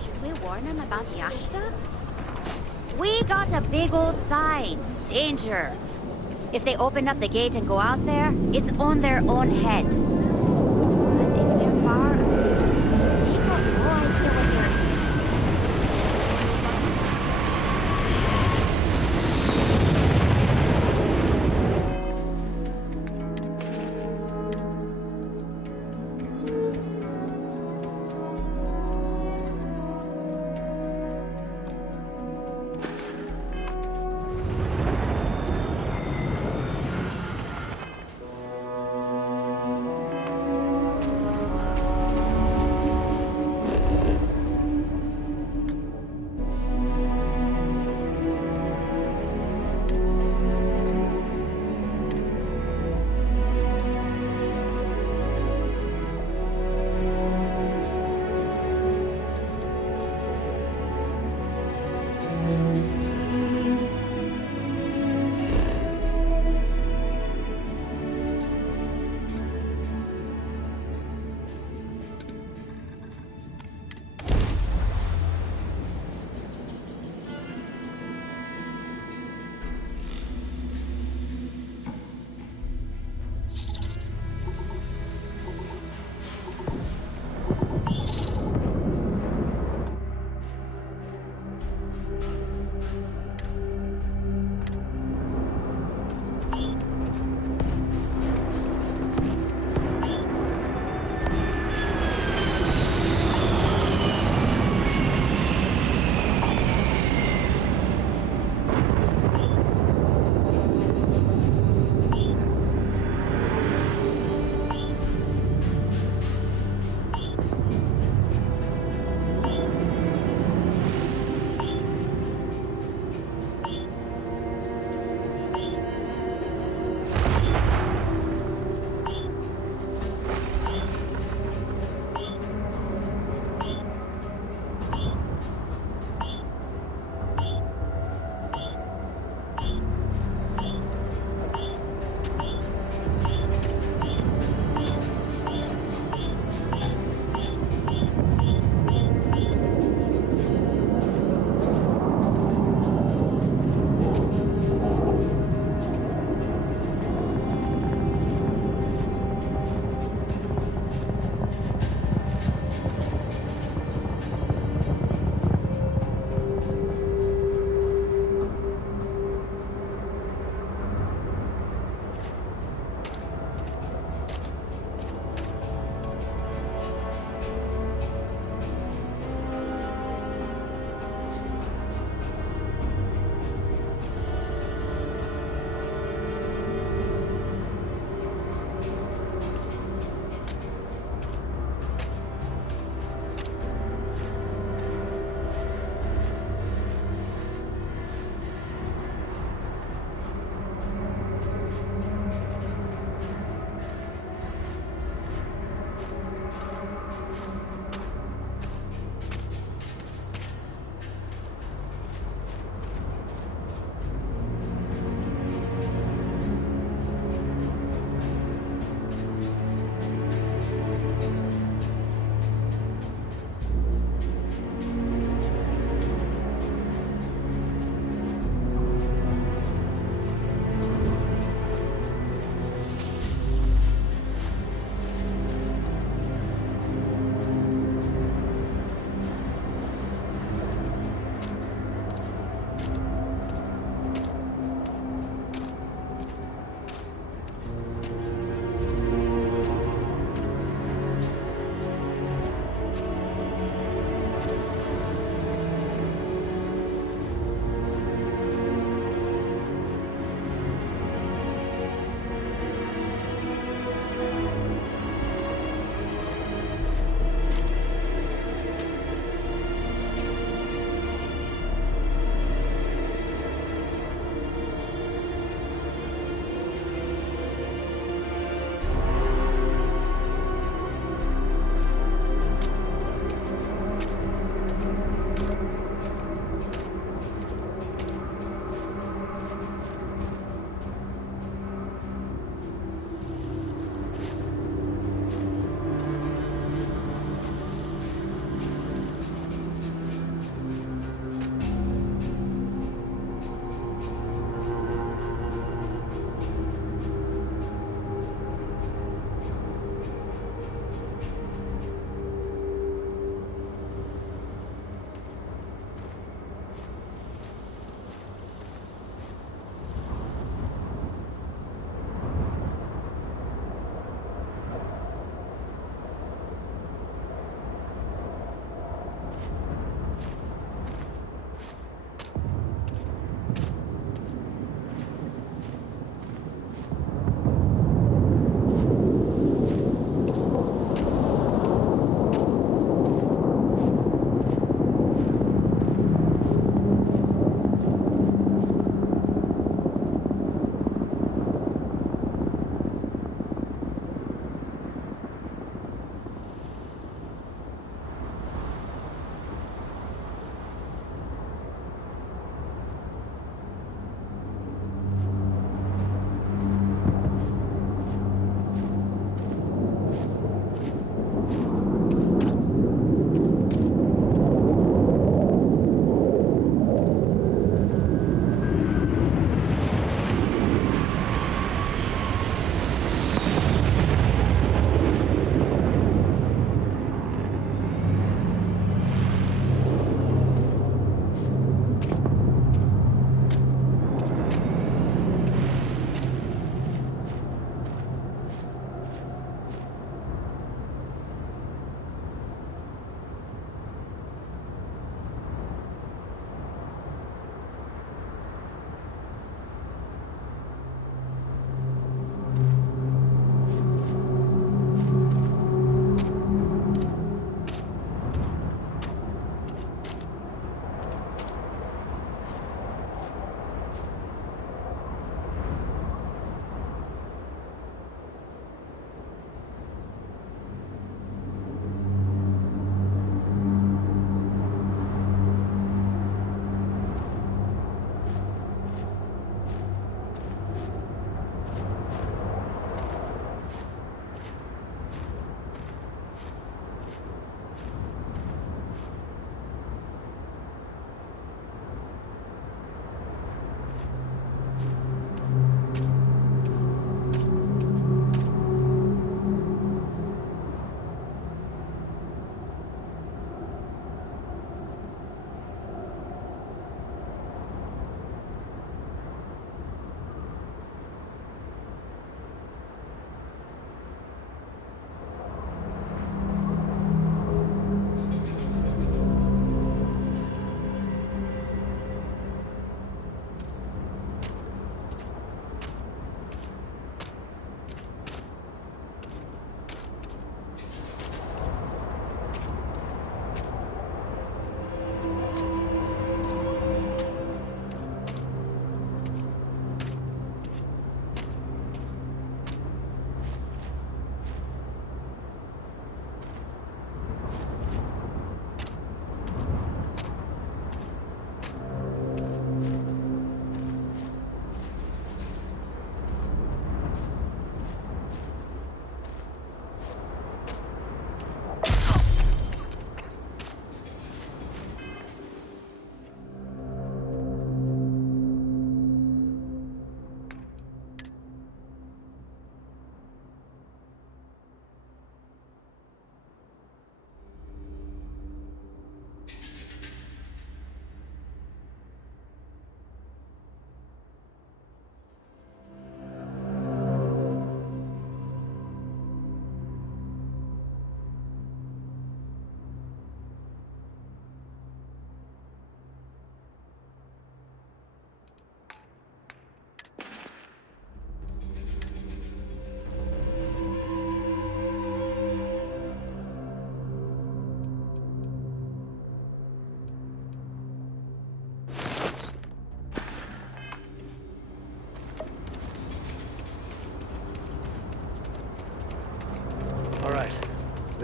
Should we warn them about the Ashta? We got a big old sign. Danger. If they open up the gate and go out there, it's on their own head. But if they're far away, they got no idea what they're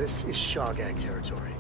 This is Shaw Gang territory.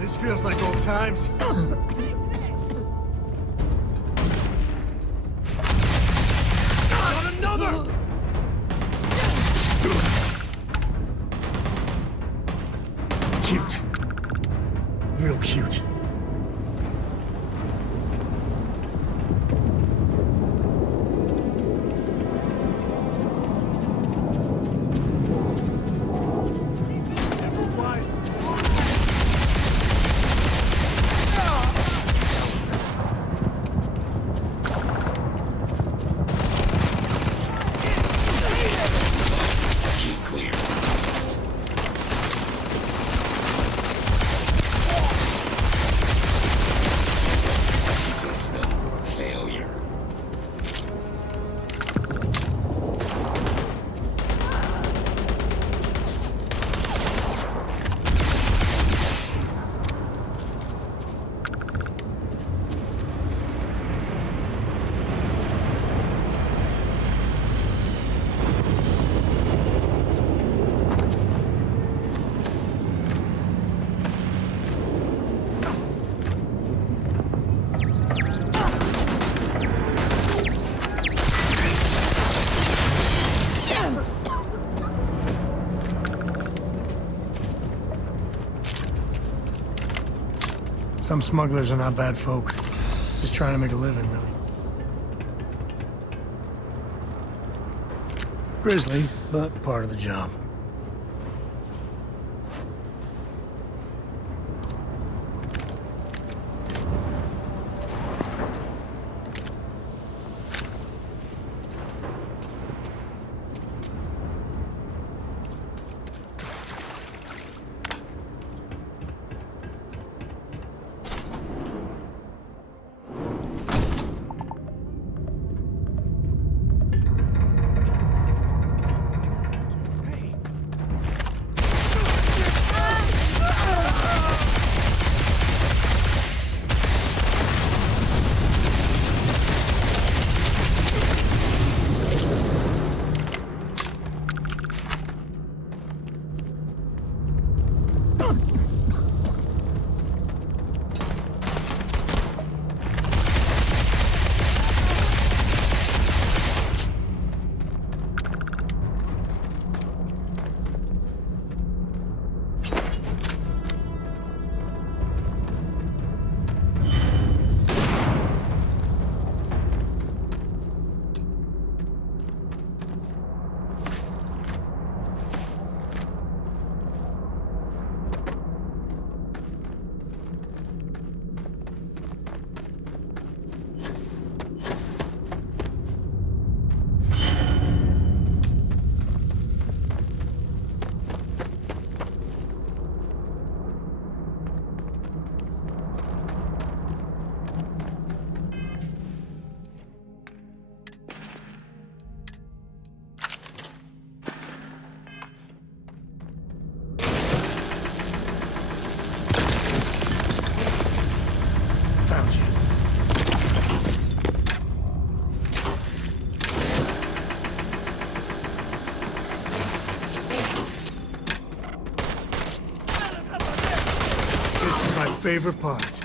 This feels like old times. Not another! Cute. Real cute. Some smugglers are not bad folk. Just trying to make a living, really. Grisly, but part of the job. Found you. This is my favorite part.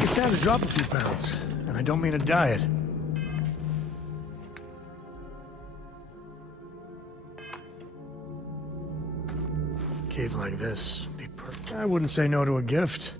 You stand to drop a few pounds, and I don't mean a diet. Cave like this, be perfect. I wouldn't say no to a gift.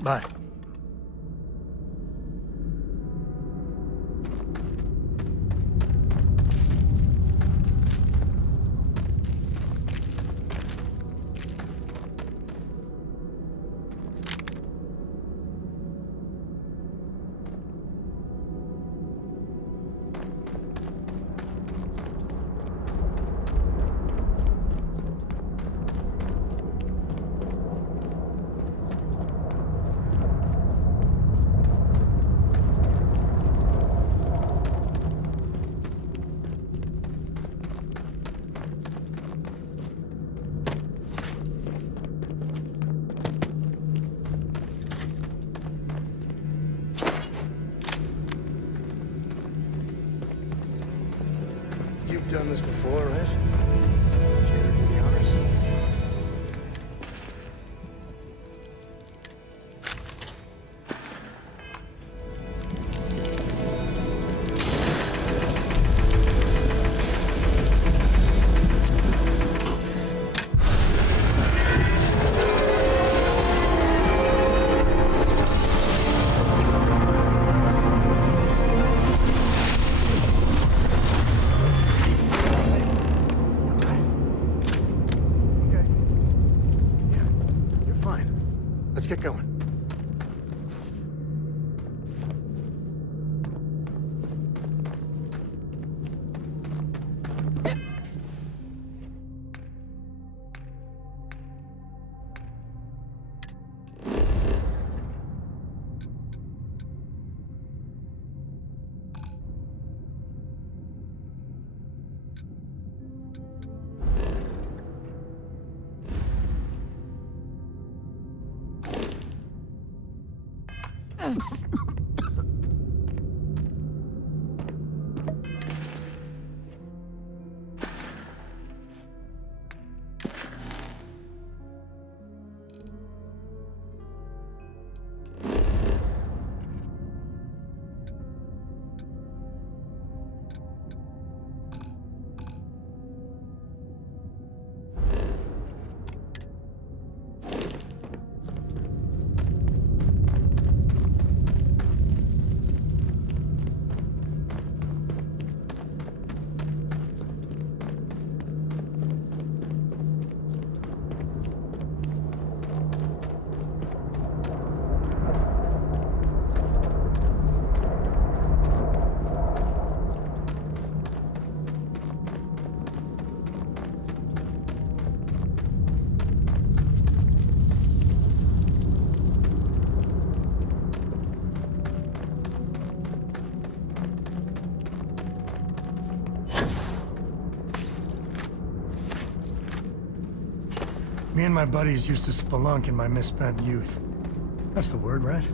Bye. You've done this before, right? Care to do the honors? Let's get going. Me and my buddies used to spelunk in my misspent youth. That's the word, right?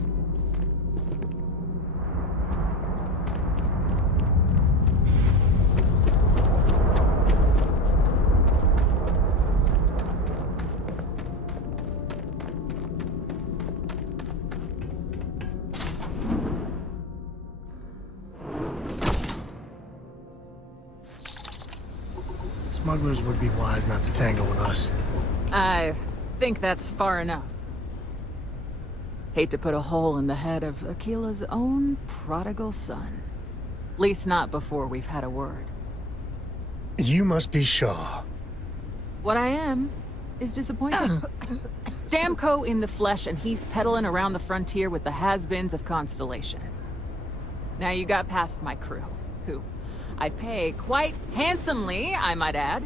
Smugglers would be wise not to tangle with us. I think that's far enough. Hate to put a hole in the head of Aquila's own prodigal son. Least not before we've had a word. You must be Shaw. What I am is disappointing. Sam Coe in the flesh, and he's peddling around the frontier with the has-beens of Constellation. Now you got past my crew, who I pay quite handsomely, I might add.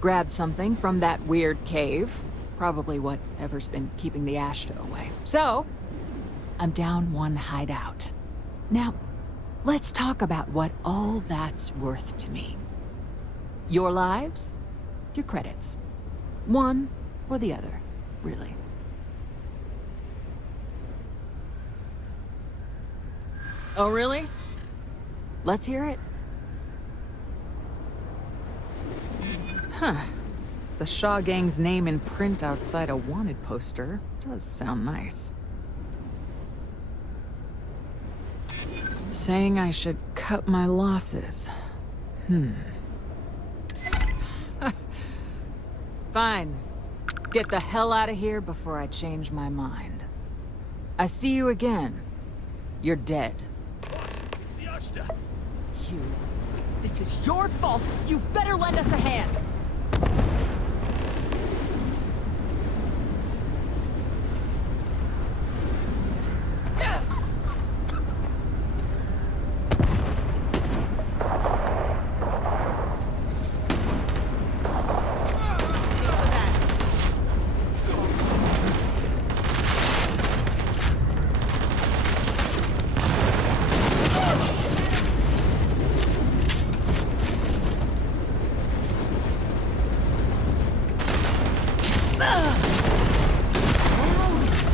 Grabbed something from that weird cave. Probably whatever's been keeping the Ashta away. So, I'm down one hideout. Now, let's talk about what all that's worth to me. Your lives, your credits. One or the other, really. Oh, really? Let's hear it. Huh. The Shaw Gang's name in print outside a wanted poster does sound nice. Saying I should cut my losses. Fine. Get the hell out of here before I change my mind. I see you again. You're dead. You. This is your fault. You better lend us a hand.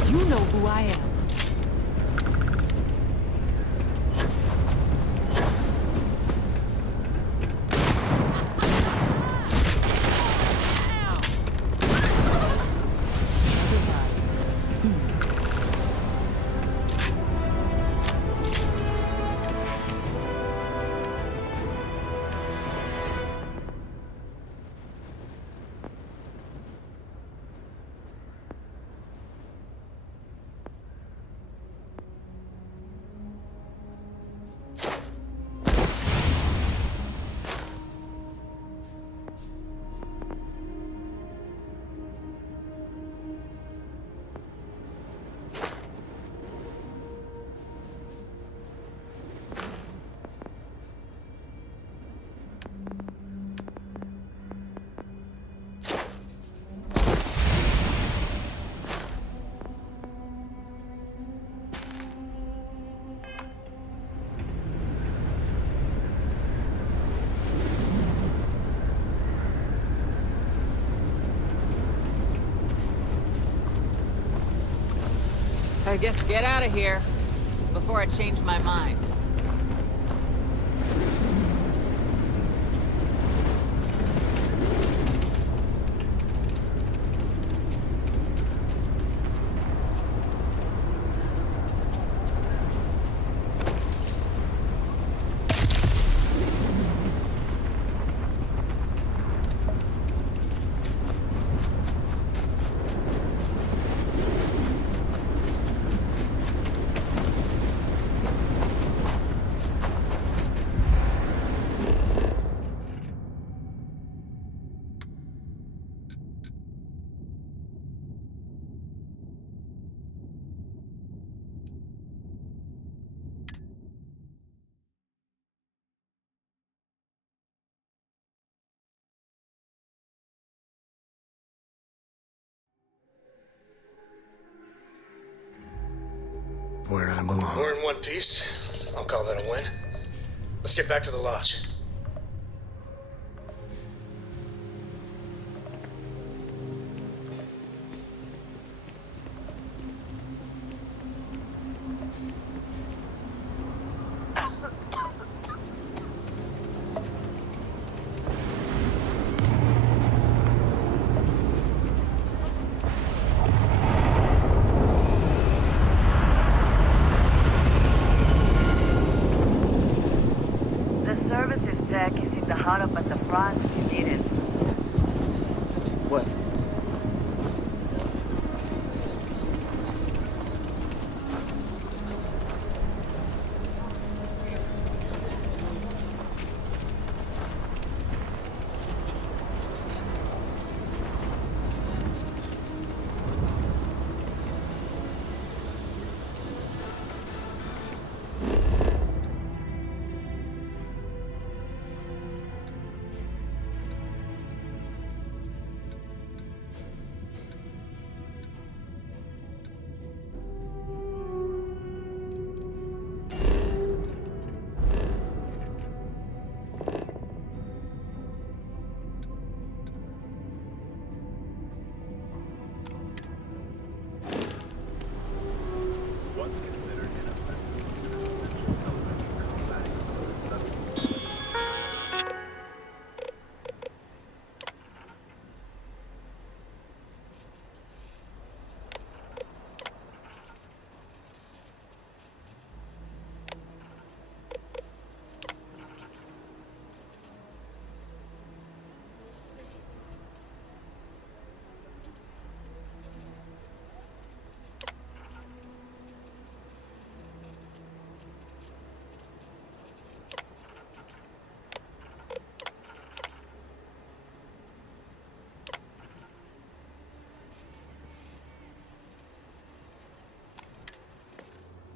You know who I am. I guess get out of here before I change my mind. Where I belong. We're in one piece. I'll call that a win. Let's get back to the lodge. caught up at the front, you didn't. What?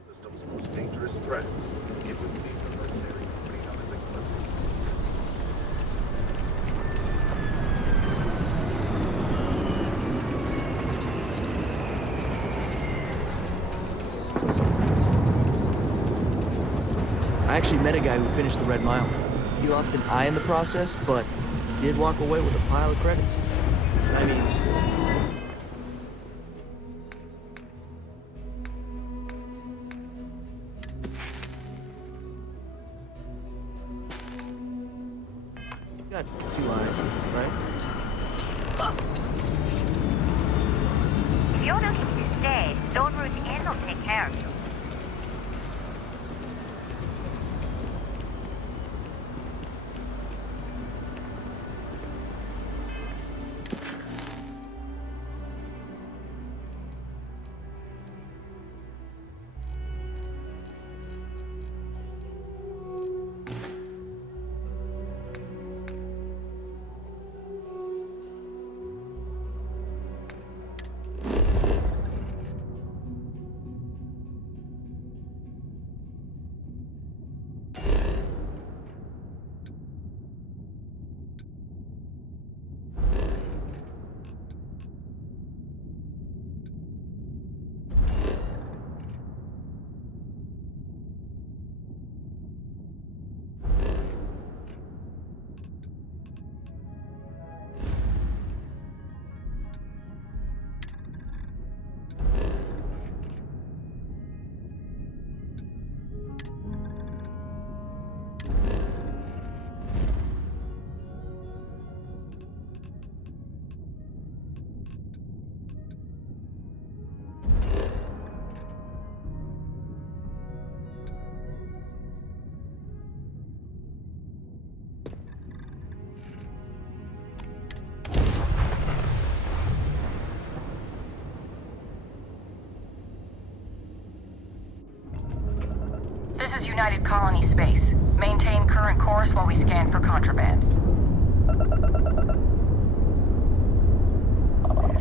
System's most dangerous threats. It would be the mercenary company known as Eclipse. I actually met a guy who finished the Red Mile. He lost an eye in the process, but did walk away with a pile of credits. I mean... got 2 eyes, right? If you're looking to stay, Stone Root Inn will take care of you. This is United Colony Space. Maintain current course while we scan for contraband.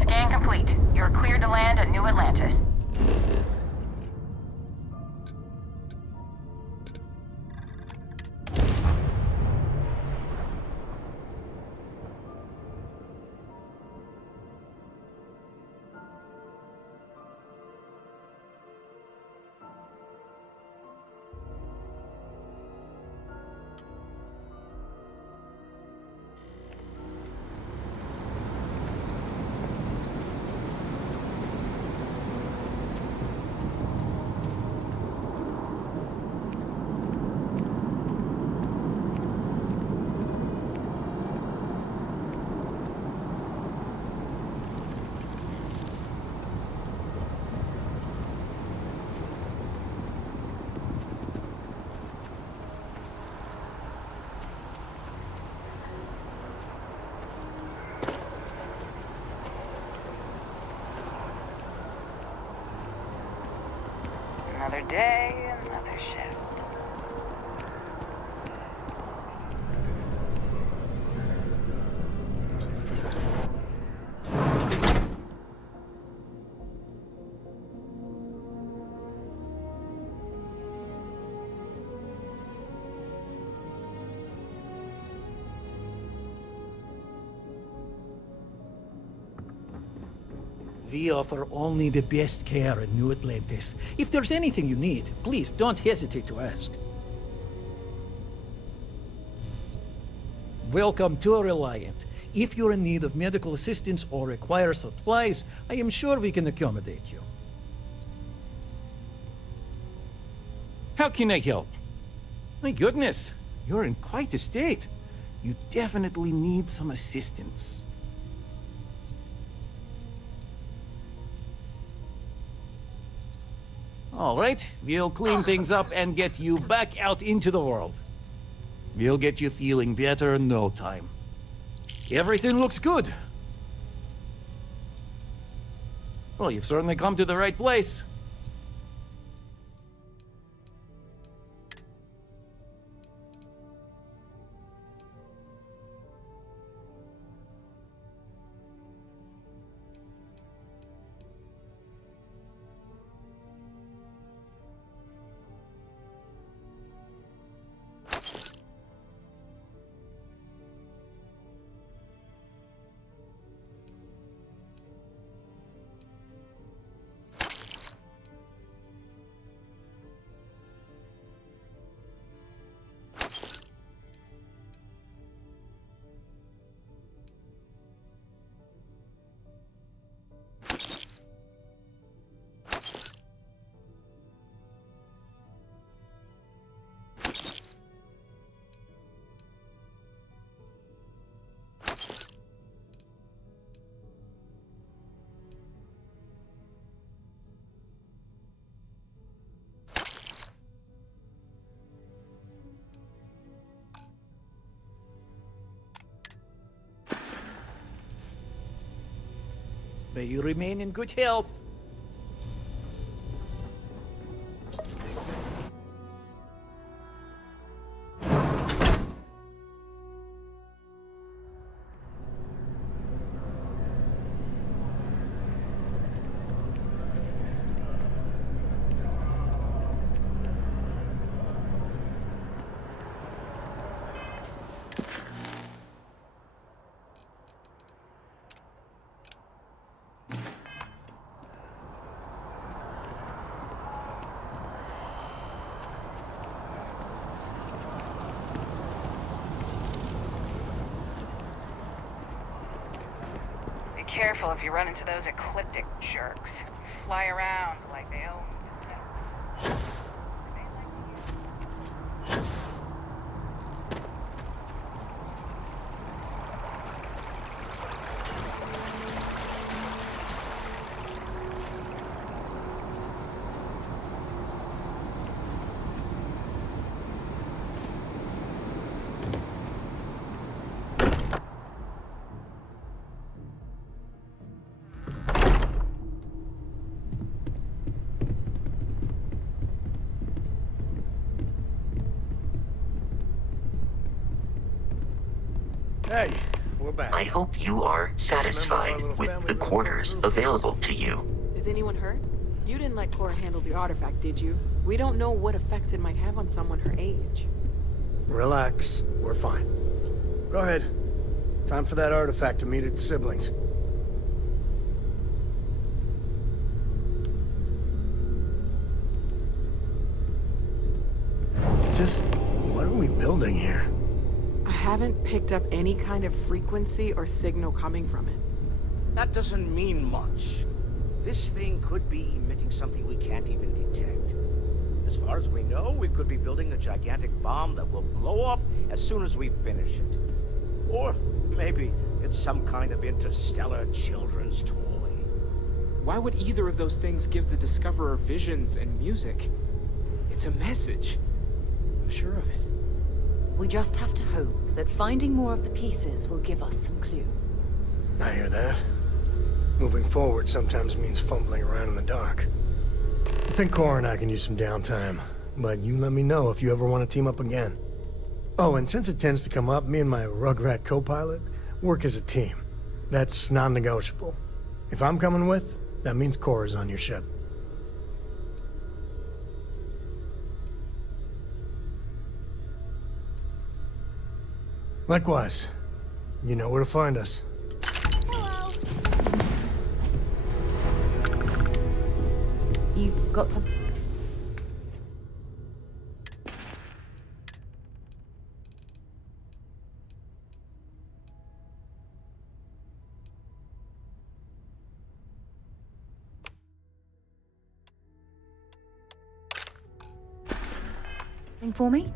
Scan complete. You're cleared to land at New Atlantis. day, another shift. We offer only the best care in New Atlantis. If there's anything you need, please don't hesitate to ask. Welcome to Reliant. If you're in need of medical assistance or require supplies, I am sure we can accommodate you. How can I help? My goodness, you're in quite a state. You definitely need some assistance. All right, we'll clean things up and get you back out into the world. We'll get you feeling better in no time. Everything looks good. Well, you've certainly come to the right place. May you remain in good health. Careful if you run into those ecliptic jerks. Fly around like they own you. Hey, we're back. I hope you are satisfied with the quarters available to you. Is anyone hurt? You didn't let Cora handle the artifact, did you? We don't know what effects it might have on someone her age. Relax. We're fine. Go ahead. Time for that artifact to meet its siblings. Just... what are we building here? I haven't picked up any kind of frequency or signal coming from it. That doesn't mean much. This thing could be emitting something we can't even detect. As far as we know, we could be building a gigantic bomb that will blow up as soon as we finish it. Or maybe it's some kind of interstellar children's toy. Why would either of those things give the Discoverer visions and music? It's a message. I'm sure of it. We just have to hope that finding more of the pieces will give us some clue. I hear that. Moving forward sometimes means fumbling around in the dark. I think Cora and I can use some downtime, but you let me know if you ever want to team up again. Oh, and since it tends to come up, me and my Rugrat co-pilot work as a team. That's non-negotiable. If I'm coming with, that means Cora's on your ship. Likewise. You know where to find us. You've got some... Thing for me?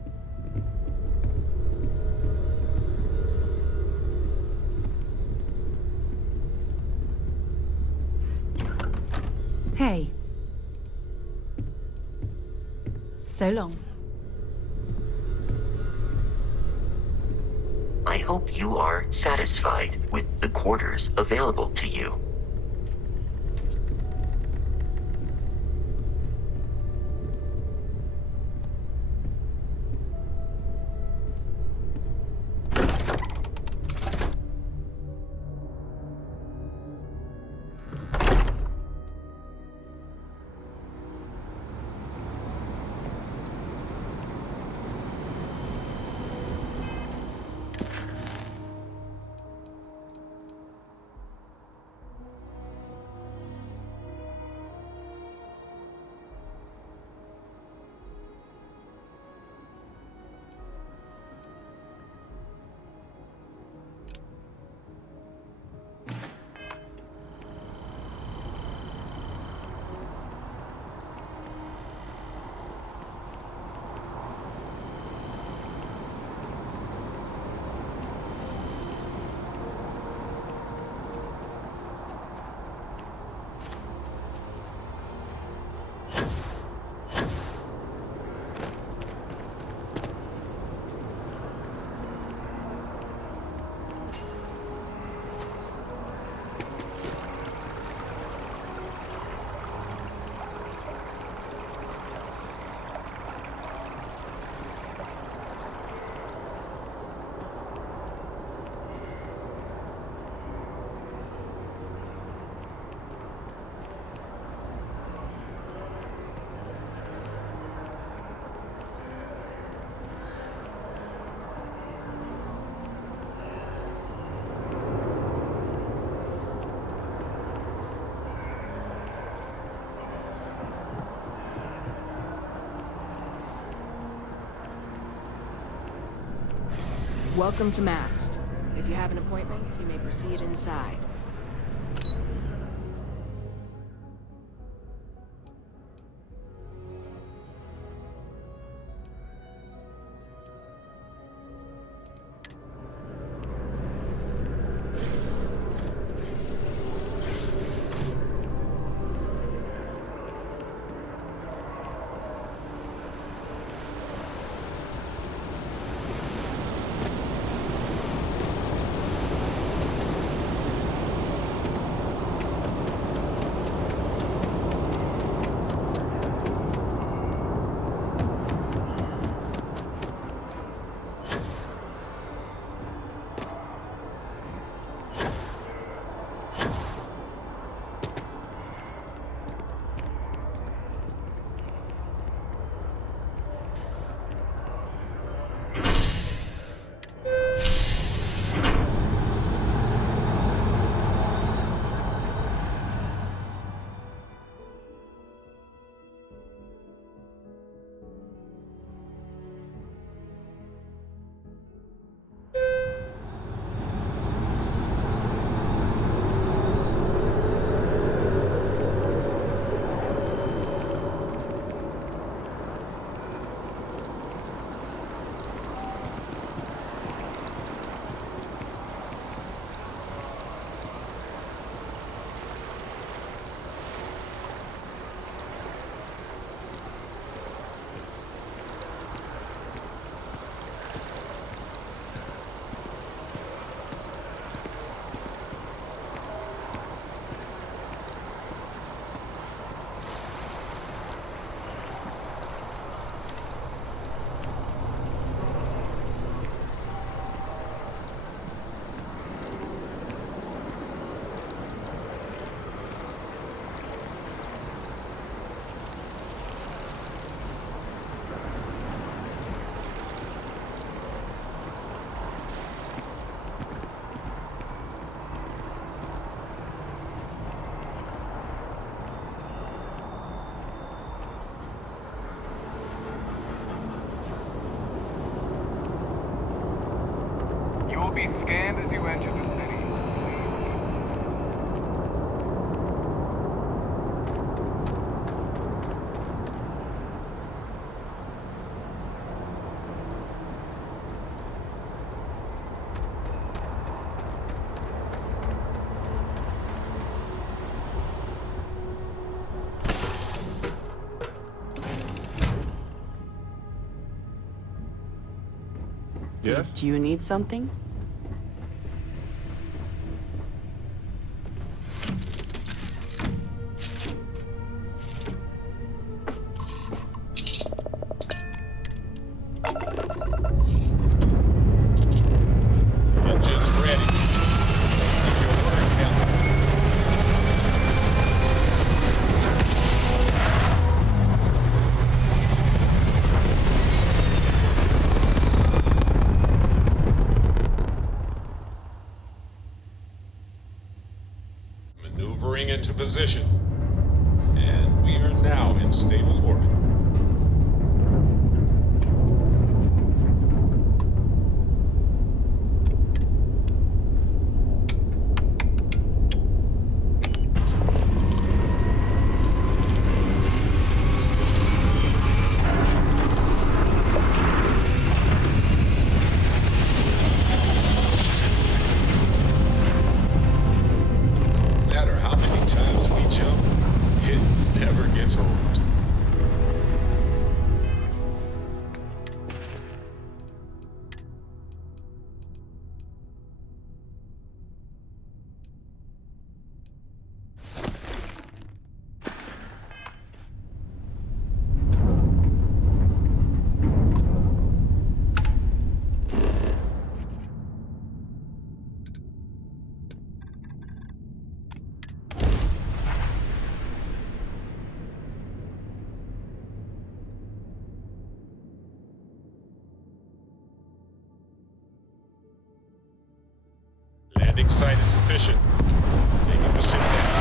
Hey. So long. I hope you are satisfied with the quarters available to you. Welcome to Mast. If you have an appointment, you may proceed inside. You will be scanned as you enter the city. Yes? Do you need something? Engines ready. Keep your word, Captain. Maneuvering into position. And we are now in stable orbit. No matter how many times we jump, it never gets old. Landing site is sufficient. Taking the ship down.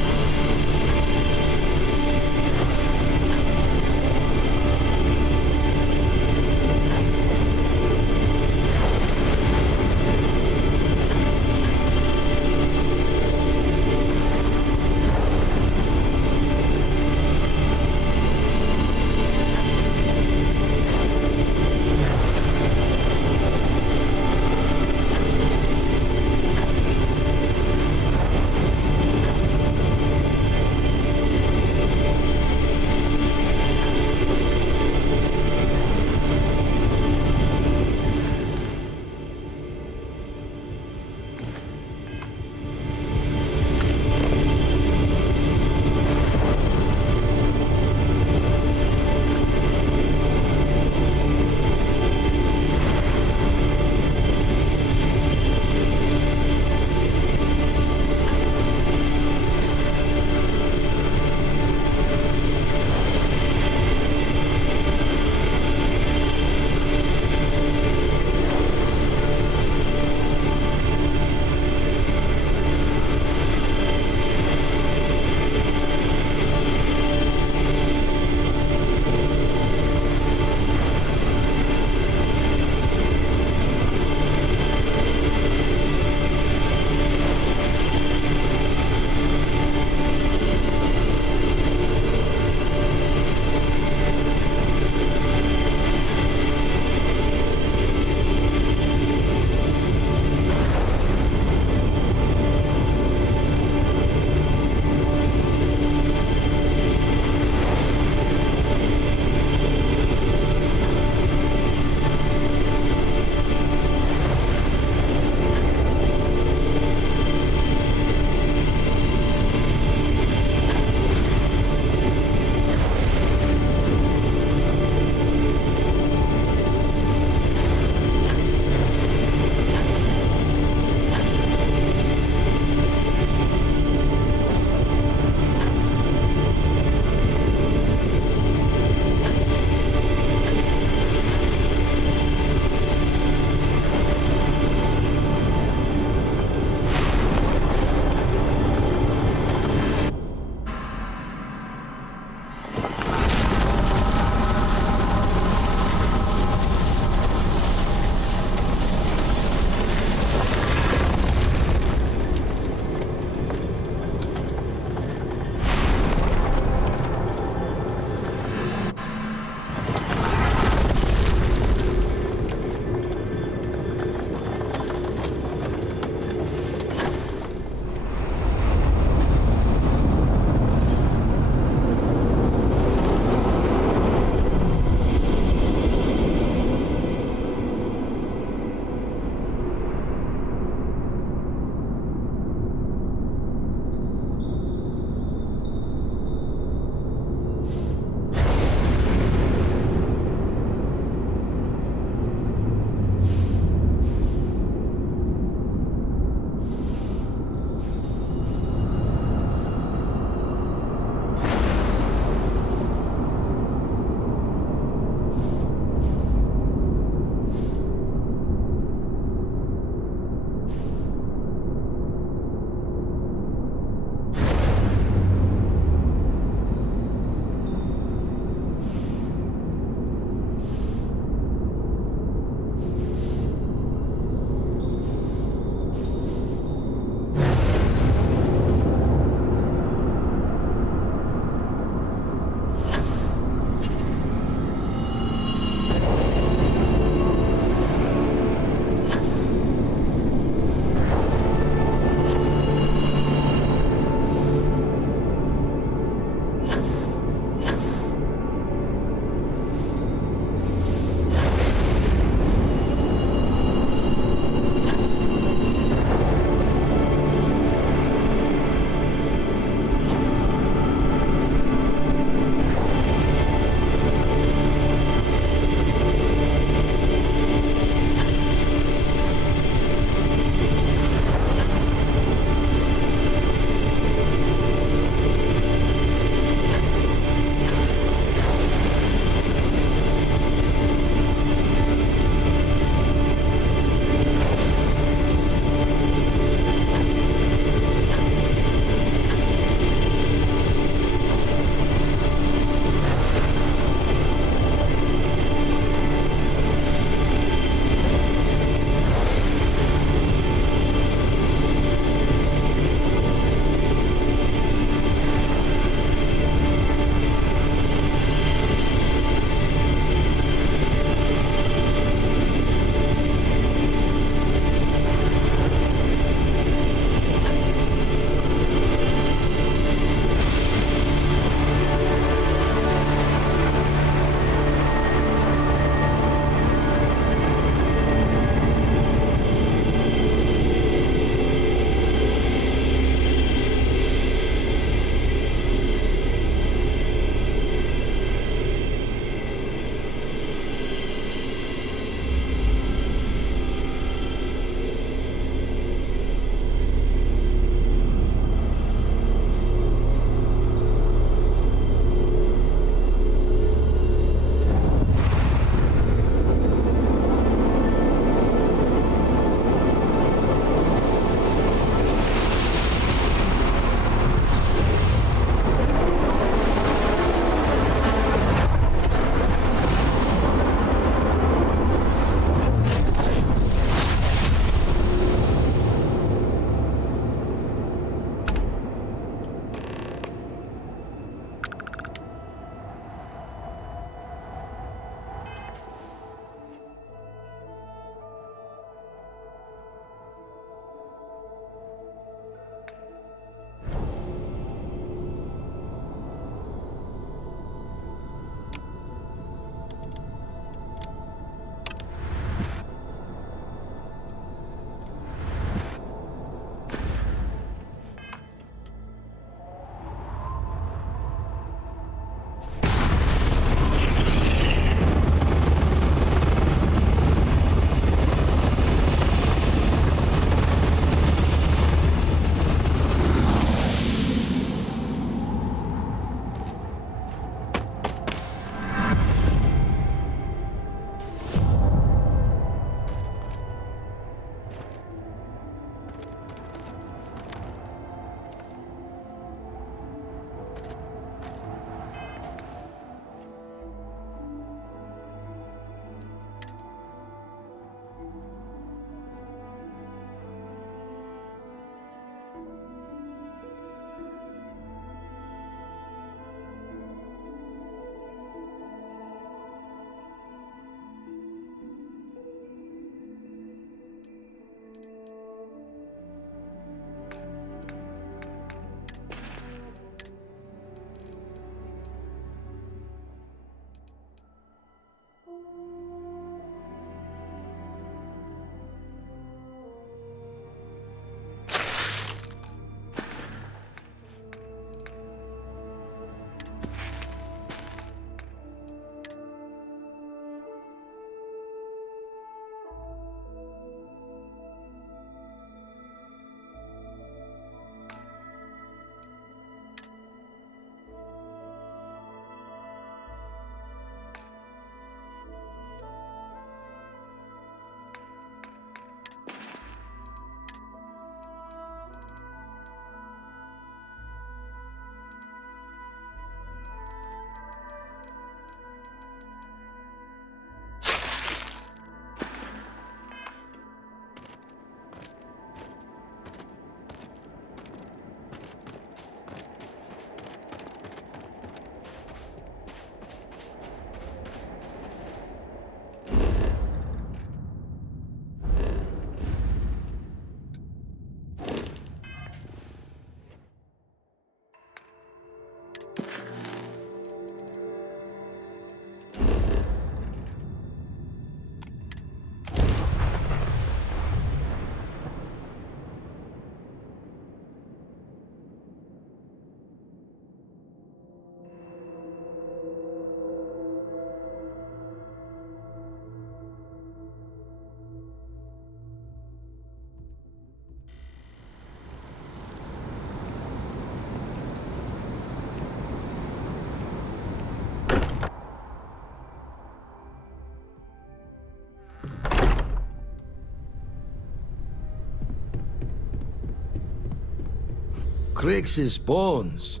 Crix's bones.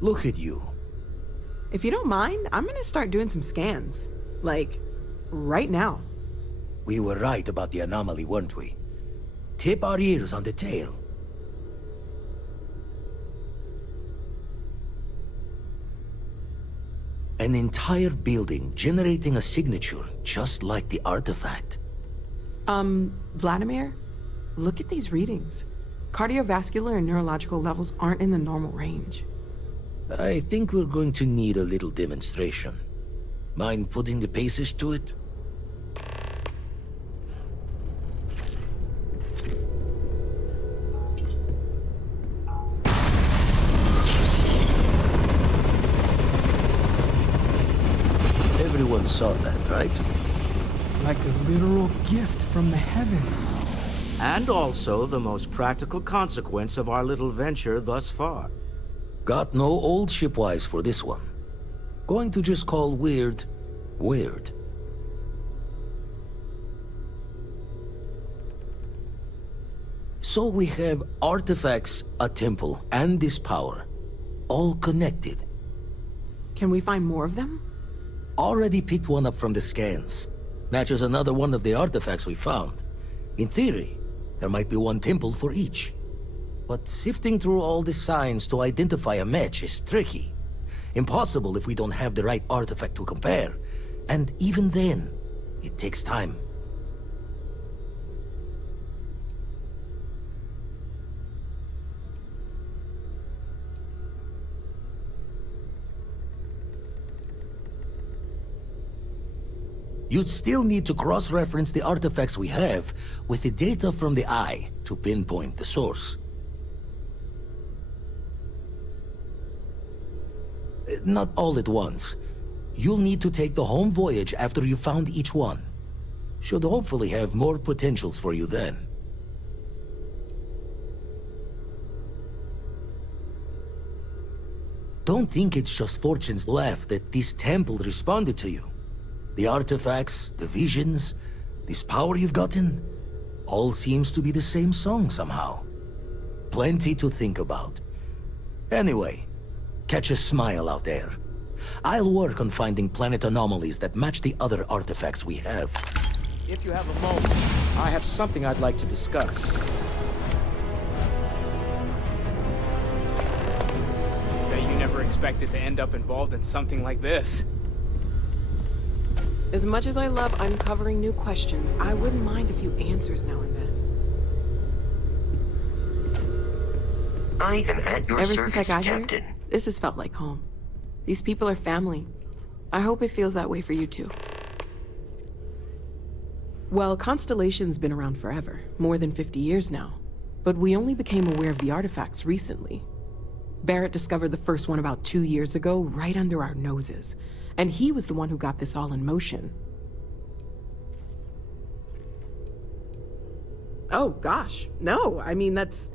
Look at you. If you don't mind, I'm gonna start doing some scans. Like, right now. We were right about the anomaly, weren't we? Tip our ears on the tail. An entire building generating a signature just like the artifact. Vladimir, look at these readings. Cardiovascular and neurological levels aren't in the normal range. I think we're going to need a little demonstration. Mind putting the paces to it? Everyone saw that, right? Like a literal gift from the heavens. And also the most practical consequence of our little venture thus far. Got no old shipwise for this one. Going to just call weird, weird. So we have artifacts, a temple, and this power. All connected. Can we find more of them? Already picked one up from the scans. Matches another one of the artifacts we found. In theory, there might be one temple for each. But sifting through all the signs to identify a match is tricky. Impossible if we don't have the right artifact to compare. And even then, it takes time. You'd still need to cross-reference the artifacts we have with the data from the eye to pinpoint the source. Not all at once. You'll need to take the home voyage after you found each one. Should hopefully have more potentials for you then. Don't think it's just fortunes left that this temple responded to you. The artifacts, the visions, this power you've gotten, all seems to be the same song somehow. Plenty to think about. Anyway, catch a smile out there. I'll work on finding planet anomalies that match the other artifacts we have. If you have a moment, I have something I'd like to discuss. Bet you never expected to end up involved in something like this. As much as I love uncovering new questions, I wouldn't mind a few answers now and then. I am at your Ever service, since I got Captain. here, this has felt like home. These people are family. I hope it feels that way for you too. Well, Constellation's been around forever, more than 50 years now. But we only became aware of the artifacts recently. Barrett discovered the first one about 2 years ago, right under our noses. And he was the one who got this all in motion. Oh, gosh. No, I mean, that's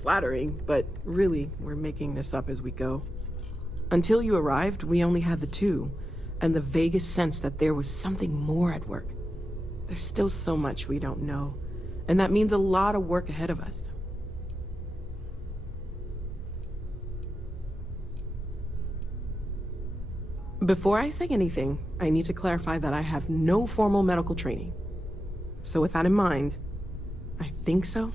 flattering, but really, we're making this up as we go. Until you arrived, we only had the two, and the vaguest sense that there was something more at work. There's still so much we don't know, and that means a lot of work ahead of us. Before I say anything, I need to clarify that I have no formal medical training. So with that in mind, I think so.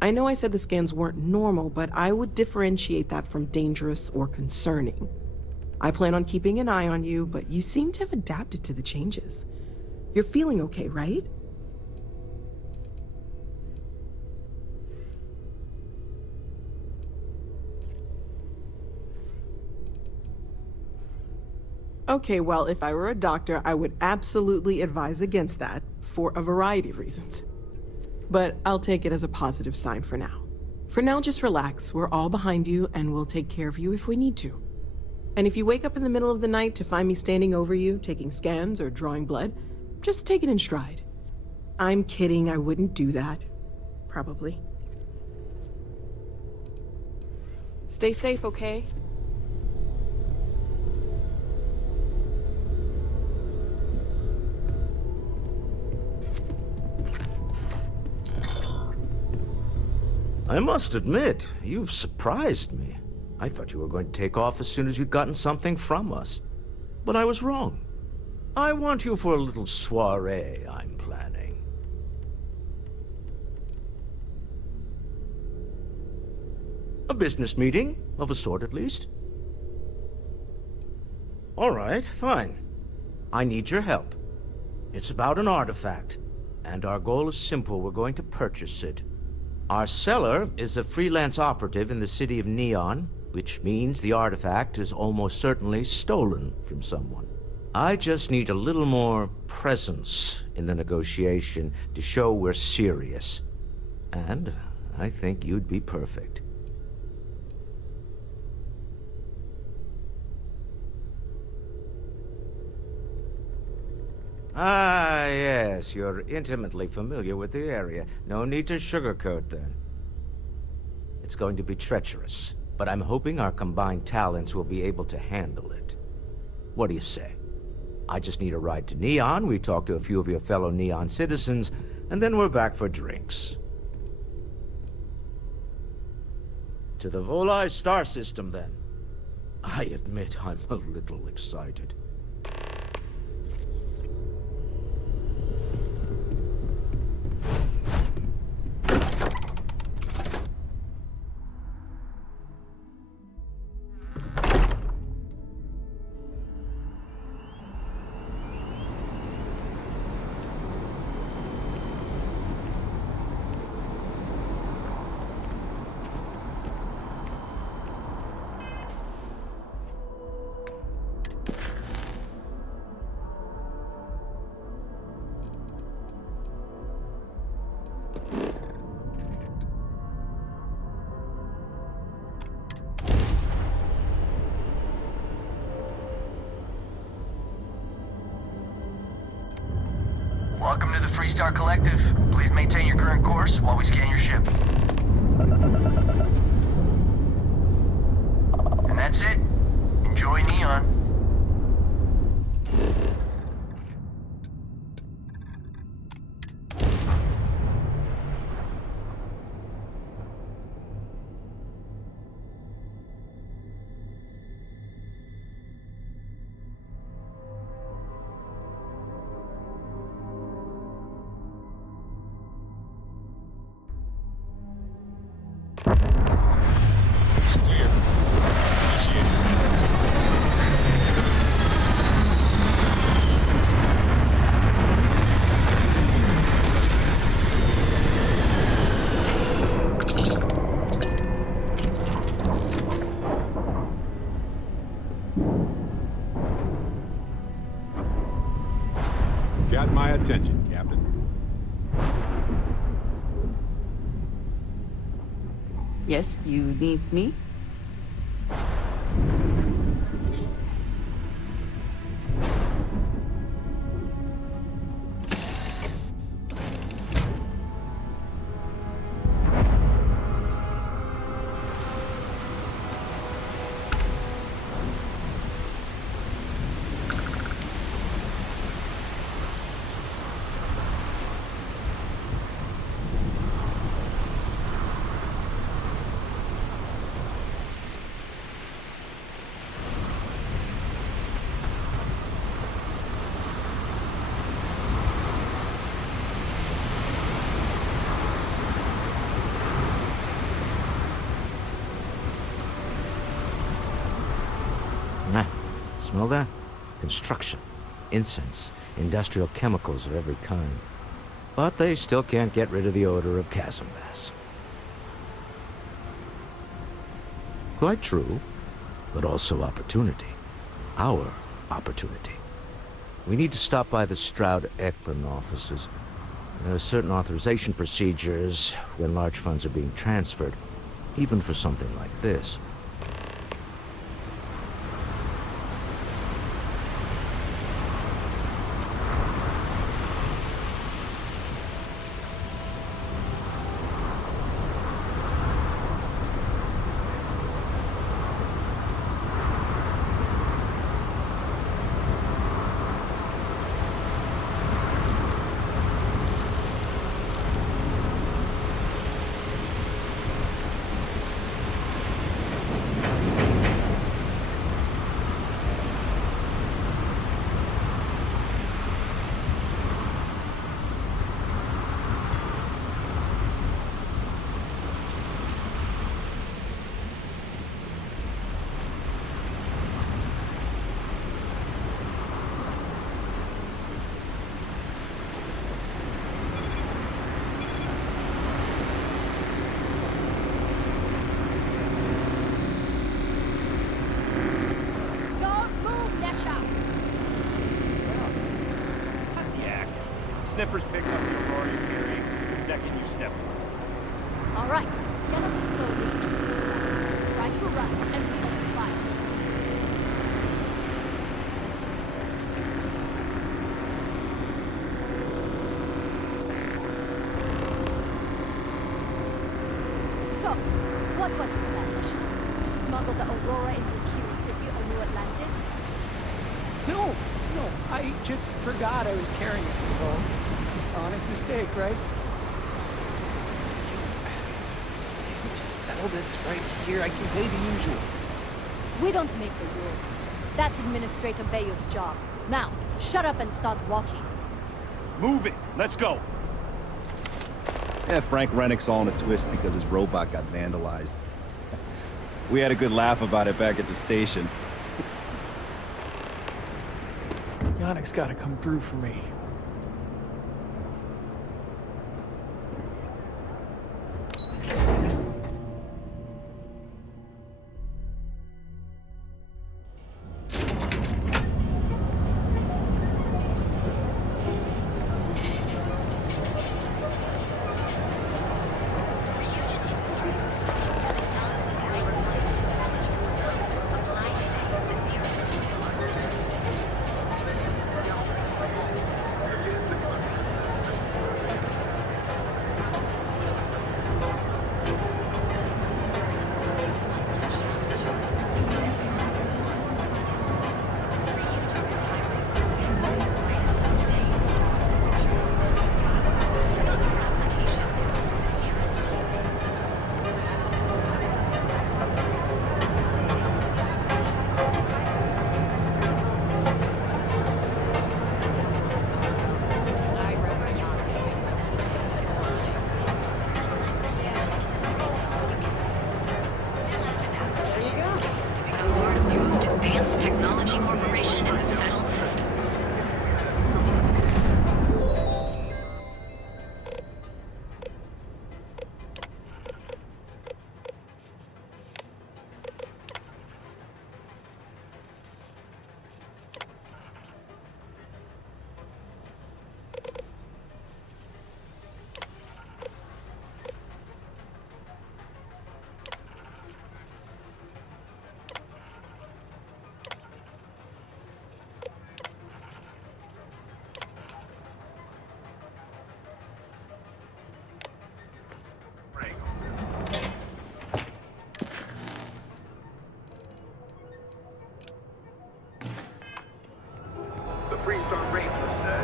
I know I said the scans weren't normal, but I would differentiate that from dangerous or concerning. I plan on keeping an eye on you, but you seem to have adapted to the changes. You're feeling okay, right? Okay, well, if I were a doctor, I would absolutely advise against that, for a variety of reasons. But I'll take it as a positive sign for now. For now, just relax. We're all behind you, and we'll take care of you if we need to. And if you wake up in the middle of the night to find me standing over you, taking scans or drawing blood, just take it in stride. I'm kidding, I wouldn't do that. Probably. Stay safe, okay? I must admit, you've surprised me. I thought you were going to take off as soon as you'd gotten something from us. But I was wrong. I want you for a little soiree I'm planning. A business meeting, of a sort at least. All right, fine. I need your help. It's about an artifact, and our goal is simple. We're going to purchase it. Our seller is a freelance operative in the city of Neon, which means the artifact is almost certainly stolen from someone. I just need a little more presence in the negotiation to show we're serious. And I think you'd be perfect. Ah, yes, you're intimately familiar with the area. No need to sugarcoat then. It's going to be treacherous, but I'm hoping our combined talents will be able to handle it. What do you say? I just need a ride to Neon, we talk to a few of your fellow Neon citizens, and then we're back for drinks. To the Volai star system, then. I admit I'm a little excited. Welcome to the Freestar Collective. Please maintain your current course while we scan your ship. And that's it. Enjoy Neon. It's clear. Initiate command sequence. Got my attention, Captain. Yes, you need me? Nah, smell that? Construction, incense, industrial chemicals of every kind. But they still can't get rid of the odor of chasm bass. Quite true, but also opportunity. Our opportunity. We need to stop by the Stroud-Eklund offices. There are certain authorization procedures when large funds are being transferred, even for something like this. sniffers pick up the aurora you're carrying the second you step through. All right, get up slowly and turn around. Try to run and we open fire. So, what was the plan, Misha? Smuggle the aurora into Kira City or New Atlantis? No, I just forgot I was carrying it, so honest mistake, right? Can we just settle this right here? I can pay the usual. We don't make the rules. That's Administrator Bayo's job. Now, shut up and start walking. Move it! Let's go! Yeah, Frank Rennick's all in a twist because his robot got vandalized. We had a good laugh about it back at the station. Yannick's gotta come through for me.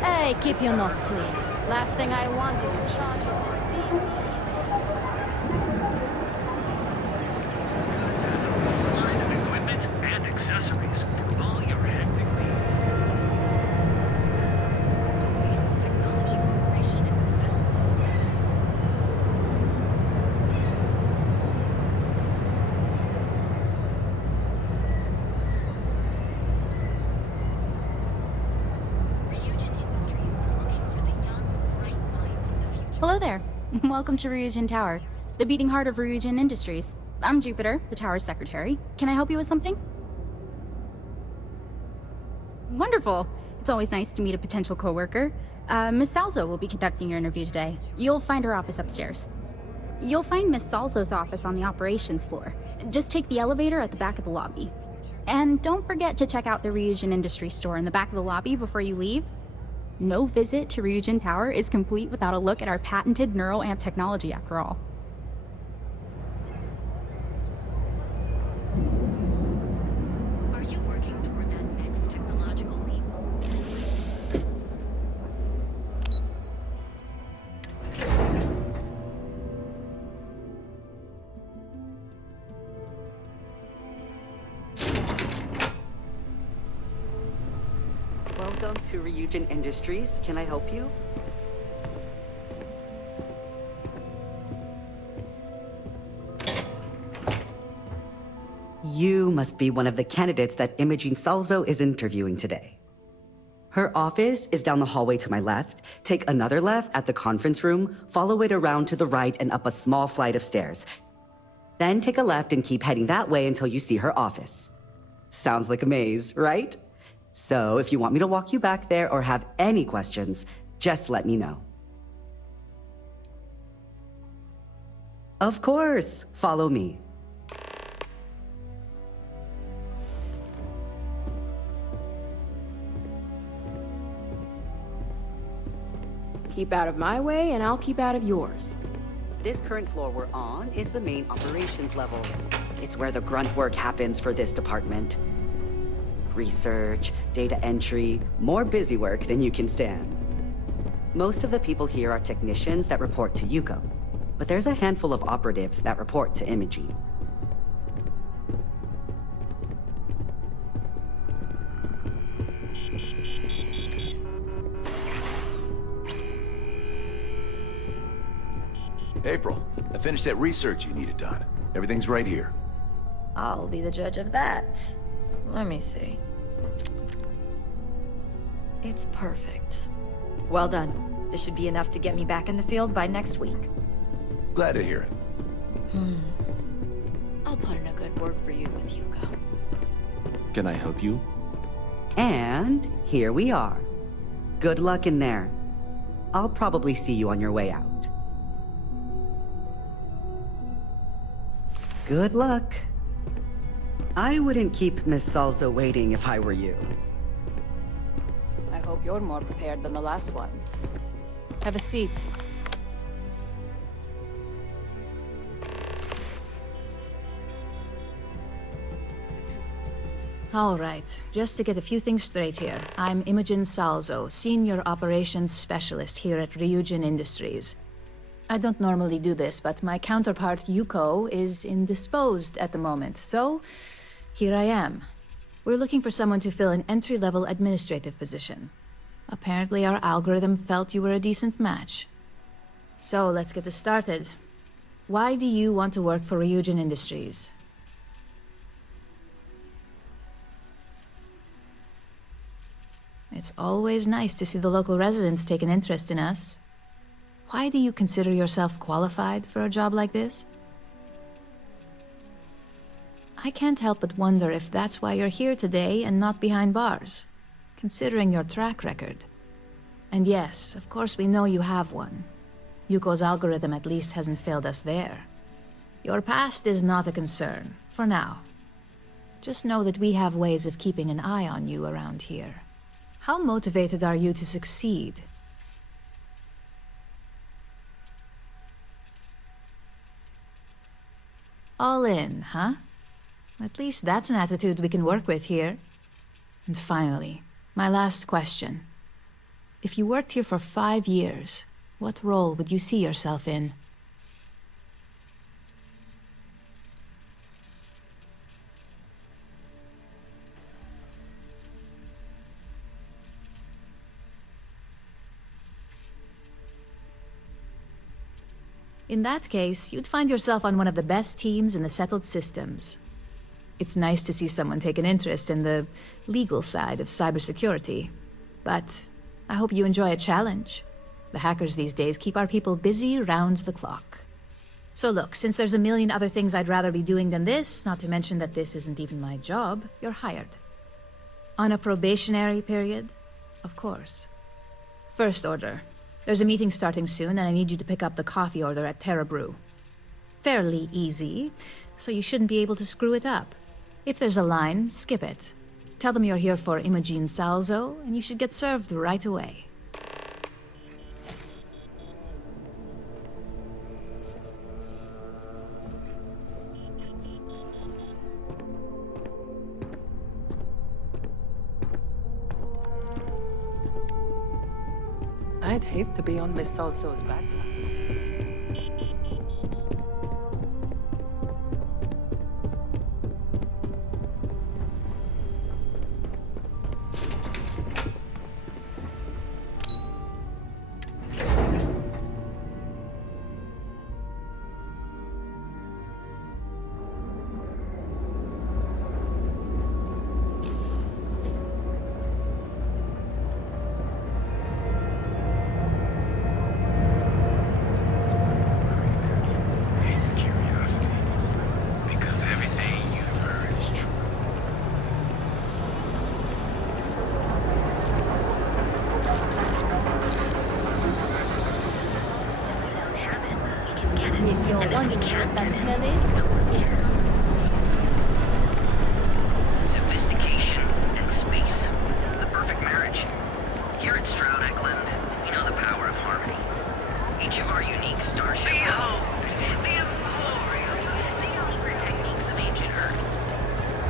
Hey, keep your nose clean. Last thing I want is to charge you for a fee. Hello there. Welcome to Ryujin Tower, the beating heart of Ryujin Industries. I'm Jupiter, the tower's secretary. Can I help you with something? Wonderful. It's always nice to meet a potential coworker. Miss Salzo will be conducting your interview today. You'll find her office upstairs. You'll find Miss Salzo's office on the operations floor. Just take the elevator at the back of the lobby. And don't forget to check out the Ryujin Industries store in the back of the lobby before you leave. No visit to Ryujin Tower is complete without a look at our patented neural amp technology, after all. Are you working toward that next technological leap? Welcome to Ryujin Industries. Can I help you? You must be one of the candidates that Imogene Salzo is interviewing today. Her office is down the hallway to my left. Take another left at the conference room, follow it around to the right and up a small flight of stairs. Then take a left and keep heading that way until you see her office. Sounds like a maze, right? So if you want me to walk you back there or have any questions, Just let me know. Of course, follow me. Keep out of my way, and I'll keep out of yours. This current floor we're on is the main operations level. It's where the grunt work happens for this department. Research, data entry, more busy work than you can stand. Most of the people here are technicians that report to Yuko, but there's a handful of operatives that report to Imogene. April, I finished that research you needed done. Everything's right here. I'll be the judge of that. Let me see. It's perfect. Well done. This should be enough to get me back in the field by next week. Glad to hear it. I'll put in a good word for you with Yuko. Can I help you? And here we are. Good luck in there. I'll probably see you on your way out. Good luck. I wouldn't keep Miss Salzo waiting if I were you. I hope you're more prepared than the last one. Have a seat. All right, just to get a few things straight here. I'm Imogen Salzo, Senior Operations Specialist here at Ryujin Industries. I don't normally do this, but my counterpart Yuko is indisposed at the moment, so here I am. We're looking for someone to fill an entry-level administrative position. Apparently our algorithm felt you were a decent match. So let's get this started. Why do you want to work for Ryujin Industries? It's always nice to see the local residents take an interest in us. Why do you consider yourself qualified for a job like this? I can't help but wonder if that's why you're here today and not behind bars, considering your track record. And yes, of course we know you have one. Yuko's algorithm at least hasn't failed us there. Your past is not a concern, for now. Just know that we have ways of keeping an eye on you around here. How motivated are you to succeed? All in, huh? At least that's an attitude we can work with here. And finally, my last question. If you worked here for 5 years, what role would you see yourself in? In that case, you'd find yourself on one of the best teams in the settled systems. It's nice to see someone take an interest in the legal side of cybersecurity. But I hope you enjoy a challenge. The hackers these days keep our people busy round the clock. So look, since there's a million other things I'd rather be doing than this, not to mention that this isn't even my job, you're hired. On a probationary period, of course. First order. There's a meeting starting soon, and I need you to pick up the coffee order at Terra Brew. Fairly easy, so you shouldn't be able to screw it up. If there's a line, skip it. Tell them you're here for Imogen Salzo, and you should get served right away. I'd hate to be on Miss Salso's backside.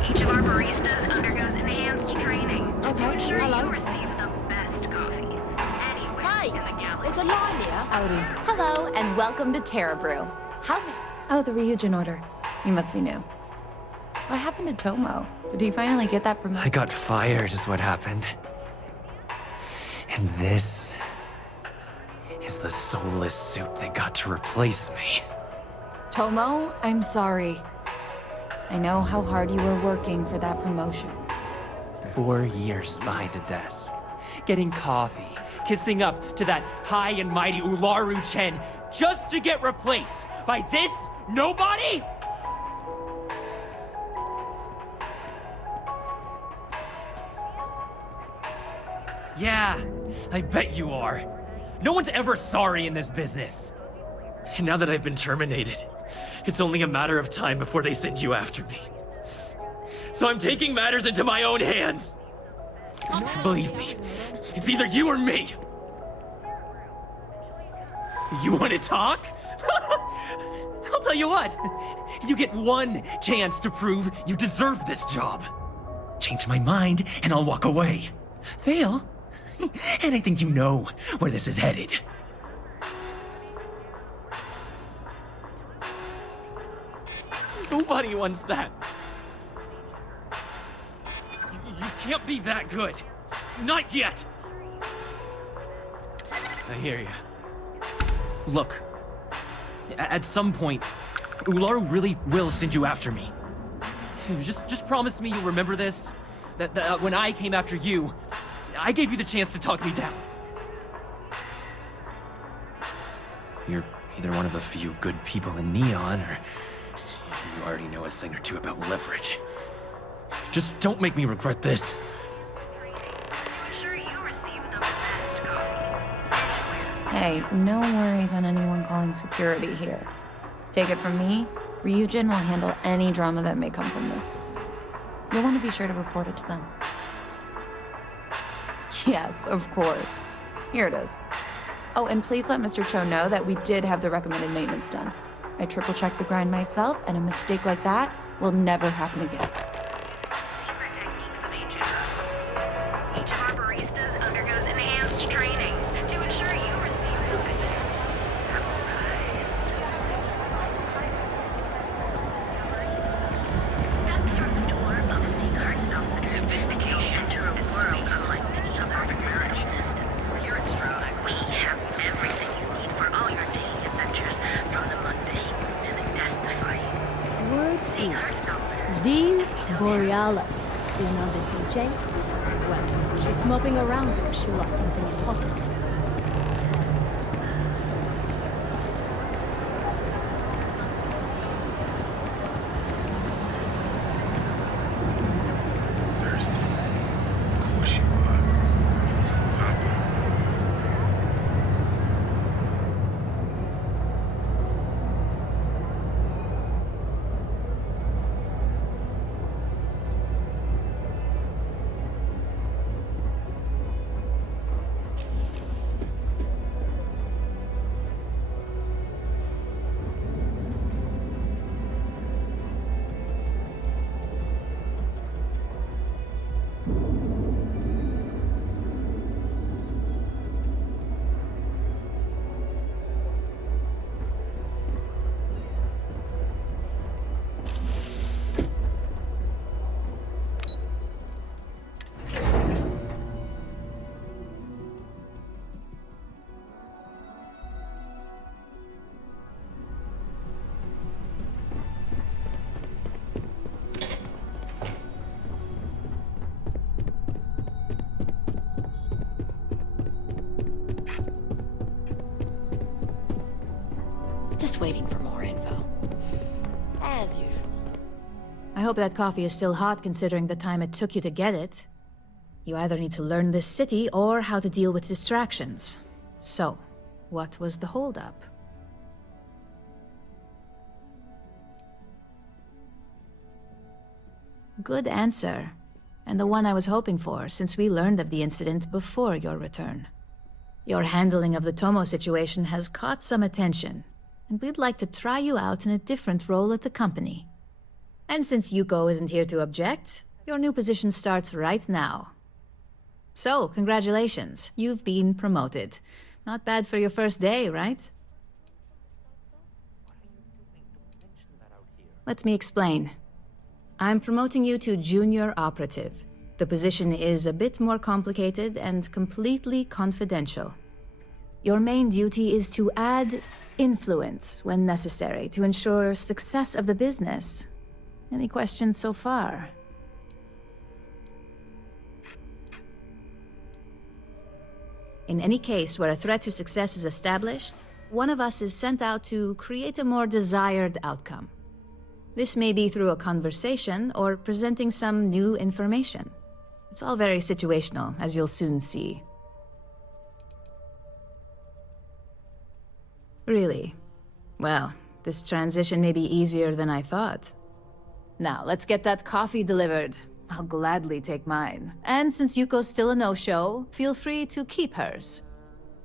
Each of our baristas undergoes enhanced training. Okay, hello. You receive the best coffee. Hi, there's a line here. Howdy. Hello, and welcome to Terra Brew. Oh, the Ryujin order. You must be new. What happened to Tomo? Did he finally get that promotion? I got fired is what happened. And this is the soulless suit they got to replace me. Tomo, I'm sorry. I know how hard you were working for that promotion. 4 years behind a desk, getting coffee, kissing up to that high and mighty Ularu Chen, just to get replaced by this nobody? Yeah, I bet you are. No one's ever sorry in this business. And now that I've been terminated, it's only a matter of time before they send you after me. So I'm taking matters into my own hands. Believe me, it's either you or me. You want to talk? I'll tell you what. You get one chance to prove you deserve this job. Change my mind and I'll walk away. Fail, and I think you know where this is headed. Nobody wants that. You can't be that good. Not yet. I hear you. Look, at some point, Ularu really will send you after me. Just promise me you'll remember this. That when I came after you, I gave you the chance to talk me down. You're either one of a few good people in Neon, or you already know a thing or two about leverage. Just don't make me regret this. Hey, no worries on anyone calling security here. Take it from me, Ryujin will handle any drama that may come from this. You'll want to be sure to report it to them. Yes, of course. Here it is. Oh, and please let Mr. Cho know that we did have the recommended maintenance done. I triple-checked the grind myself, and a mistake like that will never happen again. Each of our baristas undergoes enhanced training to ensure you receive the sophistication to a world unlike many other marriages. Here at Strada, we have everything you need for all your daily adventures, from the mundane to the death-defying. Word is, the Borealis, you know the DJ? Well, she's moping around because she lost something important. Just waiting for more info. As usual. I hope that coffee is still hot considering the time it took you to get it. You either need to learn this city or how to deal with distractions. So, what was the holdup? Good answer. And the one I was hoping for, since we learned of the incident before your return. Your handling of the Tomo situation has caught some attention, and we'd like to try you out in a different role at the company. And since Yuko isn't here to object, your new position starts right now. So, congratulations. You've been promoted. Not bad for your first day, right? Let me explain. I'm promoting you to junior operative. The position is a bit more complicated and completely confidential. Your main duty is to add influence when necessary to ensure success of the business. Any questions so far? In any case where a threat to success is established, one of us is sent out to create a more desired outcome. This may be through a conversation or presenting some new information. It's all very situational, as you'll soon see. Really? Well, this transition may be easier than I thought. Now, let's get that coffee delivered. I'll gladly take mine. And since Yuko's still a no-show, feel free to keep hers.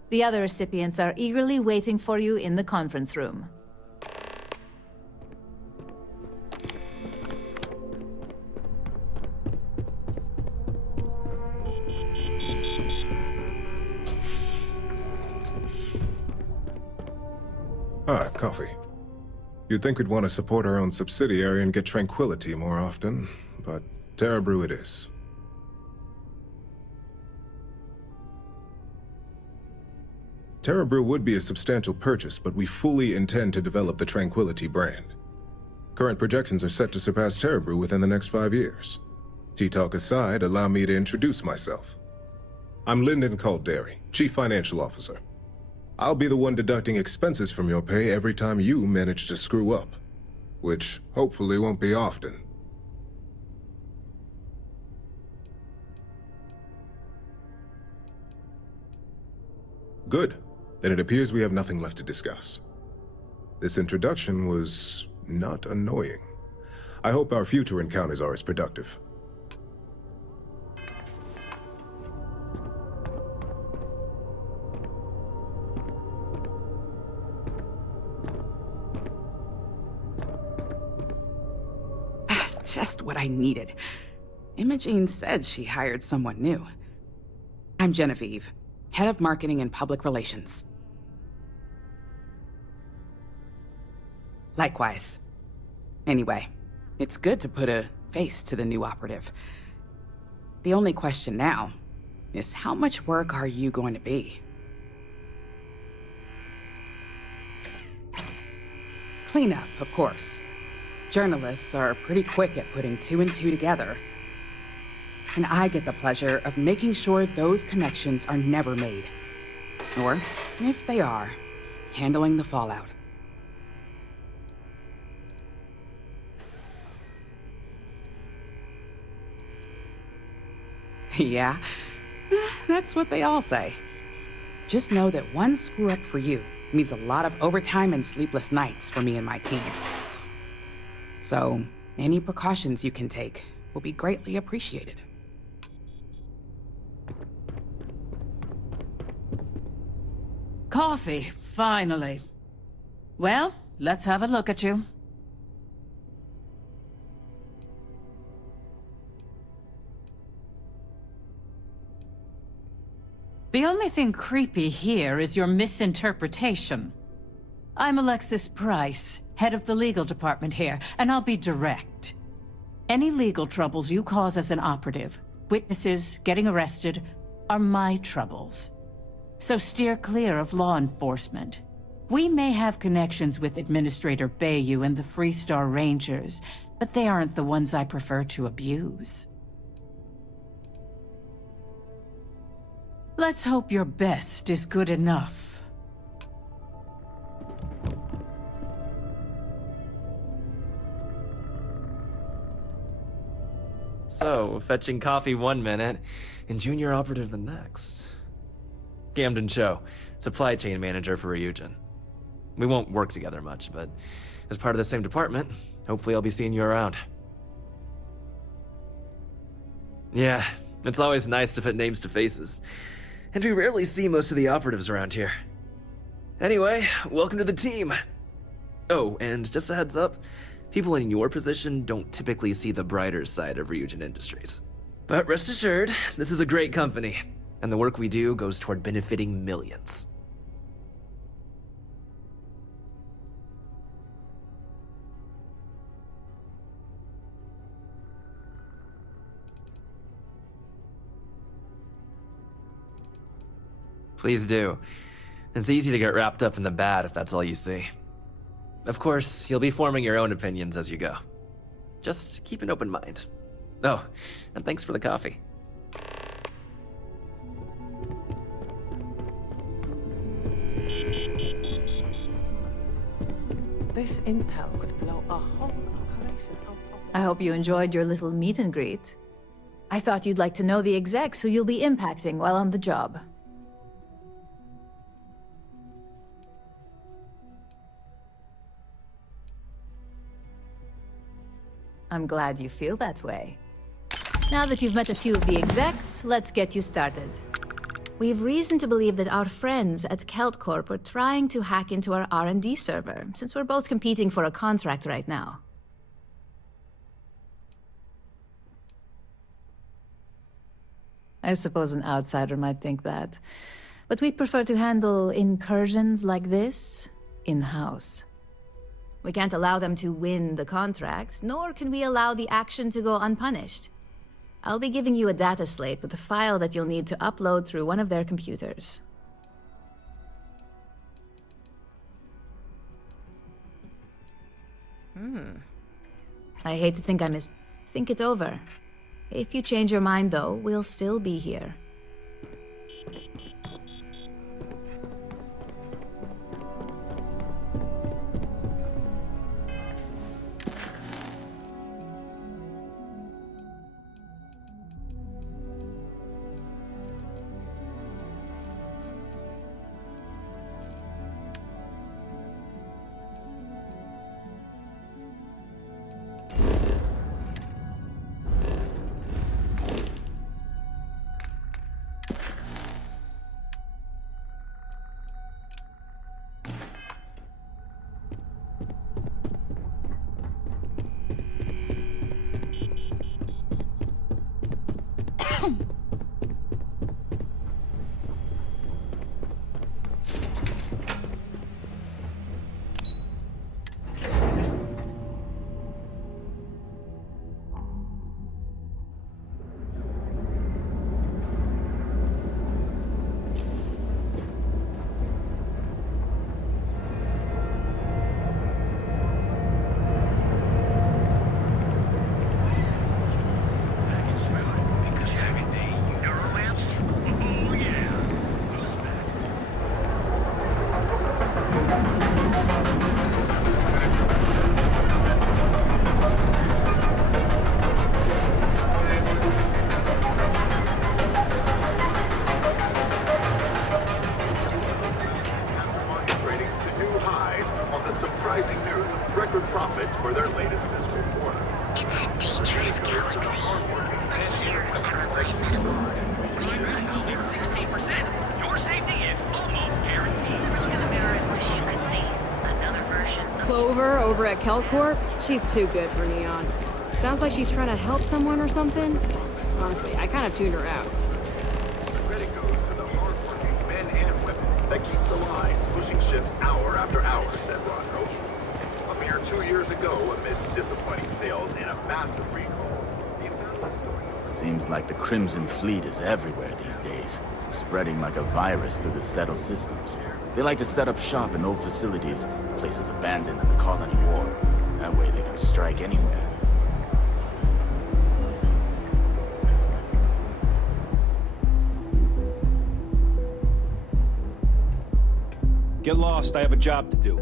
The other recipients are eagerly waiting for you in the conference room. Ah, coffee. You'd think we'd want to support our own subsidiary and get tranquility more often, but Terra Brew it is. Terra Brew would be a substantial purchase, but we fully intend to develop the Tranquility brand. Current projections are set to surpass Terra Brew within the next 5 years. Tea talk aside, allow me to introduce myself. I'm Lyndon Calderi, Chief Financial Officer. I'll be the one deducting expenses from your pay every time you manage to screw up, which hopefully won't be often. Good. Then it appears we have nothing left to discuss. This introduction was not annoying. I hope our future encounters are as productive. Just what I needed. Imogene said she hired someone new. I'm Genevieve, Head of Marketing and Public Relations. Likewise. Anyway, it's good to put a face to the new operative. The only question now is how much work are you going to be? Cleanup, of course. Journalists are pretty quick at putting 2 and 2 together. And I get the pleasure of making sure those connections are never made. Or, if they are, handling the fallout. Yeah, that's what they all say. Just know that one screw-up for you means a lot of overtime and sleepless nights for me and my team. So, any precautions you can take will be greatly appreciated. Coffee, finally. Well, let's have a look at you. The only thing creepy here is your misinterpretation. I'm Alexis Price, head of the legal department here, and I'll be direct. Any legal troubles you cause as an operative, witnesses, getting arrested, are my troubles. So steer clear of law enforcement. We may have connections with Administrator Bayou and the Freestar Rangers, but they aren't the ones I prefer to abuse. Let's hope your best is good enough. So, fetching coffee 1 minute, and junior operative the next. Camden Cho, supply chain manager for Ryujin. We won't work together much, but as part of the same department, hopefully I'll be seeing you around. Yeah, it's always nice to put names to faces. And we rarely see most of the operatives around here. Anyway, welcome to the team. Oh, and just a heads up, People in your position don't typically see the brighter side of Ryujin Industries. But rest assured, this is a great company, and the work we do goes toward benefiting millions. Please do. It's easy to get wrapped up in the bad if that's all you see. Of course, you'll be forming your own opinions as you go. Just keep an open mind. Oh, and thanks for the coffee. This intel could blow a whole operation out of I hope you enjoyed your little meet and greet. I thought you'd like to know the execs who you'll be impacting while on the job. I'm glad you feel that way. Now that you've met a few of the execs, let's get you started. We've reason to believe that our friends at Kelt Corp are trying to hack into our R&D server, since we're both competing for a contract right now. I suppose an outsider might think that, but we prefer to handle incursions like this in-house. We can't allow them to win the contract, nor can we allow the action to go unpunished. I'll be giving you a data slate with a file that you'll need to upload through one of their computers. I hate to think I missed. Think it over. If you change your mind, though, we'll still be here. Clover over at Kelt Corp? She's too good for Neon. Sounds like she's trying to help someone or something. Honestly, I kind of tuned her out. Credit goes to the hard-working men and women that keep the line pushing ships hour after hour, said Rocco. A mere 2 years ago, amidst disappointing sales and a massive recall, the amount of going Seems like the Crimson Fleet is everywhere these days, spreading like a virus through the settled systems. They like to set up shop in old facilities, places abandoned in the colony war. That way they can strike anywhere. Get lost, I have a job to do.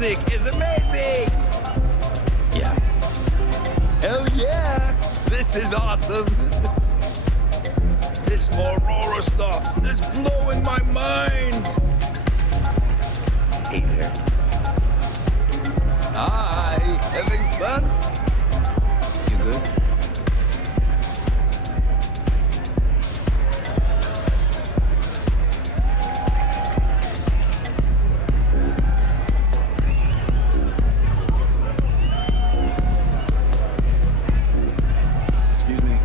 music is amazing! Yeah. Hell yeah! This is awesome! This Aurora stuff is blowing my mind! Hey there. Hi, having fun? You good? Excuse me.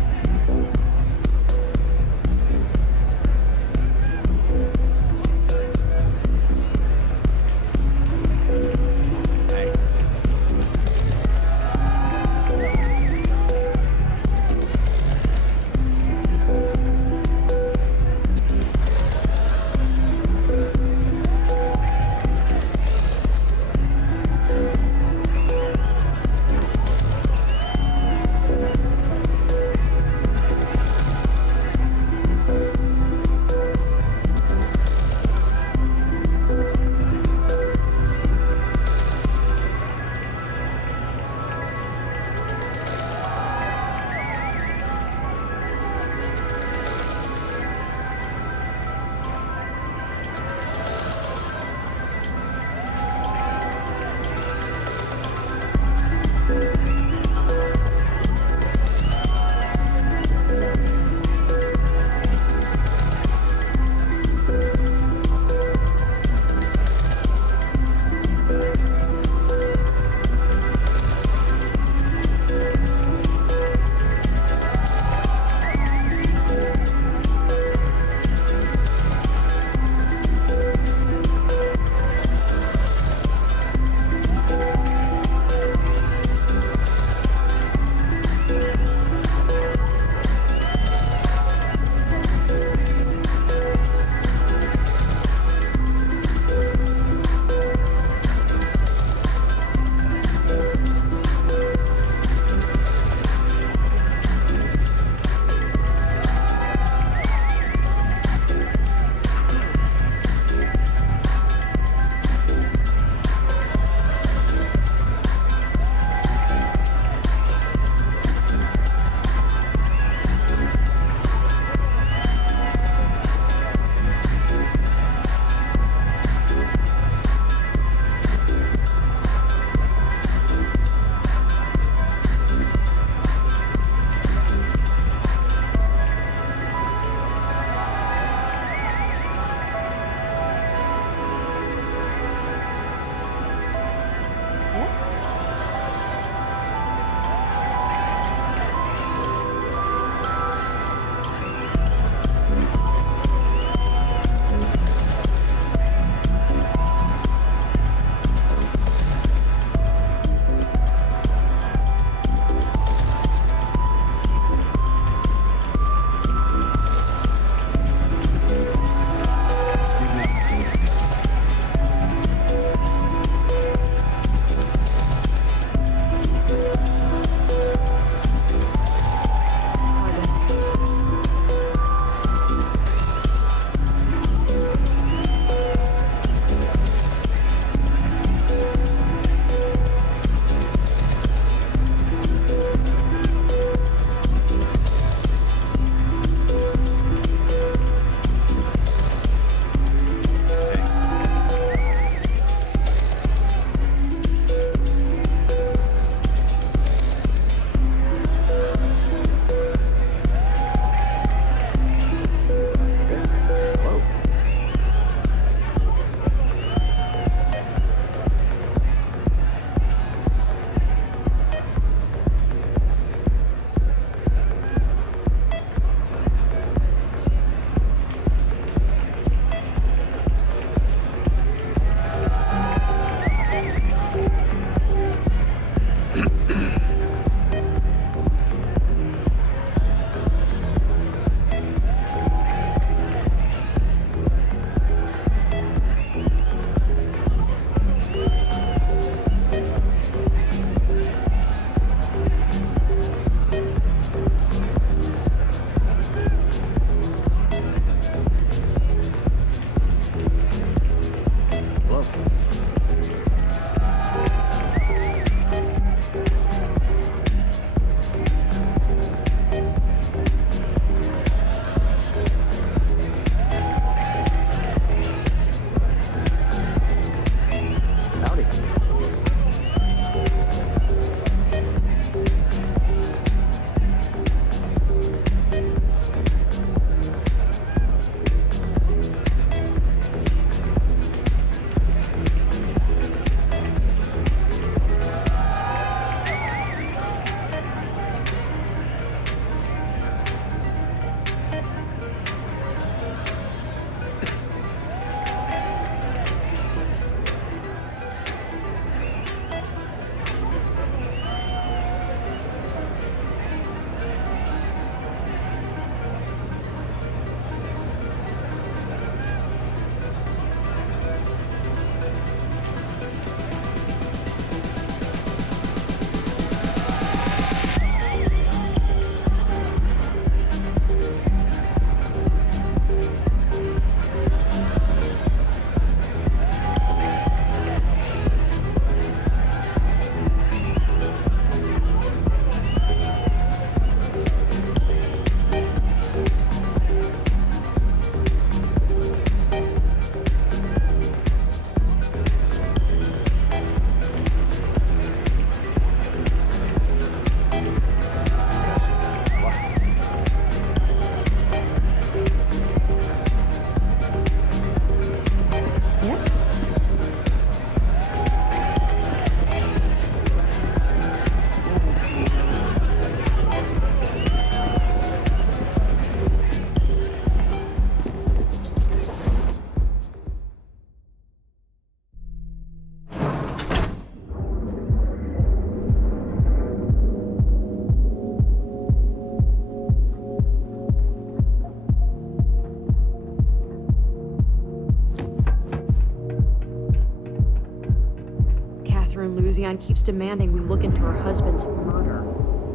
Luzianne keeps demanding we look into her husband's murder.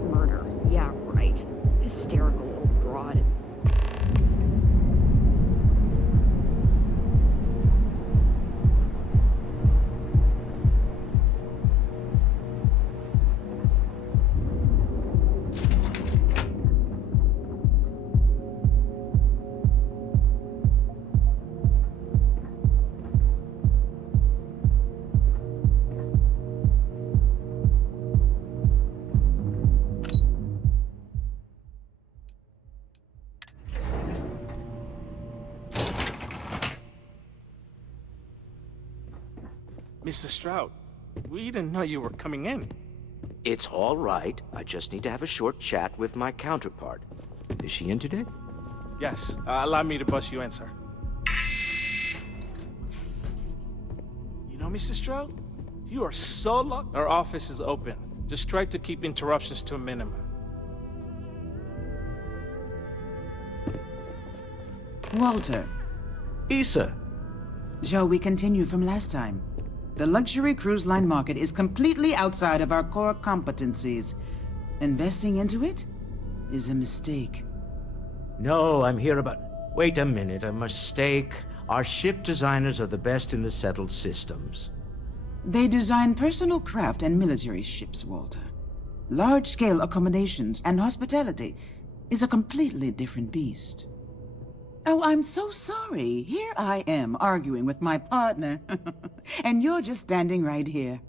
Murder. Yeah, right. Hysterical old broad. Mr. Stroud, we didn't know you were coming in. It's all right. I just need to have a short chat with my counterpart. Is she in today? Yes, allow me to bust you in, sir. You know, Mr. Stroud, you are so lucky. Our office is open. Just try to keep interruptions to a minimum. Walter. Issa. Shall we continue from last time? The luxury cruise line market is completely outside of our core competencies. Investing into it is a mistake. No, I'm here about... Wait a minute, a mistake. Our ship designers are the best in the settled systems. They design personal craft and military ships, Walter. Large-scale accommodations and hospitality is a completely different beast. Oh, I'm so sorry. Here I am arguing with my partner. And you're just standing right here.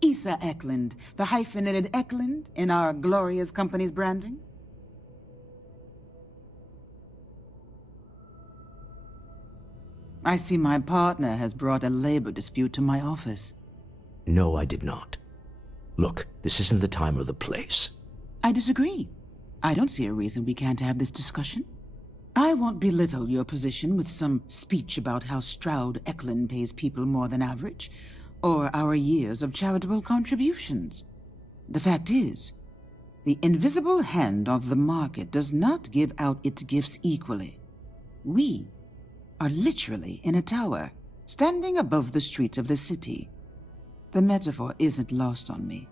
Issa Eklund, the hyphenated Eklund in our glorious company's branding. I see my partner has brought a labor dispute to my office. No, I did not. Look, this isn't the time or the place. I disagree. I don't see a reason we can't have this discussion. I won't belittle your position with some speech about how Stroud Eklund pays people more than average, or our years of charitable contributions. The fact is, the invisible hand of the market does not give out its gifts equally. We are literally in a tower, standing above the streets of the city. The metaphor isn't lost on me.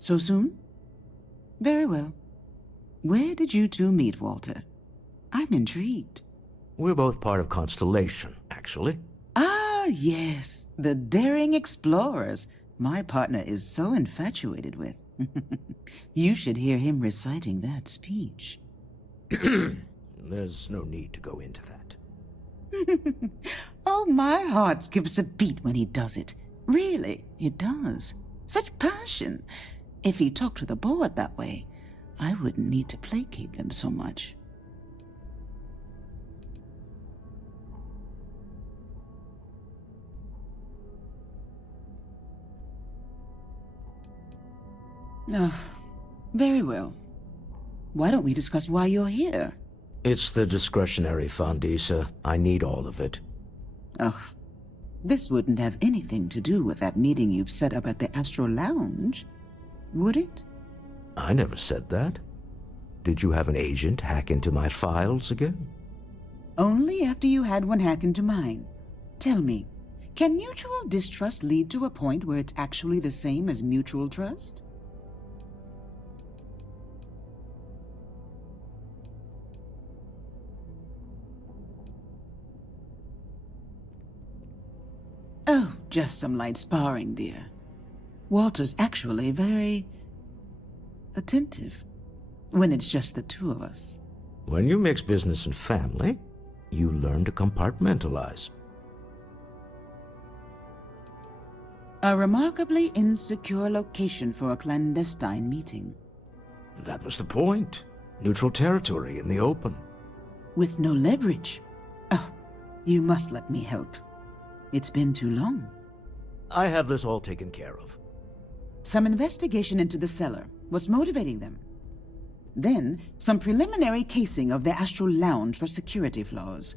So soon? Very well. Where did you two meet, Walter? I'm intrigued. We're both part of Constellation, actually. Ah, yes. The daring explorers my partner is so infatuated with. You should hear him reciting that speech. There's no need to go into that. Oh, my heart skips a beat when he does it. Really, it does. Such passion. If he talked to the board that way, I wouldn't need to placate them so much. Oh, very well. Why don't we discuss why you're here? It's the discretionary fund, Issa. I need all of it. Oh, this wouldn't have anything to do with that meeting you've set up at the Astro Lounge, would it? I never said that. Did you have an agent hack into my files again? Only after you had one hack into mine. Tell me, can mutual distrust lead to a point where it's actually the same as mutual trust? Oh, just some light sparring, dear. Walter's actually very attentive when it's just the two of us. When you mix business and family, you learn to compartmentalize. A remarkably insecure location for a clandestine meeting. That was the point. Neutral territory in the open. With no leverage. Oh, you must let me help. It's been too long. I have this all taken care of. Some investigation into the cellar. What's motivating them? Then, some preliminary casing of the Astral Lounge for security flaws.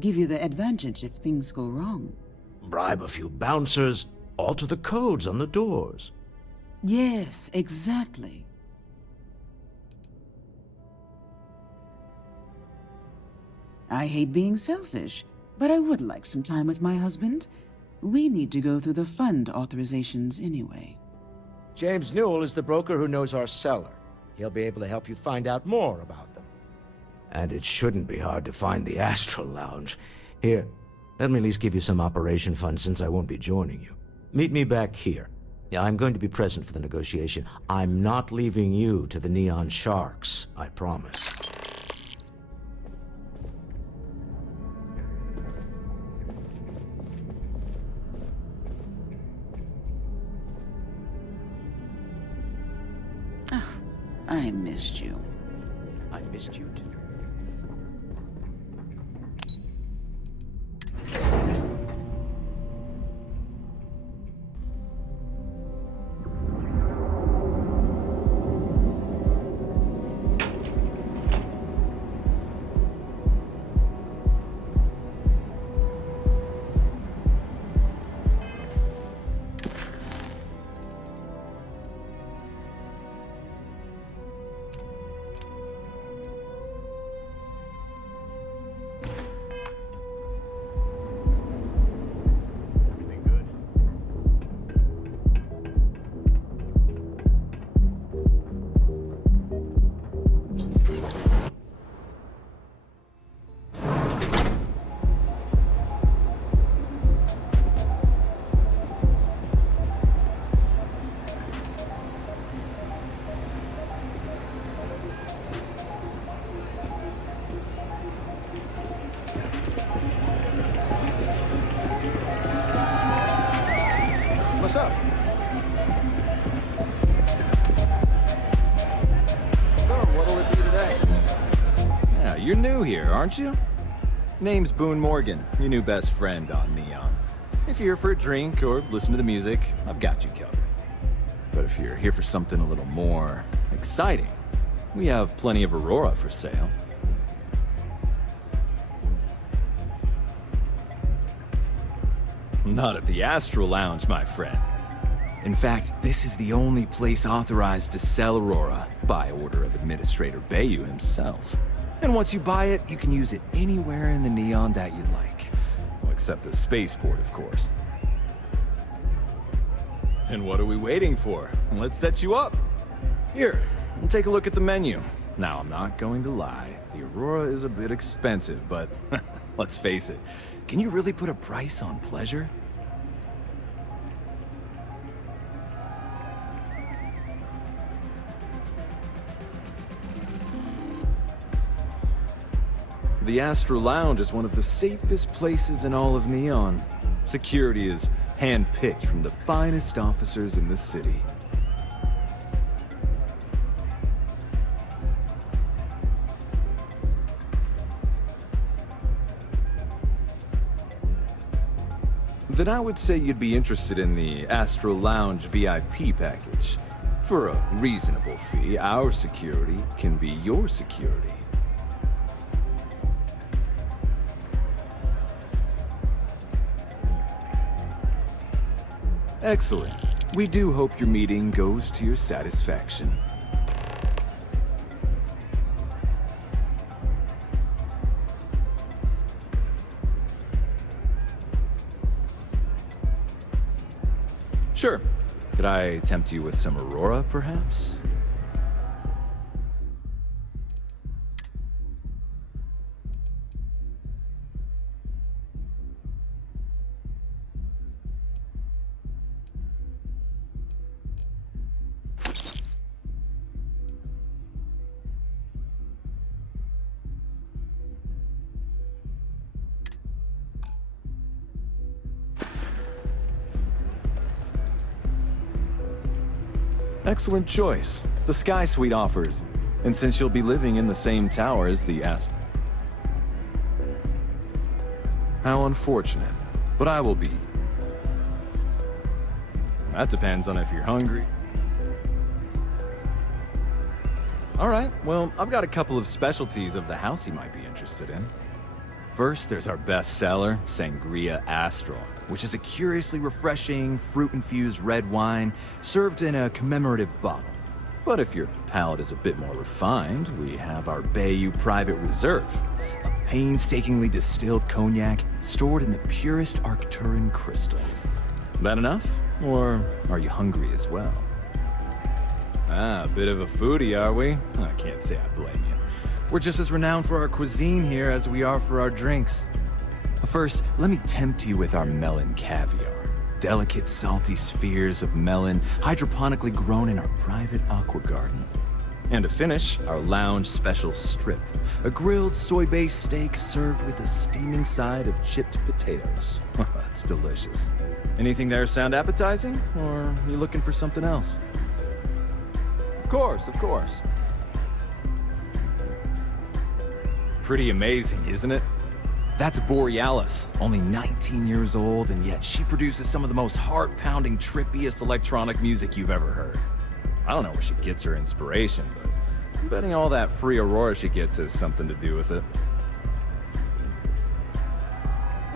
Give you the advantage if things go wrong. Bribe a few bouncers, alter the codes on the doors. Yes, exactly. I hate being selfish, but I would like some time with my husband. We need to go through the fund authorizations anyway. James Newell is the broker who knows our seller. He'll be able to help you find out more about them. And it shouldn't be hard to find the Astral Lounge. Here, let me at least give you some operation funds since I won't be joining you. Meet me back here. Yeah, I'm going to be present for the negotiation. I'm not leaving you to the Neon Sharks, I promise. I missed you. I missed you too. What's up? So, what'll it be today? Yeah, you're new here, aren't you? Name's Boone Morgan, your new best friend on Neon. If you're here for a drink or listen to the music, I've got you covered. But if you're here for something a little more exciting, we have plenty of Aurora for sale. Not at the Astral Lounge, my friend. In fact, this is the only place authorized to sell Aurora by order of Administrator Bayou himself. And once you buy it, you can use it anywhere in the Neon that you'd like. Well, except the spaceport, of course. Then what are we waiting for? Let's set you up. Here, take a look at the menu. Now, I'm not going to lie. The Aurora is a bit expensive, but let's face it. Can you really put a price on pleasure? The Astral Lounge is one of the safest places in all of Neon. Security is hand-picked from the finest officers in the city. Then I would say you'd be interested in the Astral Lounge VIP package. For a reasonable fee, our security can be your security. Excellent. We do hope your meeting goes to your satisfaction. Sure. Could I tempt you with some Aurora, perhaps? Excellent choice. The Sky Suite offers. And since you'll be living in the same tower as the How unfortunate. But I will be. That depends on if you're hungry. Alright, well, I've got a couple of specialties of the house you might be interested in. First, there's our best seller, Sangria Astral, which is a curiously refreshing, fruit-infused red wine served in a commemorative bottle. But if your palate is a bit more refined, we have our Bayou Private Reserve, a Painstakingly distilled cognac stored in the purest Arcturan crystal. That enough? Or are you hungry as well? Ah, a bit of a foodie, are we? I can't say I blame you. We're just as renowned for our cuisine here as we are for our drinks. First, let me tempt you with our melon caviar. Delicate, salty spheres of melon, hydroponically grown in our private aqua garden. And to finish, our lounge special strip. A grilled soy-based steak served with a steaming side of chipped potatoes. It's delicious. Anything there sound appetizing? Or are you looking for something else? Of course, of course. Pretty amazing, isn't it? That's Borealis, only 19 years old, and yet she produces some of the most heart-pounding, trippiest electronic music you've ever heard. I don't know where she gets her inspiration, but I'm betting all that free aurora she gets has something to do with it.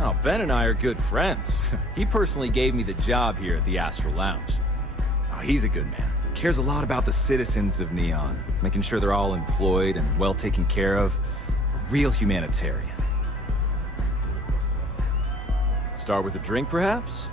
Oh, Ben and I are good friends. He personally gave me the job here at the Astral Lounge. Oh, he's a good man. Cares a lot about the citizens of Neon, making sure they're all employed and well taken care of. A real humanitarian. Start with a drink, perhaps?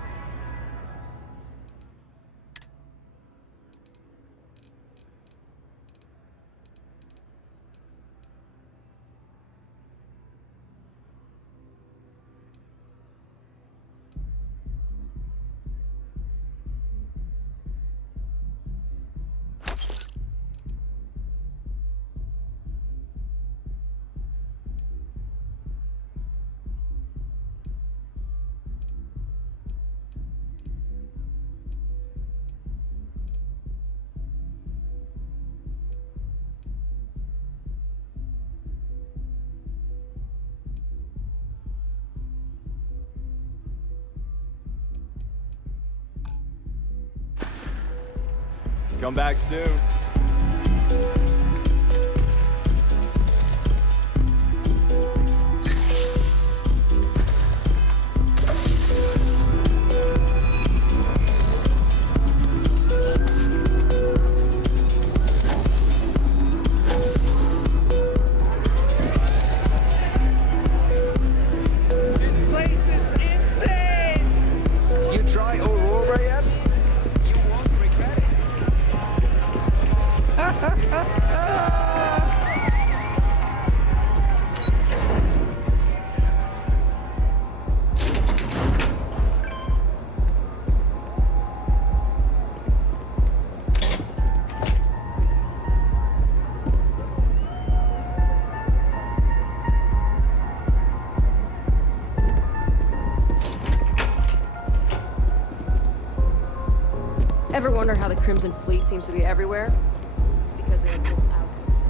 Come back soon. This place is insane! You try Aurora yet? You won't regret it. Ever wonder how the Crimson Fleet seems to be everywhere? It's because they have built outposts.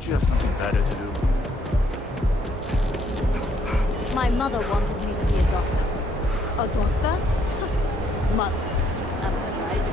Don't you have something better to do? My mother wanted me to be a doctor. A doctor? Mothers. Am I right?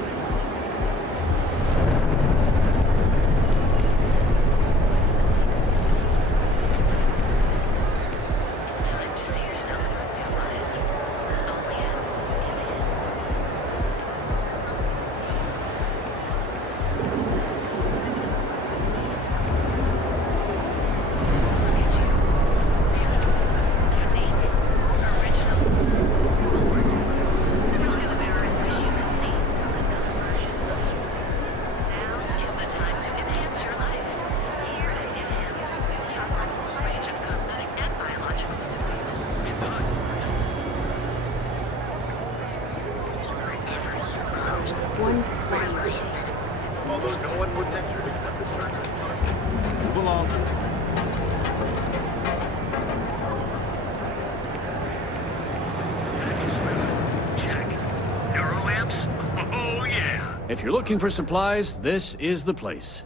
Just one final thing. Although no one would venture to accept the charge. Move along. Neuro lamps? Oh, yeah. If you're looking for supplies, this is the place.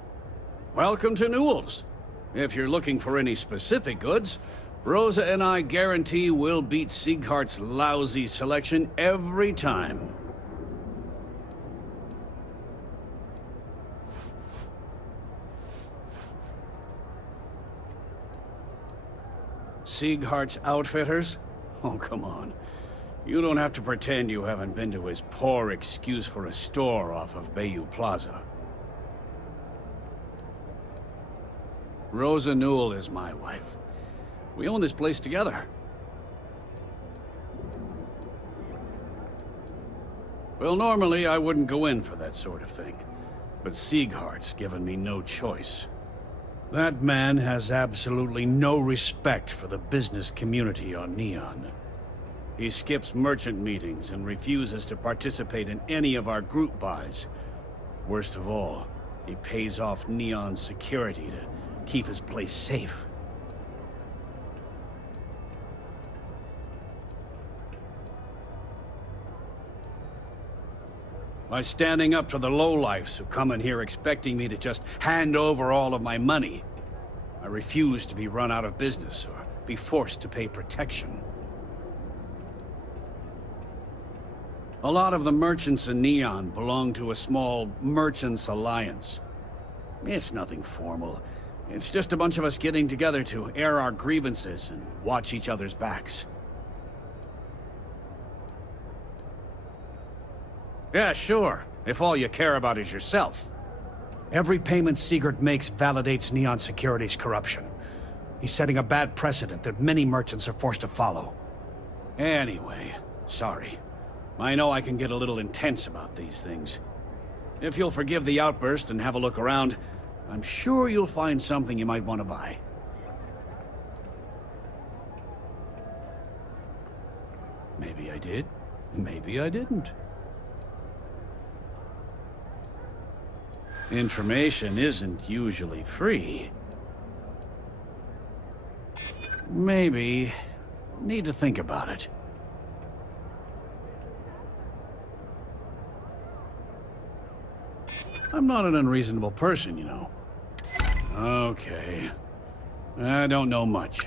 Welcome to Newell's. If you're looking for any specific goods, Rosa and I guarantee we'll beat Sieghart's lousy selection every time. Sieghart's Outfitters? Oh, come on. You don't have to pretend you haven't been to his poor excuse for a store off of Bayou Plaza. Rosa Newell is my wife. We own this place together. Well, normally I wouldn't go in for that sort of thing. But Sieghart's given me no choice. That man has absolutely no respect for the business community on Neon. He skips merchant meetings and refuses to participate in any of our group buys. Worst of all, he pays off Neon security to keep his place safe. By standing up to the lowlifes who come in here expecting me to just hand over all of my money, I refuse to be run out of business or be forced to pay protection. A lot of the merchants in Neon belong to a small merchants alliance. It's nothing formal. It's just a bunch of us getting together to air our grievances and watch each other's backs. Yeah, sure, if all you care about is yourself. Every payment Siegert makes validates Neon Security's corruption. He's setting a bad precedent that many merchants are forced to follow. Anyway, sorry. I know I can get a little intense about these things. If you'll forgive the outburst and have a look around, I'm sure you'll find something you might want to buy. Maybe I did, maybe I didn't. Information isn't usually free. Maybe need to think about it. I'm not an unreasonable person, you know. Okay. I don't know much.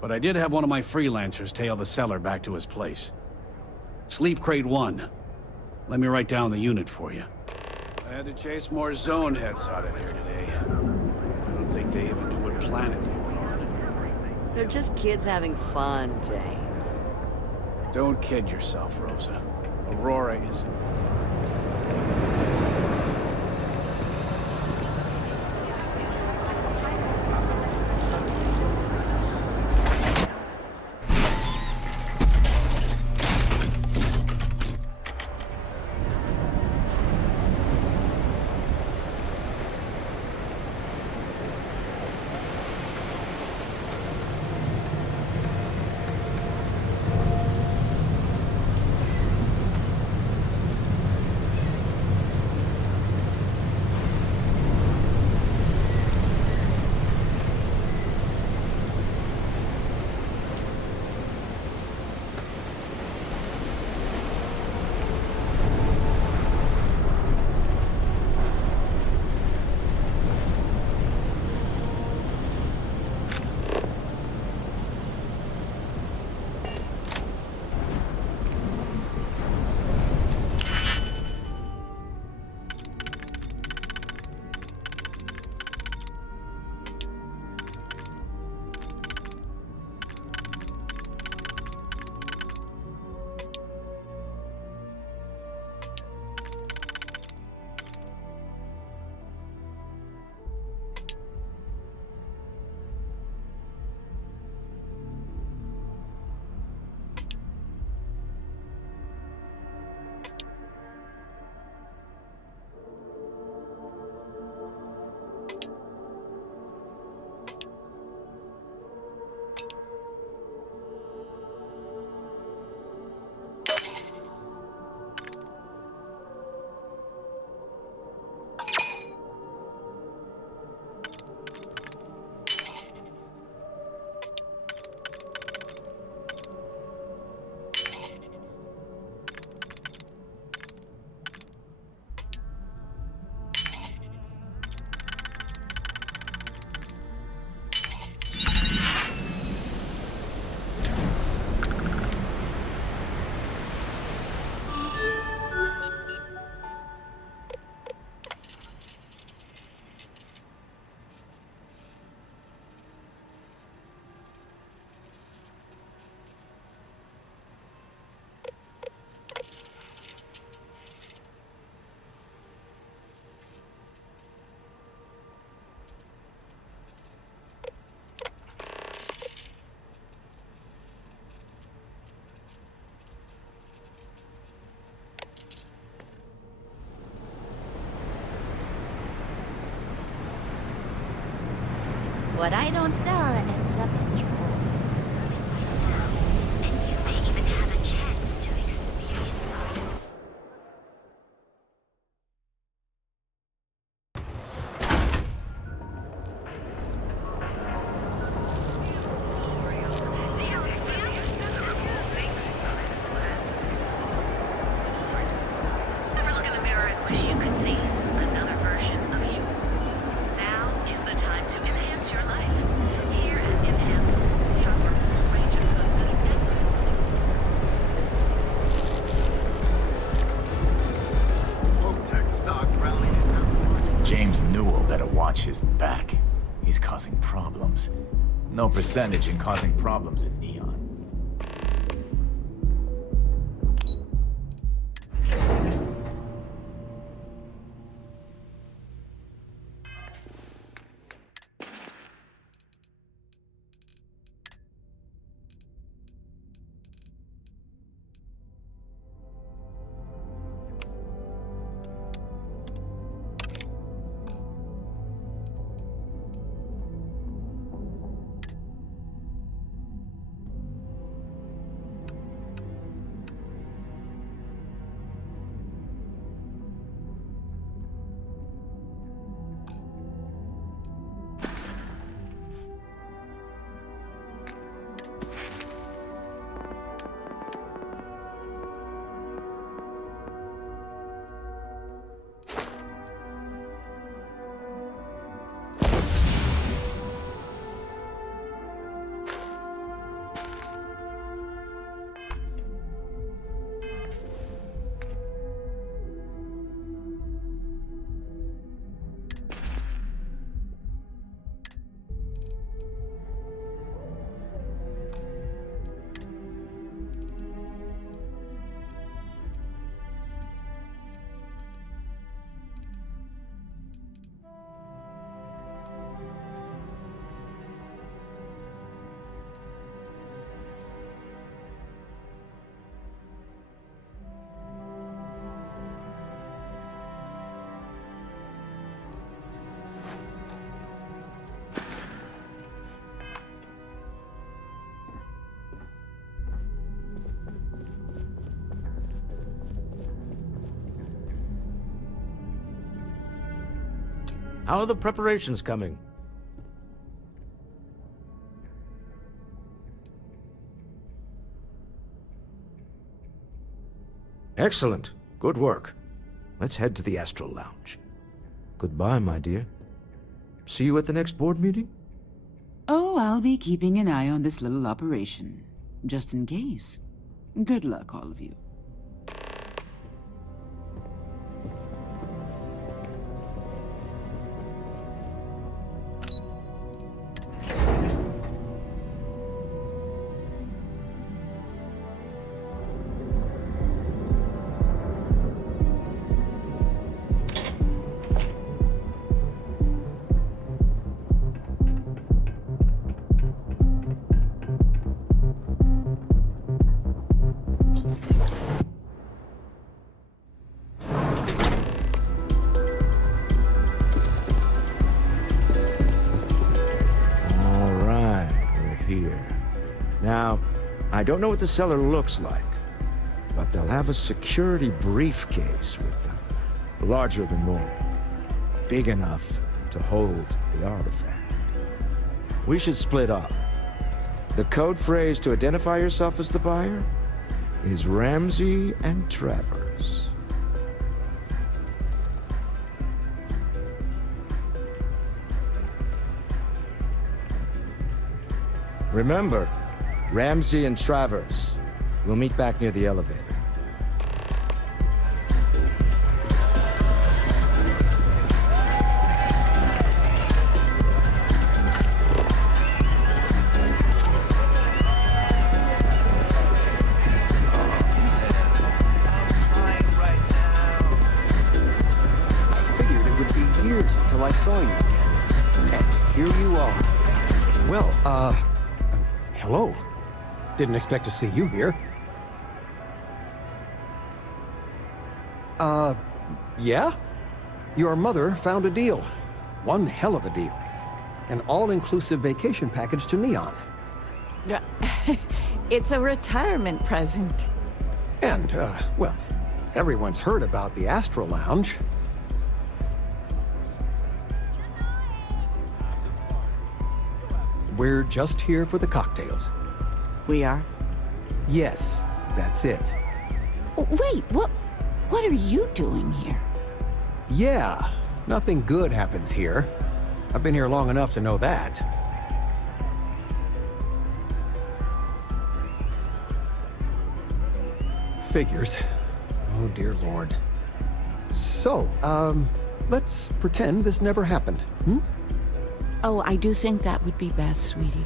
But I did have one of my freelancers tail the seller back to his place. Sleep Crate 1. Let me write down the unit for you. I had to chase more zone heads out of here today. I don't think they even knew what planet they were on. They're just kids having fun, James. Don't kid yourself, Rosa. Aurora isn't. What I don't sell ends up in trouble. Ever look in the mirror and wish you could see another version of you? Now is the time to enhance your life. Here at Enhance, we offer a full range of goods at a James Newell better watch his back. He's causing problems. No percentage in causing problems in Neon. How are the preparations coming? Excellent. Good work. Let's head to the Astral Lounge. Goodbye, my dear. See you at the next board meeting? Oh, I'll be keeping an eye on this little operation, just in case. Good luck, all of you. Now, I don't know what the cellar looks like, but they'll have a security briefcase with them, larger than normal, big enough to hold the artifact. We should split up. The code phrase to identify yourself as the buyer is Ramsey and Travers. Remember, Ramsey and Travers. We'll meet back near the elevator. I figured it would be years until I saw you again. And here you are. Well, hello. Didn't expect to see you here. Yeah? Your mother found a deal. One hell of a deal. An all-inclusive vacation package to Neon. It's a retirement present. And, well, everyone's heard about the Astro Lounge. We're just here for the cocktails. We are? Yes, that's it. Wait, what are you doing here? Yeah, nothing good happens here. I've been here long enough to know that. Figures. Oh, dear Lord. So, let's pretend this never happened, hmm? Oh, I do think that would be best, sweetie.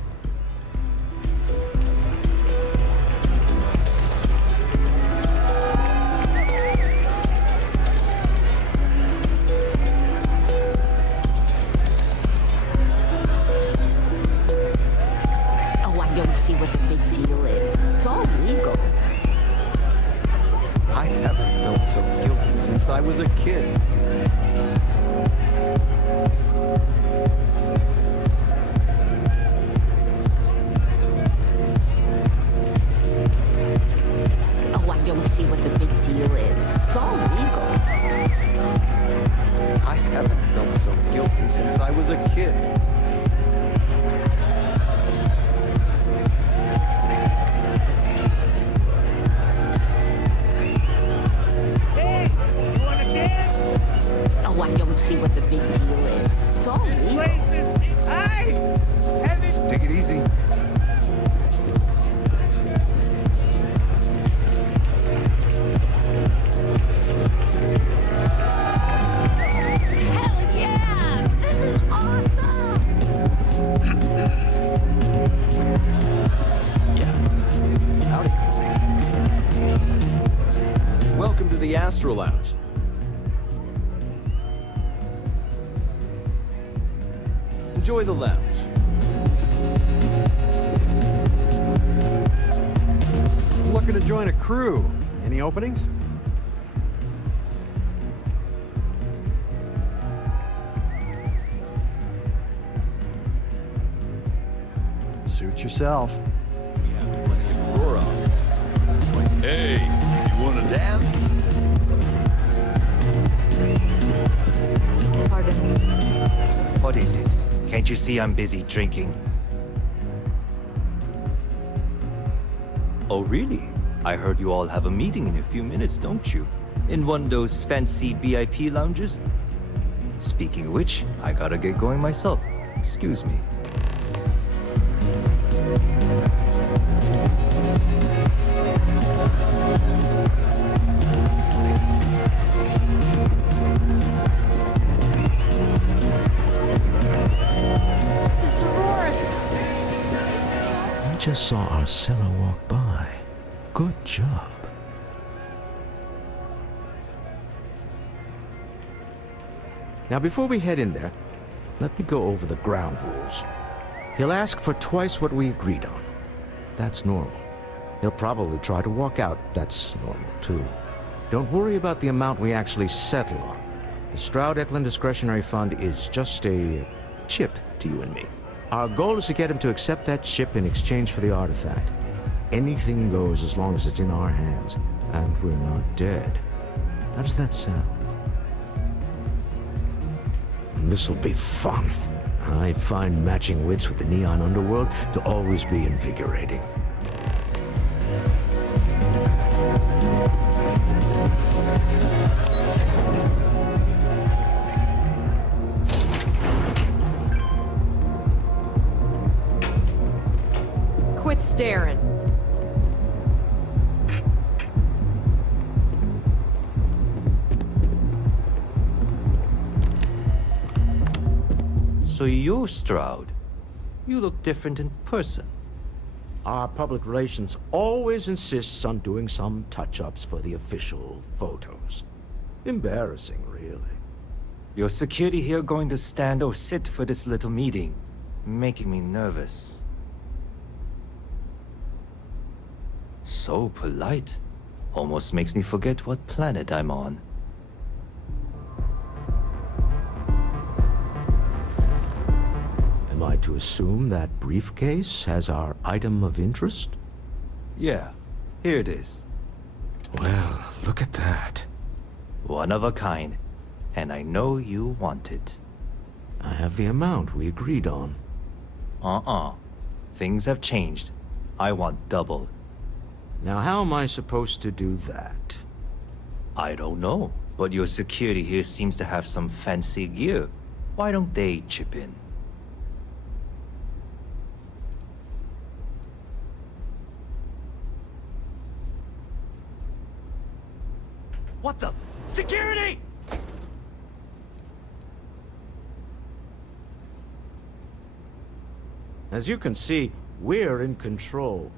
Oh, I don't see what the big deal is. It's all legal. I haven't felt so guilty since I was a kid. Oh, I don't see what the big deal is. It's all legal. I haven't felt so guilty since I was a kid. Hey, you wanna dance? Oh, I don't see what the big deal is. It's all This legal. place is... Hey! Heaven... Take it easy. Hell yeah! This is awesome! Howdy. Welcome to the Astro Lounge. Enjoy the lounge. Looking to join a crew. Any openings? Suit yourself. We have plenty of Aurora. Hey, you wanna dance? Pardon. What is it? Can't you see I'm busy drinking? Oh, really? I heard you all have a meeting in a few minutes, don't you? In one of those fancy VIP lounges? Speaking of which, I gotta get going myself. Excuse me. This Aurora stuff. I just saw our seller walk by. Good job. Now, before we head in there, let me go over the ground rules. He'll ask for twice what we agreed on. That's normal. He'll probably try to walk out. That's normal, too. Don't worry about the amount we actually settle on. The Stroud-Eklund Discretionary Fund is just a chip to you and me. Our goal is to get him to accept that chip in exchange for the artifact. Anything goes as long as it's in our hands, and we're not dead. How does that sound? This'll be fun. I find matching wits with the Neon Underworld to always be invigorating. Quit staring. So you're Stroud. You look different in person. Our public relations always insists on doing some touch-ups for the official photos. Embarrassing, really. Your security here going to stand or sit for this little meeting, making me nervous. So polite. Almost makes me forget what planet I'm on. Am to assume that briefcase has our item of interest? Yeah, here it is. Well, look at that. One of a kind, and I know you want it. I have the amount we agreed on. Things have changed. I want double. Now how am I supposed to do that? I don't know, but your security here seems to have some fancy gear. Why don't they chip in? What the? Security! As you can see, we're in control.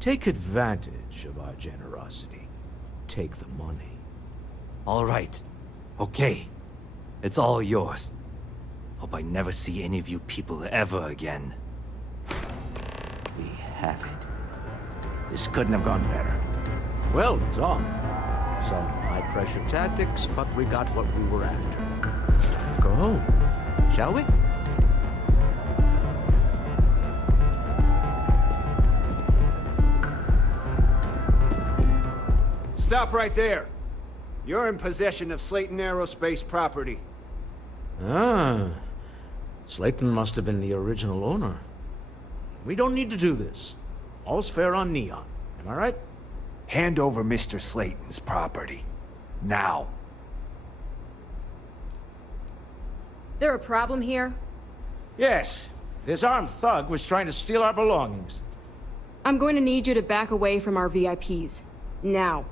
Take advantage of our generosity. Take the money. All right. Okay. It's all yours. Hope I never see any of you people ever again. We have it. This couldn't have gone better. Well done. Some high-pressure tactics, but we got what we were after. Time to go home, shall we? Stop right there. You're in possession of Slayton Aerospace property. Ah. Slayton must have been the original owner. We don't need to do this. All's fair on Neon. Am I right? Hand over Mr. Slayton's property. Now. There a problem here? Yes. This armed thug was trying to steal our belongings. I'm going to need you to back away from our VIPs. Now.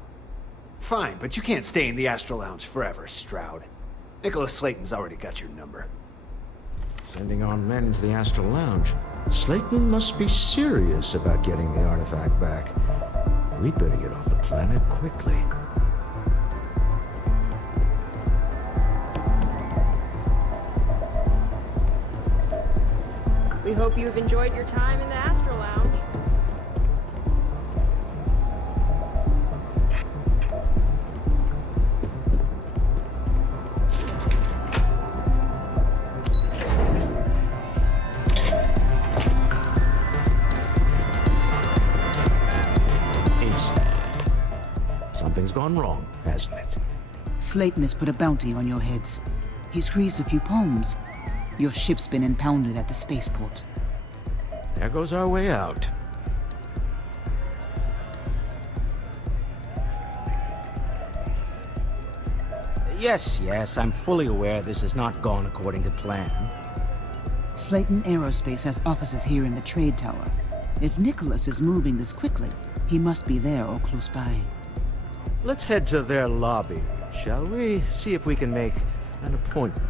Fine, but you can't stay in the Astro Lounge forever, Stroud. Nicholas Slayton's already got your number. Sending our men into the Astral Lounge. Slayton must be serious about getting the artifact back. We'd better get off the planet quickly. We hope you've enjoyed your time in the Astro Lounge. Something's gone wrong, hasn't it? Slayton has put a bounty on your heads. He's greased a few palms. Your ship's been impounded at the spaceport. There goes our way out. Yes, I'm fully aware this has not gone according to plan. Slayton Aerospace has offices here in the trade tower. If Nicholas is moving this quickly, he must be there or close by. Let's head to their lobby, shall we? See if we can make an appointment.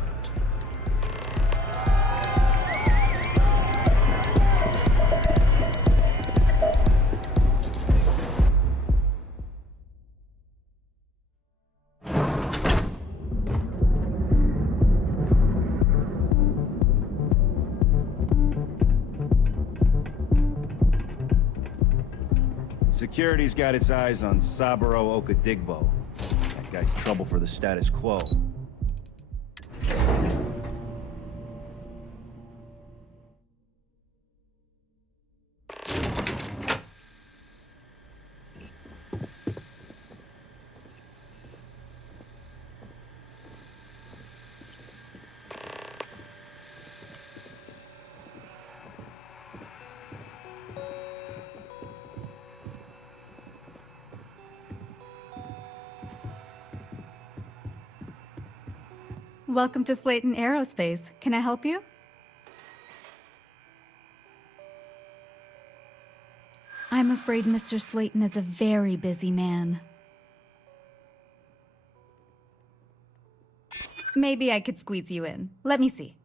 Security's got its eyes on Saburo Okadigbo. That guy's trouble for the status quo. Welcome to Slayton Aerospace. Can I help you? I'm afraid Mr. Slayton is a very busy man. Maybe I could squeeze you in. Let me see.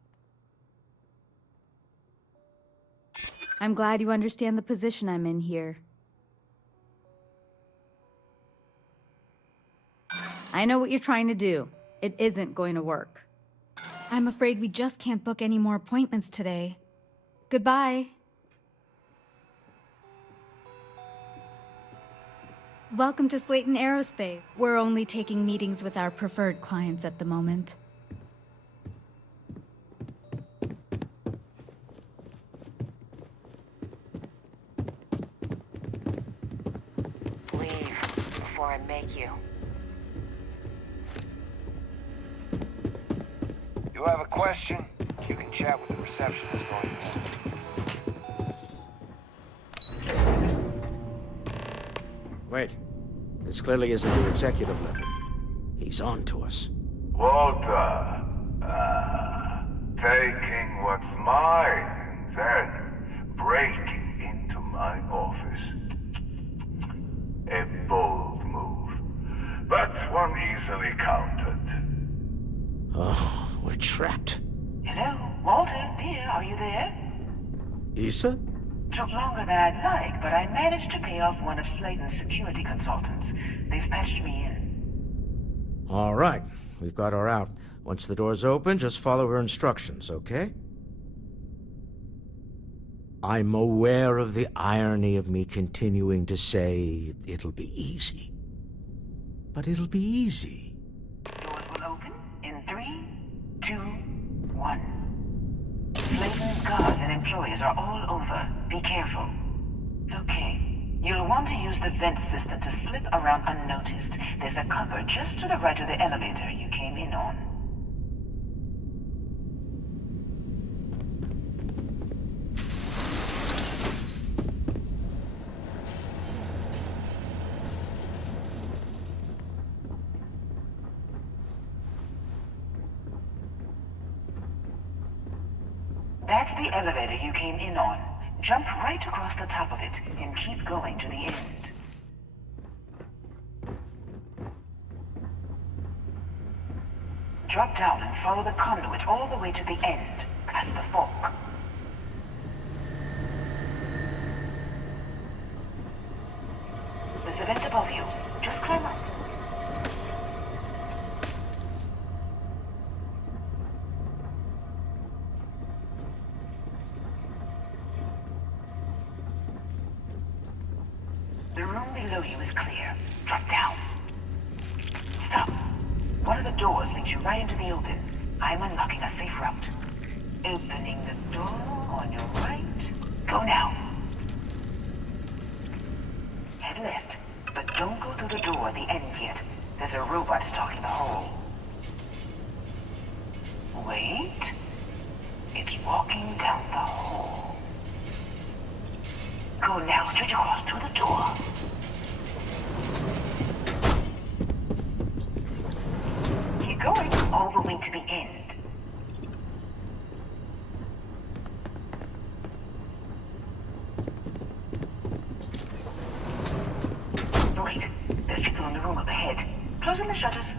I'm glad you understand the position I'm in here. I know what you're trying to do. It isn't going to work. I'm afraid we just can't book any more appointments today. Goodbye. Welcome to Slayton Aerospace. We're only taking meetings with our preferred clients at the moment. I make you. You have a question? You can chat with the receptionist all you want. Wait. This clearly isn't the executive level. He's on to us. Walter, taking what's mine and then breaking into my office. A bold move, but one easily countered. Oh, we're trapped. Hello, Walter, dear, are you there? Issa? Took longer than I'd like, but I managed to pay off one of Slayton's security consultants. They've patched me in. All right. We've got her out. Once the door's open, just follow her instructions, okay? I'm aware of the irony of me continuing to say it'll be easy. But it'll be easy. Doors will open in 3, 2, 1. Slayton's guards and employees are all over. Be careful. Okay. You'll want to use the vent system to slip around unnoticed. There's a cupboard just to the right of the elevator you came in on. That's the elevator you came in on. Jump right across the top of it and keep going to the end. Drop down and follow the conduit all the way to the end, past the fork. There's a vent above you. Just climb up. The room below you is clear. Drop down. Stop. One of the doors leads you right into the open. I'm unlocking a safe route. Opening the door on your right. Go now. Head left, but don't go through the door at the end yet. There's a robot stalking the hole. Wait. It's walking down the hole. Go now, straight across to the door. Keep going all the way to the end. Wait, there's people in the room up ahead. Closing the shutters.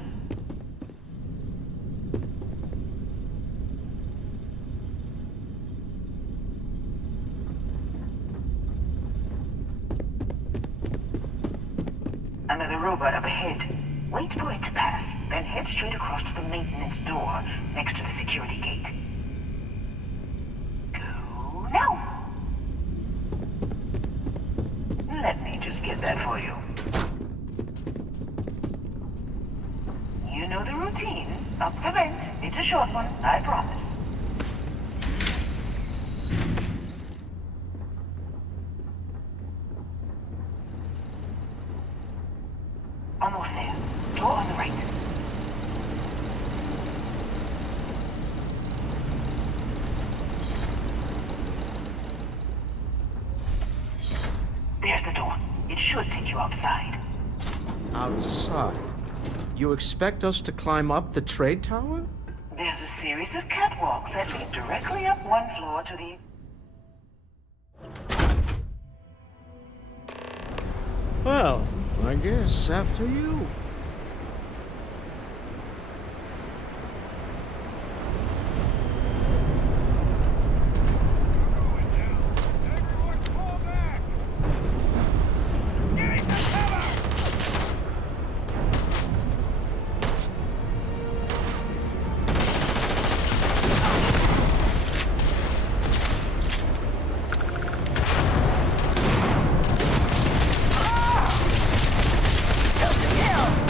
Another robot up ahead. Wait for it to pass, then head straight across to the maintenance door next to the security gate. Go now! Let me just get that for you. You know the routine. Up the vent. It's a short one, I promise. Almost there. Door on the right. There's the door. It should take you outside. Outside? You expect us to climb up the trade tower? There's a series of catwalks that lead directly up one floor to the... Well, I guess after you. Kill!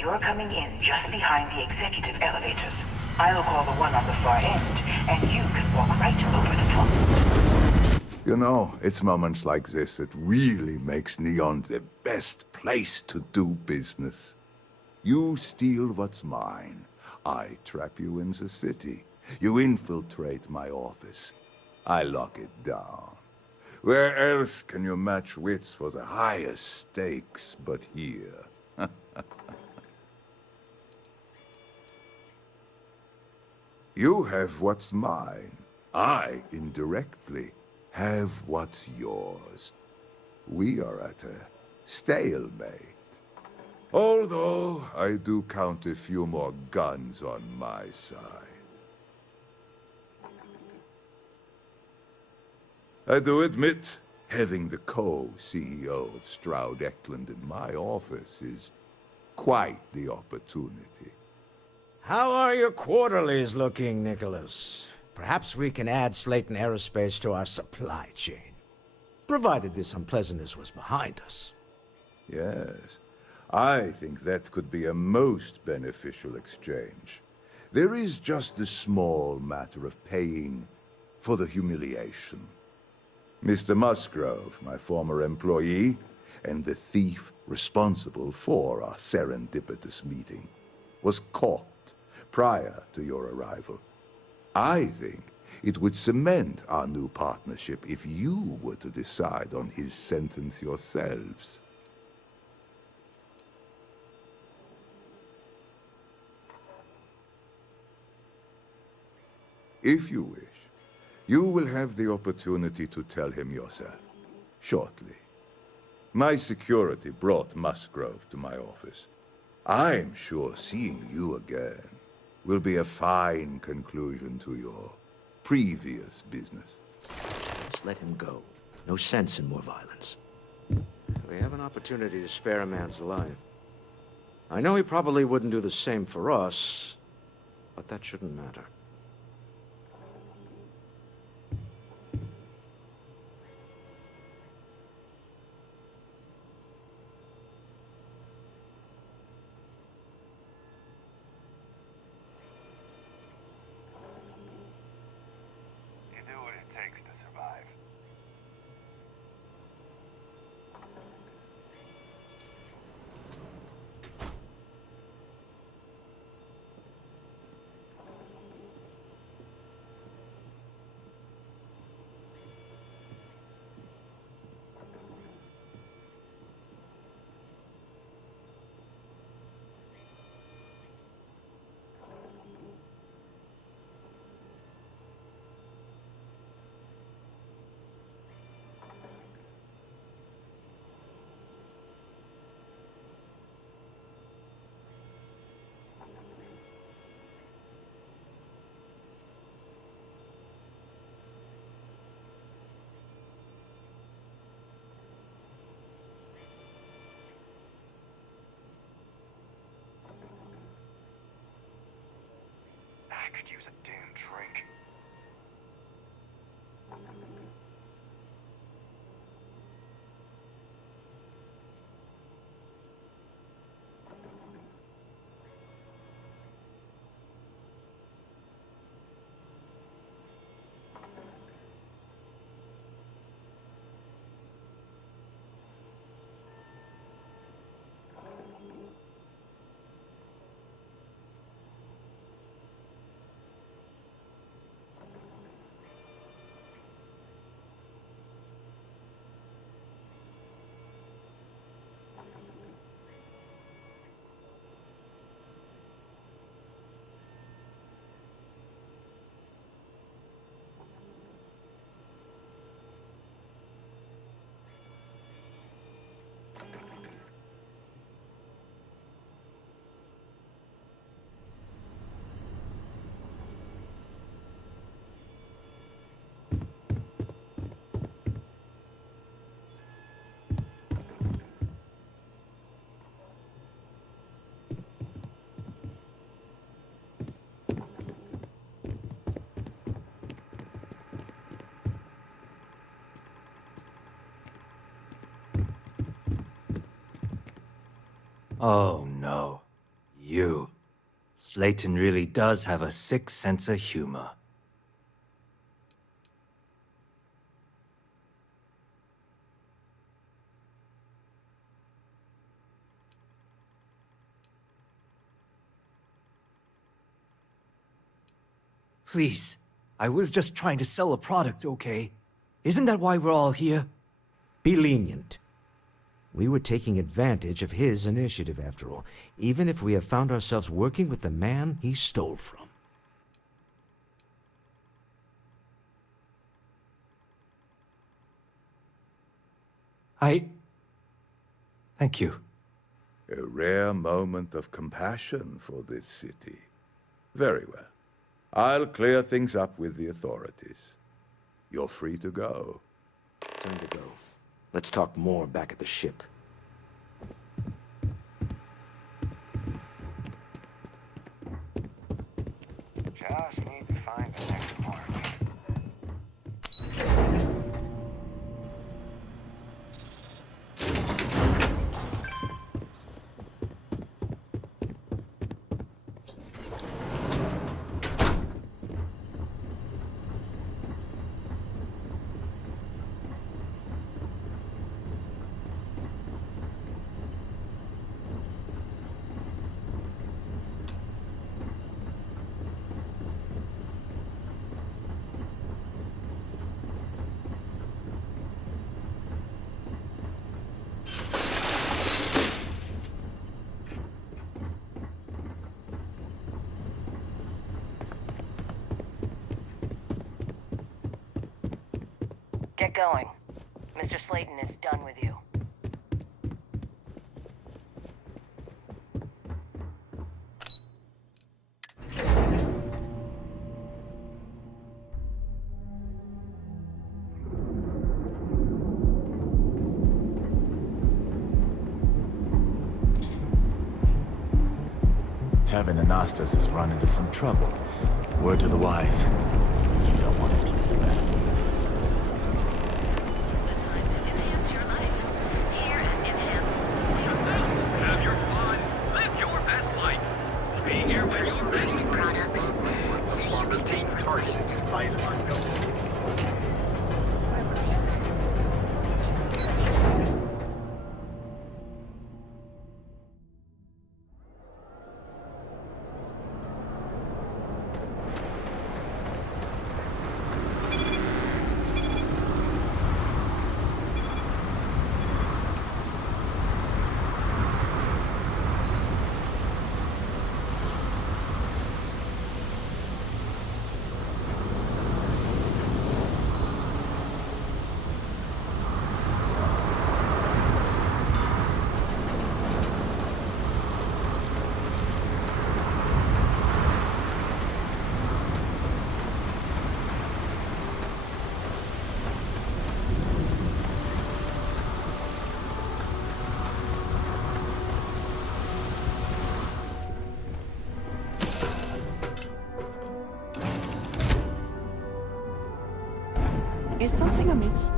You're coming in just behind the executive elevators. I'll call the one on the far end, and you can walk right over the top. You know, it's moments like this that really makes Neon the best place to do business. You steal what's mine. I trap you in the city. You infiltrate my office. I lock it down. Where else can you match wits for the highest stakes but here? You have what's mine. I, indirectly, have what's yours. We are at a stalemate. Although, I do count a few more guns on my side. I do admit, having the co-CEO of Stroud Eklund in my office is quite the opportunity. How are your quarterlies looking, Nicholas? Perhaps we can add Slayton Aerospace to our supply chain, provided this unpleasantness was behind us. Yes, I think that could be a most beneficial exchange. There is just the small matter of paying for the humiliation. Mr. Musgrove, my former employee, and the thief responsible for our serendipitous meeting, was caught prior to your arrival. I think it would cement our new partnership if you were to decide on his sentence yourselves. If you wish, you will have the opportunity to tell him yourself, shortly. My security brought Musgrove to my office. I'm sure seeing you again will be a fine conclusion to your previous business. Just let him go. No sense in more violence. We have an opportunity to spare a man's life. I know he probably wouldn't do the same for us, but that shouldn't matter. I could use a damn drink. Oh, no. Slayton really does have a sick sense of humor. Please, I was just trying to sell a product, okay? Isn't that why we're all here? Be lenient. We were taking advantage of his initiative, after all, even if we have found ourselves working with the man he stole from. Thank you. A rare moment of compassion for this city. Very well. I'll clear things up with the authorities. You're free to go. Time to go. Let's talk more back at the ship. Just need to find the next mark. Get going. Mr. Slayton is done with you. Tavern Anastas has run into some trouble. Word to the wise. You don't want a piece of that. Have your fun. Live your best life. Be here when you're ready. Team target. Is something amiss?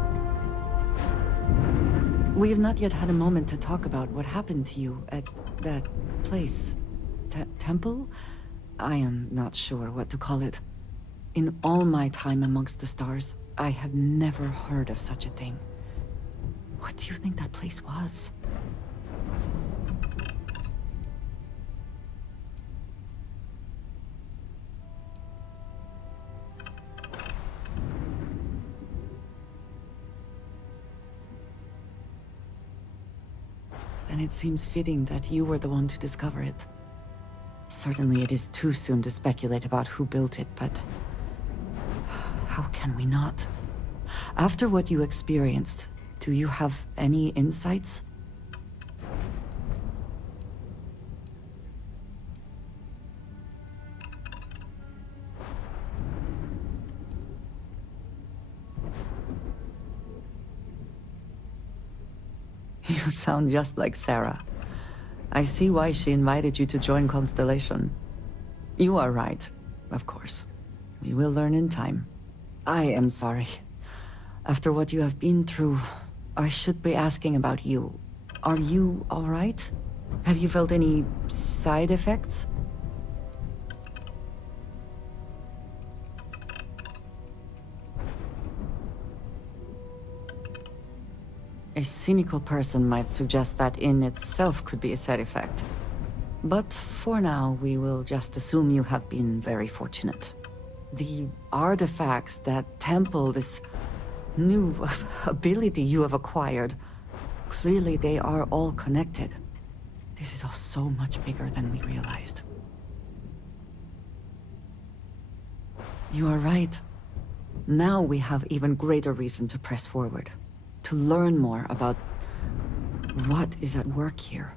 We have not yet had a moment to talk about what happened to you at that place. Temple? I am not sure what to call it. In all my time amongst the stars, I have never heard of such a thing. What do you think that place was? And it seems fitting that you were the one to discover it. Certainly it is too soon to speculate about who built it, but how can we not? After what you experienced, do you have any insights? You sound just like Sarah. I see why she invited you to join Constellation. You are right, of course. We will learn in time. I am sorry. After what you have been through, I should be asking about you. Are you all right? Have you felt any side effects? A cynical person might suggest that in itself could be a side effect. But for now, we will just assume you have been very fortunate. The artifacts that temple this new ability you have acquired, clearly they are all connected. This is all so much bigger than we realized. You are right. Now we have even greater reason to press forward, to learn more about what is at work here.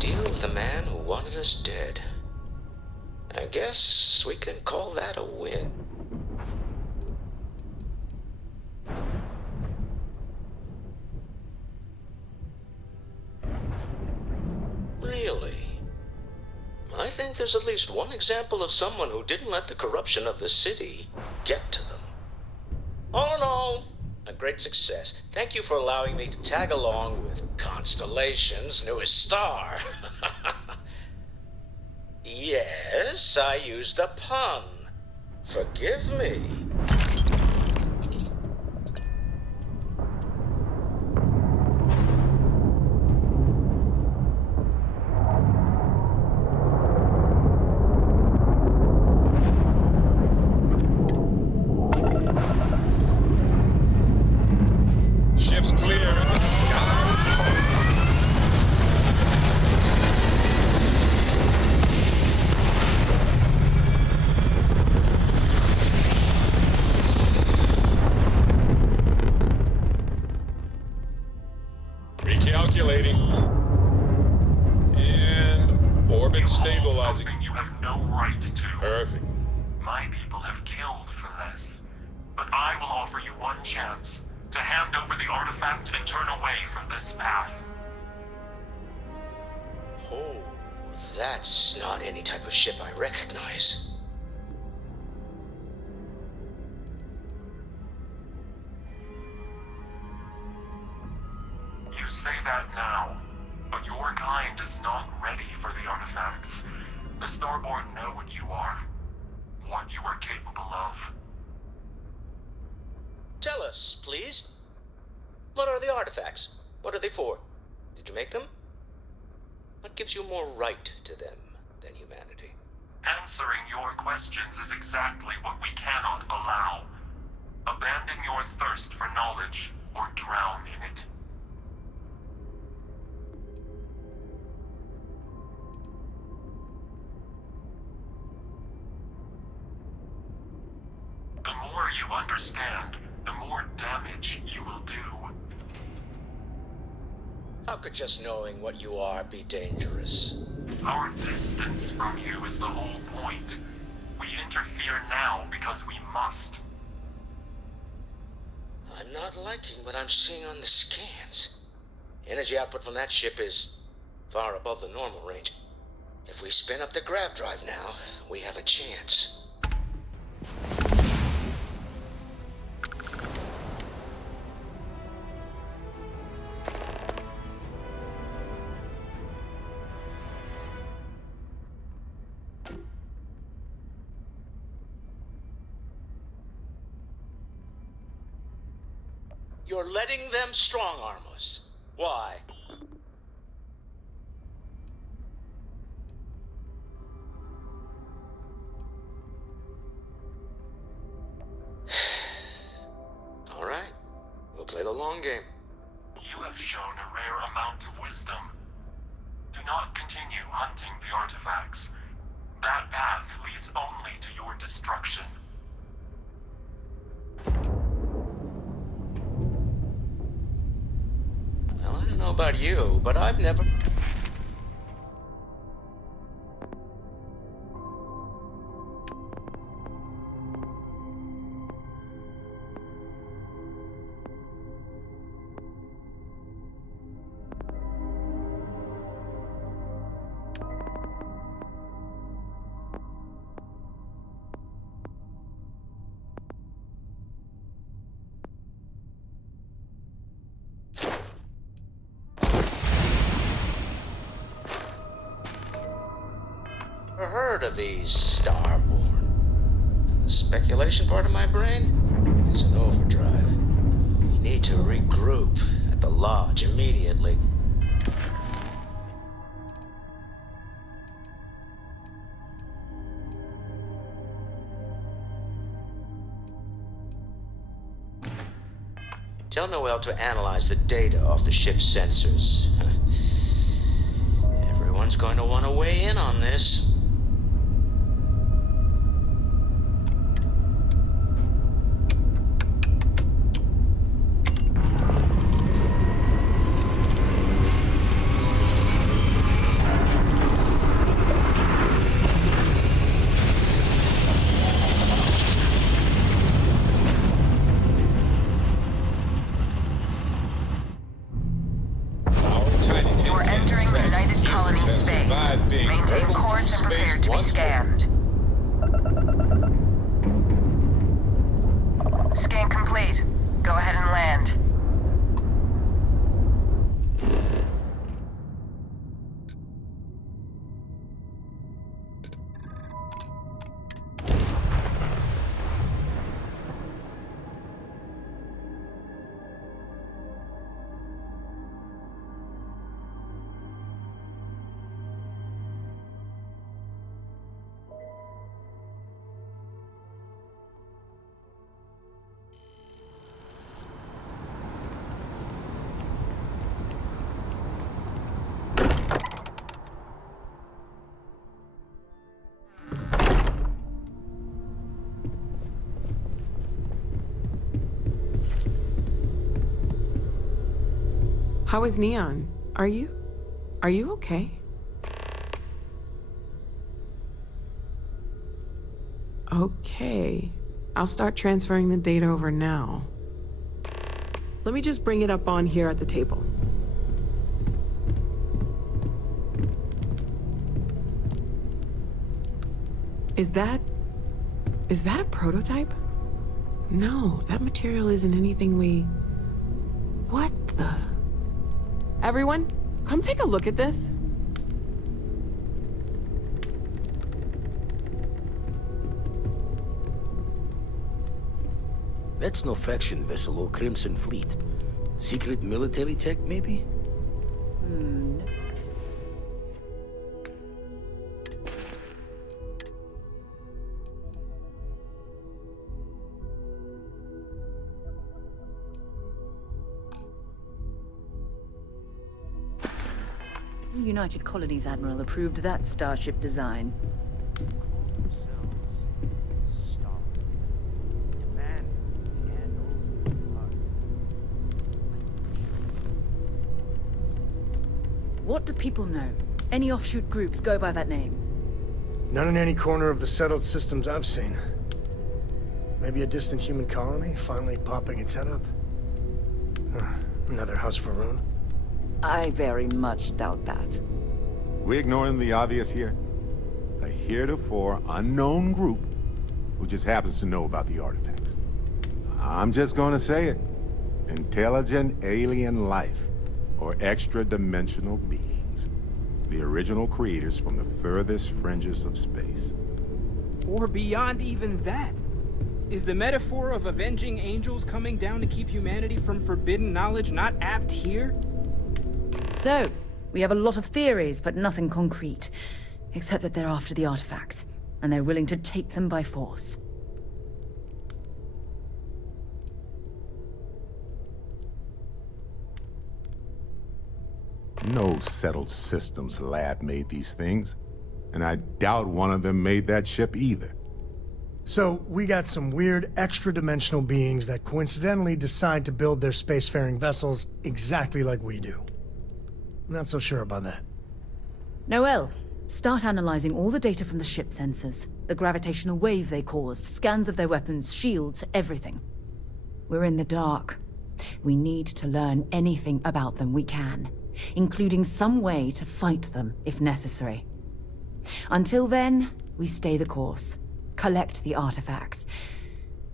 Deal with the man who wanted us dead. I guess we can call that a win. Really? I think there's at least one example of someone who didn't let the corruption of the city get to them. All in all, a great success. Thank you for allowing me to tag along with Constellation's newest star. Yes, I used a pun. Forgive me. Ship's clear and the sky is recalculating. And orbit stabilizing. You have no right to. Perfect. My people have killed for this. But I will offer you one chance to hand over the artifact and turn away from this path. Oh, that's not any type of ship I recognize. You say that now, but your kind is not ready for the artifacts. The Starborn know what you are, what you are capable of. Tell us, please. What are the artifacts? What are they for? Did you make them? What gives you more right to them than humanity? Answering your questions is exactly what we cannot allow. Abandon your thirst for knowledge, or drown in it. The more you understand, the more damage you will do. How could just knowing what you are be dangerous? Our distance from you is the whole point. We interfere now because we must. I'm not liking what I'm seeing on the scans. Energy output from that ship is far above the normal range. If we spin up the grav drive now, we have a chance. You're letting them strong-arm us. Why? play the long game. You have shown a rare amount of wisdom. Do not continue hunting the artifacts. That path leads only to your destruction. Well, I don't know about you, but I've never... heard of these Starborn. The speculation part of my brain is in overdrive. We need to regroup at the lodge immediately. Tell Noel to analyze the data off the ship's sensors. Everyone's going to want to weigh in on this. Scan complete. Go ahead and land. How is Neon? Are you okay? Okay. I'll start transferring the data over now. Let me just bring it up on here at the table. Is that a prototype? No, that material isn't anything we... What the... Everyone, come take a look at this. That's no faction vessel or Crimson Fleet. Secret military tech, maybe? United Colonies Admiral approved that starship design. What do people know? Any offshoot groups go by that name? Not in any corner of the settled systems I've seen. Maybe a distant human colony finally popping its head up. Another house for Rune. I very much doubt that. We ignoring the obvious here? A heretofore unknown group who just happens to know about the artifacts. I'm just gonna say it. Intelligent alien life, or extra-dimensional beings. The original creators from the furthest fringes of space. Or beyond even that. Is the metaphor of avenging angels coming down to keep humanity from forbidden knowledge not apt here? So, we have a lot of theories, but nothing concrete. Except that they're after the artifacts, and they're willing to take them by force. No settled systems lab made these things. And I doubt one of them made that ship either. So, we got some weird extra-dimensional beings that coincidentally decide to build their spacefaring vessels exactly like we do. Not so sure about that. Noel, start analyzing all the data from the ship sensors. The gravitational wave they caused, scans of their weapons, shields, everything. We're in the dark. We need to learn anything about them we can, including some way to fight them if necessary. Until then, we stay the course. Collect the artifacts.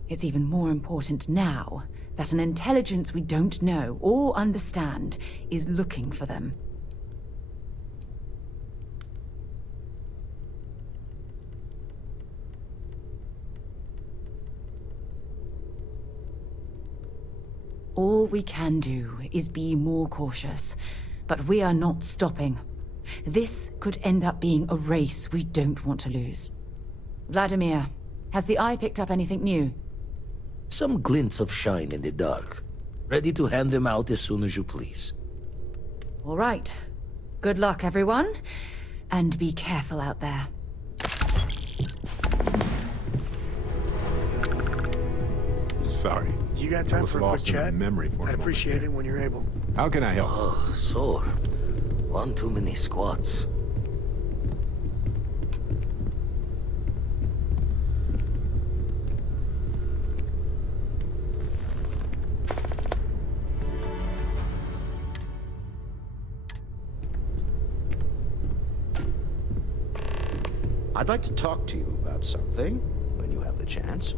It's even more important now that an intelligence we don't know or understand is looking for them. All we can do is be more cautious, but we are not stopping. This could end up being a race we don't want to lose. Vladimir, has the Eye picked up anything new? Some glints of shine in the dark. Ready to hand them out as soon as you please. All right. Good luck, everyone. And be careful out there. Sorry. You got time was for a quick lost in chat? memory for a I'd moment appreciate there. it when you're able. How can I help? Oh, sore. One too many squats. I'd like to talk to you about something, when you have the chance.